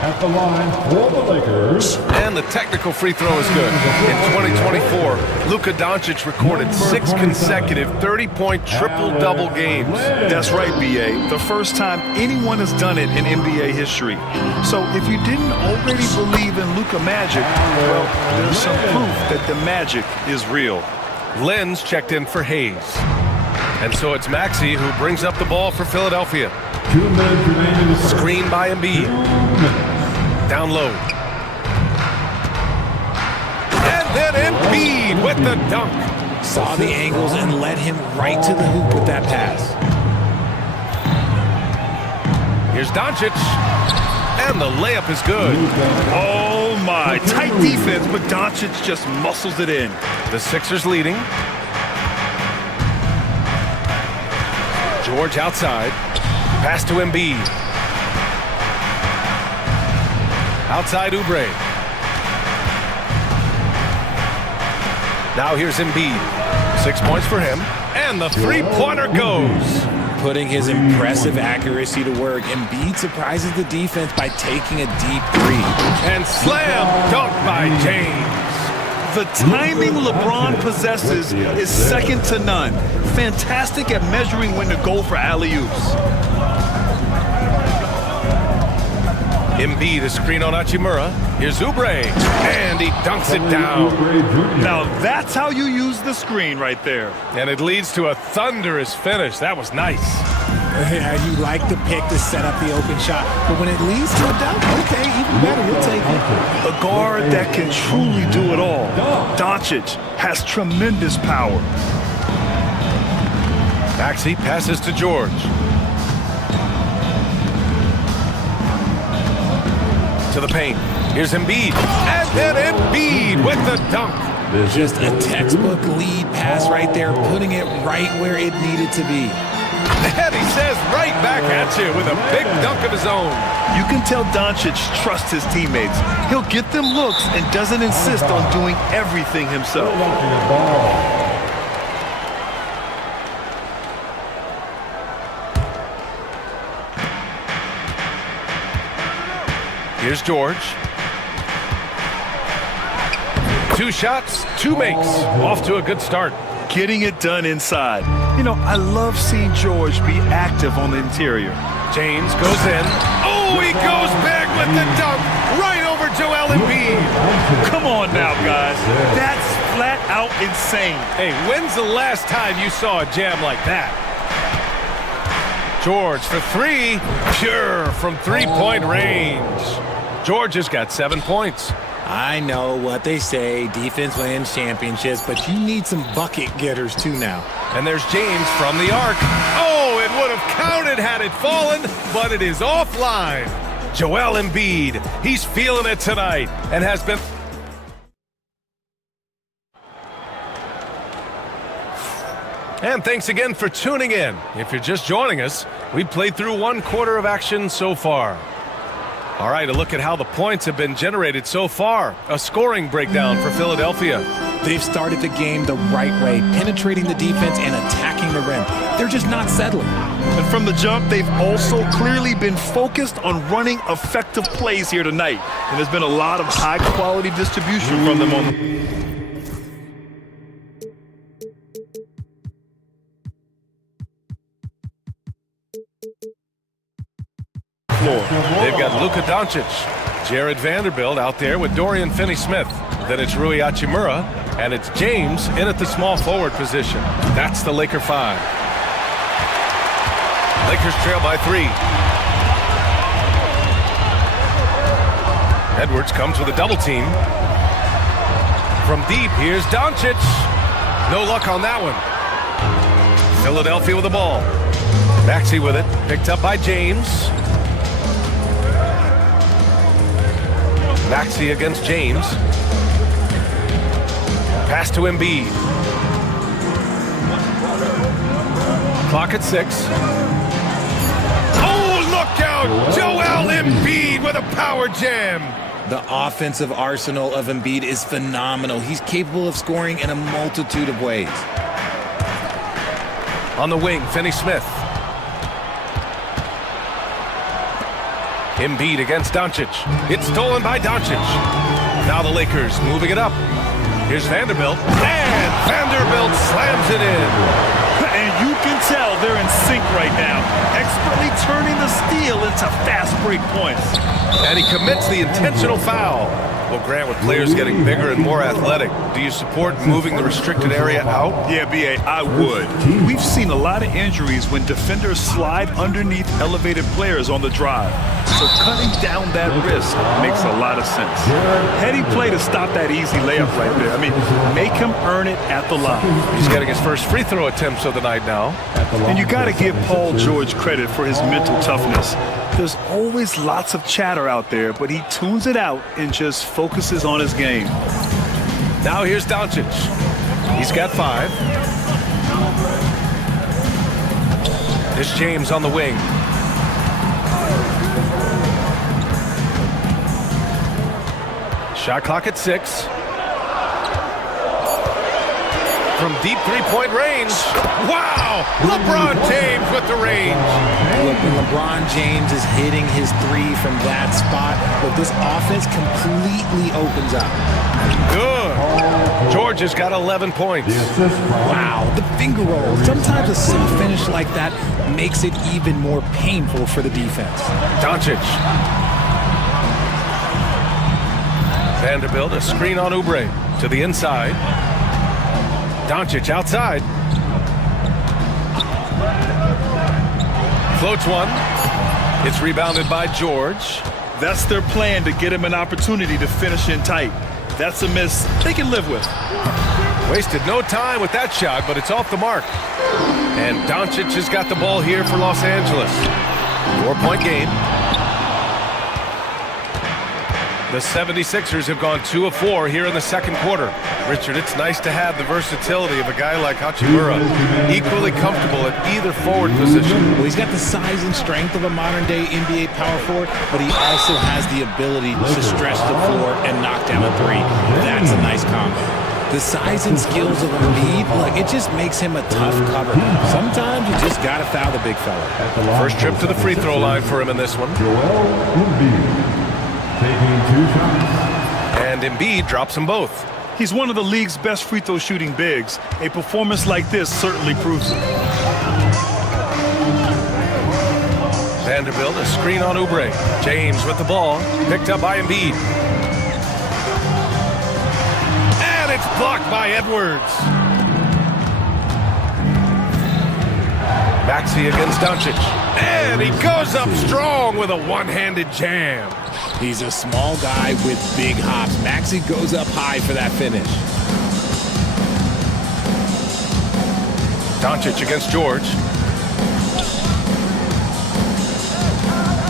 At the line for the Lakers. And the technical free throw is good. In 2024, Luka Doncic recorded 6 consecutive 30-point triple-double games. That's right, B.A. The first time anyone has done it in NBA history. So if you didn't already believe in Luka magic, well, there's some proof that the magic is real. Lenz checked in for Hayes. And so it's Maxey who brings up the ball for Philadelphia. 2 minutes remaining. Screen by Embiid. Down low. And then Embiid with the dunk. Saw the angles and led him right to the hoop with that pass. Here's Doncic. And the layup is good. Oh my, tight defense, but Doncic just muscles it in. The Sixers leading. George outside. Pass to Embiid. Outside Oubre. Now here's Embiid. 6 points for him. And the three-pointer goes. Putting his impressive accuracy to work, Embiid surprises the defense by taking a deep three. And slam dunk by James. The timing LeBron possesses is second to none. Fantastic at measuring when to go for alley-oops. Embiid is screen on Hachimura. Here's Oubre, and he dunks it down. Now that's how you use the screen right there. And it leads to a thunderous finish. That was nice. Yeah, you like the pick to set up the open shot, but when it leads to a dunk, okay, even better, we'll take it. A guard that can truly do it all. Doncic has tremendous power. Maxey passes to George. To the paint. Here's Embiid. And then Embiid with the dunk. Just a textbook lead pass right there, putting it right where it needed to be. And he says right back at you with a big dunk of his own. You can tell Doncic trusts his teammates. He'll get them looks and doesn't insist on doing everything himself. Here's George. 2 shots, 2 makes. Off to a good start. Getting it done inside. You know, I love seeing George be active on the interior. James goes in. Oh, he goes big with the dunk right over Joel Embiid. Come on now, guys. That's flat out insane. Hey, when's the last time you saw a jam like that? George for 3, pure from 3-point range. George has got 7 points. I know what they say, defense wins championships, but you need some bucket getters too now. And there's James from the arc. Oh, it would have counted had it fallen, but it is offline. Joel Embiid, he's feeling it tonight and has been... And thanks again for tuning in. If you're just joining us, we've played through 1 quarter of action so far. All right, a look at how the points have been generated so far. A scoring breakdown for Philadelphia. They've started the game the right way, penetrating the defense and attacking the rim. They're just not settling. And from the jump, they've also clearly been focused on running effective plays here tonight. And there's been a lot of high-quality distribution from them on the... floor. They've got Luka Doncic, Jared Vanderbilt out there with Dorian Finney-Smith. Then it's Rui Hachimura, and it's James in at the small forward position. That's the Laker 5. Lakers trail by 3. Edwards comes with a double team. From deep, here's Doncic. No luck on that one. Philadelphia with the ball. Maxey with it, picked up by James. Maxey against James. Pass to Embiid. Clock at 6. Oh, look out! Joel Embiid with a power jam. The offensive arsenal of Embiid is phenomenal. He's capable of scoring in a multitude of ways. On the wing, Finney-Smith. Embiid against Doncic. It's stolen by Doncic. Now the Lakers moving it up. Here's Vanderbilt. And Vanderbilt slams it in. And you can tell they're in sync right now, expertly turning the steal into fast break points. And he commits the intentional foul. Well, Grant, with players getting bigger and more athletic, do you support moving the restricted area out? Yeah, B.A., I would. We've seen a lot of injuries when defenders slide underneath elevated players on the drive. So cutting down that risk makes a lot of sense. Heady play to stop that easy layup right there. I mean, make him earn it at the line. He's getting his first free throw attempts of the night now. And you got to give Paul George credit for his mental toughness. There's always lots of chatter out there, but he tunes it out and just focuses on his game. Now here's Doncic. He's got 5. There's James on the wing. Shot clock at 6. From deep 3-point range. Wow! LeBron James with the range. Look, when LeBron James is hitting his 3 from that spot, look, this offense completely opens up. Good. George has got 11 points. Wow, the finger roll. Sometimes a soft finish like that makes it even more painful for the defense. Doncic. Vanderbilt, a screen on Oubre to the inside. Doncic outside. Floats one. It's rebounded by George. That's their plan, to get him an opportunity to finish in tight. That's a miss they can live with. Wasted no time with that shot, but it's off the mark. And Doncic has got the ball here for Los Angeles. 4-point game. The 76ers have gone 2 of 4 here in the second quarter. Richard, it's nice to have the versatility of a guy like Hachimura, equally comfortable at either forward position. Well, he's got the size and strength of a modern-day NBA power forward, but he also has the ability to stretch the floor and knock down a three. That's a nice combo. The size and skills of Embiid, look, it just makes him a tough cover. Sometimes you just got to foul the big fella. First trip to the free throw line for him in this one. Taking 2 shots. And Embiid drops them both. He's one of the league's best free throw shooting bigs. A performance like this certainly proves it. Vanderbilt, a screen on Oubre. James with the ball, picked up by Embiid. And it's blocked by Edwards. Maxey against Doncic. And he goes up strong with a one-handed jam. He's a small guy with big hops. Maxey goes up high for that finish. Doncic against George.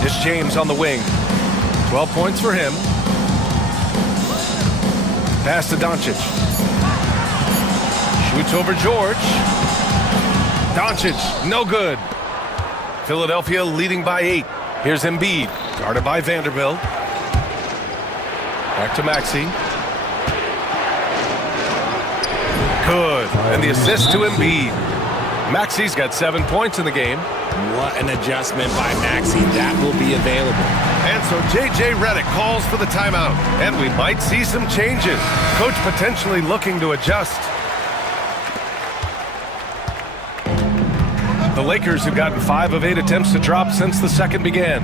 It's James on the wing. 12 points for him. Pass to Doncic. Shoots over George. Doncic, no good. Philadelphia leading by 8. Here's Embiid, guarded by Vanderbilt. Back to Maxey. Good. And the assist to Embiid. Maxey's got 7 points in the game. What an adjustment by Maxey. That will be available. And so J.J. Redick calls for the timeout. And we might see some changes. Coach potentially looking to adjust. The Lakers have gotten 5 of 8 attempts to drop since the second began.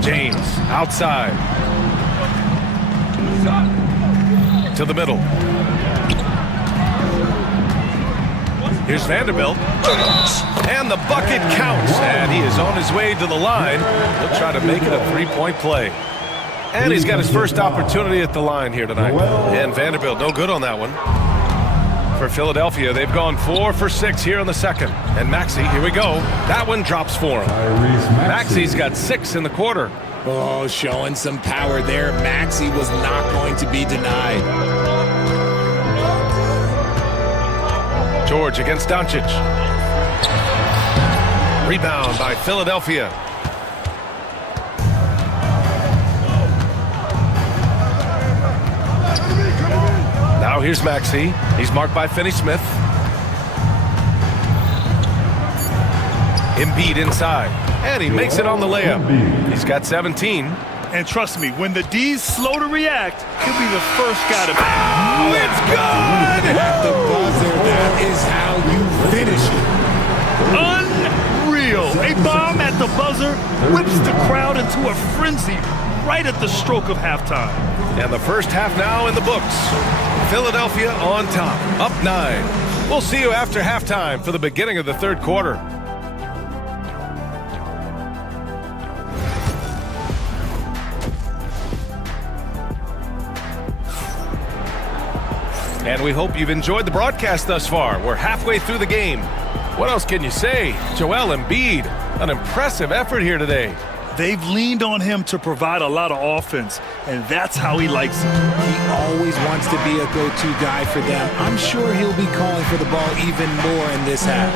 James outside. To the middle. Here's Vanderbilt. And the bucket counts. And he is on his way to the line. He'll try to make it a 3-point play. And he's got his first opportunity at the line here tonight. And Vanderbilt, no good on that one. For Philadelphia, they've gone 4 for 6 here in the second. And Maxey, here we go. That one drops for him. Maxey's got 6 in the quarter. Oh, showing some power there. Maxey was not going to be denied. George against Doncic. Rebound by Philadelphia. Now here's Maxey. He's marked by Finney-Smith. Embiid inside. And he makes it on the layup. He's got 17. And trust me, when the D's slow to react, he'll be the first guy to... Oh, it's good! At the buzzer, that is how you finish it. Unreal. A bomb at the buzzer whips the crowd into a frenzy right at the stroke of halftime. And the first half now in the books. Philadelphia on top, up 9. We'll see you after halftime for the beginning of the third quarter. And we hope you've enjoyed the broadcast thus far. We're halfway through the game. What else can you say? Joel Embiid, an impressive effort here today. They've leaned on him to provide a lot of offense, and that's how he likes it. He always wants to be a go-to guy for them. I'm sure he'll be calling for the ball even more in this half.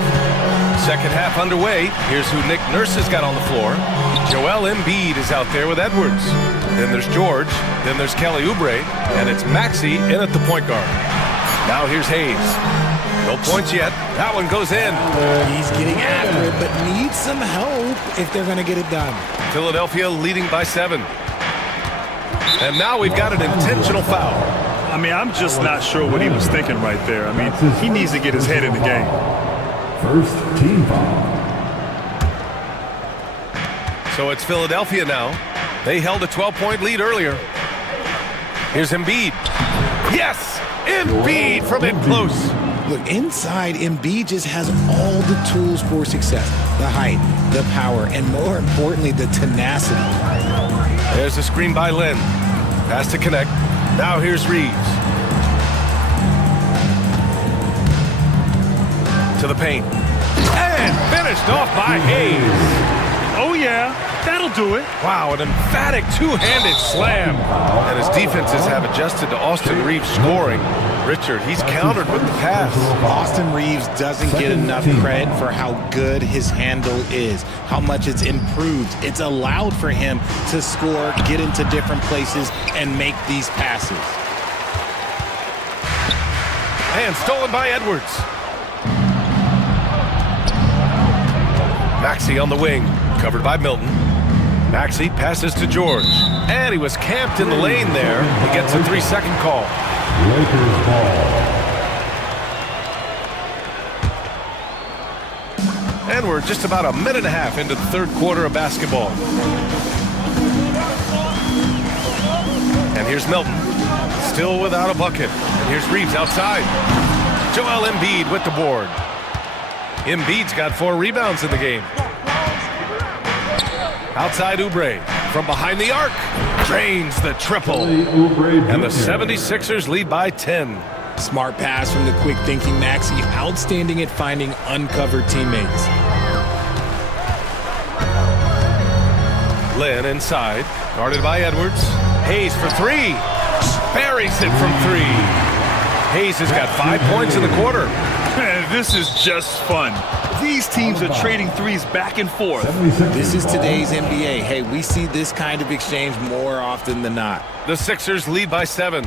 Second half underway. Here's who Nick Nurse has got on the floor. Joel Embiid is out there with Edwards. Then there's George. Then there's Kelly Oubre. And it's Maxey in at the point guard. Now here's Hayes. No points yet. That one goes in. He's getting after it, but needs some help if they're going to get it done. Philadelphia leading by 7. And now we've got an intentional foul. I mean, I'm just not sure what he was thinking right there. I mean, he needs to get his head in the game. First team foul. So it's Philadelphia now. They held a 12-point lead earlier. Here's Embiid. Yes! Embiid from in close. Look, inside, Embiid just has all the tools for success. The height, the power, and more importantly, the tenacity. There's a screen by Lynn. Pass to connect. Now here's Reeves. To the paint. And finished off by Hayes. Oh, yeah, that'll do it. Wow, an emphatic two-handed slam. And his defenses have adjusted to Austin Reeves scoring. Richard, he's countered with the pass. Austin Reeves doesn't get enough credit for how good his handle is, how much it's improved. It's allowed for him to score, get into different places, and make these passes. And stolen by Edwards. Maxey on the wing, covered by Milton. Maxey passes to George. And he was camped in the lane there. He gets a 3-second call. Lakers ball. And we're just about a minute and a half into the third quarter of basketball. And here's Milton, still without a bucket. And here's Reeves outside. Joel Embiid with the board. Embiid's got 4 rebounds in the game. Outside Oubre, from behind the arc, drains the triple. And the 76ers lead by 10. Smart pass from the quick-thinking Maxey, outstanding at finding uncovered teammates. Lynn inside, guarded by Edwards. Hayes for 3. Buries it from 3. Hayes has got 5 points in the quarter. Man, this is just fun. These teams are trading threes back and forth. This is today's NBA. Hey, we see this kind of exchange more often than not. The Sixers lead by 7.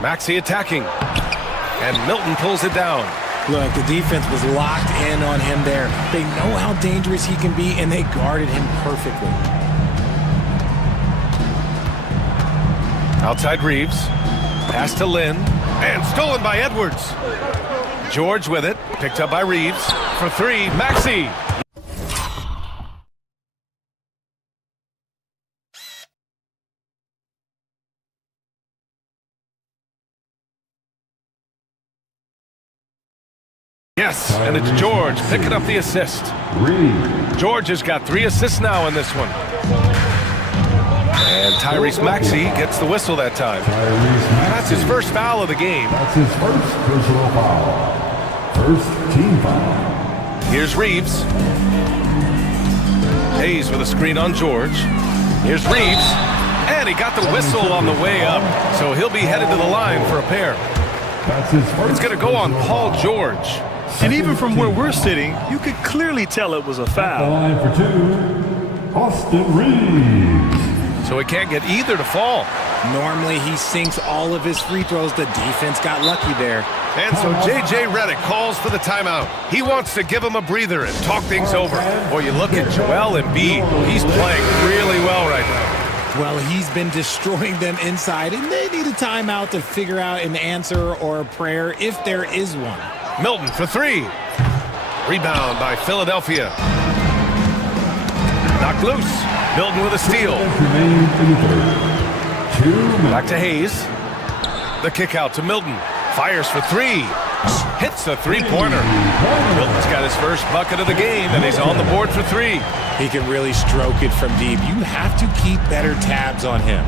Maxey attacking. And Milton pulls it down. Look, the defense was locked in on him there. They know how dangerous he can be, and they guarded him perfectly. Outside Reeves. Pass to Lynn. And stolen by Edwards. George with it. Picked up by Reeves. For 3, Maxey. Yes, and it's George picking up the assist. George has got 3 assists now in this one. And Tyrese Maxey gets the whistle that time. That's his first foul of the game. That's his first personal foul. First team foul. Here's Reeves. Hayes with a screen on George. Here's Reeves. And he got the whistle on the way up. So he'll be headed to the line for a pair. That's his first. It's going to go on Paul George. And even from where we're sitting, you could clearly tell it was a The foul. line for 2, Austin Reeves. So he can't get either to fall. Normally, he sinks all of his free throws. The defense got lucky there. And so J.J. Redick calls for the timeout. He wants to give him a breather and talk things over. Boy, you look at Joel Embiid. He's playing really well right now. Well, he's been destroying them inside, and they need a timeout to figure out an answer or a prayer if there is one. Milton for 3. Rebound by Philadelphia. Knocked loose. Milton with a steal. Back to Hayes. The kick out to Milton. Fires for 3. Hits the 3-pointer. Milton's got his first bucket of the game, and he's on the board for 3. He can really stroke it from deep. You have to keep better tabs on him.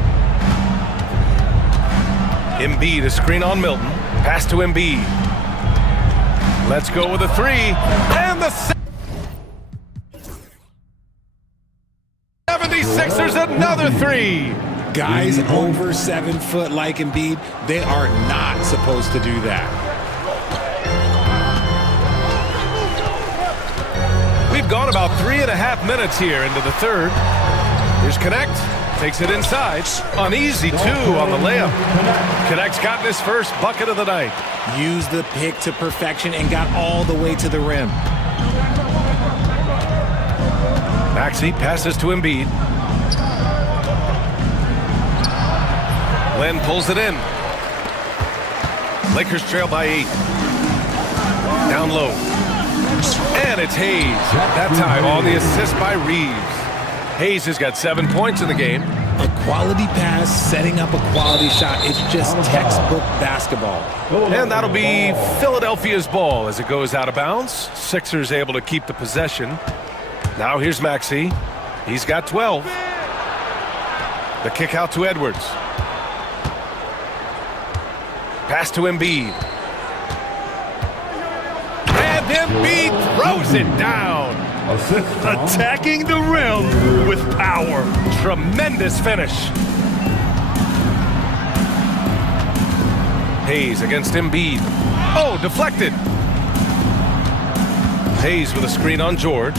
Embiid, a screen on Milton. Pass to Embiid. Let's go with a 3. And the 76ers, another 3. Guys over 7 foot like Embiid, they are not supposed to do that. We've gone about 3.5 minutes here into the third. Here's Connect. Takes it inside. An easy 2 on the layup. Connect's gotten his first bucket of the night. Used the pick to perfection and got all the way to the rim. Maxey passes to Embiid. Lynn pulls it in. Lakers trail by 8. Down low. And it's Hayes. That time on the assist by Reeves. Hayes has got 7 points in the game. A quality pass, setting up a quality shot. It's just textbook basketball. And that'll be Philadelphia's ball as it goes out of bounds. Sixers able to keep the possession. Now here's Maxey. He's got 12. The kick out to Edwards. Pass to Embiid. And Embiid throws it down. Attacking the rim with power. Tremendous finish. Hayes against Embiid. Oh, deflected. Hayes with a screen on George.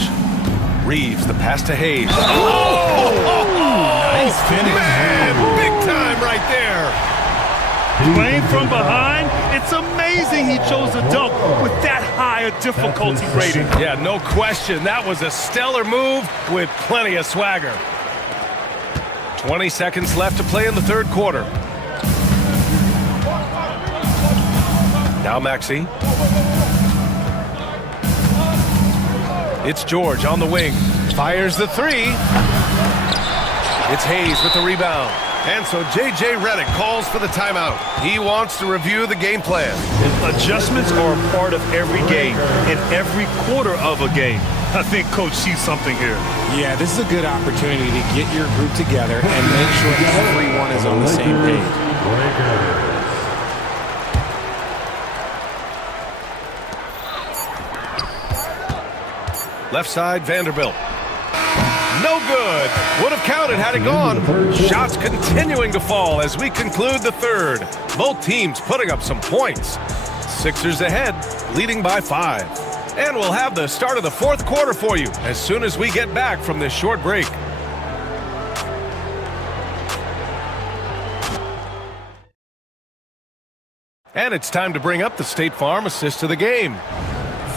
Reeves the pass to Hayes. Oh! Nice finish. Man, big time right there. Playing from behind, it's amazing he chose to dunk with that high a difficulty rating. Yeah, no question. That was a stellar move with plenty of swagger. 20 seconds left to play in the third quarter. Now Maxey. It's George on the wing. Fires the three. It's Hayes with the rebound. And so J.J. Redick calls for the timeout. He wants to review the game plan. Adjustments are a part of every game and every quarter of a game. I think Coach sees something here. Yeah, this is a good opportunity to get your group together and make sure everyone is on the same page. Left side, Vanderbilt. No good. Would have counted had it gone. Shots continuing to fall as we conclude the third. Both teams putting up some points. Sixers ahead, leading by 5. And we'll have the start of the fourth quarter for you as soon as we get back from this short break. And it's time to bring up the State Farm assist to the game.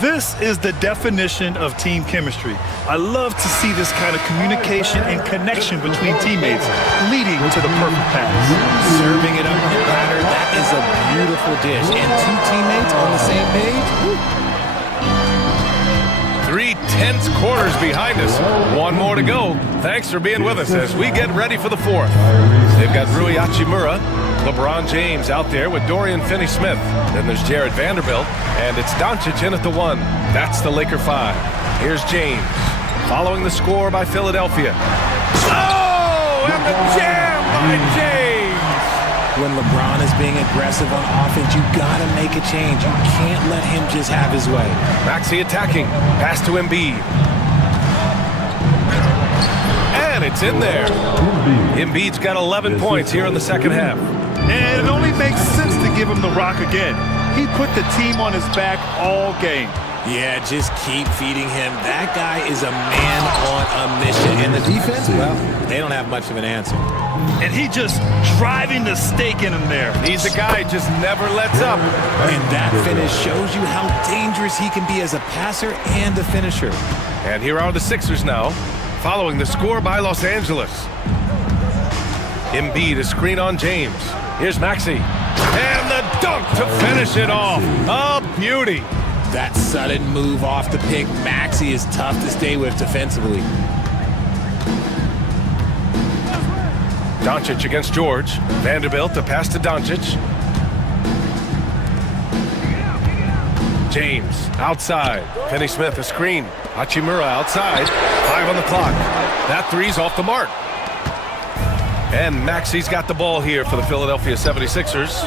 This is the definition of team chemistry. I love to see this kind of communication and connection between teammates, leading to the perfect pass. Serving it up on the platter, that is a beautiful dish. And two teammates on the same page. Woo. 3 tense quarters behind us. One more to go. Thanks for being with us as we get ready for the fourth. They've got Rui Hachimura, LeBron James out there with Dorian Finney-Smith. Then there's Jared Vanderbilt, and it's Doncic in at the 1. That's the Laker 5. Here's James, following the score by Philadelphia. Oh, and the jam by James! When LeBron is being aggressive on offense, you gotta make a change. You can't let him just have his way. Maxey attacking, pass to Embiid. And it's in there. Embiid's got 11 points here in the second half. And it only makes sense to give him the rock again. He put the team on his back all game. Yeah, just keep feeding him. That guy is a man on a mission. And the defense, well, they don't have much of an answer. And he just driving the stake in him there. He's a guy just never lets up. And that finish shows you how dangerous he can be as a passer and a finisher. And here are the Sixers now, following the score by Los Angeles. Embiid, a screen on James. Here's Maxey. And the dunk to finish it off. A beauty. That sudden move off the pick, Maxey is tough to stay with defensively. Doncic against George. Vanderbilt, the pass to Doncic. James, outside. Finney-Smith, a screen. Hachimura outside. 5 on the clock. That three's off the mark. And Maxey's got the ball here for the Philadelphia 76ers.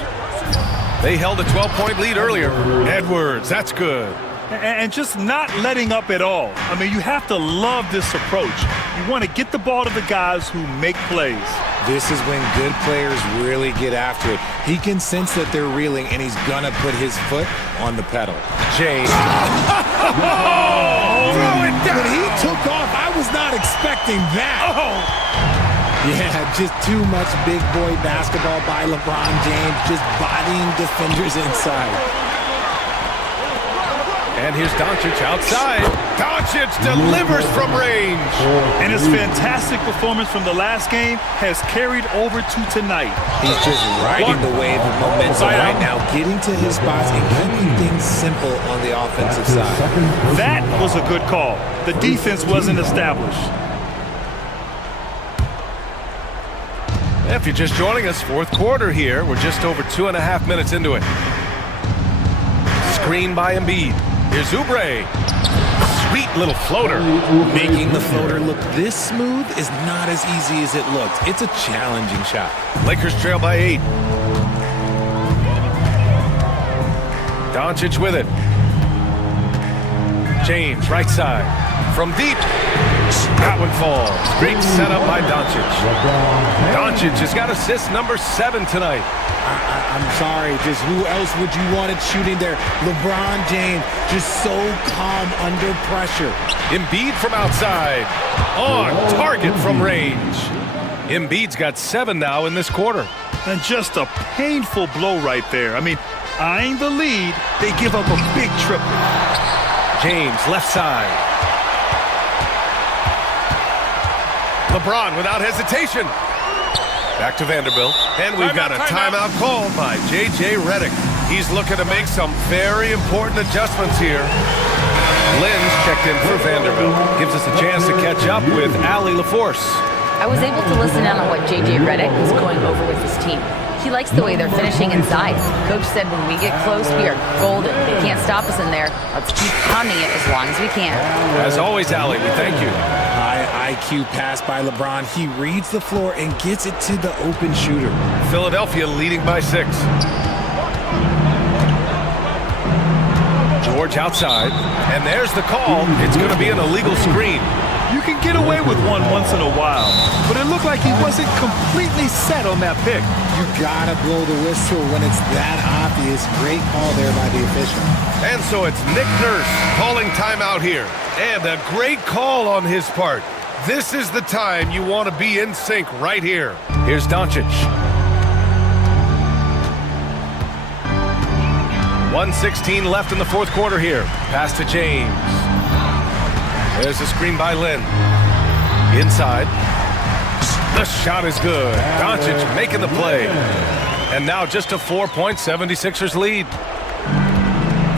They held a 12-point lead earlier. Edwards, that's good. And just not letting up at all. I mean, you have to love this approach. You want to get the ball to the guys who make plays. This is when good players really get after it. He can sense that they're reeling, and he's going to put his foot on the pedal. James. Throw it down. When he took off, I was not expecting that. Yeah, just too much big boy basketball by LeBron James, just bodying defenders inside. And here's Doncic outside. Doncic delivers from range. And his fantastic performance from the last game has carried over to tonight. He's just riding the wave of momentum right now, getting to his spots and keeping things simple on the offensive side. That was a good call. The defense wasn't established. If you're just joining us, fourth quarter here. We're just over 2.5 minutes into it. Screen by Embiid. Here's Oubre. Sweet little floater. Making the floater look this smooth is not as easy as it looks. It's a challenging shot. Lakers trail by 8. Doncic with it. James, right side. From deep. That one falls. Great setup by Doncic. Doncic has got assist number 7 tonight. I'm sorry, just who else would you want it shooting there? LeBron James, just so calm under pressure. Embiid from outside. On target from range. Embiid's got 7 now in this quarter. And just a painful blow right there. I mean, eyeing the lead, they give up a big triple. James, left side. LeBron without hesitation. Back to Vanderbilt. And we've got a timeout called by J.J. Redick. He's looking to make some very important adjustments here. Lynn's checked in for Vanderbilt. Gives us a chance to catch up with Allie LaForce. I was able to listen in on what J.J. Redick was going over with his team. He likes the way they're finishing inside. Coach said when we get close, we are golden. They can't stop us in there. Let's keep pounding it as long as we can. As always, Allie, we thank you. High IQ pass by LeBron. He reads the floor and gets it to the open shooter. Philadelphia leading by 6. George outside. And there's the call. It's going to be an illegal screen. You can get away with one once in a while, but it looked like he wasn't completely set on that pick. You gotta blow the whistle when it's that obvious. Great call there by the official. And so it's Nick Nurse calling timeout here. And a great call on his part. This is the time you want to be in sync right here. Here's Doncic. 1:16 left in the fourth quarter here. Pass to James. There's a screen by Lynn. Inside. The shot is good. Doncic making the play. And now just a 4-point 76ers lead.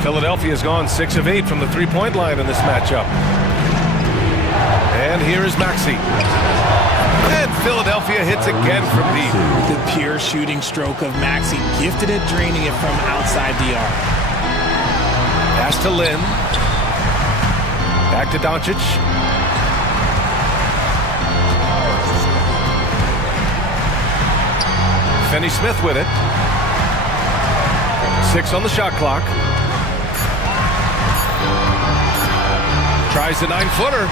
Philadelphia's gone 6 of 8 from the three-point line in this matchup. And here is Maxey. And Philadelphia hits again from deep. The pure shooting stroke of Maxey, gifted at draining it from outside the arc. Pass to Lynn. Back to Doncic. Finney-Smith with it. 6 on the shot clock. Tries the 9-footer.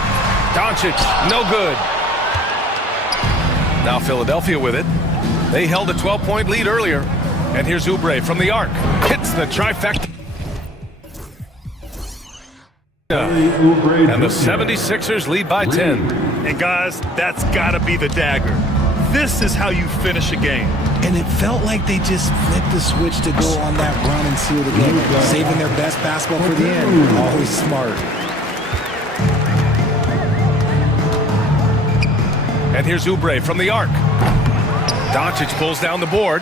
Doncic, no good. Now Philadelphia with it. They held a 12-point lead earlier. And here's Oubre from the arc. Hits the trifecta. And the 76ers lead by 10. And guys, that's gotta be the dagger. This is how you finish a game. And it felt like they just flipped the switch to go on that run and seal the game, saving their best basketball for the end. Always smart. And here's Oubre from the arc. Doncic pulls down the board.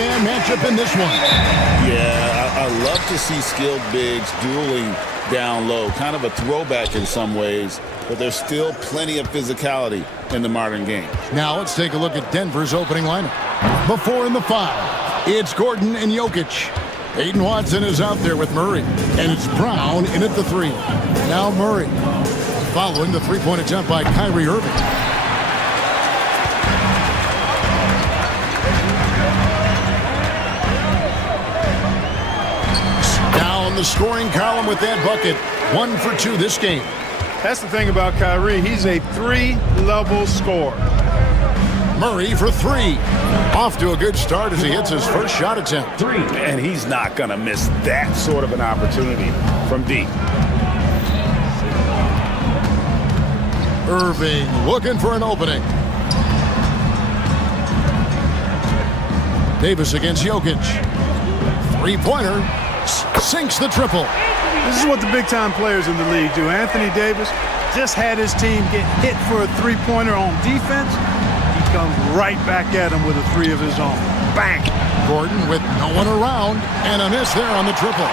three-man matchup in this one. Yeah, I love to see skilled bigs dueling down low. Kind of a throwback in some ways, but there's still plenty of physicality in the modern game. Now let's take a look at Denver's opening lineup. Before in the 5, it's Gordon and Jokic. Peyton Watson is out there with Murray, and it's Brown in at the 3. Now Murray, following the three-point attempt by Kyrie Irving. Down the scoring column with that bucket. 1 for 2 this game. That's the thing about Kyrie. He's a 3-level scorer. Murray for 3. Off to a good start as he hits his first shot attempt. And he's not going to miss that sort of an opportunity from deep. Irving looking for an opening. Davis against Jokic. Three-pointer. Sinks the triple. This is what the big-time players in the league do. Anthony Davis just had his team get hit for a three-pointer on defense. He comes right back at him with a 3 of his own. Bang! Gordon with no one around, and a miss there on the triple.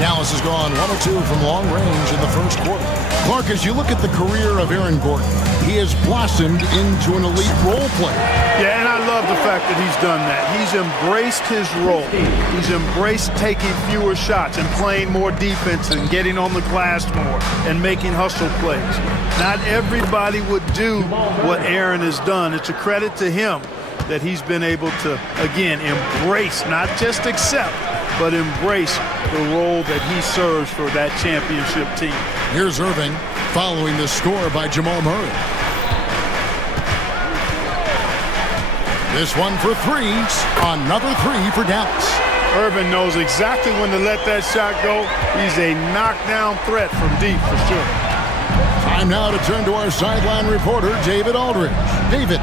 Dallas has gone 1 of 2 from long range in the first quarter. Clark, as you look at the career of Aaron Gordon, he has blossomed into an elite role player. Yeah, and I love the fact that he's done that. He's embraced his role. He's embraced taking fewer shots and playing more defense and getting on the glass more and making hustle plays. Not everybody would do what Aaron has done. It's a credit to him that he's been able to, again, embrace, not just accept, but embrace the role that he serves for that championship team. Here's Irving following the score by Jamal Murray. This one for 3. Another 3 for Dallas. Irving knows exactly when to let that shot go. He's a knockdown threat from deep for sure. Time now to turn to our sideline reporter, David Aldridge. David.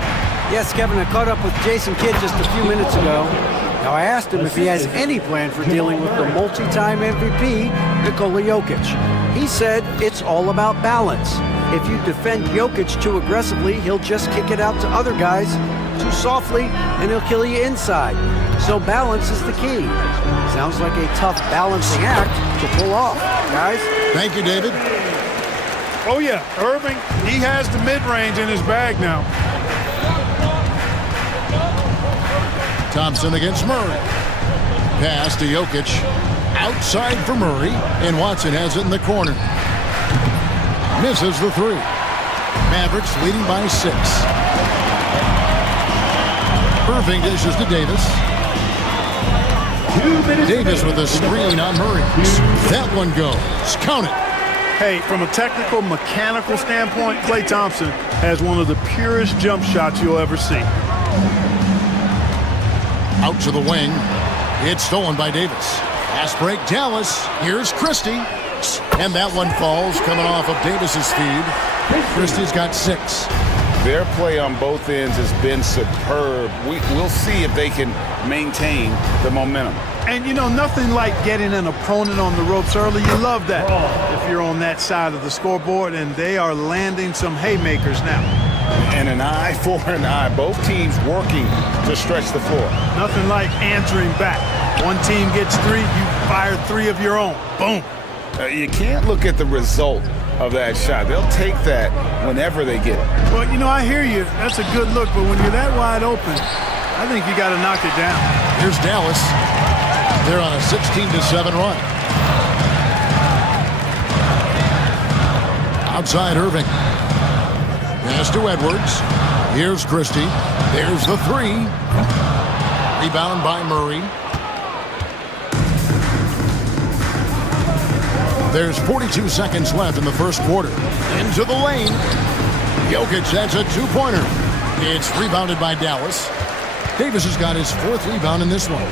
Yes, Kevin, I caught up with Jason Kidd just a few minutes ago. Now, I asked him if he has any plan for dealing with the multi-time MVP, Nikola Jokic. He said it's all about balance. If you defend Jokic too aggressively, he'll just kick it out to other guys too softly, and he'll kill you inside. So balance is the key. Sounds like a tough balancing act to pull off, guys. Thank you, David. Oh, yeah, Irving, he has the mid-range in his bag now. Thompson against Murray. Pass to Jokic. Outside for Murray, and Watson has it in the corner. Misses the 3. Mavericks leading by 6. Irving dishes to Davis. Davis with a screen on Murray. That one goes. Count it. Hey, from a technical, mechanical standpoint, Klay Thompson has one of the purest jump shots you'll ever see. Out to the wing. It's stolen by Davis. Pass break, Dallas. Here's Christie. And that one falls coming off of Davis's feed. Christie's got 6. Their play on both ends has been superb. We'll see if they can maintain the momentum. And, you know, nothing like getting an opponent on the ropes early. You love that if you're on that side of the scoreboard, and they are landing some haymakers now. And an eye for an eye. Both teams working to stretch the floor. Nothing like answering back. One team gets 3, you fire 3 of your own. Boom. You can't look at the result of that shot. They'll take that whenever they get it. Well, you know, I hear you. That's a good look, but when you're that wide open, I think you got to knock it down. Here's Dallas. They're on a 16-7 run. Outside Irving. Pass to Edwards. Here's Christie. There's the 3. Rebound by Murray. There's 42 seconds left in the first quarter. Into the lane. Jokic has a 2-pointer. It's rebounded by Dallas. Davis has got his 4th rebound in this one.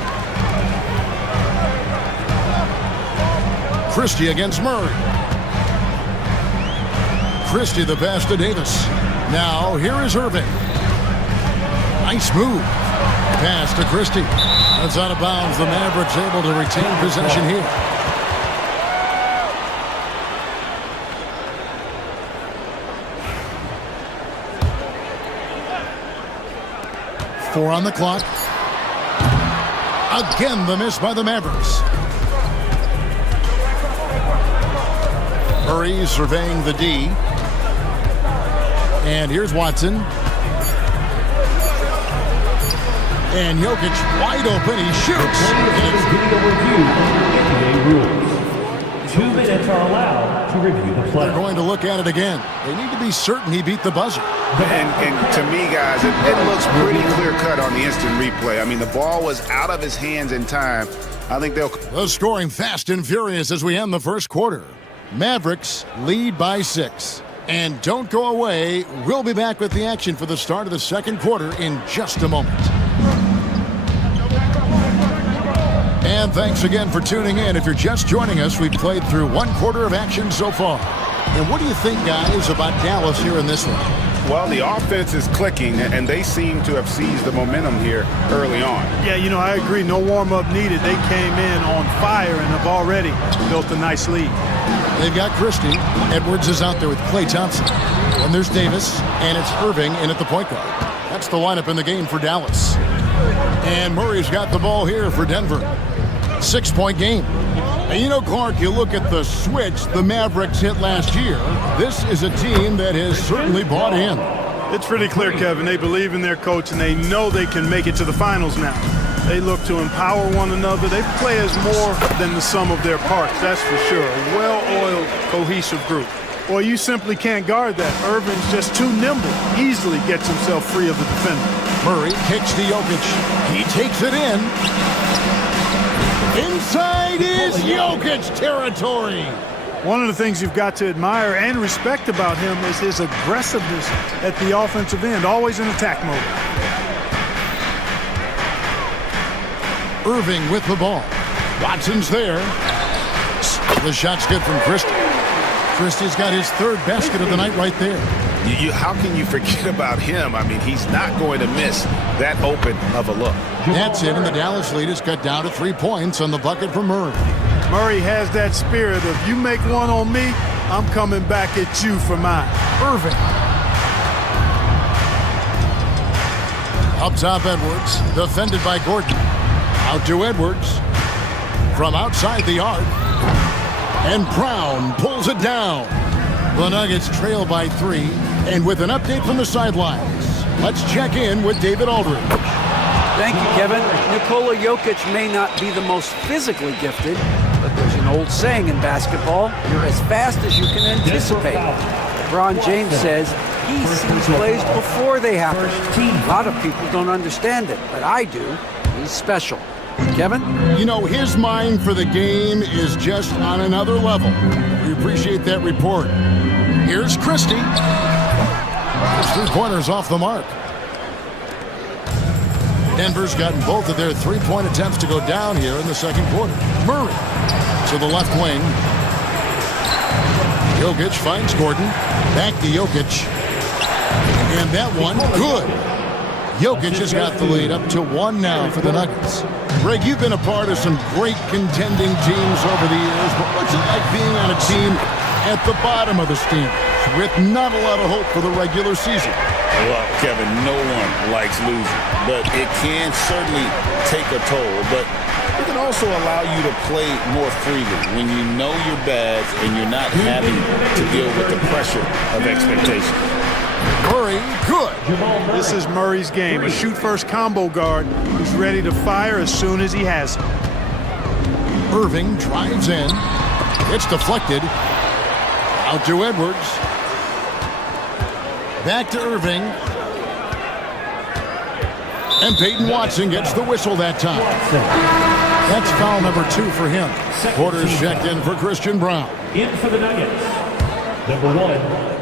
Christie against Murray. Christie the pass to Davis. Now here is Irving. Nice move. Pass to Christie. That's out of bounds. The Mavericks able to retain possession here. Four on the clock. Again, the miss by the Mavericks. Murray surveying the D. And here's Watson. And Jokic wide open. He shoots. Video review NBA rules. 2 minutes are allowed to review the play. They're going to look at it again. They need to be certain he beat the buzzer. And to me, guys, it looks pretty clear-cut on the instant replay. I mean, the ball was out of his hands in time. I think they'll... The scoring fast and furious as we end the first quarter. Mavericks lead by 6. And don't go away. We'll be back with the action for the start of the second quarter in just a moment. And thanks again for tuning in. If you're just joining us, we've played through 1 quarter of action so far. And what do you think, guys, about Dallas here in this one? Well, the offense is clicking, and they seem to have seized the momentum here early on. Yeah, you know, I agree. No warm-up needed. They came in on fire and have already built a nice lead. They've got Christie. Edwards is out there with Klay Thompson. And there's Davis, and it's Irving in at the point guard. That's the lineup in the game for Dallas. And Murray's got the ball here for Denver. 6-point game. And you know, Clark, you look at the switch the Mavericks hit last year. This is a team that has certainly bought in. It's pretty clear, Kevin. They believe in their coach, and they know they can make it to the finals now. They look to empower one another. They play as more than the sum of their parts, that's for sure. A well-oiled, cohesive group. Well, you simply can't guard that. Irving's just too nimble. Easily gets himself free of the defender. Murray kicks to Jokic. He takes it in. Inside is Jokic territory. One of the things you've got to admire and respect about him is his aggressiveness at the offensive end, always in attack mode. Irving with the ball. Watson's there. The shot's good from Christie. Christie's got his 3rd basket of the night right there. How can you forget about him? I mean, he's not going to miss that open of a look. That's it, and the Dallas lead is cut down to 3 points on the bucket from Murray. Murray has that spirit of, you make one on me, I'm coming back at you for mine. Irving. Up top, Edwards, defended by Gordon. Out to Edwards. From outside the arc. And Brown pulls it down. The Nuggets trail by 3. And with an update from the sidelines, let's check in with David Aldridge. Thank you, Kevin. Nikola Jokic may not be the most physically gifted, but there's an old saying in basketball, you're as fast as you can anticipate. LeBron James says he sees plays before they happen. A lot of people don't understand it, but I do. He's special. Kevin? You know, his mind for the game is just on another level. We appreciate that report. Here's Christie. His 3-pointers off the mark. Denver's gotten both of their 3-point attempts to go down here in the second quarter. Murray to the left wing. Jokic finds Gordon. Back to Jokic. And that one, good. Jokic has got the lead up to 1 now for the Nuggets. Greg, you've been a part of some great contending teams over the years, but what's it like being on a team at the bottom of the standings with not a lot of hope for the regular season? Well, Kevin, no one likes losing, but it can certainly take a toll. But it can also allow you to play more freely when you know you're bad and you're not having to deal with the pressure of expectation. Murray, good. This is Murray's game, a shoot-first combo guard who's ready to fire as soon as he has it. Irving drives in. It's deflected. Out to Edwards. Back to Irving. And Peyton Watson gets the whistle that time. That's foul number 2 for him. Quarters checked in for Christian Brown. In for the Nuggets, number 1.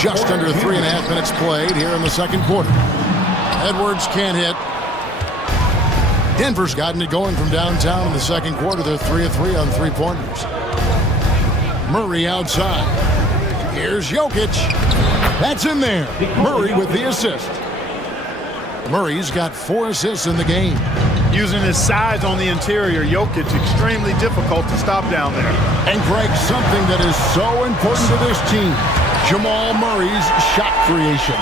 Just under 3.5 minutes played here in the second quarter. Edwards can't hit. Denver's gotten it going from downtown in the second quarter. They're 3 of 3 on 3-pointers. Murray outside. Here's Jokic. That's in there. Murray with the assist. Murray's got 4 assists in the game. Using his size on the interior, Jokic extremely difficult to stop down there. And Greg, something that is so important to this team, Jamal Murray's shot creation.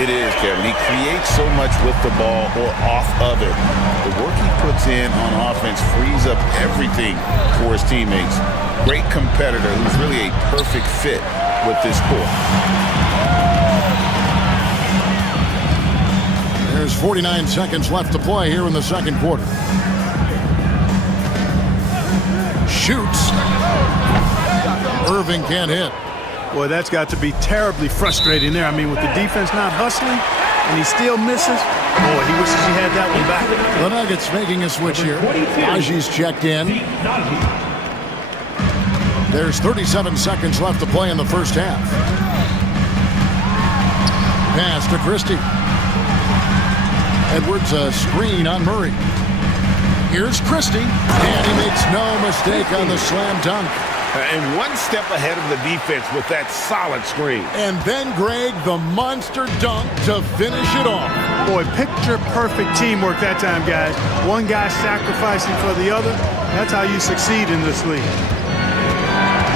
It is, Kevin. He creates so much with the ball or off of it. The work he puts in on offense frees up everything for his teammates. Great competitor who's really a perfect fit with this court. There's 49 seconds left to play here in the second quarter. Shoots. Irving can't hit. Boy, that's got to be terribly frustrating there. I mean, with the defense not hustling and he still misses, boy, he wishes he had that one back. The Nuggets making a switch here. Najee's checked in. There's 37 seconds left to play in the first half. Pass to Christie. Edwards a screen on Murray. Here's Christie, and he makes no mistake on the slam dunk. And one step ahead of the defense with that solid screen. And then, Greg, the monster dunk to finish it off. Boy, picture-perfect teamwork that time, guys. One guy sacrificing for the other. That's how you succeed in this league.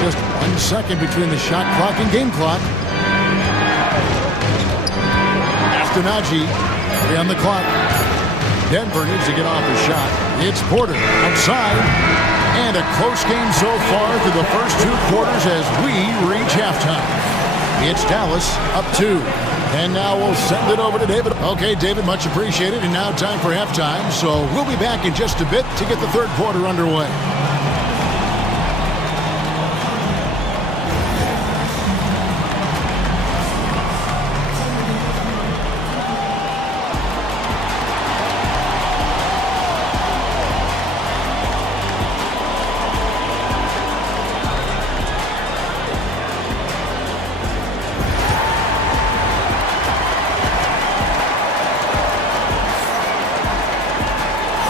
Just 1 second between the shot clock and game clock. After Najee, 3 on the clock. Denver needs to get off a shot. It's Porter outside. And a close game so far through the first 2 quarters as we reach halftime. It's Dallas up 2. And now we'll send it over to David. Okay, David, much appreciated. And now time for halftime. So we'll be back in just a bit to get the third quarter underway.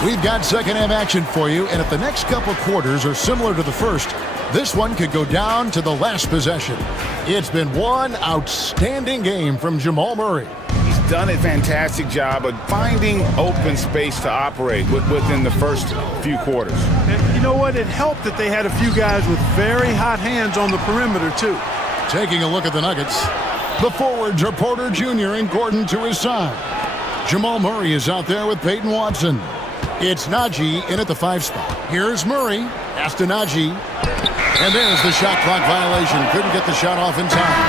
We've got second half action for you, and if the next couple quarters are similar to the first, this one could go down to the last possession. It's been one outstanding game from Jamal Murray. He's done a fantastic job of finding open space to operate within the first few quarters. And you know what? It helped that they had a few guys with very hot hands on the perimeter, too. Taking a look at the Nuggets. The forwards are Porter Jr. and Gordon to his side. Jamal Murray is out there with Peyton Watson. It's Najee in at the 5 spot. Here's Murray. Pass to Najee. And there's the shot clock violation. Couldn't get the shot off in time.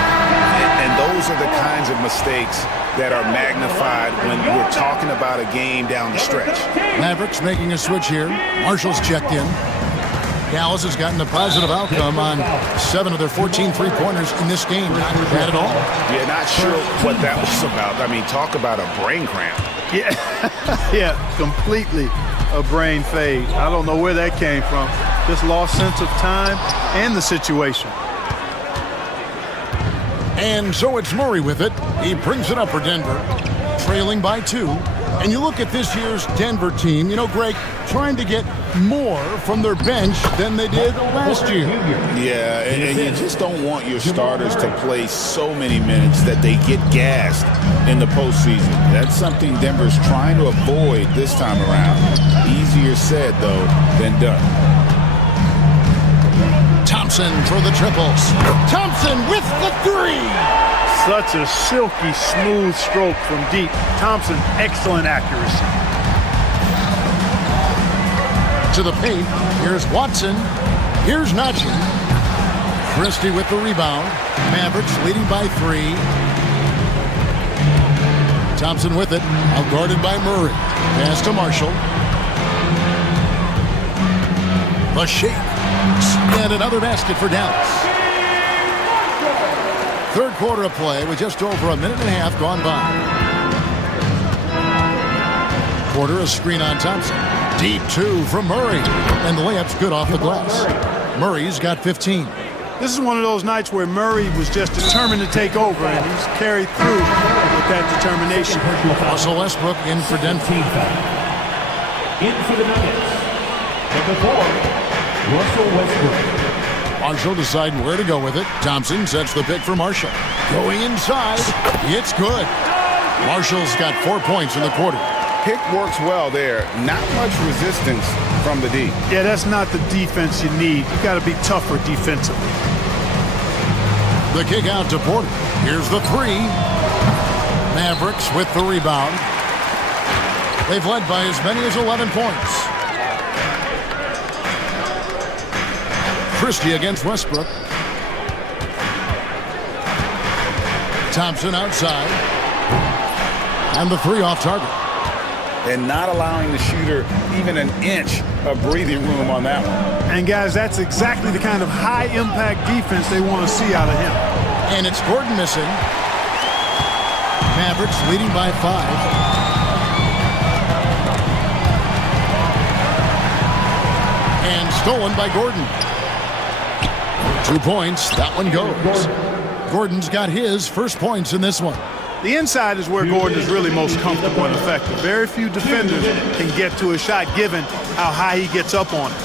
And those are the kinds of mistakes that are magnified when you're talking about a game down the stretch. Mavericks making a switch here. Marshall's checked in. Dallas has gotten a positive outcome on 7 of their 14 three-pointers in this game. Not bad at all. Yeah, not sure what that was about. I mean, talk about a brain cramp. Yeah, yeah, completely a brain fade. I don't know where that came from. Just lost sense of time and the situation. And so it's Murray with it. He brings it up for Denver, trailing by 2. And you look at this year's Denver team, you know, Greg, trying to get more from their bench than they did last year. Yeah, and you just don't want your starters to play so many minutes that they get gassed in the postseason. That's something Denver's trying to avoid this time around. Easier said, though, than done. Thompson for the triples. Thompson with the 3. Such a silky, smooth stroke from deep. Thompson, excellent accuracy. To the paint. Here's Watson. Here's Najee. Christie with the rebound. Mavericks leading by 3. Thompson with it. Outguarded by Murray. Pass to Marshall. The shake. And another basket for Dallas. Third quarter of play with just over a minute and a half gone by. Porter a screen on Thompson. Deep 2 from Murray. And the layup's good off the glass. Murray's got 15. This is one of those nights where Murray was just determined to take over, and he's carried through with that determination. Russell Westbrook in for Denver. In for the Nuggets, number 4, Russell Westbrook. Marshall deciding where to go with it. Thompson sets the pick for Marshall. Going inside. It's good. Marshall's got 4 points in the quarter. Pick works well there. Not much resistance from the D. Yeah, that's not the defense you need. You got to be tougher defensively. The kick out to Porter. Here's the three. Mavericks with the rebound. They've led by as many as 11 points. Christie against Westbrook. Thompson outside. And the three off target. And not allowing the shooter even an inch of breathing room on that one. And guys, that's exactly the kind of high-impact defense they want to see out of him. And it's Gordon missing. Mavericks leading by 5. And stolen by Gordon. 2 points. That one goes. Gordon's got his first points in this one. The inside is where Gordon is really most comfortable and effective. Very few defenders can get to his shot given how high he gets up on it.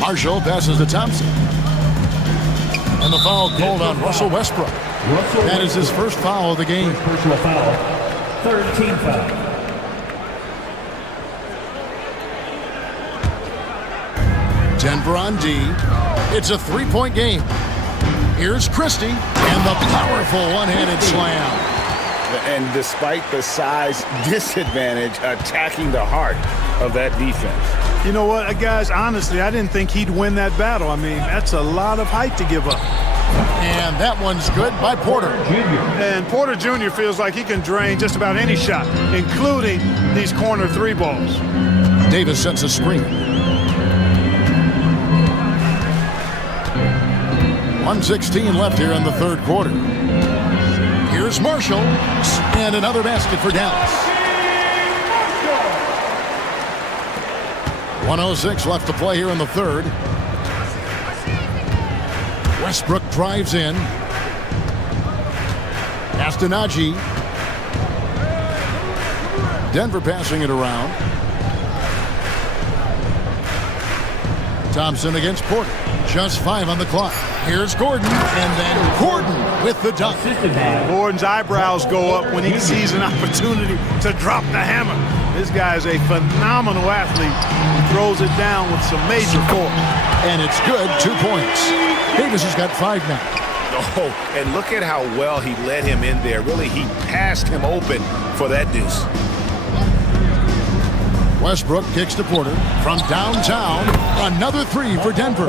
Marshall passes to Thompson. And the foul called on Russell Westbrook. That is his first foul of the game. Personal foul. Third team foul. Denver on D. It's a 3-point game. Here's Christie and the powerful one-handed slam. And despite the size disadvantage, attacking the heart of that defense. You know what, guys, honestly, I didn't think he'd win that battle. I mean, that's a lot of height to give up. And that one's good by Porter. And Porter Jr. feels like he can drain just about any shot, including these corner 3 balls. Davis sets a screen. 1:16 left here in the third quarter. Here's Marshall. And another basket for Dallas. 1:06 left to play here in the third. Westbrook drives in. Pass to Najee. Denver passing it around. Thompson against Porter. Just 5 on the clock. Here's Gordon, and then Gordon with the dunk. Gordon's eyebrows go up when he sees an opportunity to drop the hammer. This guy is a phenomenal athlete. He throws it down with some major force. And it's good, 2 points. Davis has got 5 now. Oh, and look at how well he led him in there. Really, he passed him open for that deuce. Westbrook kicks to Porter from downtown. Another 3 for Denver.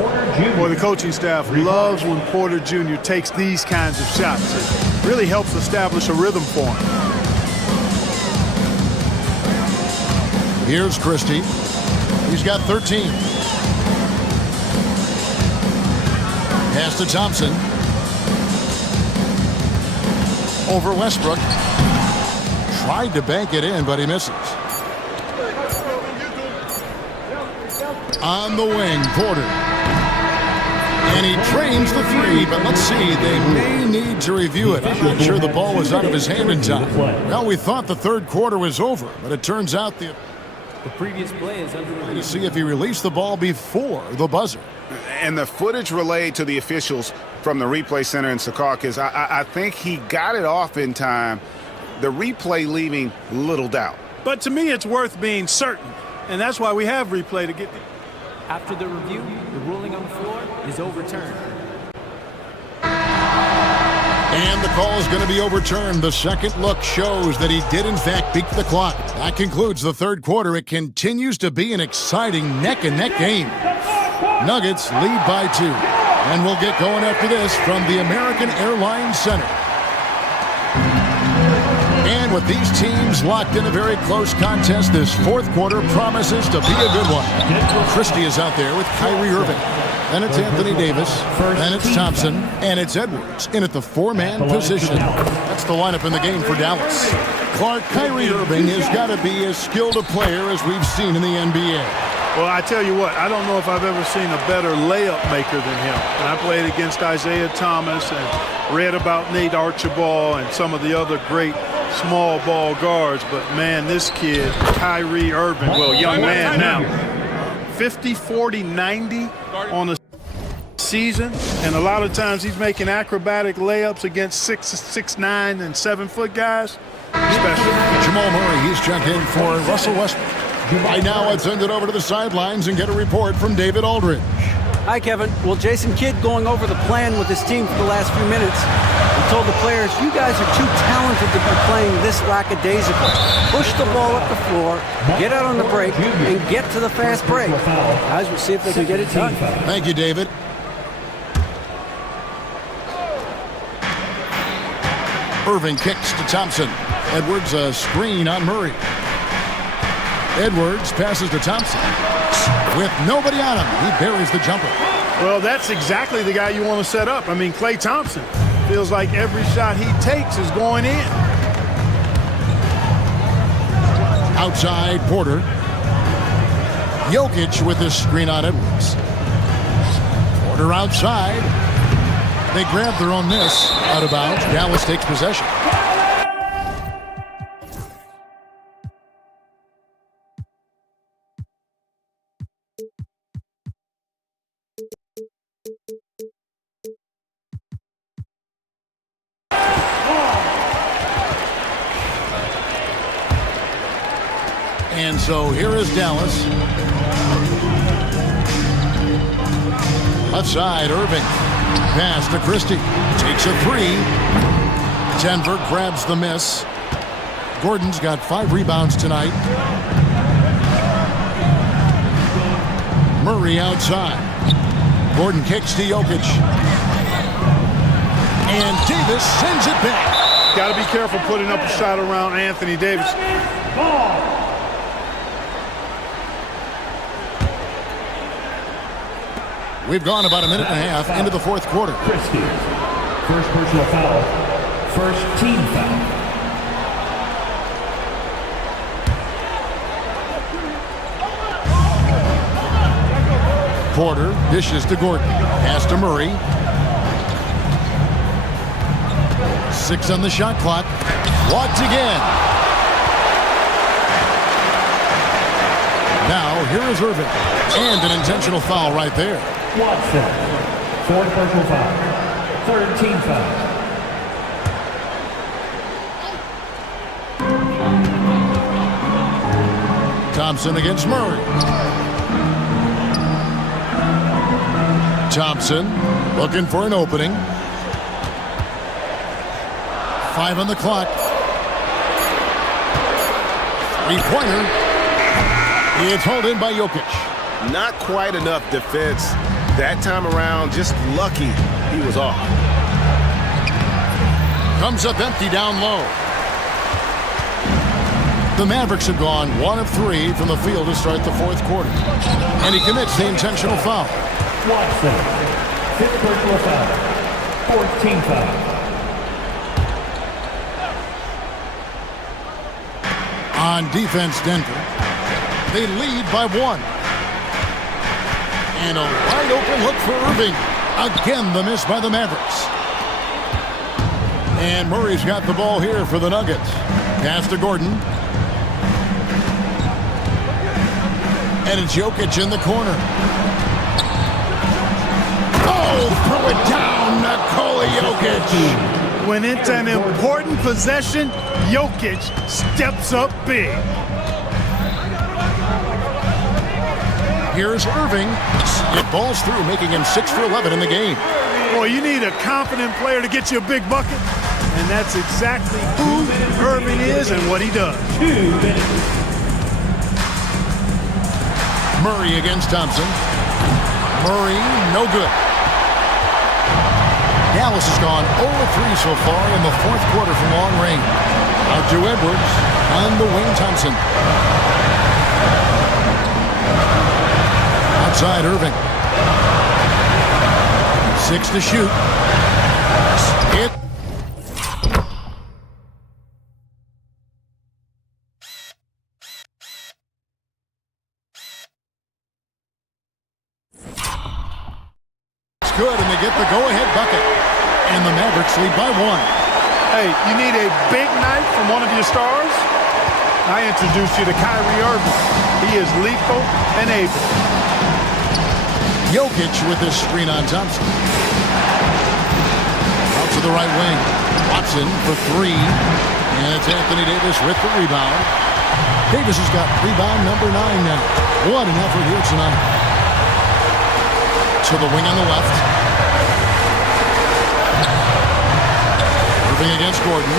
Boy, the coaching staff loves when Porter Jr. takes these kinds of shots. It really helps establish a rhythm for him. Here's Christie. He's got 13. Pass to Thompson. Over Westbrook. Tried to bank it in, but he misses. On the wing, Porter. And he trains the 3, but let's see, they may need to review it. I'm not sure the ball was out of his hand in time. Well, we thought the third quarter was over, but it turns out the previous play is underway to see if he released the ball before the buzzer. And the footage relayed to the officials from the replay center in Secaucus, I think he got it off in time. The replay leaving little doubt. But to me, it's worth being certain, and that's why we have replay to get the... After the review, the ruling on the floor is overturned. And the call is going to be overturned. The second look shows that he did, in fact, beat the clock. That concludes the third quarter. It continues to be an exciting neck-and-neck game. Nuggets lead by 2. And we'll get going after this from the American Airlines Center. And with these teams locked in a very close contest, this fourth quarter promises to be a good one. Christie is out there with Kyrie Irving. Then it's Anthony Davis. Then it's Thompson. And it's Edwards in at the 4-man position. That's the lineup in the game for Dallas. Clark, Kyrie Irving has got to be as skilled a player as we've seen in the NBA. Well, I tell you what, I don't know if I've ever seen a better layup maker than him. And I played against Isaiah Thomas and read about Nate Archibald and some of the other great small ball guards. But, man, this kid, Kyrie Irving, well, young man now, 50, 40, 90 on a season. And a lot of times he's making acrobatic layups against 6'9" and 7-foot guys. Special. Jamal Murray, he's checked in for Russell Westbrook. Right now, let's send it over to the sidelines and get a report from David Aldridge. Hi, Kevin. Well, Jason Kidd going over the plan with his team for the last few minutes. He told the players, you guys are too talented to be playing this lackadaisical. Push the ball up the floor, get out on the break, and get to the fast break. Guys, we'll see if they can get it done. Thank you, David. Irving kicks to Thompson. Edwards a screen on Murray. Edwards passes to Thompson. With nobody on him, he buries the jumper. Well, that's exactly the guy you want to set up. I mean, Klay Thompson feels like every shot he takes is going in. Outside, Porter. Jokic with this screen on Edwards. Porter outside. They grab their own miss. Out of bounds. Dallas takes possession. And so here is Dallas. Left side, Irving. Pass to Christie. Takes a three. Denver grabs the miss. Gordon's got 5 rebounds tonight. Murray outside. Gordon kicks to Jokic. And Davis sends it back. Got to be careful putting up a shot around Anthony Davis. We've gone about a minute and a half into the fourth quarter. Christie, first personal foul, first team foul. Porter dishes to Gordon. Pass to Murray. 6 on the shot clock. Watts again. Now here is Irving. And an intentional foul right there. Watson, fourth personal foul, third team foul. Thompson against Murray. Thompson looking for an opening. 5 on the clock. 3-pointer. It's hauled in by Jokic. Not quite enough defense that time around. Just lucky he was off. Comes up empty down low. The Mavericks have gone 1 of 3 from the field to start the fourth quarter. And he commits the intentional foul. Watson, fifth personal foul, fourth team foul. On defense, Denver. They lead by 1. And a wide open look for Irving. Again, the miss by the Mavericks. And Murray's got the ball here for the Nuggets. Pass to Gordon. And it's Jokic in the corner. Oh, throw it down, Nikola Jokic. When it's an important possession, Jokic steps up big. Here's Irving. It balls through, making him 6 for 11 in the game. Boy, you need a confident player to get you a big bucket. And that's exactly who Irving is and what he does. 2 minutes. Murray against Thompson. Murray, no good. Dallas has gone 0-3 so far in the fourth quarter from long range. Out to Edwards on the wing, Thompson. Outside Irving. 6 to shoot. It. It's good, and they get the go-ahead bucket. And the Mavericks lead by 1. Hey, you need a big night from one of your stars? I introduced you to Kyrie Irving. He is lethal and able. Jokic with this screen on Thompson. Out to the right wing. Watson for 3. And it's Anthony Davis with the rebound. Davis has got rebound number 9 now. What an effort here tonight. To the wing on the left. Irving against Gordon.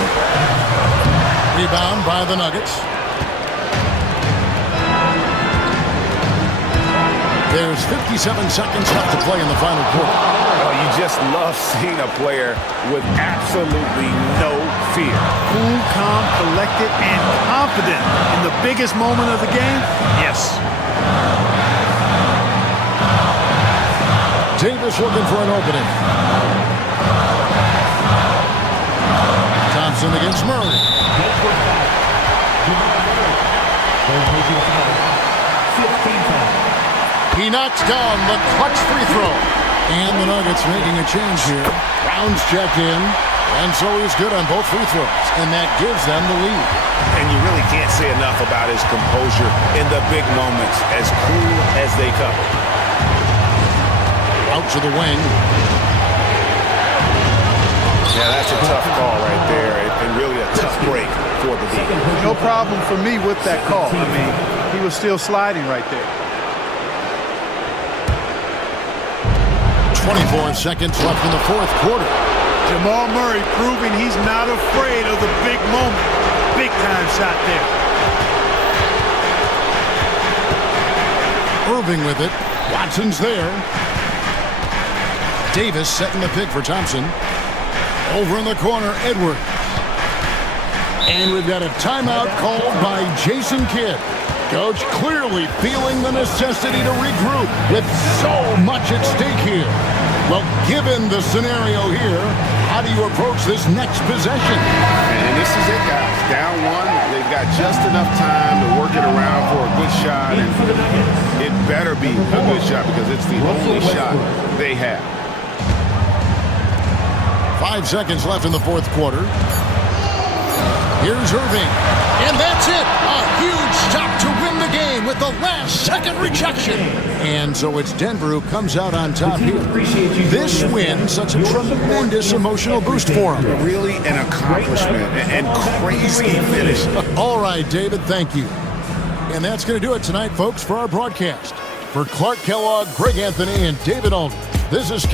Rebound by the Nuggets. There's 57 seconds left to play in the final quarter. Oh, you just love seeing a player with absolutely no fear. Cool, calm, collected, and confident in the biggest moment of the game? Yes. Davis looking for an opening. Thompson against Murray. He knocks down the clutch free throw. And the Nuggets making a change here. Brown's checked in. And so he's good on both free throws. And that gives them the lead. And you really can't say enough about his composure in the big moments. As cool as they come. Out to the wing. Yeah, that's a tough call right there. And really a tough break for the team. No problem for me with that call. I mean, he was still sliding right there. 24 seconds left in the fourth quarter. Jamal Murray proving he's not afraid of the big moment. Big time shot there. Irving with it. Watson's there. Davis setting the pick for Thompson. Over in the corner, Edwards. And we've got a timeout called by Jason Kidd. Coach clearly feeling the necessity to regroup with so much at stake here. Well, given the scenario here, how do you approach this next possession? And this is it, guys. Down one, they've got just enough time to work it around for a good shot. And it better be a good shot because it's the only shot they have. 5 seconds left in the fourth quarter. Here's Irving. And that's it. A huge stop to win the game with the last second rejection. And so it's Denver who comes out on top here. This win such a tremendous emotional boost for him. Really an accomplishment and crazy finish. All right, David, thank you. And that's going to do it tonight, folks, for our broadcast. For Clark Kellogg, Greg Anthony, and David Aldridge, this is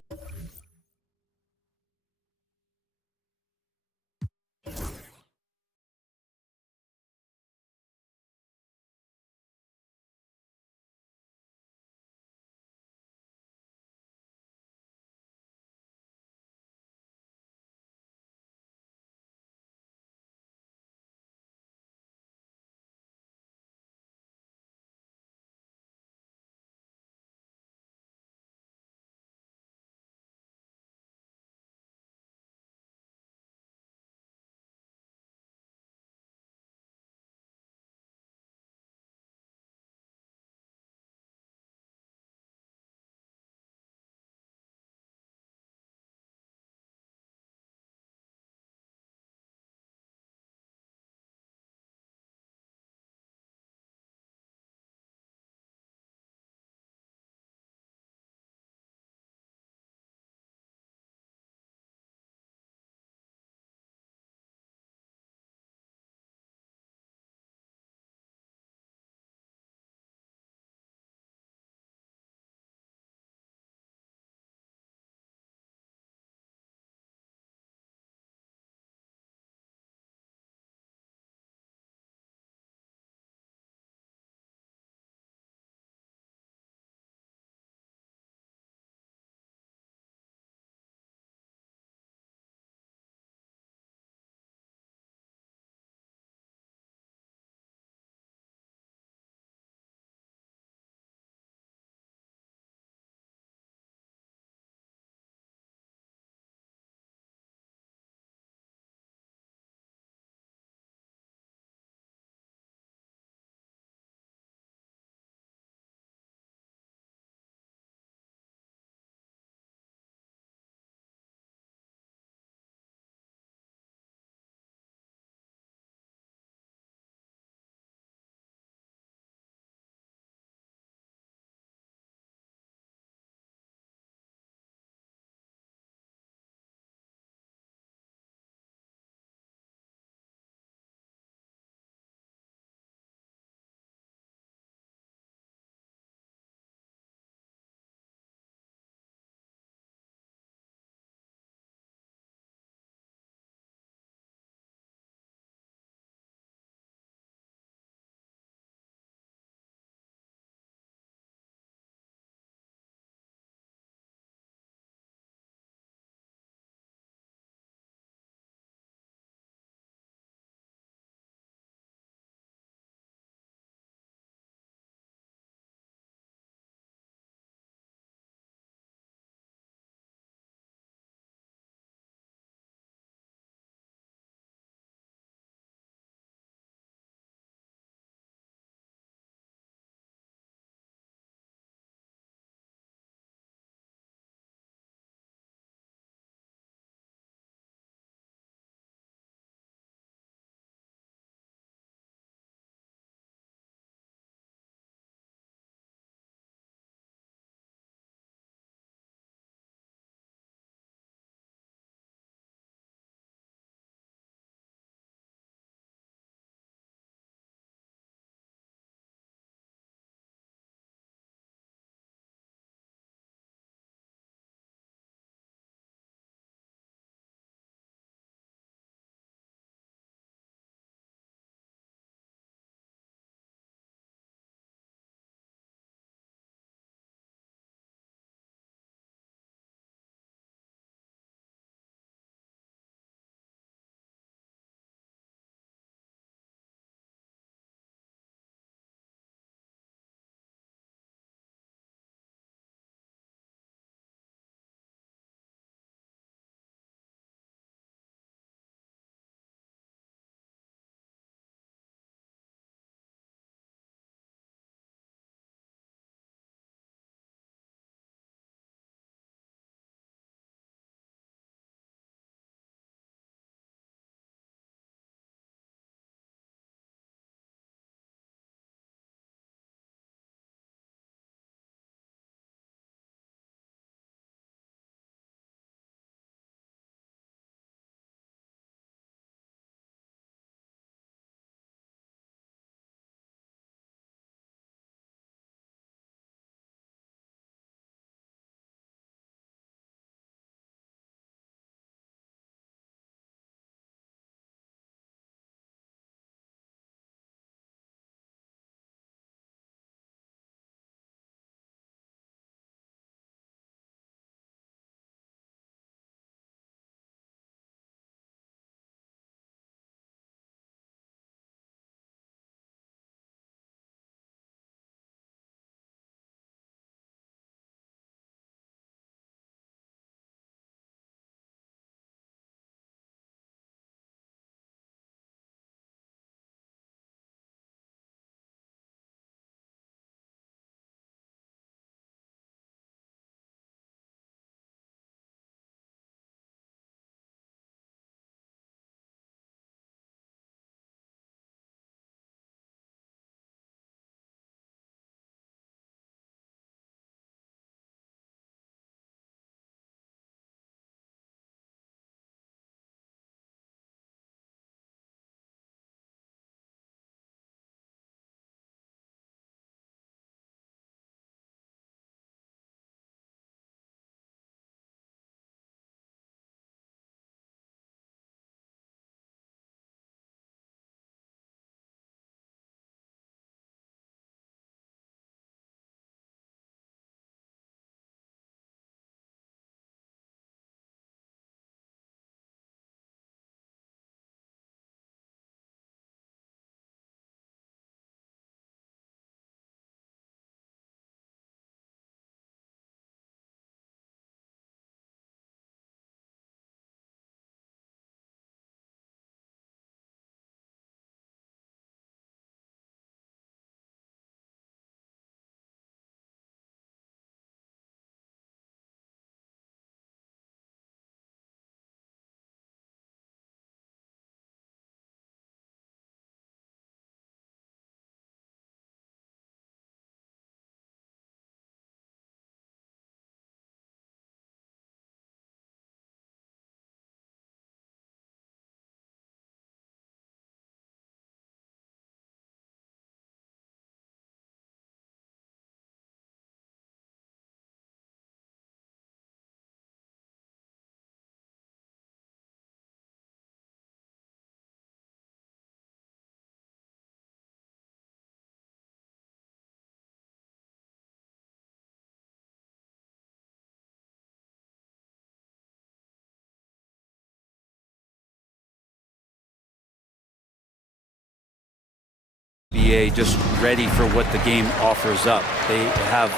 BA, just ready for what the game offers up. They have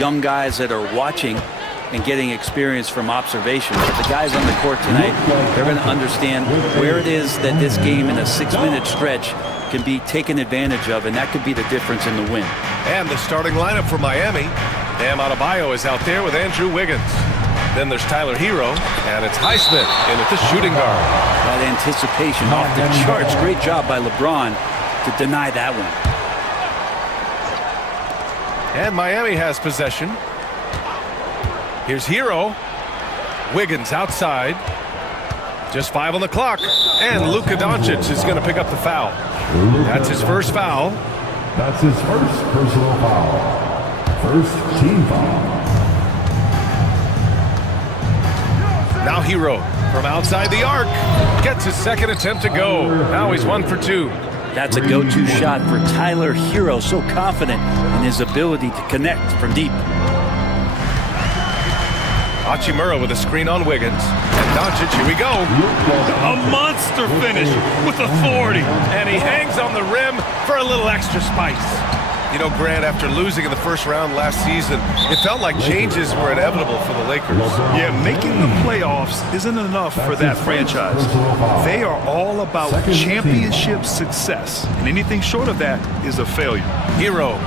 young guys that are watching and getting experience from observation. But the guys on the court tonight, they're going to understand where it is that this game in a 6-minute stretch can be taken advantage of, and that could be the difference in the win. And the starting lineup for Miami. Bam Adebayo is out there with Andrew Wiggins. Then there's Tyler Hero, and it's Highsmith in at the shooting guard. That anticipation off the charts. Great job by LeBron to deny that one. And Miami has possession. Here's Hero. Wiggins outside. Just 5 on the clock. And Luka Doncic is going to pick up the foul. That's his first foul. That's his first personal foul. First team foul. Now Hero from outside the arc. Gets his second attempt to go. Now he's 1 for 2. That's a go-to shot for Tyler Hero. So confident in his ability to connect from deep. Hachimura with a screen on Wiggins. And Doncic, here we go. A monster finish with authority. And he hangs on the rim for a little extra spice. You know, Grant, after losing in the first round last season, it felt like changes were inevitable for the Lakers. Yeah, making the playoffs isn't enough for that franchise. They are all about championship success, and anything short of that is a failure. Hero.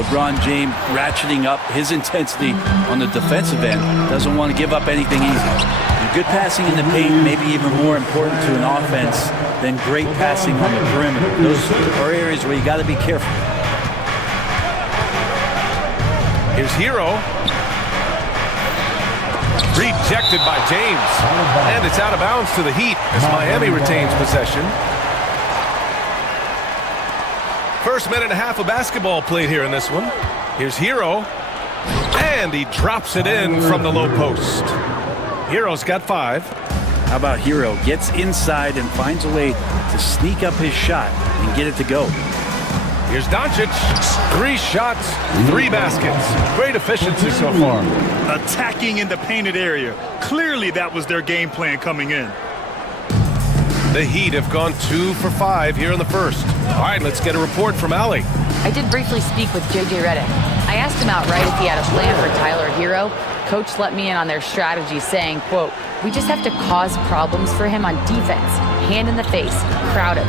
LeBron James ratcheting up his intensity on the defensive end. Doesn't want to give up anything easy. And good passing in the paint may be even more important to an offense than great passing on the perimeter. Those are areas where you got to be careful. Here's Hero. Rejected by James. And it's out of bounds to the Heat as Miami retains possession. First minute and a half of basketball played here in this one. Here's Hero. And he drops it in from the low post. Hero's got 5. How about Hero? Gets inside and finds a way to sneak up his shot and get it to go. Here's Doncic. 3 shots, 3 baskets. Great efficiency so far. Attacking in the painted area. Clearly that was their game plan coming in. The Heat have gone 2 for 5 here in the first. All right, let's get a report from Allie. I did briefly speak with JJ Redick. I asked him outright if he had a plan for Tyler Hero. Coach let me in on their strategy, saying, quote, "We just have to cause problems for him on defense. Hand in the face, crowd him.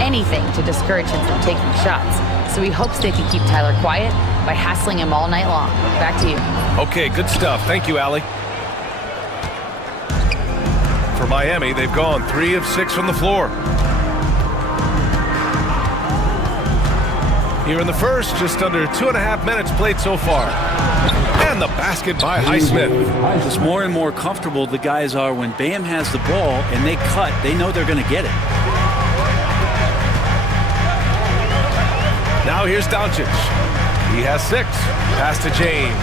Anything to discourage him from taking shots. So he hopes they can keep Tyler quiet by hassling him all night long." Back to you. Okay, good stuff. Thank you, Allie. For Miami, they've gone 3 of 6 from the floor. Here in the first, just under 2.5 minutes played so far. And the basket by Highsmith. It's more and more comfortable the guys are when Bam has the ball and they cut. They know they're going to get it. Now here's Doncic. He has 6. Pass to James.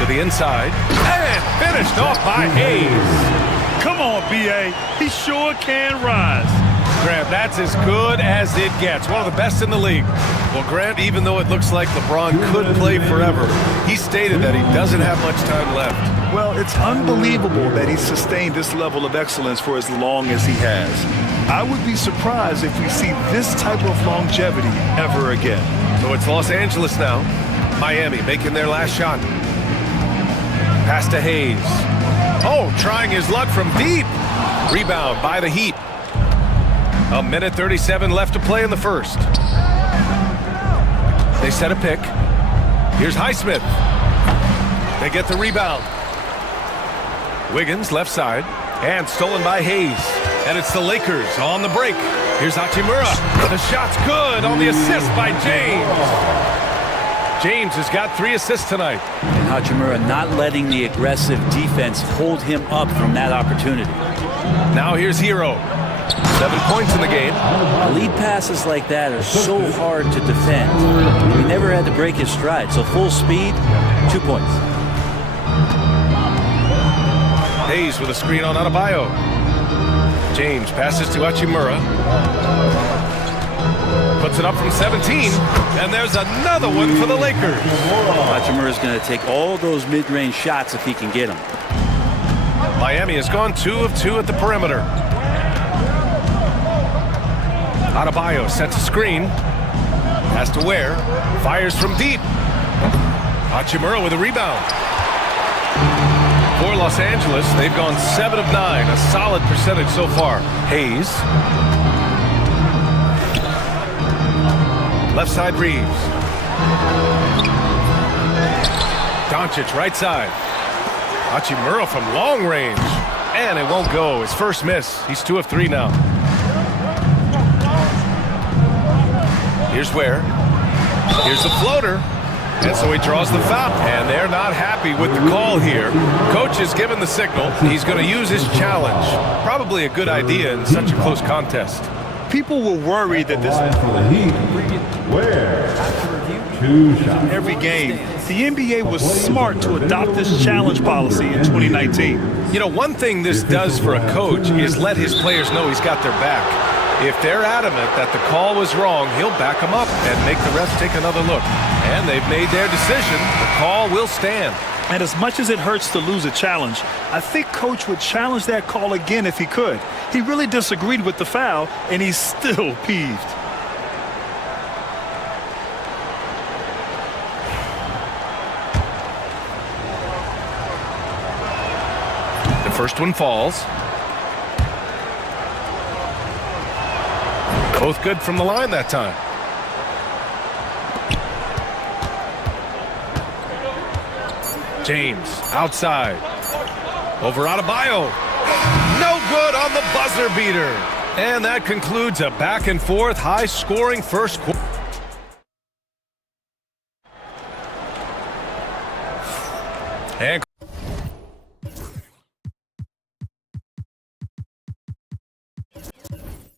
To the inside. And finished off by Hayes. Come on, BA. He sure can rise. Grant, that's as good as it gets. One of the best in the league. Well, Grant, even though it looks like LeBron could play forever, he stated that he doesn't have much time left. Well, it's unbelievable that he sustained this level of excellence for as long as he has. I would be surprised if we see this type of longevity ever again. So it's Los Angeles now. Miami making their last shot. Pass to Hayes. Oh, trying his luck from deep. Rebound by the Heat. 1:37 left to play in the first. They set a pick. Here's Highsmith. They get the rebound. Wiggins left side. And stolen by Hayes. And it's the Lakers on the break. Here's Hachimura. The shot's good on the assist by James. James has got 3 assists tonight. And Hachimura not letting the aggressive defense hold him up from that opportunity. Now here's Hero. 7 points in the game. Lead passes like that are so hard to defend. He never had to break his stride. So full speed, 2 points. Hayes with a screen on Adebayo. James passes to Hachimura. Puts it up from 17. And there's another one for the Lakers. Hachimura's going to take all those mid-range shots if he can get them. Miami has gone 2 of 2 at the perimeter. Adebayo sets a screen. Has to Ware. Fires from deep. Hachimura with a rebound. For Los Angeles, they've gone 7 of 9, a solid percentage so far. Hayes. Left side Reeves. Doncic right side. Hachimura from long range. And it won't go. His first miss. He's 2 of 3 now. Here's Ware. Here's the floater. And so he draws the foul. And they're not happy with the call here. Coach has given the signal. He's going to use his challenge. Probably a good idea in such a close contest. People were worried that this for the Heat, Ware. 2 shots. every game. The NBA was smart to adopt this challenge policy in 2019. You know, one thing this does for a coach is let his players know he's got their back. If they're adamant that the call was wrong, he'll back them up and make the refs take another look. And they've made their decision. The call will stand. And as much as it hurts to lose a challenge, I think Coach would challenge that call again if he could. He really disagreed with the foul, and he's still peeved. The first one falls. Both good from the line that time. James outside. Over Adebayo. No good on the buzzer beater. And that concludes a back and forth high scoring first quarter. And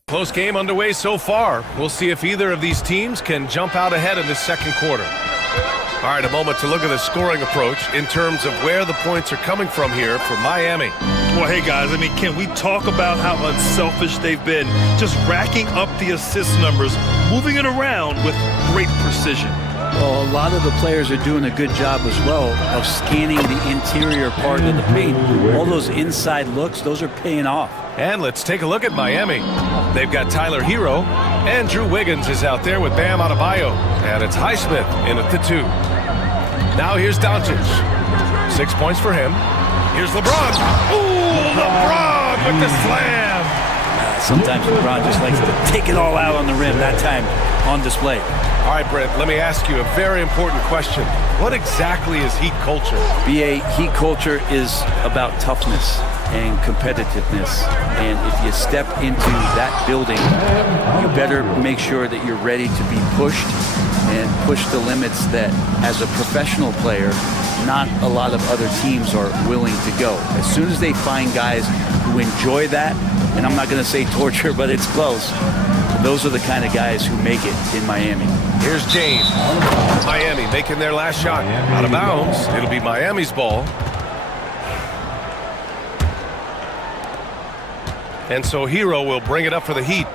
close game underway so far. We'll see if either of these teams can jump out ahead in this second quarter. All right, a moment to look at the scoring approach in terms of where the points are coming from here for Miami. Well, hey, guys, I mean, can we talk about how unselfish they've been? Just racking up the assist numbers, moving it around with great precision. Well, a lot of the players are doing a good job as well of scanning the interior part of the paint. All those inside looks, those are paying off. And let's take a look at Miami. They've got Tyler Hero. Andrew Wiggins is out there with Bam Adebayo. And it's Highsmith in at the 2. Now here's Doncic. 6 points for him. Here's LeBron. Ooh, LeBron with the slam. Sometimes LeBron just likes to take it all out on the rim, that time on display. All right, Brent, let me ask you a very important question. What exactly is Heat culture? BA, Heat culture is about toughness and competitiveness. And if you step into that building, you better make sure that you're ready to be pushed and push the limits that, as a professional player, not a lot of other teams are willing to go. As soon as they find guys who enjoy that, and I'm not going to say torture, but it's close, those are the kind of guys who make it in Miami. Here's James. Miami making their last shot. Out of bounds. It'll be Miami's ball. And so Hero will bring it up for the Heat.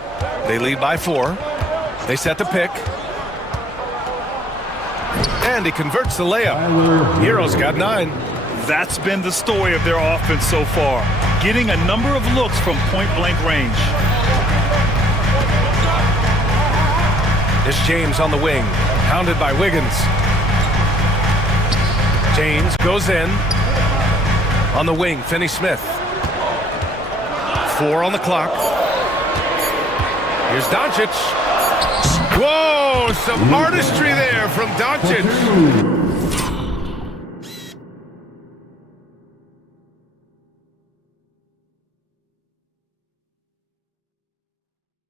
They lead by 4. They set the pick. And he converts the layup. Hero's got 9. That's been the story of their offense so far, getting a number of looks from point-blank range. It's James on the wing, pounded by Wiggins. James goes in. On the wing, Finney-Smith. 4 on the clock. Here's Doncic. Whoa, some artistry there from Doncic.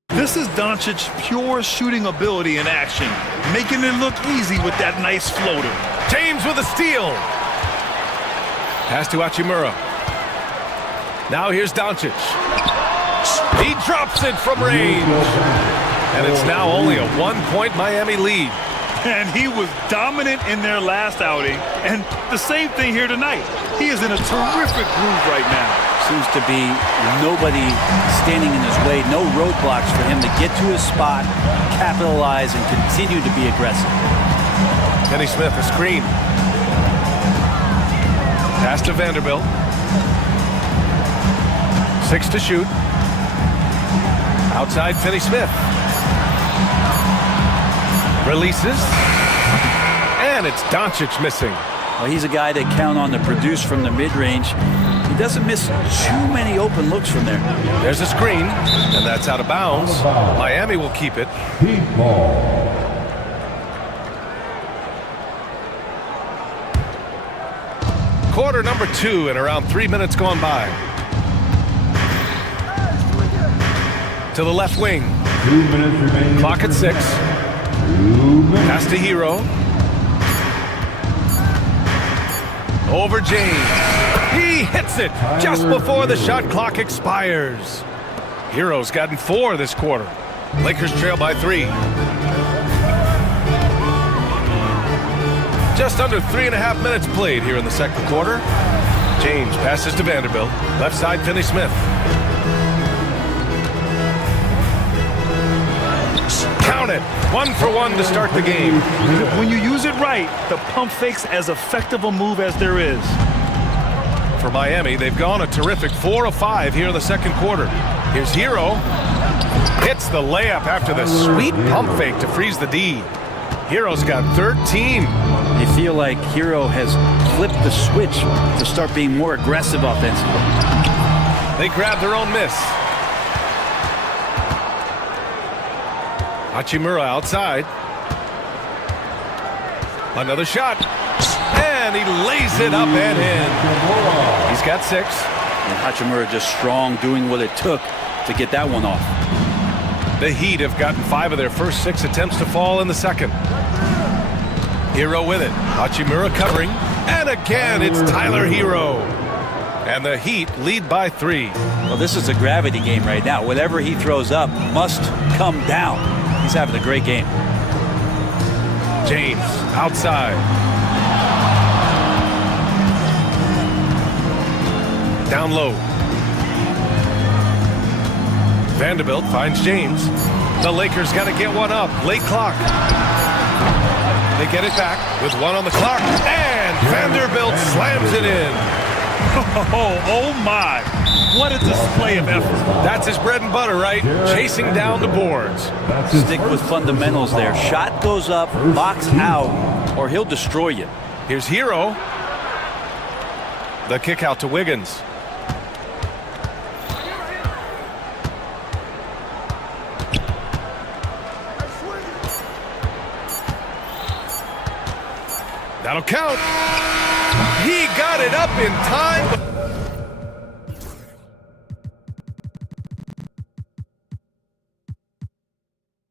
This is Doncic's pure shooting ability in action, making it look easy with that nice floater. James with a steal. Pass to Hachimura. Now here's Doncic. He drops it from range. And it's now only a 1-point Miami lead. And he was dominant in their last outing. And the same thing here tonight. He is in a terrific groove right now. Seems to be nobody standing in his way, no roadblocks for him to get to his spot, capitalize, and continue to be aggressive. Finney-Smith, a screen. Pass to Vanderbilt. 6 to shoot. Outside Finney-Smith. Releases. And it's Doncic missing. Well, he's a guy they count on to produce from the mid-range. He doesn't miss too many open looks from there. There's a screen, and that's out of bounds. Miami will keep it. Quarter number 2 and around 3 minutes gone by. To the left wing. 2 minutes remaining. Clock at 6. Pass to Hero. Over James. He hits it just before the shot clock expires. Hero's gotten 4 this quarter. Lakers trail by 3. Just under 3.5 minutes played here in the second quarter. James passes to Vanderbilt. Left side, Finney-Smith. Count it. 1 for 1 to start the game. When you use it right, the pump fake's as effective a move as there is. For Miami, they've gone a terrific 4 of 5 here in the second quarter. Here's Hero. Hits the layup after the sweet pump fake to freeze the D. Hero's got 13. You feel like Hero has flipped the switch to start being more aggressive offensively. They grab their own miss. Hachimura outside. Another shot. And he lays it up and in. He's got 6. And Hachimura just strong, doing what it took to get that one off. The Heat have gotten 5 of their first 6 attempts to fall in the second. Hero with it. Hachimura covering. And again, it's Tyler Hero. And the Heat lead by 3. Well, this is a gravity game right now. Whatever he throws up must come down. He's having a great game. James outside. Down low. Vanderbilt finds James. The Lakers got to get one up. Late clock. They get it back with 1 on the clock. And Vanderbilt slams it in. Oh my. What a display of effort. That's his bread and butter, right? Chasing down the boards. Stick with fundamentals there. Shot goes up, box out, or he'll destroy you. Here's Hero. The kick out to Wiggins. That'll count. He got it up in time.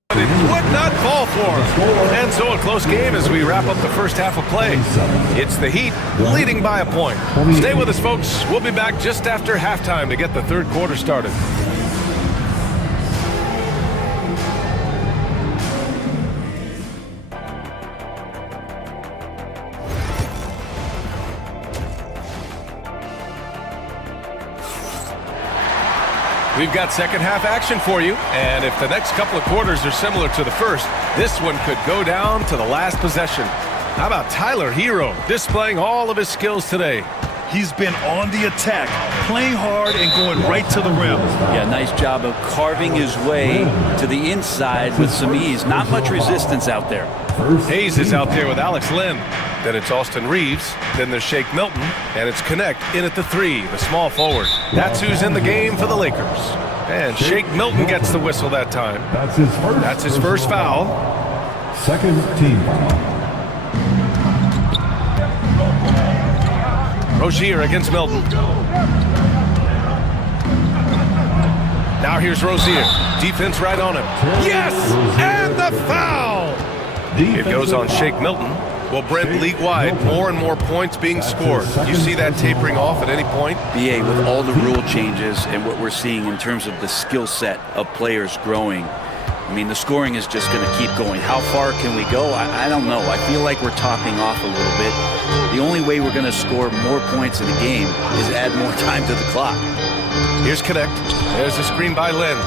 But it would not fall for him. And so a close game as we wrap up the first half of play. It's the Heat leading by a point. Stay with us, folks. We'll be back just after halftime to get the third quarter started. We've got second half action for you, and if the next couple of quarters are similar to the first, this one could go down to the last possession. How about Tyler Hero displaying all of his skills today? He's been on the attack, playing hard and going right to the rim. Yeah, nice job of carving his way to the inside with some ease. Not much resistance out there. Hayes is out there with Alex Lynn. Then it's Austin Reeves. Then there's Shake Milton. And it's Connect in at the 3, the small forward. That's who's in the game for the Lakers. And Shake Milton gets the whistle that time. That's his first foul. Second team foul. Rozier against Milton. Now here's Rozier. Defense right on him. Yes! And the foul! It goes on Shake Milton. Well, Brent, league-wide, more and more points being scored. You see that tapering off at any point? BA, with all the rule changes and what we're seeing in terms of the skill set of players growing, I mean, the scoring is just going to keep going. How far can we go? I don't know. I feel like we're topping off a little bit. The only way we're going to score more points in a game is add more time to the clock. Here's Connect. There's a screen by Lynn.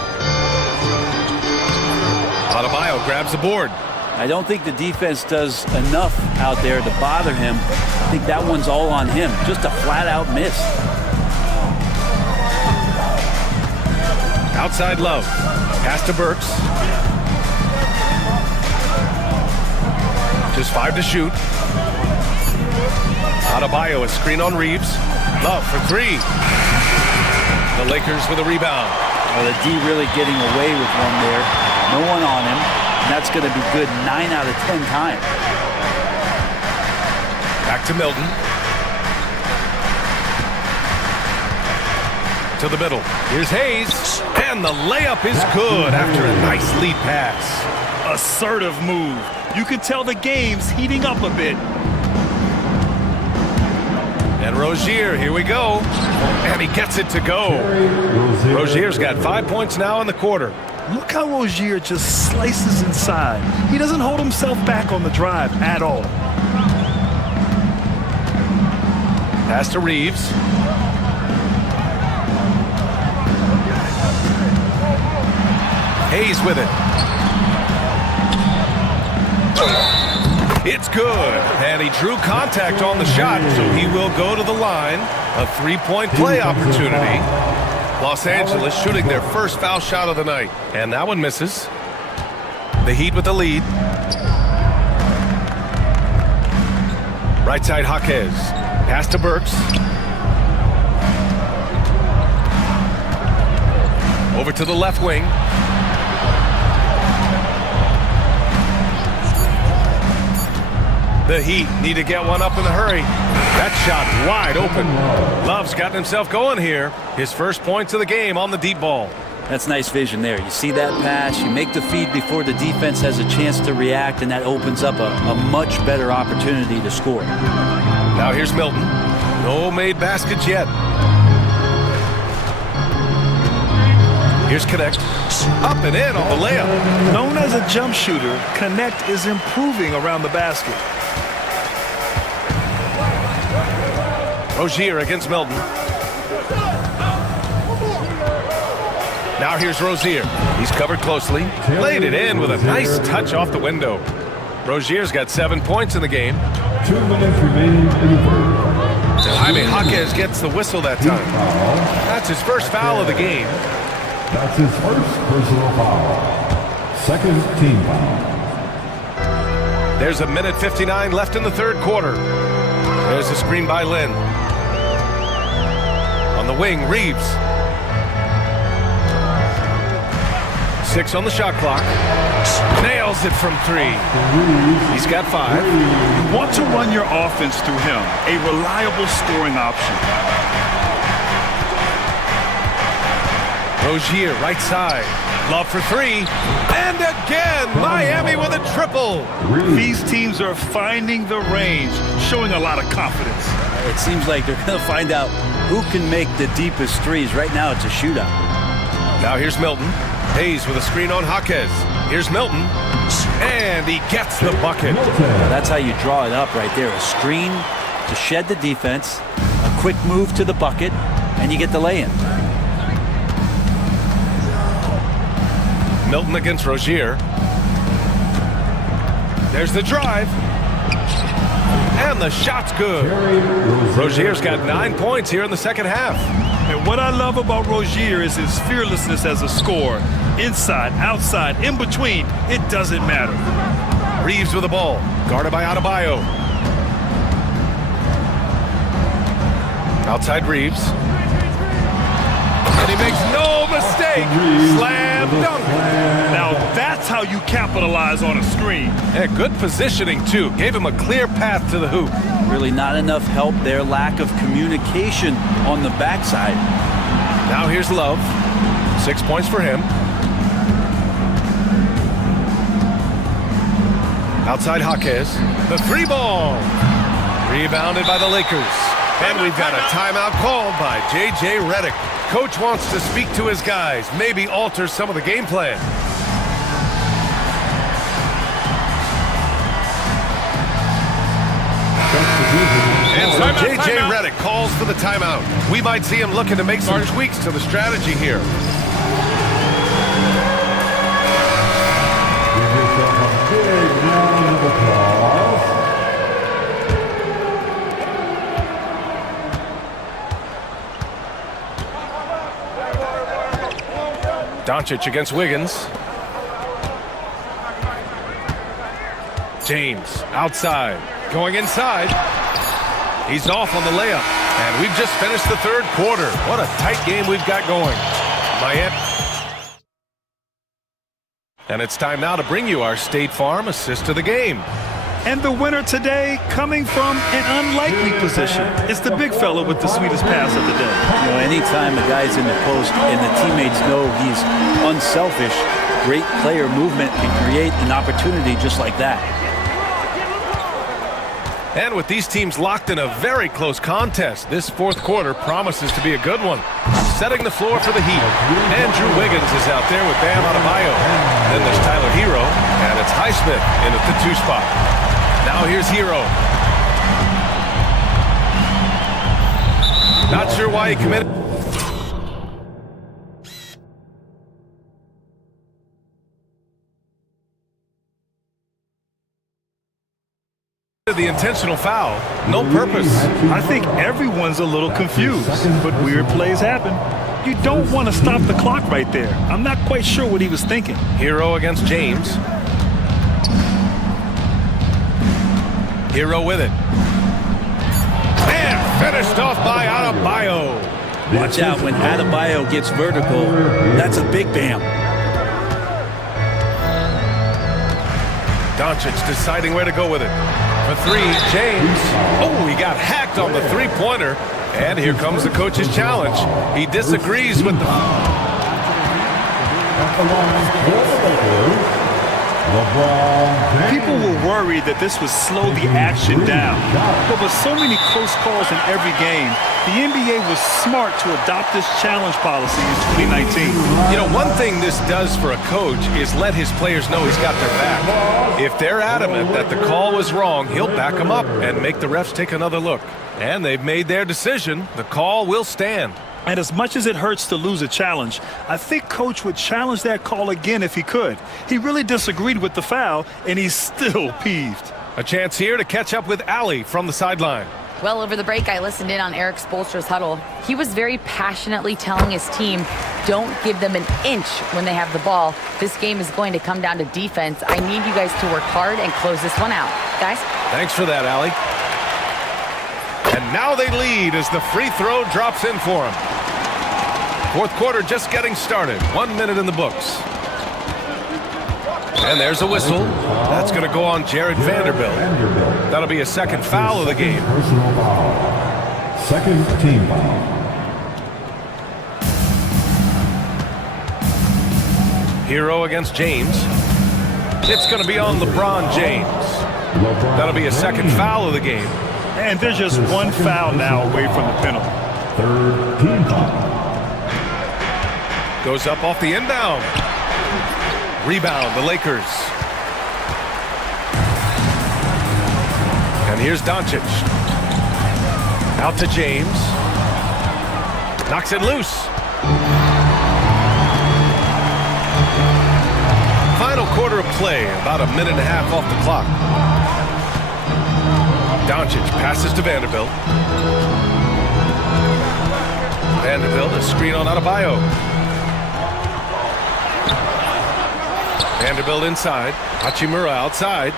Adebayo grabs the board. I don't think the defense does enough out there to bother him. I think that one's all on him. Just a flat-out miss. Outside Love. Pass to Burks. Just 5 to shoot. Adebayo, a screen on Reeves. Love for 3. The Lakers with a rebound. Well, the D really getting away with one there. No one on him. And that's going to be good 9 out of 10 times. Back to Milton. To the middle. Here's Hayes. And the layup is good after a nice lead pass. Assertive move. You can tell the game's heating up a bit. And Rozier, here we go. And he gets it to go. Rozier's got 5 points now in the quarter. Look how Rozier just slices inside. He doesn't hold himself back on the drive at all. Pass to Reeves. Hayes with it. It's good. And he drew contact on the shot, so he will go to the line. A 3-point play opportunity. Los Angeles shooting their first foul shot of the night. And that one misses. The Heat with the lead. Right side, Jaquez. Pass to Burks. Over to the left wing. The Heat need to get one up in a hurry. That shot wide open. Love's gotten himself going here. His first points of the game on the deep ball. That's nice vision there. You see that pass, you make the feed before the defense has a chance to react, and that opens up a much better opportunity to score. Now here's Milton. No made baskets yet. Here's Connect. Up and in on the layup. Known as a jump shooter, Connect is improving around the basket. Rozier against Milton. Now here's Rozier. He's covered closely. Laid it in with a nice touch off the window. Rozier's got 7 points in the game. 2 minutes remaining in the third. Jaime Jaquez gets the whistle that time. That's his first foul of the game. That's his first personal foul. Second team foul. There's 1:59 left in the third quarter. There's a screen by Lynn. On the wing, Reeves. 6 on the shot clock. Nails it from 3. He's got 5. You want to run your offense through him, a reliable scoring option. Rozier, right side. Love for 3. And again, Miami with a triple. These teams are finding the range, showing a lot of confidence. It seems like they're going to find out who can make the deepest threes. Right now, it's a shootout. Now here's Milton. Hayes with a screen on Jaquez. Here's Milton. And he gets the bucket. That's how you draw it up right there. A screen to shed the defense, a quick move to the bucket, and you get the lay-in. Milton against Rozier. There's the drive. And the shot's good. Rozier's got 9 points here in the second half. And what I love about Rozier is his fearlessness as a scorer. Inside, outside, in between, it doesn't matter. Reeves with the ball, guarded by Adebayo. Outside Reeves. And he makes no mistake. Slam dunk. Now that's how you capitalize on a screen. And good positioning, too. Gave him a clear path to the hoop. Really not enough help there. Lack of communication on the backside. Now here's Love. 6 points for him. Outside Jaquez. The 3 ball. Rebounded by the Lakers. And we've got a timeout called by J.J. Redick. Coach wants to speak to his guys, maybe alter some of the game plan. And so J.J. Redick calls for the timeout. We might see him looking to make some tweaks to the strategy here. Give yourself a big round of applause. Doncic against Wiggins. James, outside, going inside. He's off on the layup, and we've just finished the third quarter. What a tight game we've got going. Miami. And it's time now to bring you our State Farm assist of the game. And the winner today coming from an unlikely position. It's the big fella with the sweetest pass of the day. You know, anytime a guy's in the post and the teammates know he's unselfish, great player movement can create an opportunity just like that. And with these teams locked in a very close contest, this fourth quarter promises to be a good one. Setting the floor for the Heat. Andrew Wiggins is out there with Bam Adebayo. Then there's Tyler Hero, and it's Highsmith in at the 2 spot. Now here's Hero. Not sure why he committed. The intentional foul, no purpose. I think everyone's a little confused, but weird plays happen. You don't want to stop the clock right there. I'm not quite sure what he was thinking. Hero against James. Hero with it. And finished off by Adebayo. Watch out when Adebayo gets vertical. That's a big bam. Doncic deciding where to go with it. For 3, James. Oh, he got hacked on the three-pointer. And here comes the coach's challenge. He disagrees with the... People were worried that this would slow the action down. But with so many close calls in every game, the NBA was smart to adopt this challenge policy in 2019. You know, one thing this does for a coach is let his players know he's got their back. If they're adamant that the call was wrong, he'll back them up and make the refs take another look. And they've made their decision. The call will stand. And as much as it hurts to lose a challenge, I think Coach would challenge that call again if he could. He really disagreed with the foul, and he's still peeved. A chance here to catch up with Ali from the sideline. Well, over the break, I listened in on Eric Spoelstra's huddle. He was very passionately telling his team, don't give them an inch when they have the ball. This game is going to come down to defense. I need you guys to work hard and close this one out. Guys? Thanks for that, Ali. And now they lead as the free throw drops in for them. Fourth quarter just getting started. 1 minute in the books. And there's a whistle. That's going to go on Jared Vanderbilt. That'll be a second foul of the game. Personal foul. Second team foul. Hero against James. It's going to be on LeBron James. That'll be a second foul of the game. And there's just one foul now away from the penalty. Third team foul. Goes up off the inbound. Rebound, the Lakers. And here's Doncic. Out to James. Knocks it loose. Final quarter of play, about a minute and a half off the clock. Doncic passes to Vanderbilt. Vanderbilt, a screen on Adebayo. Vanderbilt inside. Hachimura outside.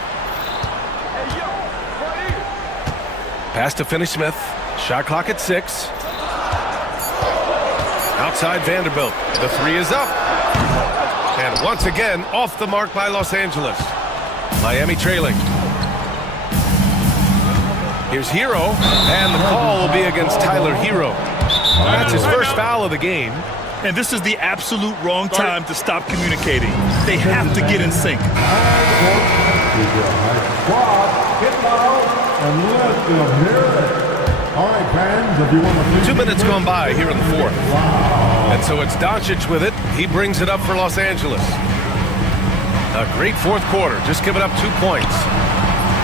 Pass to Finney-Smith. Shot clock at 6. Outside Vanderbilt. The 3 is up. And once again, off the mark by Los Angeles. Miami trailing. Here's Hero, and the call will be against Tyler Hero. That's his first foul of the game. And this is the absolute wrong time to stop communicating. They have to get in sync. All right, fans, if you want to... 2 minutes gone by here in the fourth. And so it's Doncic with it. He brings it up for Los Angeles. A great fourth quarter, just giving up 2 points.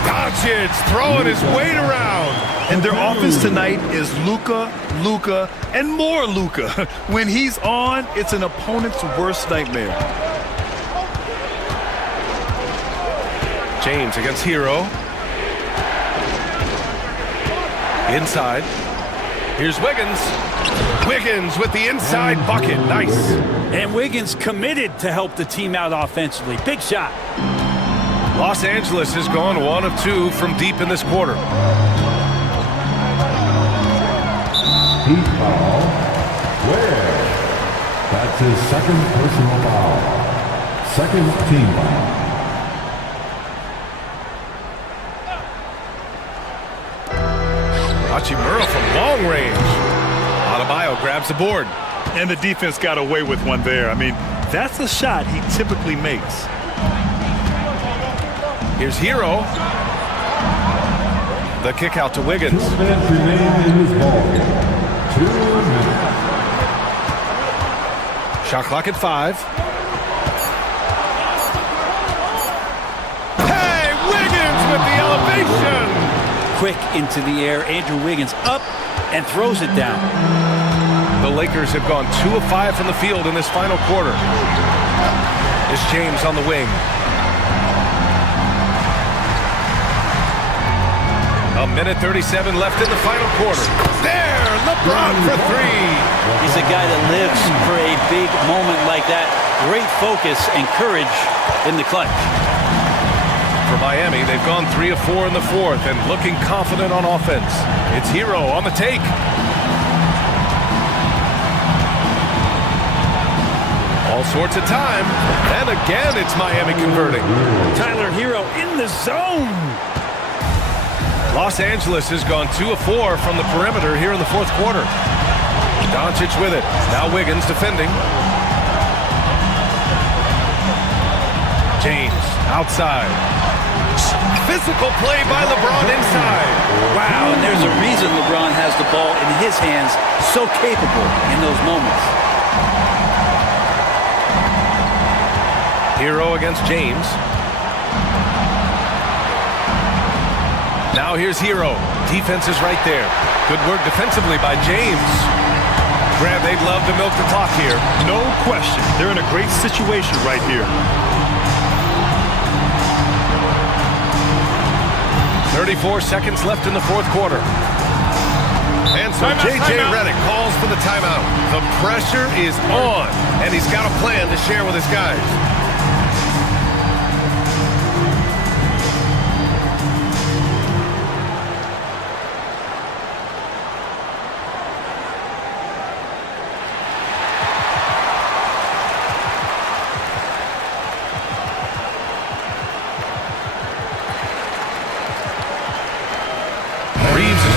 Doncic throwing his weight around. And their offense tonight is Luka, and more Luka. When he's on, it's an opponent's worst nightmare. James against Hero. Inside. Here's Wiggins. Wiggins with the inside bucket. Nice. And Wiggins committed to help the team out offensively. Big shot. Los Angeles has gone 1 of 2 from deep in this quarter. Team foul. Ware. That's his second personal foul. Second team foul. Hachimura from long range. Adebayo grabs the board. And the defense got away with one there. I mean, that's a shot he typically makes. Here's Hero. The kick out to Wiggins. 2 minutes remain in this ball game. 2 minutes. Shot clock at 5. Hey, Wiggins with the elevation. Quick into the air. Andrew Wiggins up and throws it down. The Lakers have gone 2 of 5 from the field in this final quarter. It's James on the wing. A minute 37 left in the final quarter. There, LeBron for 3. He's a guy that lives for a big moment like that. Great focus and courage in the clutch. For Miami, they've gone 3 of 4 in the fourth and looking confident on offense. It's Hero on the take. All sorts of time. And again, it's Miami converting. Tyler Hero in the zone. Los Angeles has gone 2 of 4 from the perimeter here in the fourth quarter. Doncic with it. Now Wiggins defending. James outside. Physical play by LeBron inside. Wow, and there's a reason LeBron has the ball in his hands, so capable in those moments. Hero against James. Now here's Hero. Defense is right there. Good work defensively by James. Grab, they'd love to milk the clock here. No question. They're in a great situation right here. 34 seconds left in the fourth quarter. And so J.J. Redick calls for the timeout. The pressure is on, and he's got a plan to share with his guys.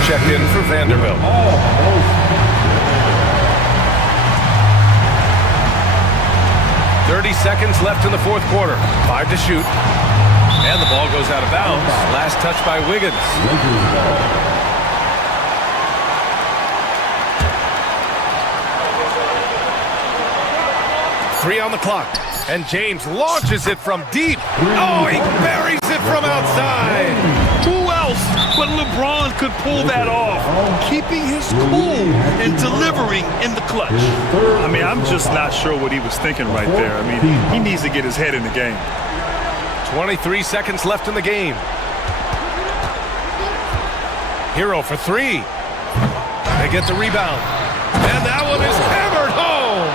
Checked in for Vanderbilt. 30 seconds left in the fourth quarter. 5 to shoot. And the ball goes out of bounds. Last touch by Wiggins. Three on the clock. And James launches it from deep. Oh, he buries it from outside. Who else but LeBron could pull that off? Keeping his cool and delivering in the clutch. I mean, I'm just not sure what he was thinking right there. I mean, he needs to get his head in the game. 23 seconds left in the game. Hero for 3. They get the rebound. And that one is hammered home.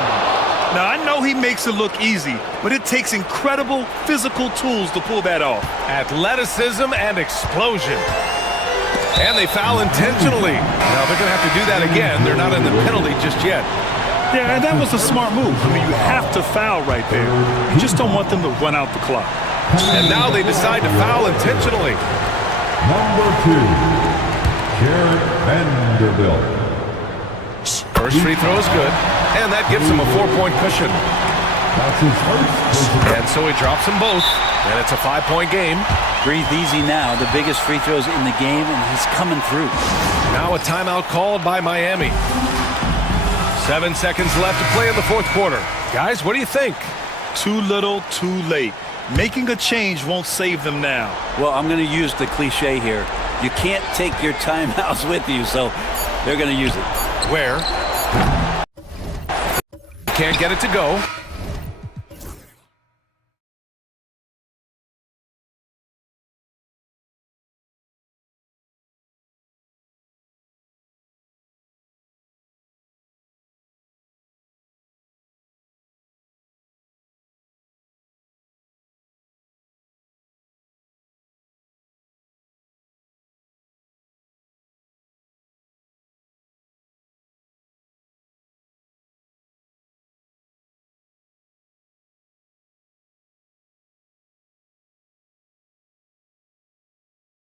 Now, I know he makes it look easy, but it takes incredible physical tools to pull that off. Athleticism and explosion. And they foul intentionally. Now, they're going to have to do that again. They're not in the penalty just yet. Yeah, and that was a smart move. I mean, you have to foul right there. You just don't want them to run out the clock. And now they decide to foul intentionally. Number 2, Jared Vanderbilt. First free throw is good, and that gives him a 4-point cushion. That's his first. And so he drops them both, and it's a 5-point game. Breathe easy now. The biggest free throws in the game, and he's coming through. Now a timeout called by Miami. 7 seconds left to play in the fourth quarter. Guys, what do you think? Too little, too late. Making a change won't save them now. Well, I'm going to use the cliche here. You can't take your timeouts with you, so they're going to use it. Where? Can't get it to go.